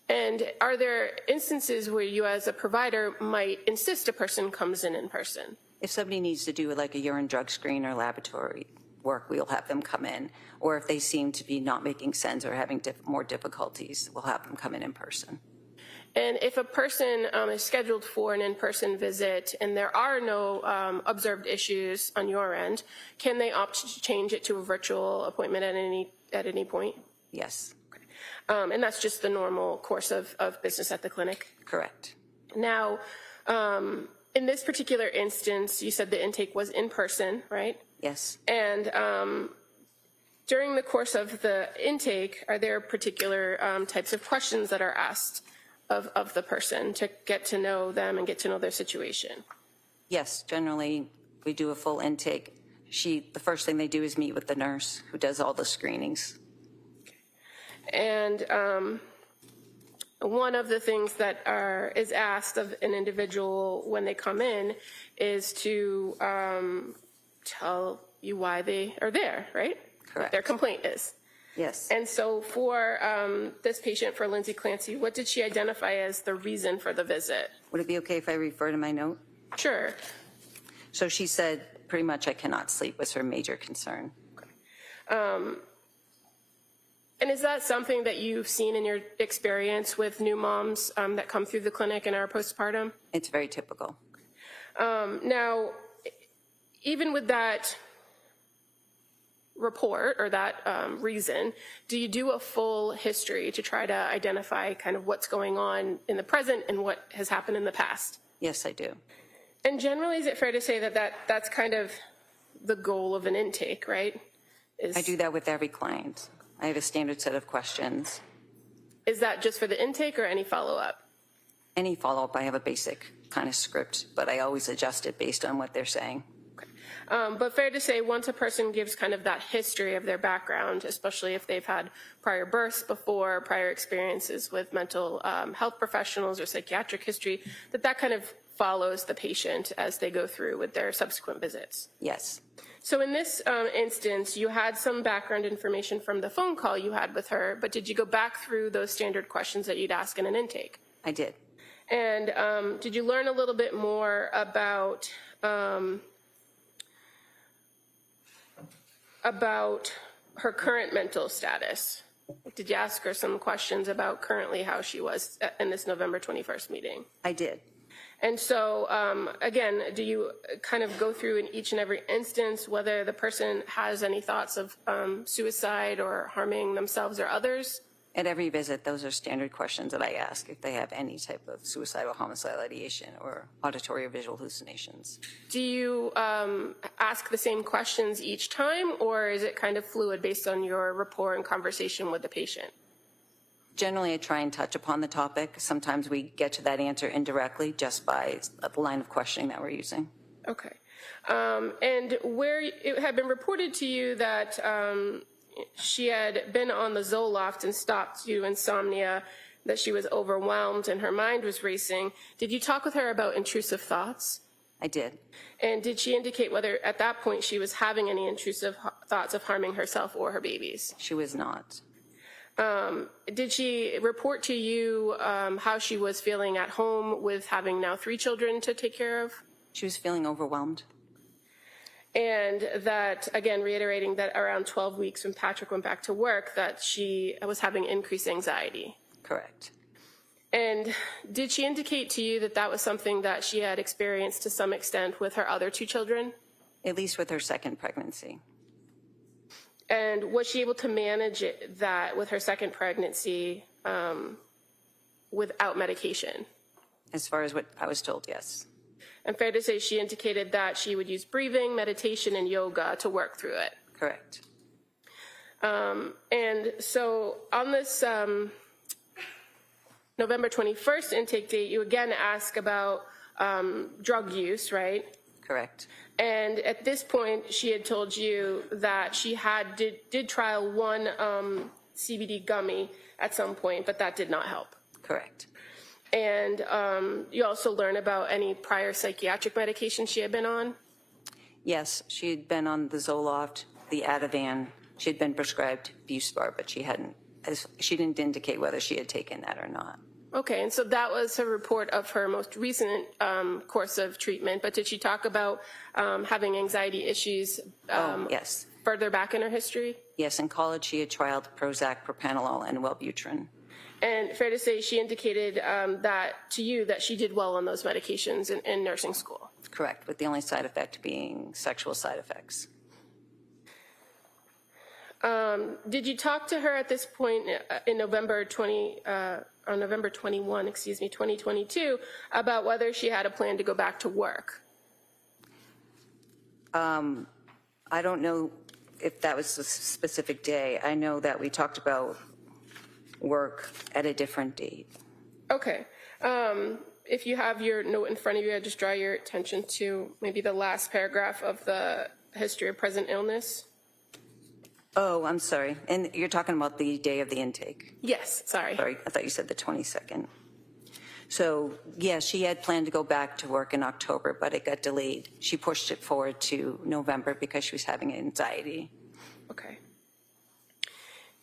And are there instances where you as a provider might insist a person comes in person? If somebody needs to do like a urine drug screen or laboratory work, we'll have them come in. Or if they seem to be not making sense or having more difficulties, we'll have them come in person. And if a person is scheduled for an in-person visit and there are no observed issues on your end, can they opt to change it to a virtual appointment at any point? Yes. Okay. And that's just the normal course of business at the clinic? Correct. Now, in this particular instance, you said the intake was in person, right? Yes. And during the course of the intake, are there particular types of questions that are asked of the person to get to know them and get to know their situation? Yes, generally we do a full intake. The first thing they do is meet with the nurse who does all the screenings. And one of the things that is asked of an individual when they come in is to tell you why they are there, right? Correct. What their complaint is. Yes. And so for this patient, for Lindsay Clancy, what did she identify as the reason for the visit? Would it be okay if I refer to my note? Sure. So she said pretty much I cannot sleep was her major concern. Okay. And is that something that you've seen in your experience with new moms that come through the clinic and are postpartum? It's very typical. Now, even with that report or that reason, do you do a full history to try to identify kind of what's going on in the present and what has happened in the past? Yes, I do. And generally, is it fair to say that that's kind of the goal of an intake, right? I do that with every client. I have a standard set of questions. Is that just for the intake or any follow-up? Any follow-up, I have a basic kind of script, but I always adjust it based on what they're saying. But fair to say, once a person gives kind of that history of their background, especially if they've had prior births before, prior experiences with mental health professionals or psychiatric history, that kind of follows the patient as they go through with their subsequent visits. Yes, So in this instance, you had some background information from the phone call you had with her, but did you go back through those standard questions that you'd ask in an intake? I did. And did you learn a little bit more about her current mental status? Did you ask her some questions about currently how she was in this November 21st meeting? I did. And so, again, do you kind of go through in each and every instance whether the person has any thoughts of suicide or harming themselves or others? At every visit, those are standard questions that I ask if they have any type of suicidal homicidal ideation or auditory or visual hallucinations. Do you ask the same questions each time, or is it kind of fluid based on your rapport and conversation with the patient? Generally, I try and touch upon the topic. Sometimes we get to that answer indirectly just by the line of questioning that we're using. Okay. And where it had been reported to you that she had been on the Zoloft and stopped due to insomnia, that she was overwhelmed and her mind was racing, did you talk with her about intrusive thoughts? I did. And did she indicate whether at that point she was having any intrusive thoughts of harming herself or her babies? She was not. Did she report to you how she was feeling at home with having now 3 children to take care of? She was feeling overwhelmed. And that, again, reiterating that around 12 weeks when Patrick went back to work, that she was having increased anxiety. Correct. And did she indicate to you that that was something that she had experienced to some extent with her other 2 children? At least with her second pregnancy. And was she able to manage that with her second pregnancy without medication? As far as what I was told, yes. And fair to say she indicated that she would use breathing, meditation, and yoga to work through it. Correct. And so on this November 21st intake date, you again ask about drug use, right? Correct. And at this point, she had told you that she did trial one CBD gummy at some point, but that did not help. Correct. And you also learn about any prior psychiatric medication she had been on? Yes, she had been on the Zoloft, the Ativan. She had been prescribed Buspar, but she didn't indicate whether she had taken that or not. Okay, and so that was a report of her most recent course of treatment, but did she talk about having anxiety issues yes. further back in her history? Yes, in college she had trialed Prozac, propranolol, and Wellbutrin. And fair to say she indicated that to you that she did well on those medications in nursing school? Correct, with the only side effect being sexual side effects. Did you talk to her at this point in November 21, 2022, about whether she had a plan to go back to work? I don't know if that was a specific day. I know that we talked about work at a different date. Okay. If you have your note in front of you, I'd just draw your attention to maybe the last paragraph of the history of present illness. Oh, I'm sorry. And you're talking about the day of the intake? Yes, sorry. Sorry, I thought you said the 22nd. So, yeah, she had planned to go back to work in October, but it got delayed. She pushed it forward to November because she was having anxiety. Okay.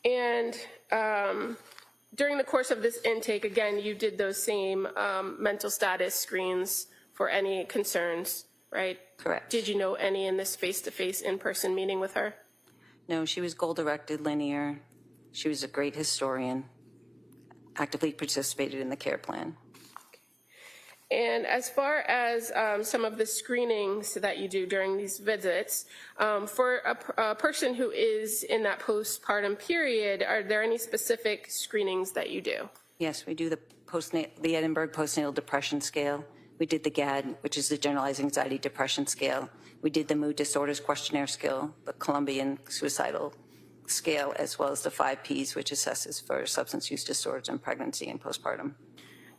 And during the course of this intake, again, you did those same mental status screens for any concerns, right? Correct. Did you know any in this face-to-face in-person meeting with her? No, she was goal-directed, linear. She was a great historian, actively participated in the care plan. And as far as some of the screenings that you do during these visits, for a person who is in that postpartum period, are there any specific screenings that you do? Yes, we do the Edinburgh Postnatal Depression Scale. We did the GAD, which is the Generalized Anxiety Depression Scale. We did the Mood Disorders Questionnaire Scale, the Colombian Suicidal Scale, as well as the 5 Ps, which assesses for substance use disorders in pregnancy and postpartum.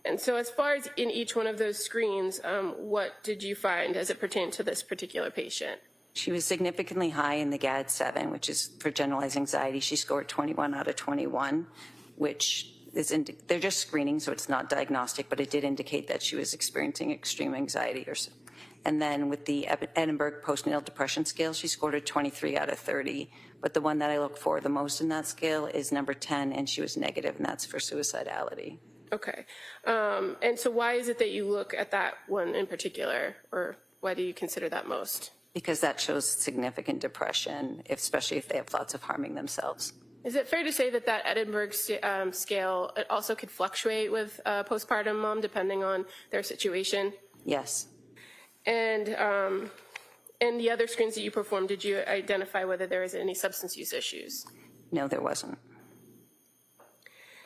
And so as far as in each one of those screens, what did you find as it pertained to this particular patient? She was significantly high in the GAD-7, which is for generalized anxiety. She scored 21 out of 21, which is, they're just screening, so it's not diagnostic, but it did indicate that she was experiencing extreme anxiety or so. And then with the Edinburgh postnatal depression scale, she scored a 23 out of 30. But the one that I look for the most in that scale is number 10, and she was negative, and that's for suicidality. Okay. And so why is it that you look at that one in particular, or why do you consider that most? Because that shows significant depression, especially if they have thoughts of harming themselves. Is it fair to say that that Edinburgh scale, it also could fluctuate with postpartum mom depending on their situation? Yes. And the other screens that you performed, did you identify whether there was any substance use issues? No, there wasn't.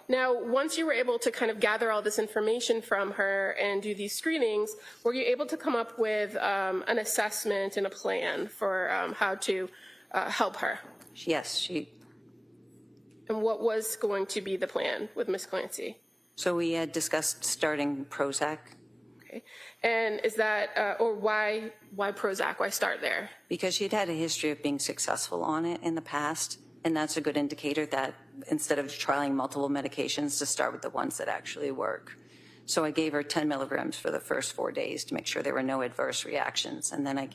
Now, once you were able to kind of gather all this information from her and do these screenings, were you able to come up with an assessment and a plan for how to help her? Yes, And what was going to be the plan with Ms. Clancy? So we had discussed starting Prozac. Okay. And is that, or why Prozac? Why start there? Because she'd had a history of being successful on it in the past, and that's a good indicator that instead of trialing multiple medications, to start with the ones that actually work. So I gave her 10 milligrams for the first 4 days to make sure there were no adverse reactions. And then I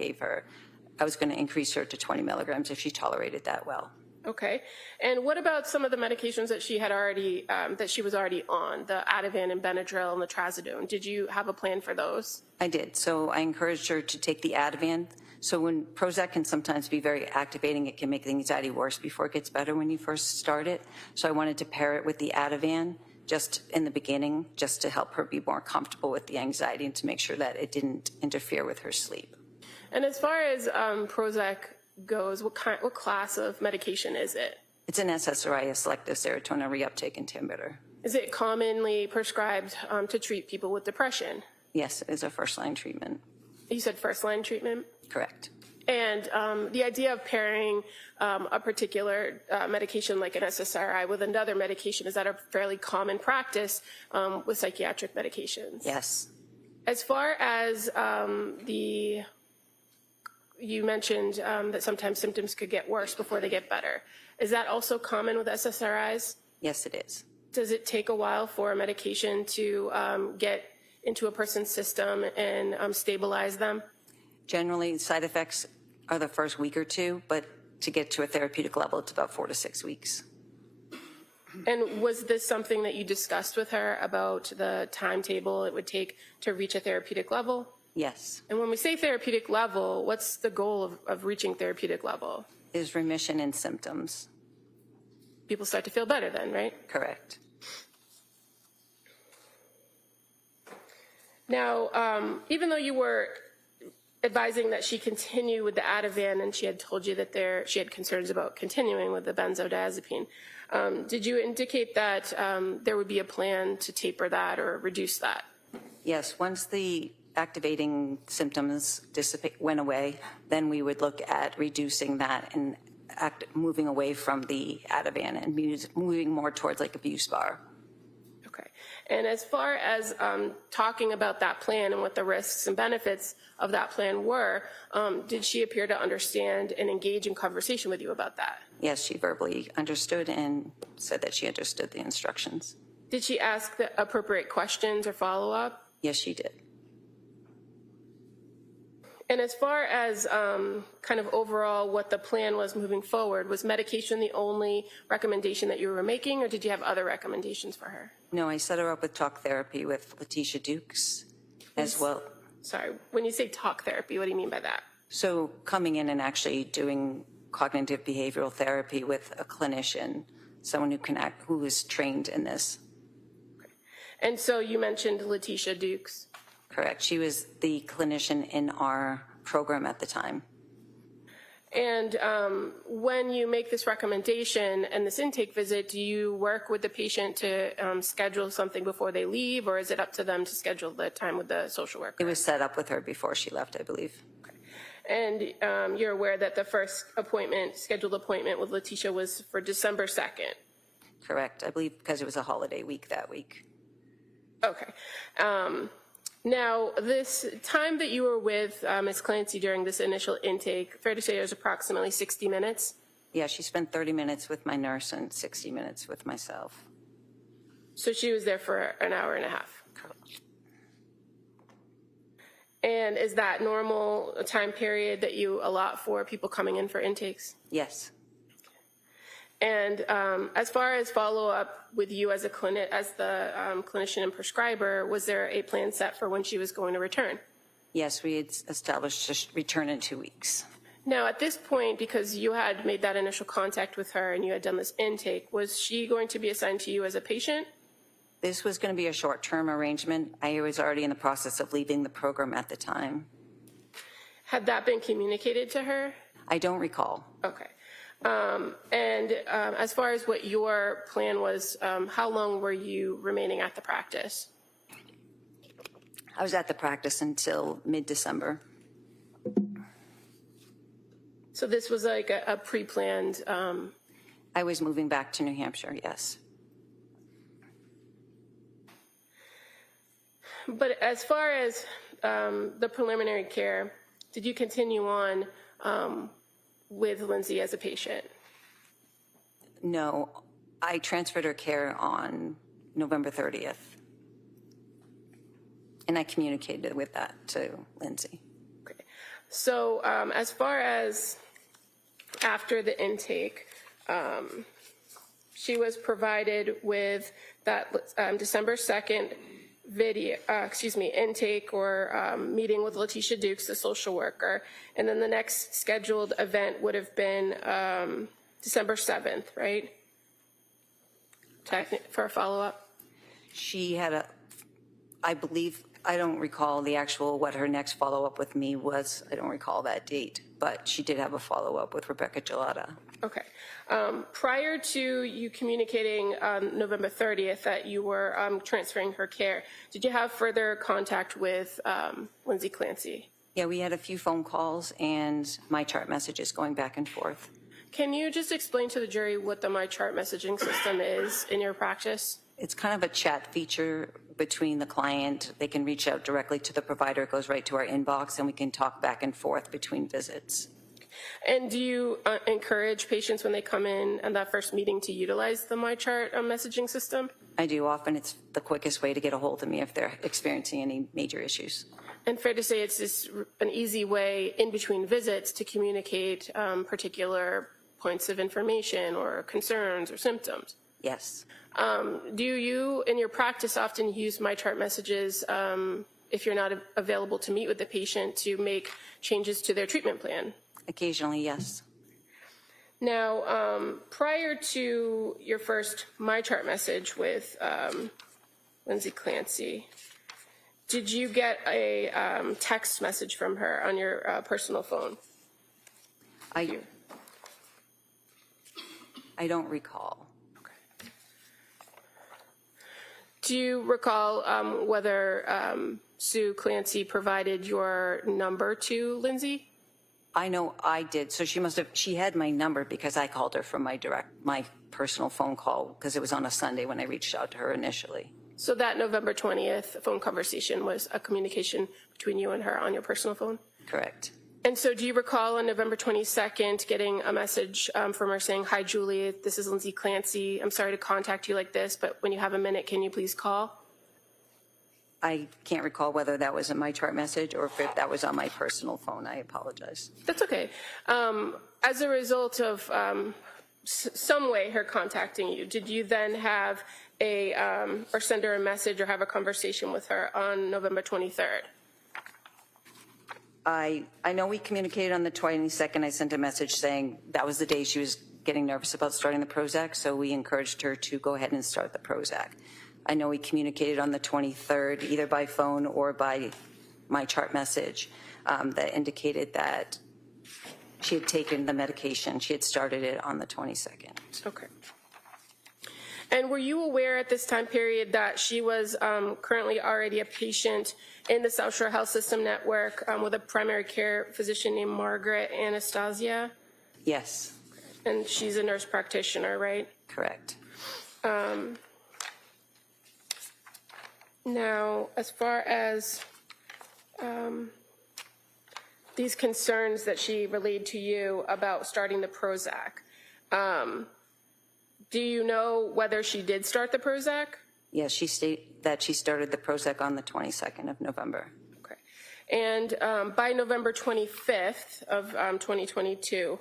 was going to increase her to 20 milligrams if she tolerated that well. Okay. And what about some of the medications that she had already, that she was already on, the Ativan and Benadryl and the Trazodone? Did you have a plan for those? I did. So I encouraged her to take the Ativan. So when Prozac can sometimes be very activating, it can make the anxiety worse before it gets better when you first start it. So I wanted to pair it with the Ativan just in the beginning, just to help her be more comfortable with the anxiety and to make sure that it didn't interfere with her sleep. And as far as Prozac goes, what class of medication is it? It's an SSRI, a selective serotonin reuptake inhibitor. Is it commonly prescribed to treat people with depression? Yes, it is a first-line treatment. You said first-line treatment? Correct. And the idea of pairing a particular medication like an SSRI with another medication, is that a fairly common practice with psychiatric medications? Yes. As far as you mentioned that sometimes symptoms could get worse before they get better. Is that also common with SSRIs? Yes, it is. Does it take a while for a medication to get into a person's system and stabilize them? Generally, side effects are the first week or two, but to get to a therapeutic level, it's about 4 to 6 weeks. And was this something that you discussed with her about the timetable it would take to reach a therapeutic level? Yes. And when we say therapeutic level, what's the goal of reaching therapeutic level? Is remission in symptoms. People start to feel better then, right? Correct. Now, even though you were advising that she continue with the Ativan and she had told you that she had concerns about continuing with the benzodiazepine, did you indicate that there would be a plan to taper that or reduce that? Yes, once the activating symptoms went away, then we would look at reducing that and moving away from the Ativan and moving more towards like a Buspar. Okay. And as far as talking about that plan and what the risks and benefits of that plan were, did she appear to understand and engage in conversation with you about that? Yes, she verbally understood and said that she understood the instructions. Did she ask the appropriate questions or follow up? Yes, she did. And as far as kind of overall what the plan was moving forward, was medication the only recommendation that you were making, or did you have other recommendations for her? No, I set her up with talk therapy with Letitia Dukes as well. Sorry, when you say talk therapy, what do you mean by that? So coming in and actually doing cognitive behavioral therapy with a clinician, someone who is trained in this. Okay. And so you mentioned Letitia Dukes. Correct. She was the clinician in our program at the time. And when you make this recommendation and this intake visit, do you work with the patient to schedule something before they leave, or is it up to them to schedule the time with the social worker? It was set up with her before she left, I believe. Okay. And you're aware that the first scheduled appointment with Letitia was for December 2nd? Correct. I believe because it was a holiday week that week. Okay. Now, this time that you were with Ms. Clancy during this initial intake, fair to say it was approximately 60 minutes? Yeah, she spent 30 minutes with my nurse and 60 minutes with myself. So she was there for an hour and a half? And is that normal time period that you allot for people coming in for intakes? Yes. And as far as follow-up with you as the clinician and prescriber, was there a plan set for when she was going to return? Yes, we had established a return in 2 weeks. Now, at this point, because you had made that initial contact with her and you had done this intake, was she going to be assigned to you as a patient? This was going to be a short-term arrangement. I was already in the process of leaving the program at the time. Had that been communicated to her? I don't recall. Okay. As far as what your plan was, how long were you remaining at the practice? I was at the practice until mid-December. So this was like a pre-planned... I was moving back to New Hampshire, yes. But as far as the preliminary care, did you continue on with Lindsay as a patient? No, I transferred her care on November 30th. And I communicated with that to Lindsay. Okay. So as far as after the intake, she was provided with that December 2nd intake or meeting with Letitia Dukes, the social worker. And then the next scheduled event would have been December 7th, right? For a follow-up? She had I don't recall the actual, what her next follow-up with me was. I don't recall that date, but she did have a follow-up with Rebecca Gelada. Okay. Prior to you communicating on November 30th that you were transferring her care, did you have further contact with Lindsay Clancy? Yeah, we had a few phone calls and MyChart messages going back and forth. Can you just explain to the jury what the MyChart messaging system is in your practice? It's kind of a chat feature between the client. They can reach out directly to the provider. It goes right to our inbox, and we can talk back and forth between visits. And do you encourage patients when they come in and that first meeting to utilize the MyChart messaging system? I do. Often it's the quickest way to get a hold of me if they're experiencing any major issues. And fair to say it's just an easy way in between visits to communicate particular points of information or concerns or symptoms? Yes. Do you, in your practice, often use MyChart messages if you're not available to meet with the patient to make changes to their treatment plan? Occasionally, yes. Now, prior to your first MyChart message with Lindsay Clancy, did you get a text message from her on your personal phone? I don't recall. Do you recall whether Sue Clancy provided your number to Lindsay? I know I did. So she had my number because I called her from my personal phone call because it was on a Sunday when I reached out to her initially. So that November 20th phone conversation was a communication between you and her on your personal phone? Correct. And so do you recall on November 22nd getting a message from her saying, "Hi, Julie, this is Lindsay Clancy. I'm sorry to contact you like this, but when you have a minute, can you please call?" I can't recall whether that was a MyChart message or if that was on my personal phone. I apologize. That's okay. As a result of some way her contacting you, did you then have or send her a message or have a conversation with her on November 23rd? I know we communicated on the 22nd. I sent a message saying that was the day she was getting nervous about starting the Prozac, so we encouraged her to go ahead and start the Prozac. I know we communicated on the 23rd, either by phone or by MyChart message, that indicated that she had taken the medication. She had started it on the 22nd. Okay. And were you aware at this time period that she was currently already a patient in the South Shore Health System Network with a primary care physician named Margaret Anastasia? Yes. And she's a nurse practitioner, right? Correct. Now, as far as these concerns that she relayed to you about starting the Prozac, do you know whether she did start the Prozac? Yes, she stated that she started the Prozac on the 22nd of November. Okay. And by November 25th of 2022,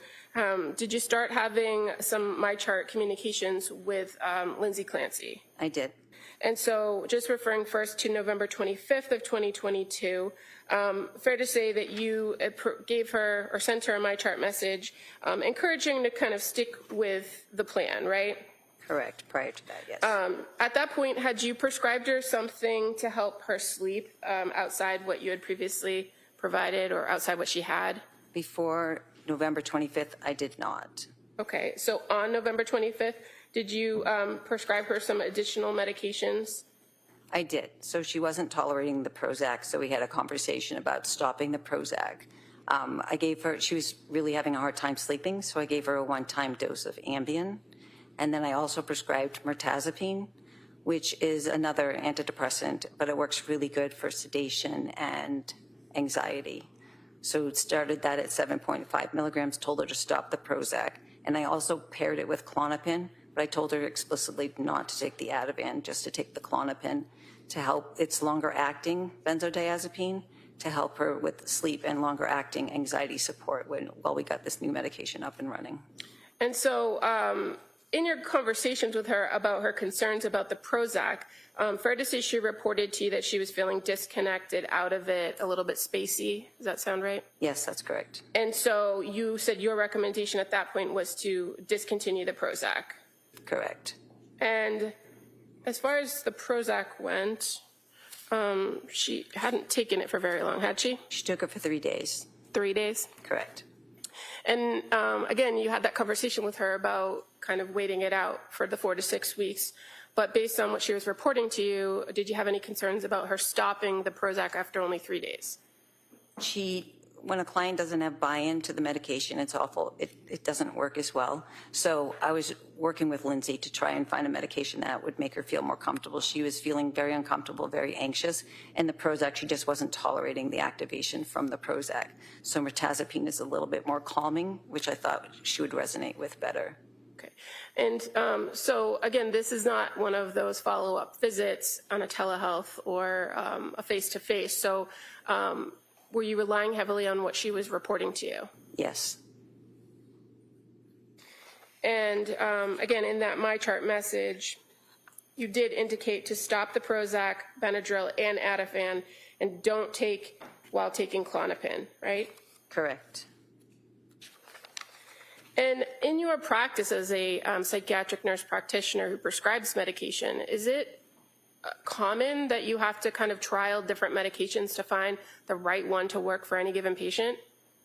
did you start having some MyChart communications with Lindsay Clancy? I did. And so just referring first to November 25th of 2022, fair to say that you gave her or sent her a MyChart message encouraging to kind of stick with the plan, right? Correct, prior to that, yes. At that point, had you prescribed her something to help her sleep outside what you had previously provided or outside what she had? Before November 25th, I did not. Okay, so on November 25th, did you prescribe her some additional medications? I did. So she wasn't tolerating the Prozac, so we had a conversation about stopping the Prozac. I gave her, she was really having a hard time sleeping, so I gave her a one-time dose of Ambien. And then I also prescribed mirtazapine, which is another antidepressant, but it works really good for sedation and anxiety. So it started that at 7.5 milligrams, told her to stop the Prozac. And I also paired it with Klonopin, but I told her explicitly not to take the Ativan, just to take the Klonopin to help. It's longer acting benzodiazepine to help her with sleep and longer acting anxiety support while we got this new medication up and running. And so in your conversations with her about her concerns about the Prozac, fair to say she reported to you that she was feeling disconnected, out of it, a little bit spacey. Does that sound right? Yes, that's correct. And so you said your recommendation at that point was to discontinue the Prozac. Correct. And as far as the Prozac went, she hadn't taken it for very long, had she? She took it for 3 days. 3 days? Correct. And again, you had that conversation with her about kind of waiting it out for the 4 to 6 weeks. But based on what she was reporting to you, did you have any concerns about her stopping the Prozac after only 3 days? When a client doesn't have buy-in to the medication, it's awful. It doesn't work as well. So I was working with Lindsay to try and find a medication that would make her feel more comfortable. She was feeling very uncomfortable, very anxious, and the Prozac, she just wasn't tolerating the activation from the Prozac. So mirtazapine is a little bit more calming, which I thought she would resonate with better. Okay. And so again, this is not one of those follow-up visits on a telehealth or a face-to-face. So were you relying heavily on what she was reporting to you? Yes. And again, in that MyChart message, you did indicate to stop the Prozac, Benadryl, and Ativan, and don't take while taking Klonopin, right? Correct. And in your practice as a psychiatric nurse practitioner who prescribes medication, is it common that you have to kind of trial different medications to find the right one to work for any given patient?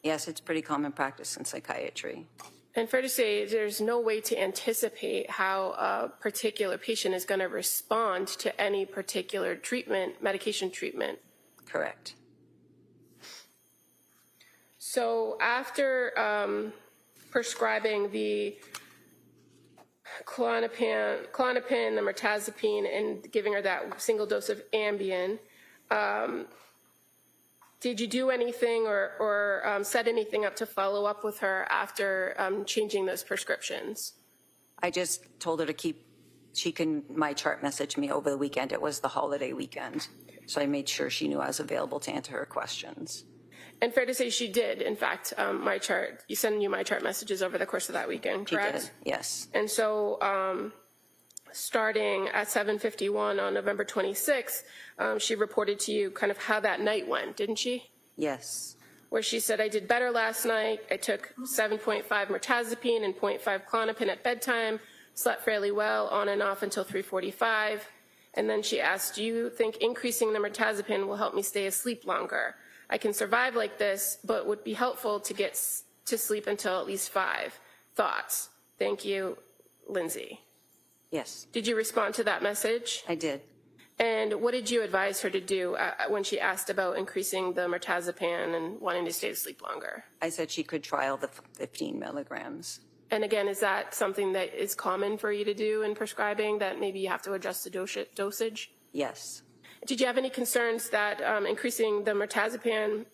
Yes, it's pretty common practice in psychiatry. And fair to say, there's no way to anticipate how a particular patient is going to respond to any particular treatment, medication treatment. Correct. So after prescribing the Klonopin, the mirtazapine, and giving her that single dose of Ambien, did you do anything or set anything up to follow up with her after changing those prescriptions? I just told her to she can MyChart message me over the weekend. It was the holiday weekend. So I made sure she knew I was available to answer her questions. And fair to say she did, in fact, MyChart. You sent you MyChart messages over the course of that weekend, correct? She did, yes. And so starting at 7:51 on November 26th, she reported to you kind of how that night went, didn't she? Yes. Where she said, I did better last night. I took 7.5 mirtazapine and 0.5 Klonopin at bedtime, slept fairly well on and off until 3:45. And then she asked, do you think increasing the mirtazapine will help me stay asleep longer? I can survive like this, but would be helpful to get to sleep until at least 5. Thoughts? Thank you, Lindsay. Yes. Did you respond to that message? I did. And what did you advise her to do when she asked about increasing the mirtazapine and wanting to stay asleep longer? I said she could trial the 15 milligrams. And again, is that something that is common for you to do in prescribing, that maybe you have to adjust the dosage? Yes. Did you have any concerns that increasing the mirtazapine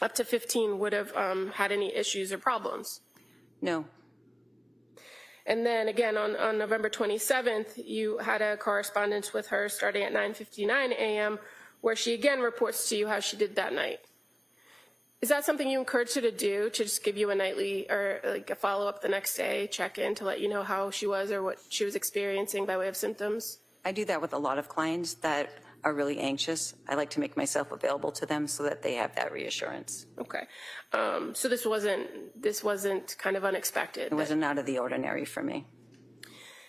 up to 15 would have had any issues or problems? No. And then again, on November 27th, you had a correspondence with her starting at 9:59 a.m., where she again reports to you how she did that night. Is that something you encouraged her to do, to just give you a nightly or like a follow-up the next day, check in to let you know how she was or what she was experiencing by way of symptoms? I do that with a lot of clients that are really anxious. I like to make myself available to them so that they have that reassurance. Okay. So this wasn't kind of unexpected. It wasn't out of the ordinary for me.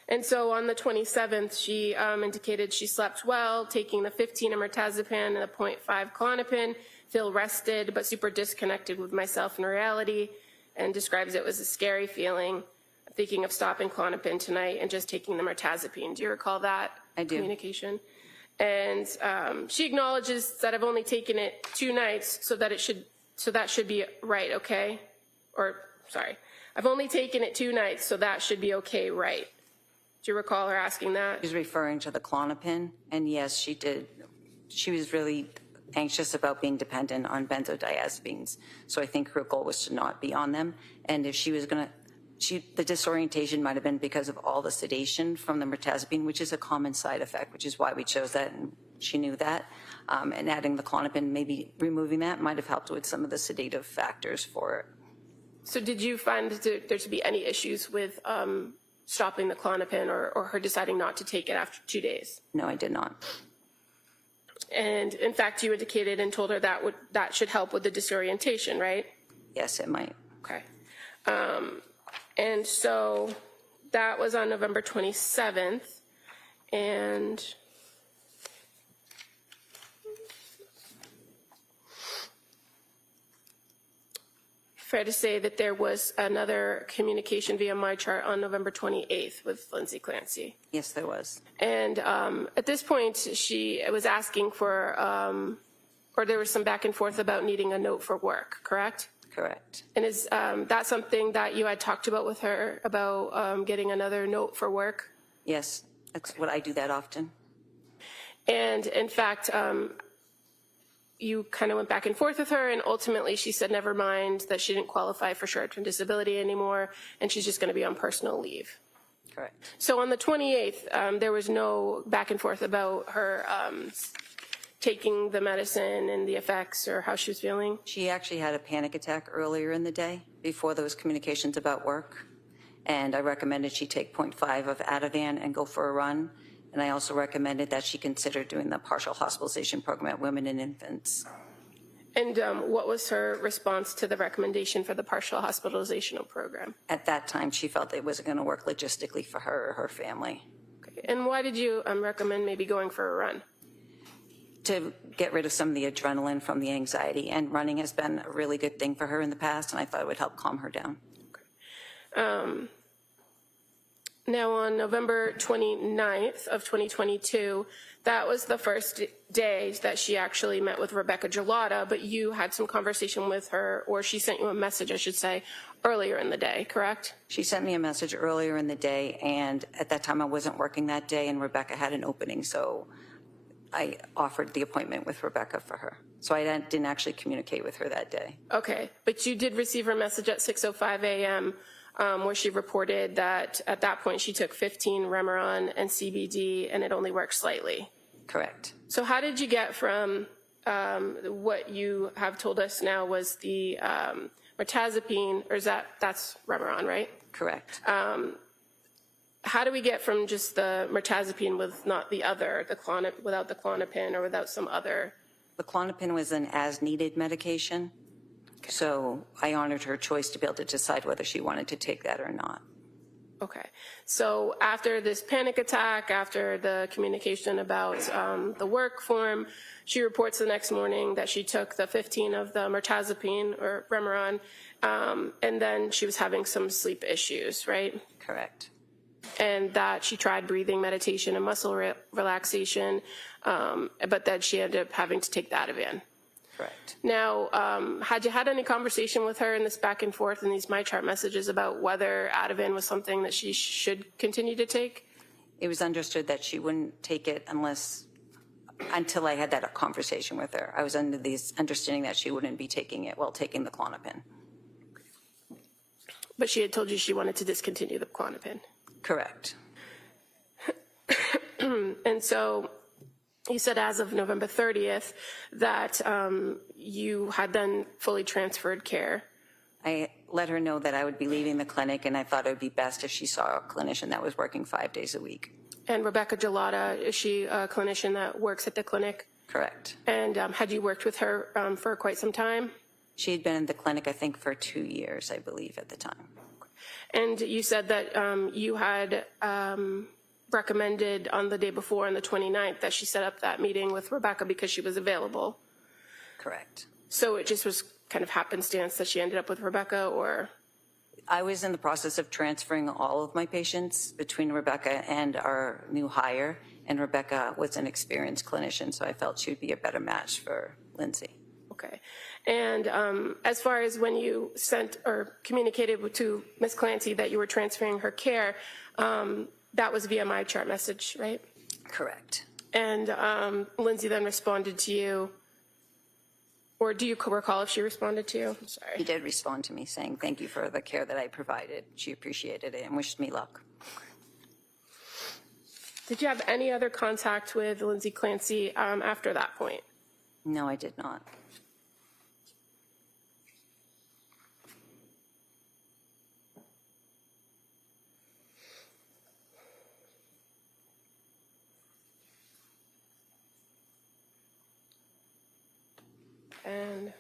And so on the 27th, she indicated she slept well, taking the 15 mirtazapine and the 0.5 Klonopin, feel rested but super disconnected with myself and reality, and describes it as a scary feeling, thinking of stopping Klonopin tonight and just taking the mirtazapine. Do you recall that I do. Communication? And she acknowledges that I've only taken it 2 nights, so that should be right, okay? Or, sorry, I've only taken it 2 nights, so that should be okay, right? Do you recall her asking that? She's referring to the Klonopin, and yes, she did. She was really anxious about being dependent on benzodiazepines, so I think her goal was to not be on them. And if she was going to, the disorientation might have been because of all the sedation from the mirtazapine, which is a common side effect, which is why we chose that, and she knew that. And adding the Klonopin, maybe removing that, might have helped with some of the sedative factors for it. So did you find there to be any issues with stopping the Klonopin or her deciding not to take it after 2 days? No, I did not. And in fact, you indicated and told her that should help with the disorientation, right? Yes, it might. Okay. And so that was on November 27th. And fair to say that there was another communication via my chart on November 28th with Lindsay Clancy. Yes, there was. And at this point, she was asking for, or there was some back and forth about needing a note for work, correct? Correct. And is that something that you had talked about with her, about getting another note for work? Yes, that's what I do that often. And in fact, you kind of went back and forth with her, and ultimately she said never mind, that she didn't qualify for short-term disability anymore, and she's just going to be on personal leave. Correct. So on the 28th, there was no back and forth about her taking the medicine and the effects or how she was feeling? She actually had a panic attack earlier in the day before those communications about work, and I recommended she take 0.5 of Ativan and go for a run. And I also recommended that she consider doing the partial hospitalization program at women and infants. And what was her response to the recommendation for the partial hospitalization program? At that time, she felt it wasn't going to work logistically for her or her family. Okay. And why did you recommend maybe going for a run? To get rid of some of the adrenaline from the anxiety. And running has been a really good thing for her in the past, and I thought it would help calm her down. Okay. Now on November 29th of 2022, that was the first day that she actually met with Rebecca Gelada, but you had some conversation with her, or she sent you a message, I should say, earlier in the day, correct? She sent me a message earlier in the day, and at that time I wasn't working that day, and Rebecca had an opening, so I offered the appointment with Rebecca for her. So I didn't actually communicate with her that day. Okay, but you did receive her message at 6:05 a.m., where she reported that at that point she took 15 Remeron and CBD and it only worked slightly. Correct. So how did you get from what you have told us now was the mirtazapine, or that's Remeron, right? Correct. How do we get from just the mirtazapine with not the other, without the Klonopin or without some other? The Klonopin was an as-needed medication. Okay. So I honored her choice to be able to decide whether she wanted to take that or not. Okay. So after this panic attack, after the communication about the work form, she reports the next morning that she took the 15 of the mirtazapine or Remeron, and then she was having some sleep issues, right? Correct. And that she tried breathing meditation and muscle relaxation, but that she ended up having to take the Ativan. Correct. Now, had you had any conversation with her in this back and forth and these MyChart messages about whether Ativan was something that she should continue to take? It was understood that she wouldn't take it unless Until I had that conversation with her. I was under the understanding that she wouldn't be taking it while taking the Klonopin. But she had told you she wanted to discontinue the Klonopin. Correct. And so you said as of November 30th that you had then fully transferred care. I let her know that I would be leaving the clinic, and I thought it would be best if she saw a clinician that was working 5 days a week. And Rebecca Gelada, is she a clinician that works at the clinic? Correct. And had you worked with her for quite some time? She had been in the clinic, I think, for 2 years, I believe, at the time. And you said that you had recommended on the day before, on the 29th, that she set up that meeting with Rebecca because she was available. Correct. So it just was kind of happenstance that she ended up with Rebecca, or? I was in the process of transferring all of my patients between Rebecca and our new hire, and Rebecca was an experienced clinician, so I felt she would be a better match for Lindsay. Okay. And as far as when you sent or communicated to Ms. Clancy that you were transferring her care, that was via my chart message, right? Correct. And Lindsay then responded to you, or do you recall if she responded to you? I'm sorry. She did respond to me saying thank you for the care that I provided. She appreciated it and wished me luck. Did you have any other contact with Lindsay Clancy after that point? No, I did not. And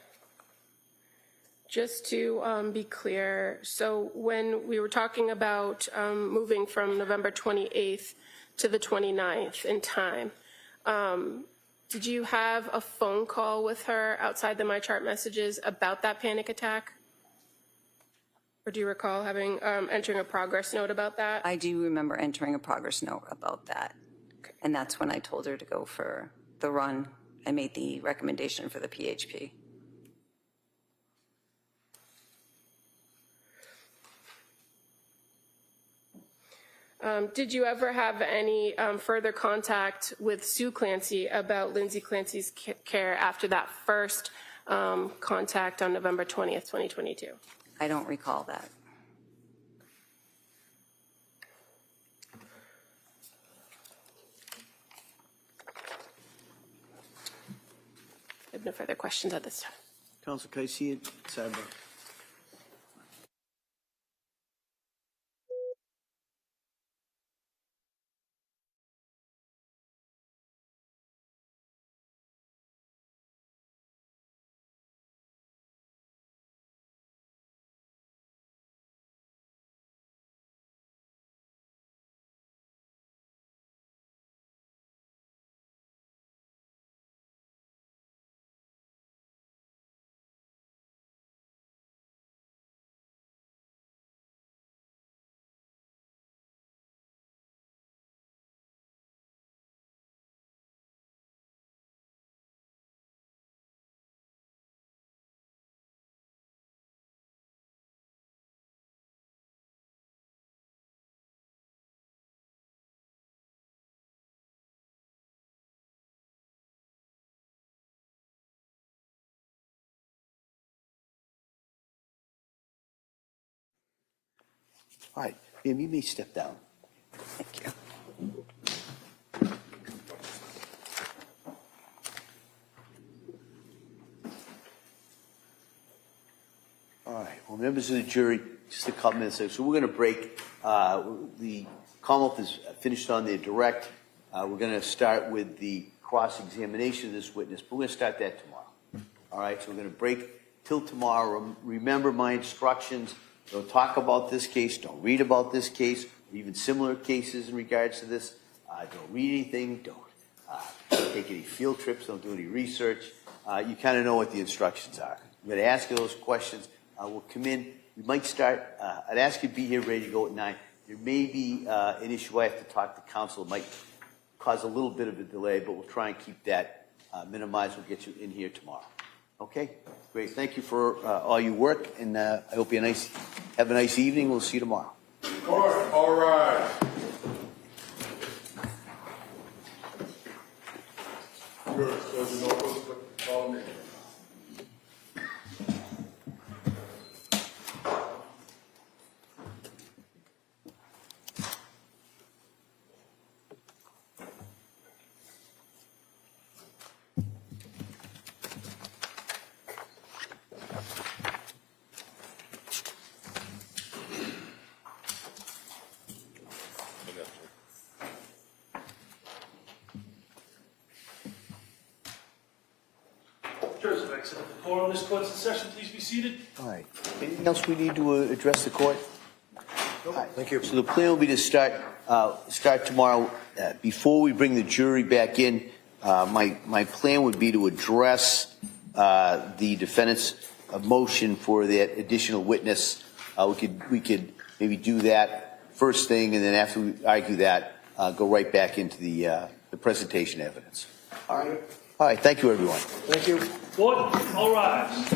just to be clear, so when we were talking about moving from November 28th to the 29th in time, did you have a phone call with her outside the MyChart messages about that panic attack? Or do you recall having entering a progress note about that? I do remember entering a progress note about that. Okay. And that's when I told her to go for the run. I made the recommendation for the PHP. Did you ever have any further contact with Sue Clancy about Lindsay Clancy's care after that first contact on November 20th, 2022? I don't recall that. I have no further questions at this time. Council, can I see it? Sidebar. All right, ma'am, you may step down. Thank you. All right, well, members of the jury, just a couple minutes. So we're going to break. The Commonwealth is finished on their direct. We're going to start with the cross-examination of this witness, but we're going to start that tomorrow. All right, so we're going to break till tomorrow. Remember my instructions. Don't talk about this case. Don't read about this case, or even similar cases in regards to this. Don't read anything. Don't take any field trips. Don't do any research. You kind of know what the instructions are. I'm going to ask you those questions. We'll come in. We might start. I'd ask you to be here ready to go at 9. There may be an issue I have to talk to counsel. It might cause a little bit of a delay, but we'll try and keep that minimized. We'll get you in here tomorrow. Okay? Great. Thank you for all your work, and I hope you have a nice evening. We'll see you tomorrow. Court, all rise. Cheers, excellent. The quorum of this court's in session. Please be seated. All right. Anything else we need to address the court? Thank you. So the plan will be to start tomorrow. Before we bring the jury back in, my plan would be to address the defendant's motion for that additional witness. We could maybe do that first thing, and then after we argue that, go right back into the presentation evidence. All right. Thank you, everyone. Thank you. Court, all rise.